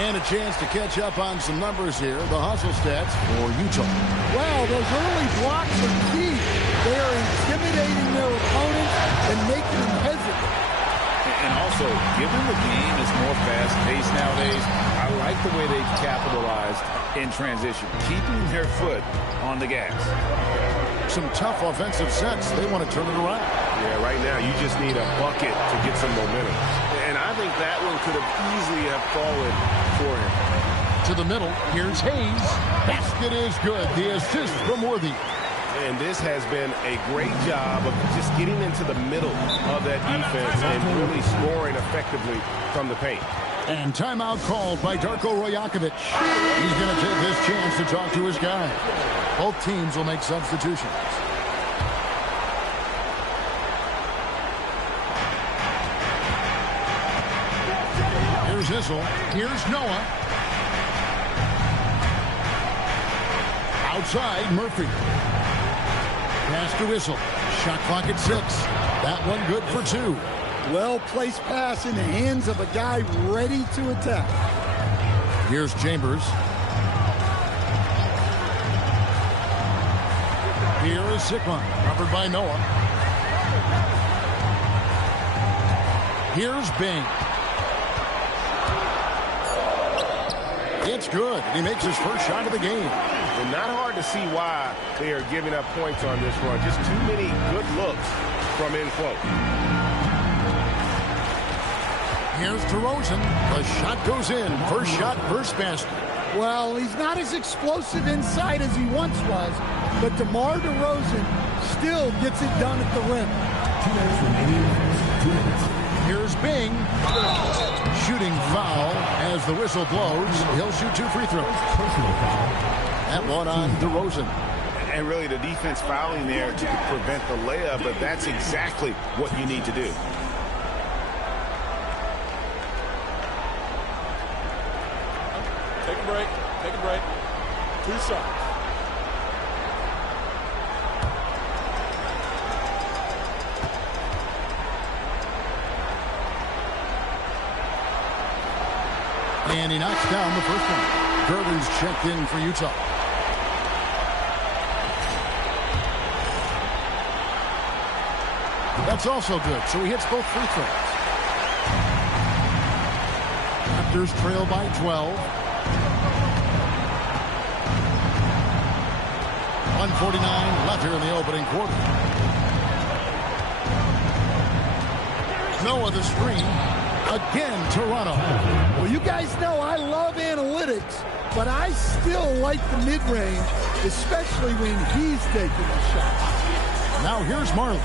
And a chance to catch up on some numbers here. The hustle stats for Utah. Wow, those early blocks are key. They are intimidating their opponents and making them hesitant. And also, given the game is more fast-paced nowadays, I like the way they capitalized in transition, keeping their foot on the gas. Some tough offensive sets. They want to turn it around. Yeah, right now you just need a bucket to get some momentum. And I think that one could have easily have fallen for him. To the middle. Here's Hayes. Basket is good. The assist from Worthy. And this has been a great job of just getting into the middle of that defense and really scoring effectively from the paint. And timeout called by Darko Rajakovic. He's going to take this chance to talk to his guy. Both teams will make substitutions. Here's Issel. Here's Noah. Outside, Murphy. Pass to Issel. Shot clock at 6. That one good for 2. Well-placed pass in the hands of a guy ready to attack. Here's Chambers. Here is Sikma, covered by Noah. Here's Bing. It's good. He makes his first shot of the game. And not hard to see why they are giving up points on this run. Just too many good looks from in close. Here's DeRozan. The shot goes in. First shot, first basket. Well, he's not as explosive inside as he once was, but DeMar DeRozan still gets it done at the rim. 2 minutes remaining. 2 minutes. Here's Bing. Shooting foul as the whistle blows. He'll shoot 2 free throws. Personal foul. That one on DeRozan. And really the defense fouling there to prevent the layup, but that's exactly what you need to do. Take a break. Take a break. 2 shots. And he knocks down the first one. Gervin's checked in for Utah. That's also good, so he hits both free throws. Raptors trail by 12. 1:49 left here in the opening quarter. Noah the screen. Again, Toronto. Well, you guys know I love analytics, but I still like the mid-range, especially when he's taking the shot. Now here's Marley.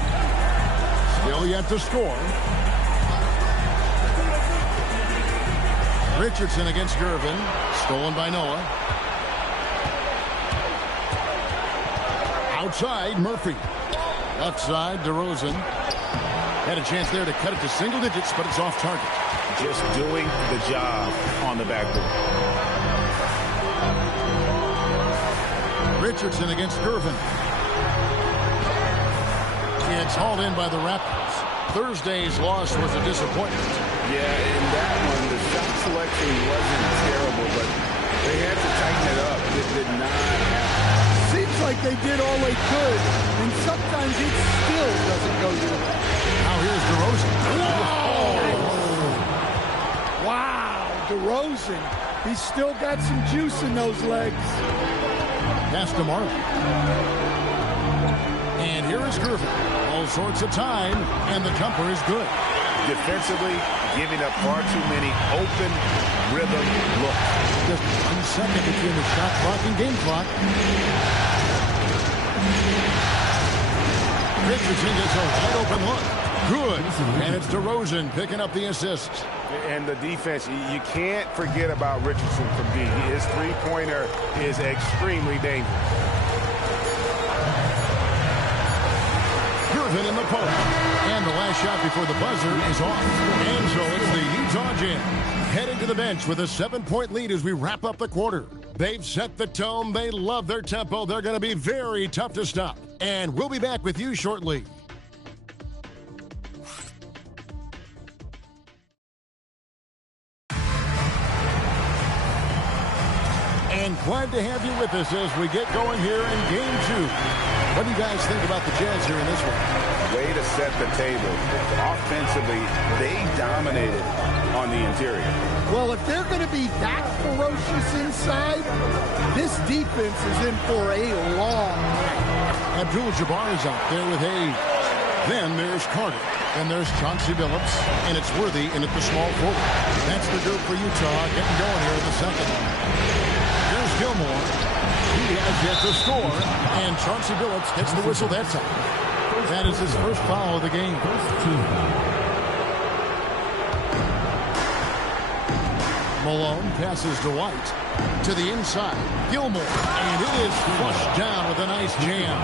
Still yet to score. Richardson against Gervin. Stolen by Noah. Outside, Murphy. Left side, DeRozan. Had a chance there to cut it to single digits, but it's off target. Just doing the job on the backboard. Richardson against Gervin. It's hauled in by the Raptors. Thursday's loss was a disappointment. Yeah, in that one, the shot selection wasn't terrible, but they had to tighten it up. It did not happen. Seems like they did all they could, and sometimes it still doesn't go through. Now here's DeRozan. Wow, DeRozan. He's still got some juice in those legs. Pass to Marley. And here is Griffin. All sorts of time, and the jumper is good. Defensively, giving up far too many open rhythm looks. Just 1 second between the shot clock and game clock. Richardson gets a wide open look. Good. And it's DeRozan picking up the assist. And the defense, you can't forget about Richardson from D. His three-pointer is extremely dangerous. Griffin in the post. And the last shot before the buzzer is off. And so it's the Utah Jazz heading to the bench with a 7-point lead as we wrap up the quarter. They've set the tone. They love their tempo. They're going to be very tough to stop. And we'll be back with you shortly. And glad to have you with us as we get going here in Game 2. What do you guys think about the Jazz here in this one? Way to set the table. Offensively, they dominated on the interior. Well, if they're going to be that ferocious inside, this defense is in for a long night. Abdul-Jabbar is out there with Hayes. Then there's Carter. And there's Chauncey Billups. And it's Worthy in at the small forward. That's the group for Utah getting going here in the second. Here's Gilmore. He has yet to score. And Chauncey Billups gets the whistle that time. That is his first foul of the game. Malone passes to White. To the inside. Gilmore. And it is flushed down with a nice jam.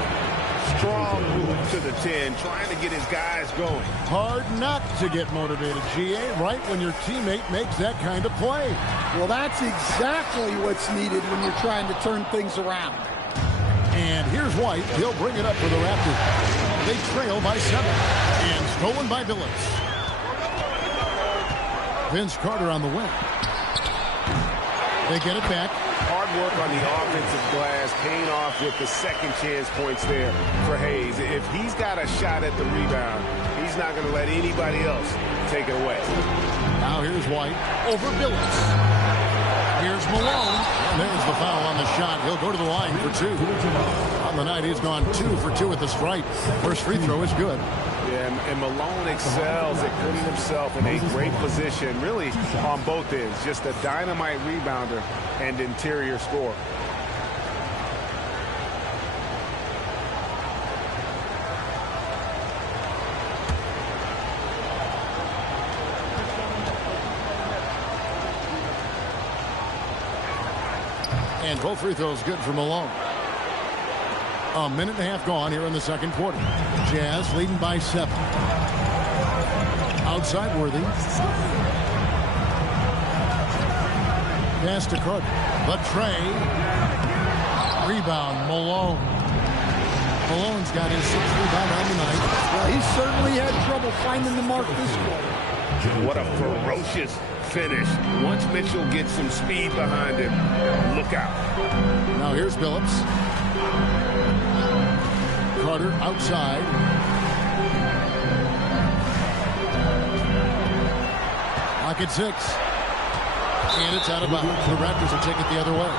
Strong move to the 10, trying to get his guys going. Hard not to get motivated, GA, right when your teammate makes that kind of play. Well, that's exactly what's needed when you're trying to turn things around. And here's White. He'll bring it up for the Raptors. They trail by 7. And stolen by Billups. Vince Carter on the wing. They get it back. Hard work on the offensive glass, paying off with the second chance points there for Hayes. If he's got a shot at the rebound, he's not going to let anybody else take it away. Now here's White over Billups. Here's Malone. And there's the foul on the shot. He'll go to the line for 2. On the night, he's gone 2 for 2 at the stripe. First free throw is good. Yeah, and Malone excels at putting himself in a great position, really on both ends. Just a dynamite rebounder and interior scorer. And both free throws good for Malone. A minute and a half gone here in the second quarter. Jazz leading by 7. Outside Worthy. Pass to Carter. But Trey. Rebound, Malone. Malone's got his 6th rebound on the night. Well, he certainly had trouble finding the mark this quarter. What a ferocious finish. Once Mitchell gets some speed behind him, look out. Now here's Billups. Carter outside. Pocket 6. And it's out of bounds. The Raptors will take it the other way.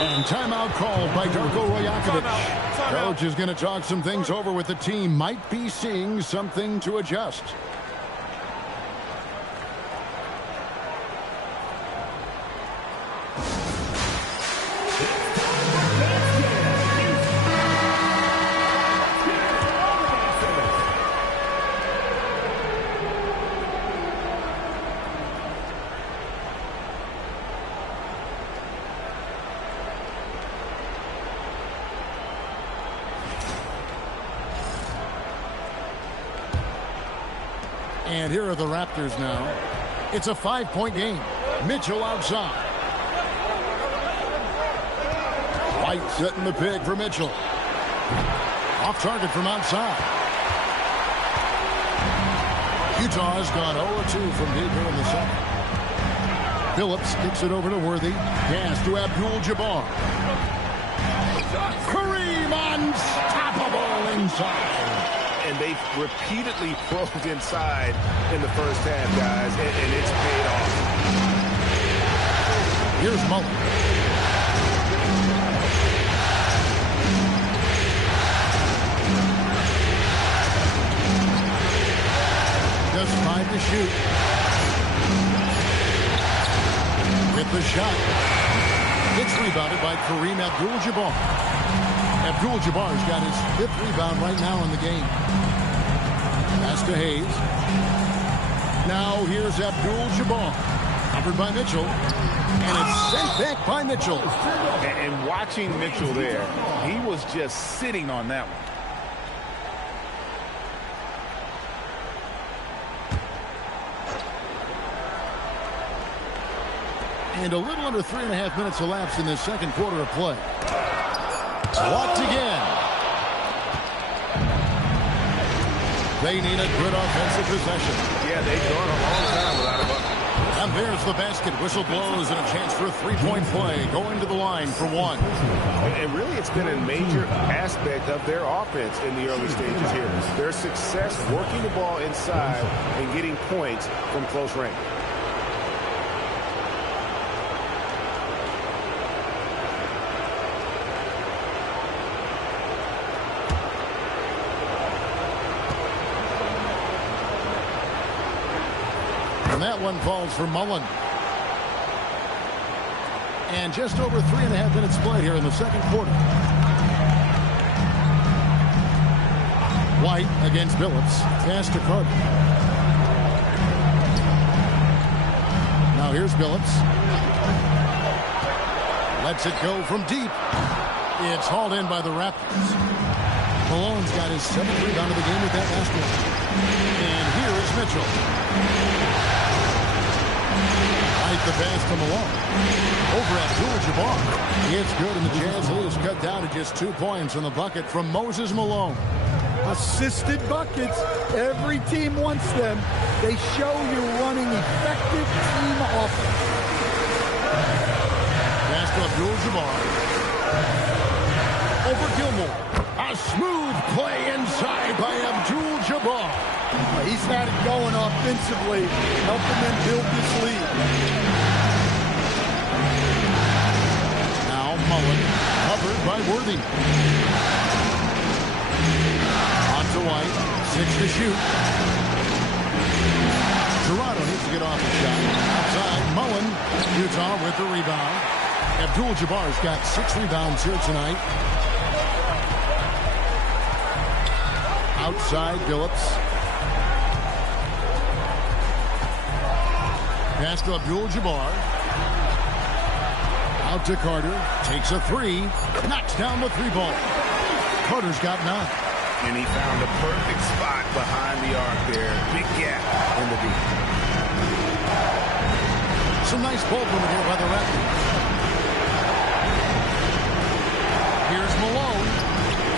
And timeout called by Darko Rajakovic. Coach is going to talk some things over with the team. Might be seeing something to adjust. And here are the Raptors now. It's a 5-point game. Mitchell outside. White setting the pick for Mitchell. Off target from outside. Utah has gone 0-2 from deep here in the second. Billups kicks it over to Worthy. Pass to Abdul-Jabbar. Kareem unstoppable inside. And they've repeatedly probed inside in the first half, guys, and it's paid off. Here's Mullen. shoot. With the shot. It's rebounded by Kareem Abdul-Jabbar. Abdul-Jabbar's got his 5th rebound right now in the game. Pass to Hayes. Now here's Abdul-Jabbar. Covered by Mitchell. And it's sent back by Mitchell. And watching Mitchell there, he was just sitting on that one. And a little under 3.5 minutes elapsed in this second quarter of play. Blocked again. They need a good offensive possession. Yeah, they've gone a long time without a bucket. And there's the basket. Whistle blows and a chance for a three-point play. Going to the line for one. And really, it's been a major aspect of their offense in the early stages here. Their success working the ball inside and getting points from close range. And that one falls for Mullen. And just over 3.5 minutes played here in the second quarter. White against Billups. Pass to Carter. Now here's Billups. Lets it go from deep. It's hauled in by the Raptors. Malone's got his 7th rebound of the game with that basket. And here is Mitchell. The pass to Malone. Over Abdul-Jabbar. It's good, and the Jazz lose cut down to just 2 points on the bucket from Moses Malone. Assisted buckets. Every team wants them. They show you're running effective team offense. Pass to Abdul-Jabbar. Over Gilmore. A smooth play inside by Abdul-Jabbar. He's had it going offensively, helping them build this lead. Now Mullen, covered by Worthy. On to White, 6 to shoot. Toronto needs to get off the shot. Outside, Mullen, Utah with the rebound. Abdul-Jabbar's got 6 rebounds here tonight. Outside, Billups. Pass to Abdul-Jabbar. Out to Carter. Takes a 3. Knocks down the 3-ball. Carter's got 9. And he found a perfect spot behind the arc there. Big gap in the deep. Some nice ball movement here by the Raptors. Here's Malone.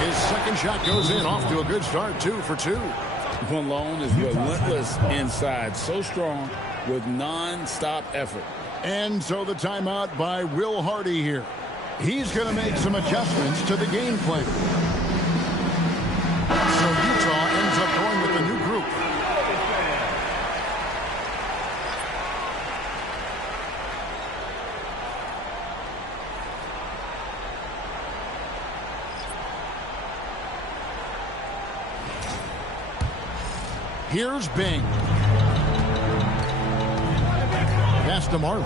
His second shot goes in. Off to a good start. 2 for 2. Malone is relentless inside. So strong with non-stop effort. And so the timeout by Will Hardy here. He's going to make some adjustments to the game plan. So Utah ends up going with a new group. Here's Bing. Pass to Marley.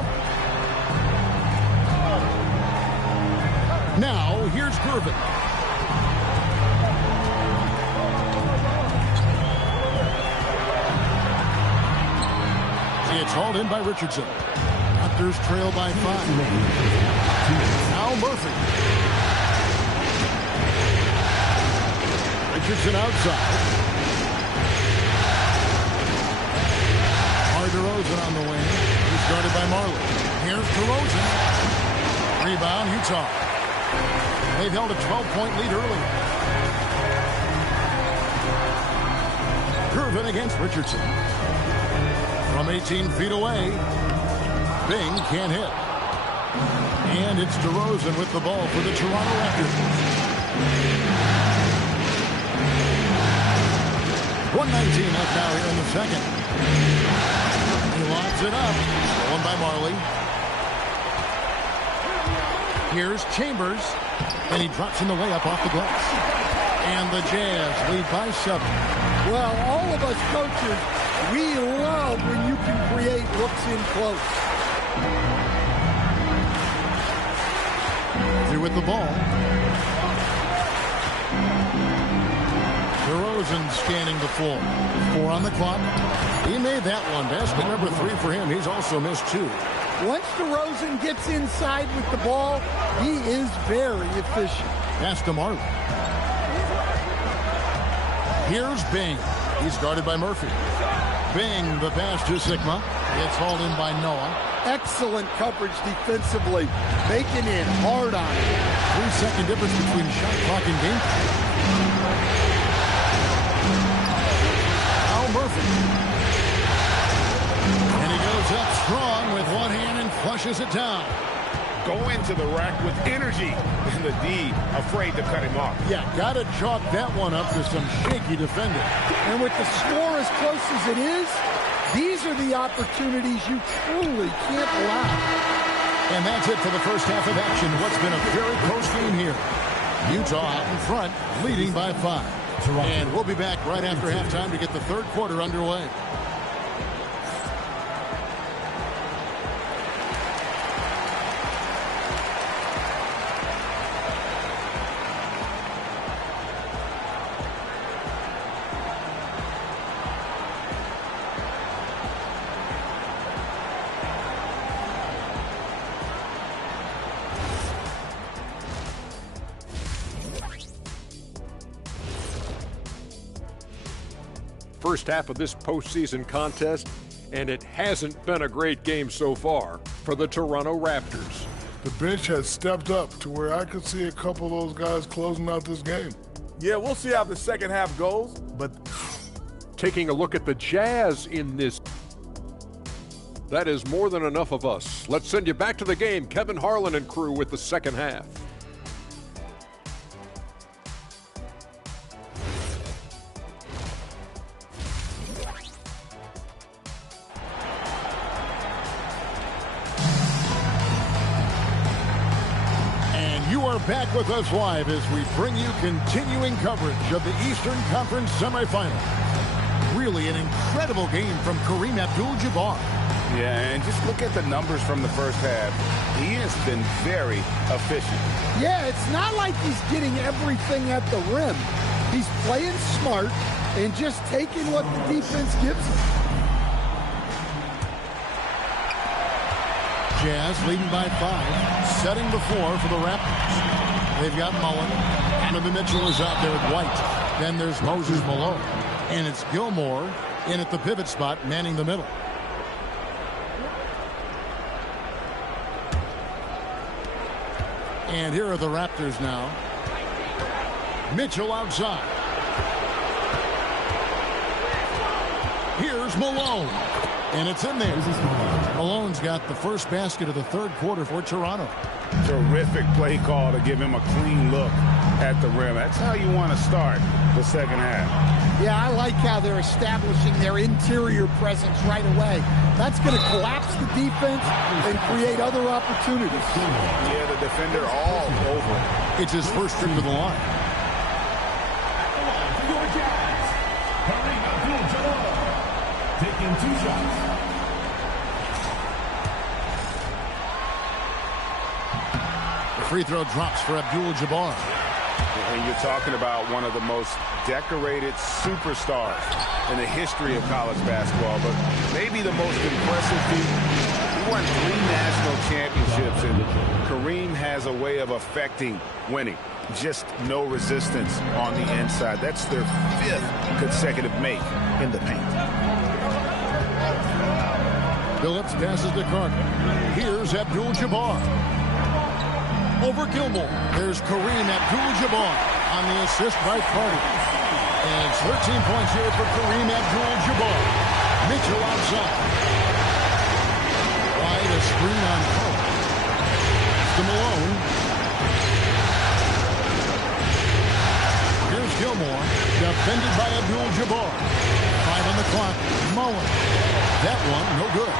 Now, here's Gervin. It's hauled in by Richardson. Raptors trail by 5. Now Murphy. Richardson outside. DeRozan on the wing. He's guarded by Marley. Here's DeRozan. Rebound, Utah. They've held a 12-point lead early. Gervin against Richardson. From 18 feet away. Bing can't hit. And it's DeRozan with the ball for the Toronto Raptors. 1:19 left now here in the second. He locks it up. Stolen by Marley. Here's Chambers. And he drops in the layup off the glass. And the Jazz lead by 7. Well, all of us coaches, we love when you can create looks in close. Here with the ball. DeRozan scanning the floor. 4 on the clock. He made that one. Basket number 3 for him. He's also missed 2. Once DeRozan gets inside with the ball, he is very efficient. Pass to Marley. Here's Bing. He's guarded by Murphy. Bing, the pass to Sigma. It's hauled in by Noah. Excellent coverage defensively. Making it hard on him. 3-second difference between shot clock and game. Al Murphy. And he goes up strong with one hand and flushes it down. Go into the rack with energy. And the D afraid to cut him off. Yeah, got to chalk that one up to some shaky defending. And with the score as close as it is, these are the opportunities you truly can't allow. And that's it for the first half of action. What's been a very close game here. Utah out in front, leading by 5. And we'll be back right after halftime to get the third quarter underway. First half of this postseason contest, and it hasn't been a great game so far for the Toronto Raptors. The bench has stepped up to where I could see a couple of those guys closing out this game. Yeah, we'll see how the second half goes, but taking a look at the Jazz in this, that is more than enough of us. Let's send you back to the game. Kevin Harlan and crew with the second half. Back with us live as we bring you continuing coverage of the Eastern Conference semifinals. Really an incredible game from Kareem Abdul-Jabbar. Yeah, and just look at the numbers from the first half. He has been very efficient. Yeah, it's not like he's getting everything at the rim. He's playing smart and just taking what the defense gives him. Jazz leading by 5, setting the floor for the Raptors. They've got Mullen. Donovan Mitchell is out there with White. Then there's Moses Malone. And it's Gilmore in at the pivot spot, manning the middle. And here are the Raptors now. Mitchell outside. Here's Malone. And it's in there. Malone's got the first basket of the third quarter for Toronto. Terrific play call to give him a clean look at the rim. That's how you want to start the second half. Yeah, I like how they're establishing their interior presence right away. That's going to collapse the defense and create other opportunities. Yeah, the defender all over it. It's his first trip to the line. Taking 2 shots. The free throw drops for Abdul-Jabbar. And you're talking about one of the most decorated superstars in the history of college basketball, but maybe the most impressive feat. He won 3 national championships, and Kareem has a way of affecting winning. Just no resistance on the inside. That's their 5th consecutive make in the paint. Phillips passes to Carter. Here's Abdul-Jabbar. Over Gilmore. There's Kareem Abdul-Jabbar on the assist by Carter. And it's 13 points here for Kareem Abdul-Jabbar. Mitchell outside. Wide a screen on Carter. To Malone. Here's Gilmore. Defended by Abdul-Jabbar. 5 on the clock. Mullen. That one, no good.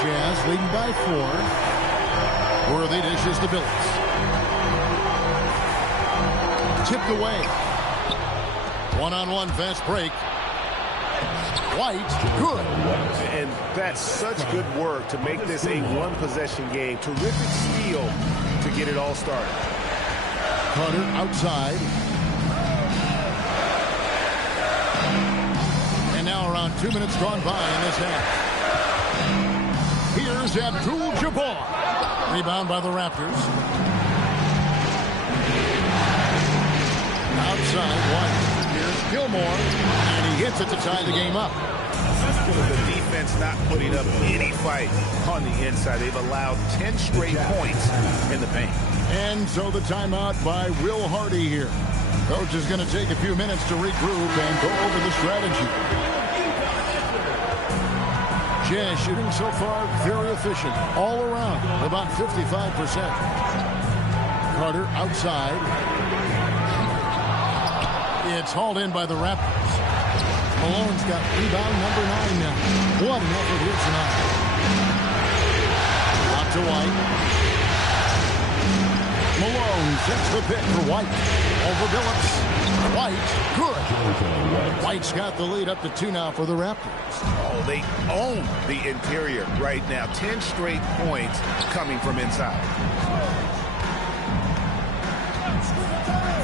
Jazz leading by 4. Worthy dishes to Billups. Tipped away. One-on-one fast break. White, good. And that's such good work to make this a one-possession game. Terrific steal to get it all started. Carter outside. And now around 2 minutes gone by in this half. Here's Abdul-Jabbar. Rebound by the Raptors. Outside, White. Here's Gilmore. And he hits it to tie the game up. The defense not putting up any fight on the inside. They've allowed 10 straight points in the paint. And so the timeout by Will Hardy here. Coach is going to take a few minutes to regroup and go over the strategy. Jazz shooting so far very efficient all around, about 55%. Carter outside. It's hauled in by the Raptors. Malone's got rebound number 9 now. What an effort here tonight. Out to White. Malone sets the pick for White. Over Billups. White, good. White's got the lead up to 2 now for the Raptors. Oh, they own the interior right now. 10 straight points coming from inside.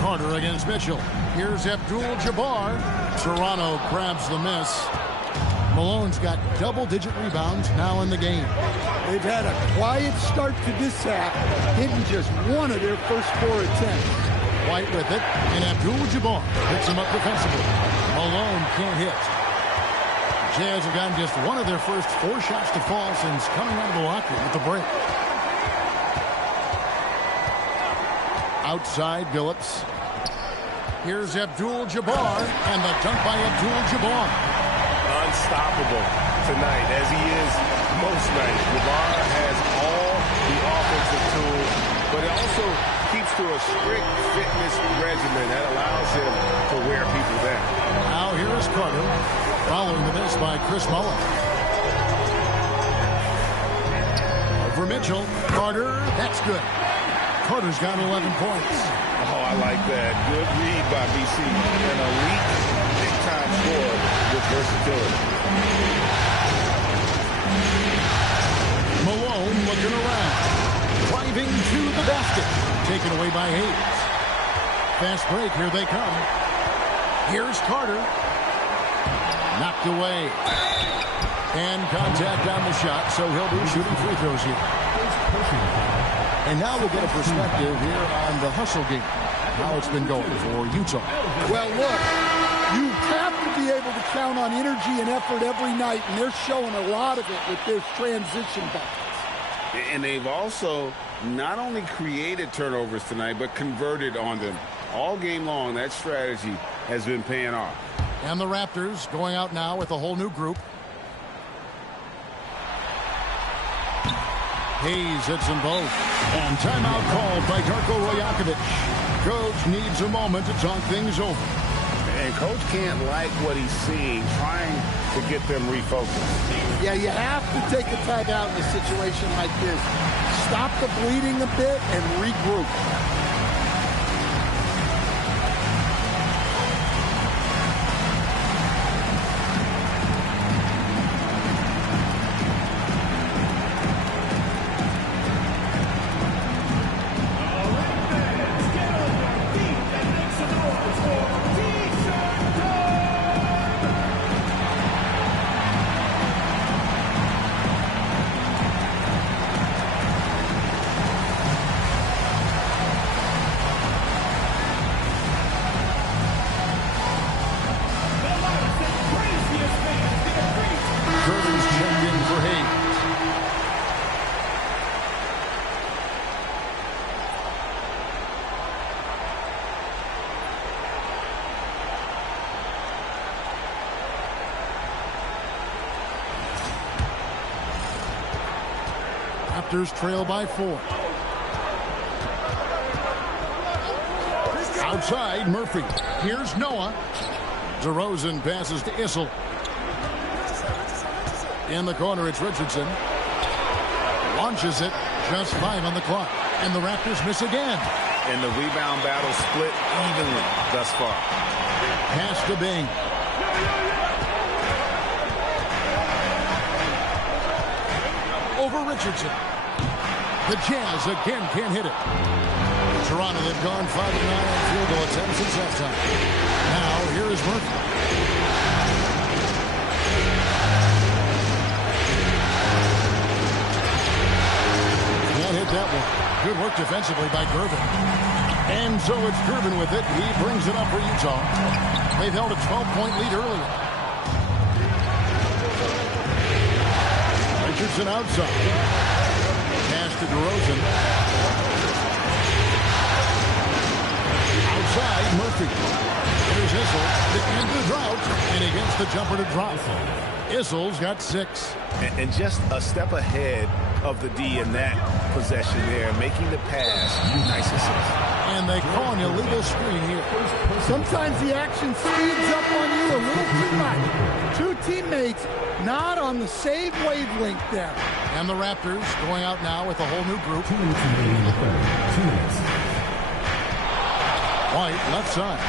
Carter against Mitchell. Here's Abdul-Jabbar. Toronto grabs the miss. Malone's got double-digit rebounds now in the game. They've had a quiet start to this half, hitting just one of their first 4 attempts. White with it, and Abdul-Jabbar picks him up defensively. Malone can't hit. Jazz have gotten just one of their first 4 shots to fall since coming out of the locker room at the break. Outside, Billups. Here's Abdul-Jabbar, and the dunk by Abdul-Jabbar. Unstoppable tonight, as he is most nights. Jabbar has all the offensive tools, but it also keeps to a strict fitness regimen that allows him to wear people down. Now here is Carter, following the miss by Chris Mullin. Over Mitchell. Carter, that's good. Carter's got 11 points. Oh, I like that. Good read by BC. An elite big-time scorer with versatility. Malone looking around. Driving to the basket. Taken away by Hayes. Fast break. Here they come. Here's Carter. Knocked away. And contact on the shot, so he'll be shooting free throws here. And now we'll get a perspective here on the hustle game. How it's been going for Utah. Well, look, you have to be able to count on energy and effort every night, and they're showing a lot of it with their transition buckets. And they've also not only created turnovers tonight, but converted on them. All game long, that strategy has been paying off. And the Raptors going out now with a whole new group. Hayes hits them both. And timeout called by Darko Rajakovic. Coach needs a moment to talk things over. And Coach can't like what he's seeing, trying to get them refocused. Yeah, you have to take a timeout in a situation like this. Stop the bleeding a bit and regroup. Raptors trail by 4. Outside, Murphy. Here's Noah. DeRozan passes to Issel. In the corner, it's Richardson. Launches it. Just 5 on the clock. And the Raptors miss again. And the rebound battle split evenly thus far. Pass to Bing. Over Richardson. The Jazz again can't hit it. Toronto, they've gone 5-9 on field goal attempts since halftime. Now, here is Murphy. Can't hit that one. Good work defensively by Gervin. And so it's Gervin with it. He brings it up for Utah. They've held a 12-point lead earlier. Richardson outside. Pass to DeRozan. Outside, Murphy. Here's Issel to end the drought, and he gets the jumper to drop. Issel's got 6. And just a step ahead of the D in that possession there, making the pass. Nice assist. And they call an illegal screen here. Sometimes the action speeds up on you a little too much. Two teammates not on the same wavelength there. And the Raptors going out now with a whole new group. White, left side.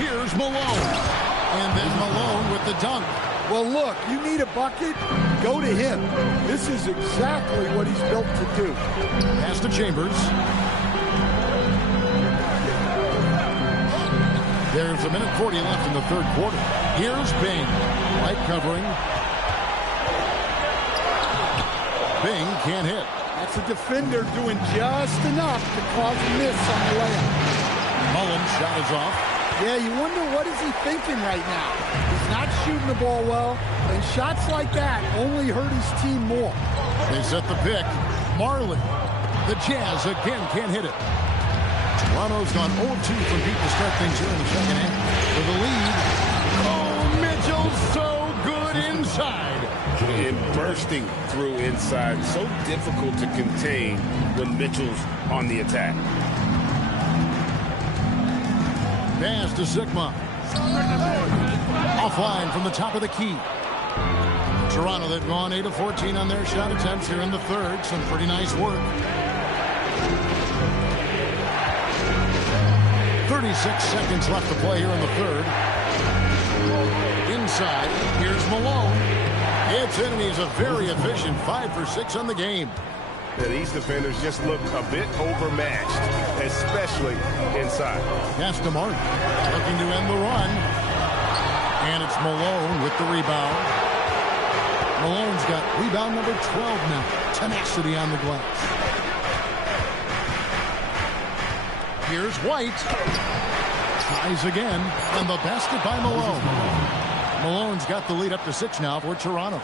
Here's Malone. And then Malone with the dunk. Well, look, you need a bucket, go to him. This is exactly what he's built to do. Pass to Chambers. There's a minute 40 left in the third quarter. Here's Bing. White covering. Bing can't hit. That's a defender doing just enough to cause a miss on the layup. Mullen's shot is off. Yeah, you wonder what is he thinking right now. He's not shooting the ball well, and shots like that only hurt his team more. They set the pick. Marley. The Jazz again can't hit it. Toronto's gone 0-2 from deep to start things here in the second half. For the lead. Oh, Mitchell's so good inside. And bursting through inside. So difficult to contain when Mitchell's on the attack. Pass to Sigma. Offline from the top of the key. Toronto, they've gone 8 of 14 on their shot attempts here in the third. Some pretty nice work. 36 seconds left to play here in the third. Inside, here's Malone. It's in, and he's a very efficient 5 for 6 on the game. Yeah, these defenders just look a bit overmatched, especially inside. Pass to Martin, looking to end the run. And it's Malone with the rebound. Malone's got rebound number 12 now. Tenacity on the glass. Here's White. Tries again, and the basket by Malone. Malone's got the lead up to 6 now for Toronto.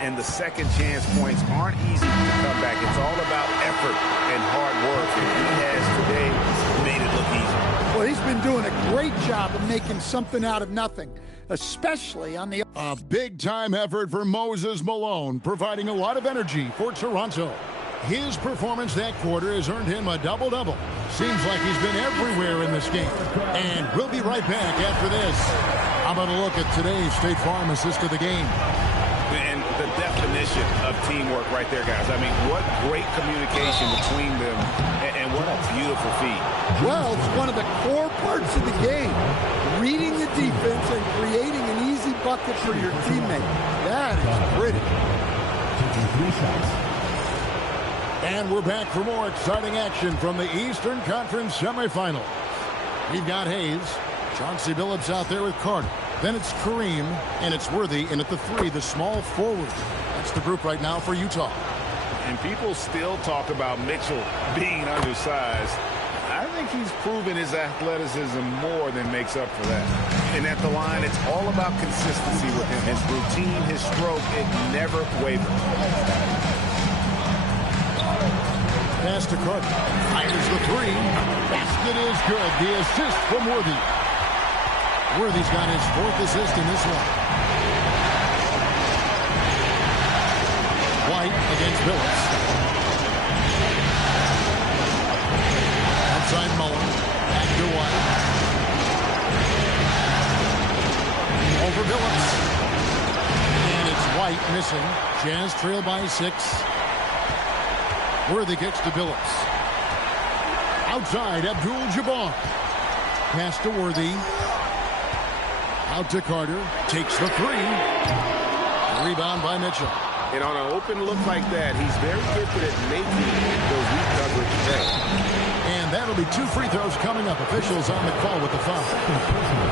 And the second chance points aren't easy to come back. It's all about effort and hard work. And he has today made it look easy. Well, he's been doing a great job of making something out of nothing, especially on the... A big-time effort for Moses Malone, providing a lot of energy for Toronto. His performance that quarter has earned him a double-double. Seems like he's been everywhere in this game. And we'll be right back after this. How about a look at today's State Farm assist of the game? And the definition of teamwork right there, guys. I mean, what great communication between them, and what a beautiful feat. Well, it's one of the core parts of the game. Reading the defense and creating an easy bucket for your teammate. That is pretty. And we're back for more exciting action from the Eastern Conference semifinals. We've got Hayes. Chauncey Billups out there with Carter. Then it's Kareem, and it's Worthy, and at the 3, the small forward. That's the group right now for Utah. And people still talk about Mitchell being undersized. I think he's proven his athleticism more than makes up for that. And at the line, it's all about consistency with him. His routine, his stroke, it never wavers. Pass to Carter. Fires the 3. Basket is good. The assist from Worthy. Worthy's got his 4th assist in this one. White against Billups. Outside Mullen. Back to White. Over Billups. And it's White missing. Jazz trail by 6. Worthy kicks to Billups. Outside, Abdul-Jabbar. Pass to Worthy. Out to Carter. Takes the three. Rebound by Mitchell. And on an open look like that, he's very gifted at making those weak coverage pay. And that'll be 2 free throws coming up. Officials on the call with the foul.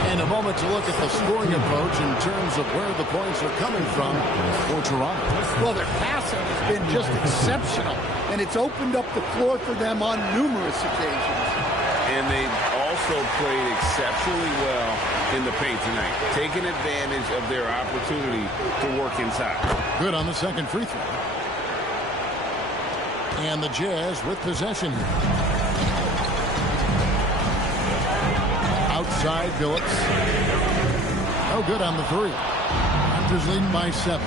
And a moment to look at the scoring approach in terms of where the points are coming from for Toronto. Well, their passing has been just exceptional, and it's opened up the floor for them on numerous occasions. And they've also played exceptionally well in the paint tonight, taking advantage of their opportunity to work inside. Good on the second free throw. And the Jazz with possession here. Outside, Phillips. No good on the three. Raptors leading by 7.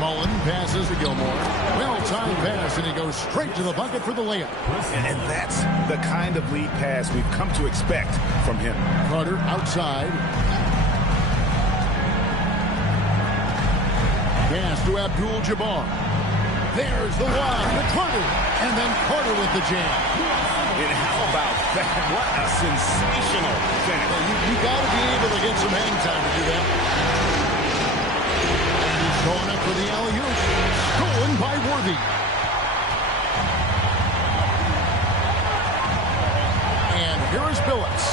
Mullen passes to Gilmore. Well-timed pass, and he goes straight to the bucket for the layup. And that's the kind of lead pass we've come to expect from him. Carter outside. Pass to Abdul-Jabbar. There's the one to Carter. And then Carter with the jam. And how about that? What a sensational finish. You got to be able to get some hang time to do that. He's going up for the alley-oop. Stolen by Worthy. And here is Billups.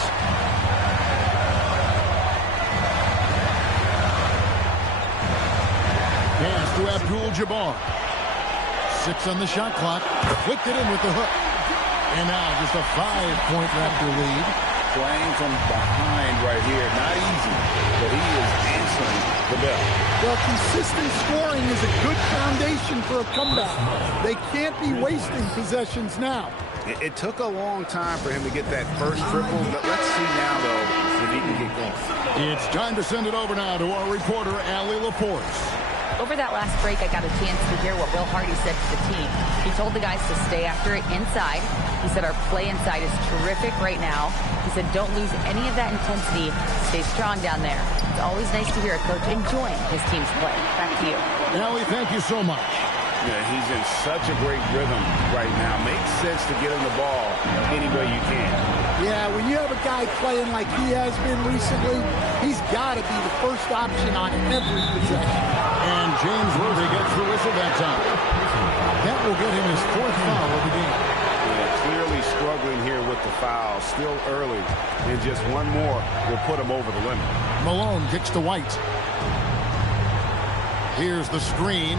Pass to Abdul-Jabbar. 6 on the shot clock. Flicked it in with the hook. And now just a 5-point Raptor lead. Playing from behind right here. Not easy, but he is answering the bell. Well, consistent scoring is a good foundation for a comeback. They can't be wasting possessions now. It took a long time for him to get that first triple, but let's see now, though, if he can get going. It's time to send it over now to our reporter, Allie Laporte. Over that last break, I got a chance to hear what Will Hardy said to the team. He told the guys to stay after it inside. He said our play inside is terrific right now. He said don't lose any of that intensity. Stay strong down there. It's always nice to hear a coach enjoying his team's play. Back to you. Allie, thank you so much. Yeah, he's in such a great rhythm right now. Makes sense to get him the ball any way you can. Yeah, when you have a guy playing like he has been recently, he's got to be the first option on every possession. And James Worthy gets the whistle that time. That will get him his 4th foul of the game. Yeah, clearly struggling here with the foul. Still early. And just one more will put him over the limit. Malone kicks to White. Here's the screen.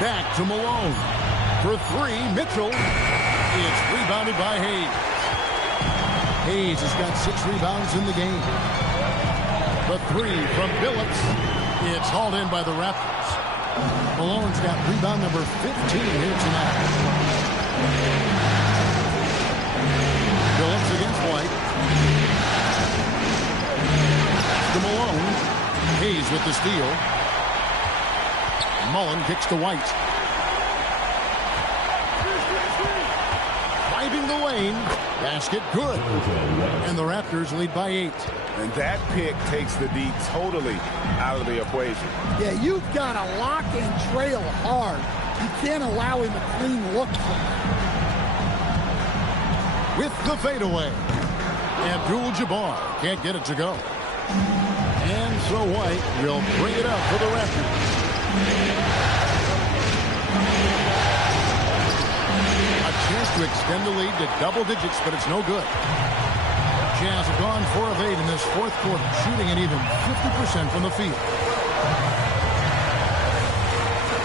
Back to Malone. For 3, Mitchell. It's rebounded by Hayes. Hayes has got 6 rebounds in the game. The 3 from Billups. It's hauled in by the Raptors. Malone's got rebound number 15 here tonight. Billups against White. To Malone. Hayes with the steal. Mullen kicks to White. Driving the lane. Basket good. And the Raptors lead by 8. And that pick takes the D totally out of the equation. Yeah, you've got to lock and trail hard. You can't allow him a clean look. With the fadeaway. Abdul-Jabbar can't get it to go. And so White will bring it up for the Raptors. A chance to extend the lead to double digits, but it's no good. Jazz have gone 4 of 8 in this 4th quarter, shooting an even 50% from the field.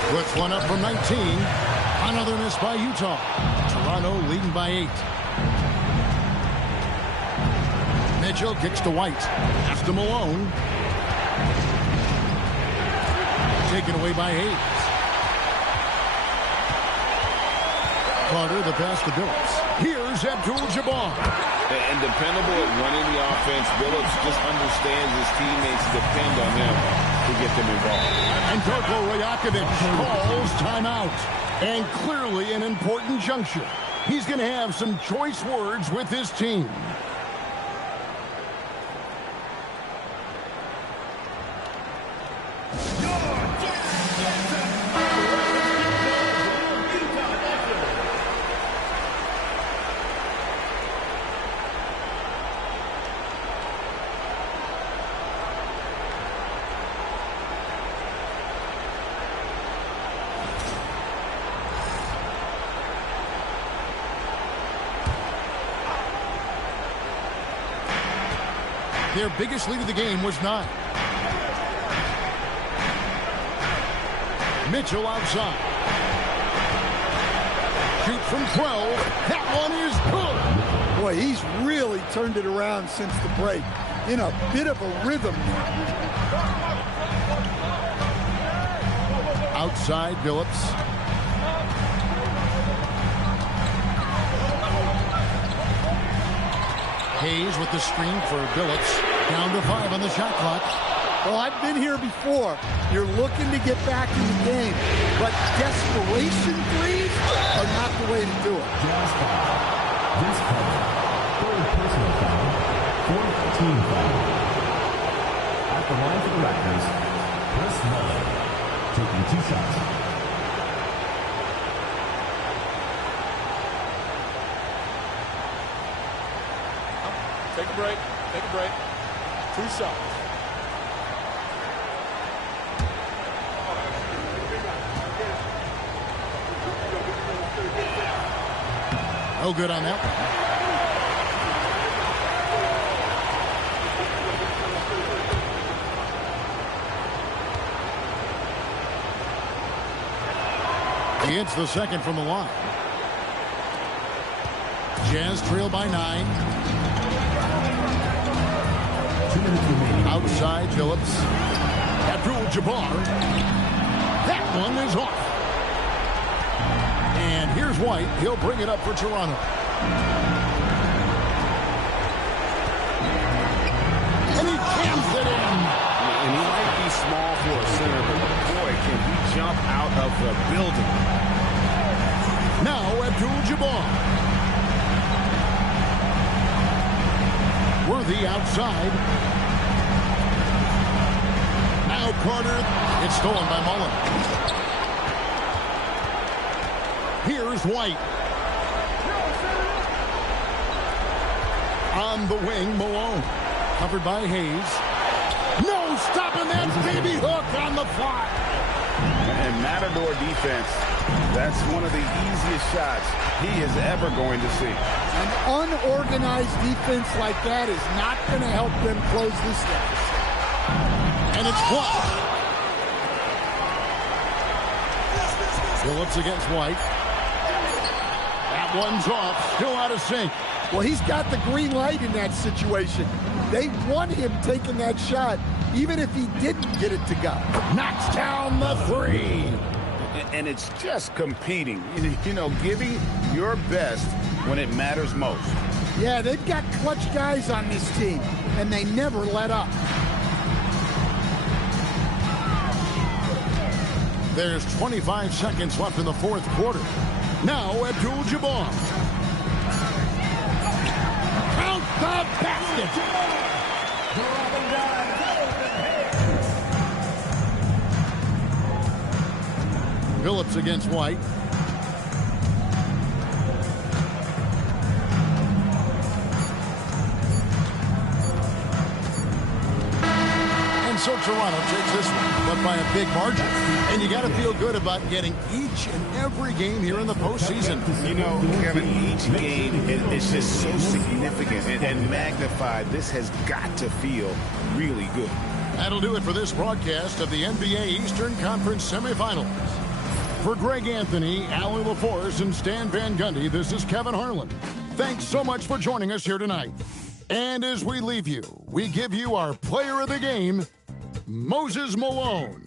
Puts one up from 19. Another miss by Utah. Toronto leading by 8. Mitchell kicks to White. Pass to Malone. Taken away by Hayes. Carter, the pass to Billups. Here's Abdul-Jabbar. And dependable at running the offense. Billups just understands his teammates depend on him to get them involved. And Darko Rajakovic calls timeout. And clearly an important juncture. He's going to have some choice words with his team. Their biggest lead of the game was 9. Mitchell outside. Shoot from 12. That one is good. Boy, he's really turned it around since the break. In a bit of a rhythm now. Outside, Billups. Hayes with the screen for Billups. Down to 5 on the shot clock. Well, I've been here before. You're looking to get back in the game, but desperation threes are not the way to do it. This foul. Third personal foul. Fourth team foul. At the line for the Raptors, Chris Mullin, taking 2 shots. Take a break. Take a break. 2 shots. No good on that one. He hits the second from the line. Jazz trail by 9. Outside, Phillips. Abdul-Jabbar. That one is off. And here's White. He'll bring it up for Toronto. And he jams it in. And he might be small for a center, but boy, can he jump out of the building. Now Abdul-Jabbar. Worthy outside. Now Carter. It's stolen by Mullen. Here's White. On the wing, Malone. Covered by Hayes. No stopping that baby hook on the fly. And Matador defense, that's one of the easiest shots he is ever going to see. An unorganized defense like that is not going to help them close this gap. And it's blocked. Phillips against White. That one's off. Still out of sync. Well, he's got the green light in that situation. They want him taking that shot, even if he didn't get it to go. Knocks down the 3. And it's just competing, you know, giving your best when it matters most. Yeah, they've got clutch guys on this team, and they never let up. There's 25 seconds left in the fourth quarter. Now Abdul-Jabbar. Count the basket. Phillips against White. And so Toronto takes this one, but by a big margin. And you got to feel good about getting each and every game here in the postseason. You know, Kevin, each game is just so significant and magnified. This has got to feel really good. That'll do it for this broadcast of the NBA Eastern Conference semifinals. For Greg Anthony, Alan LaForce, and Stan Van Gundy, this is Kevin Harlan. Thanks so much for joining us here tonight. And as we leave you, we give you our player of the game, Moses Malone.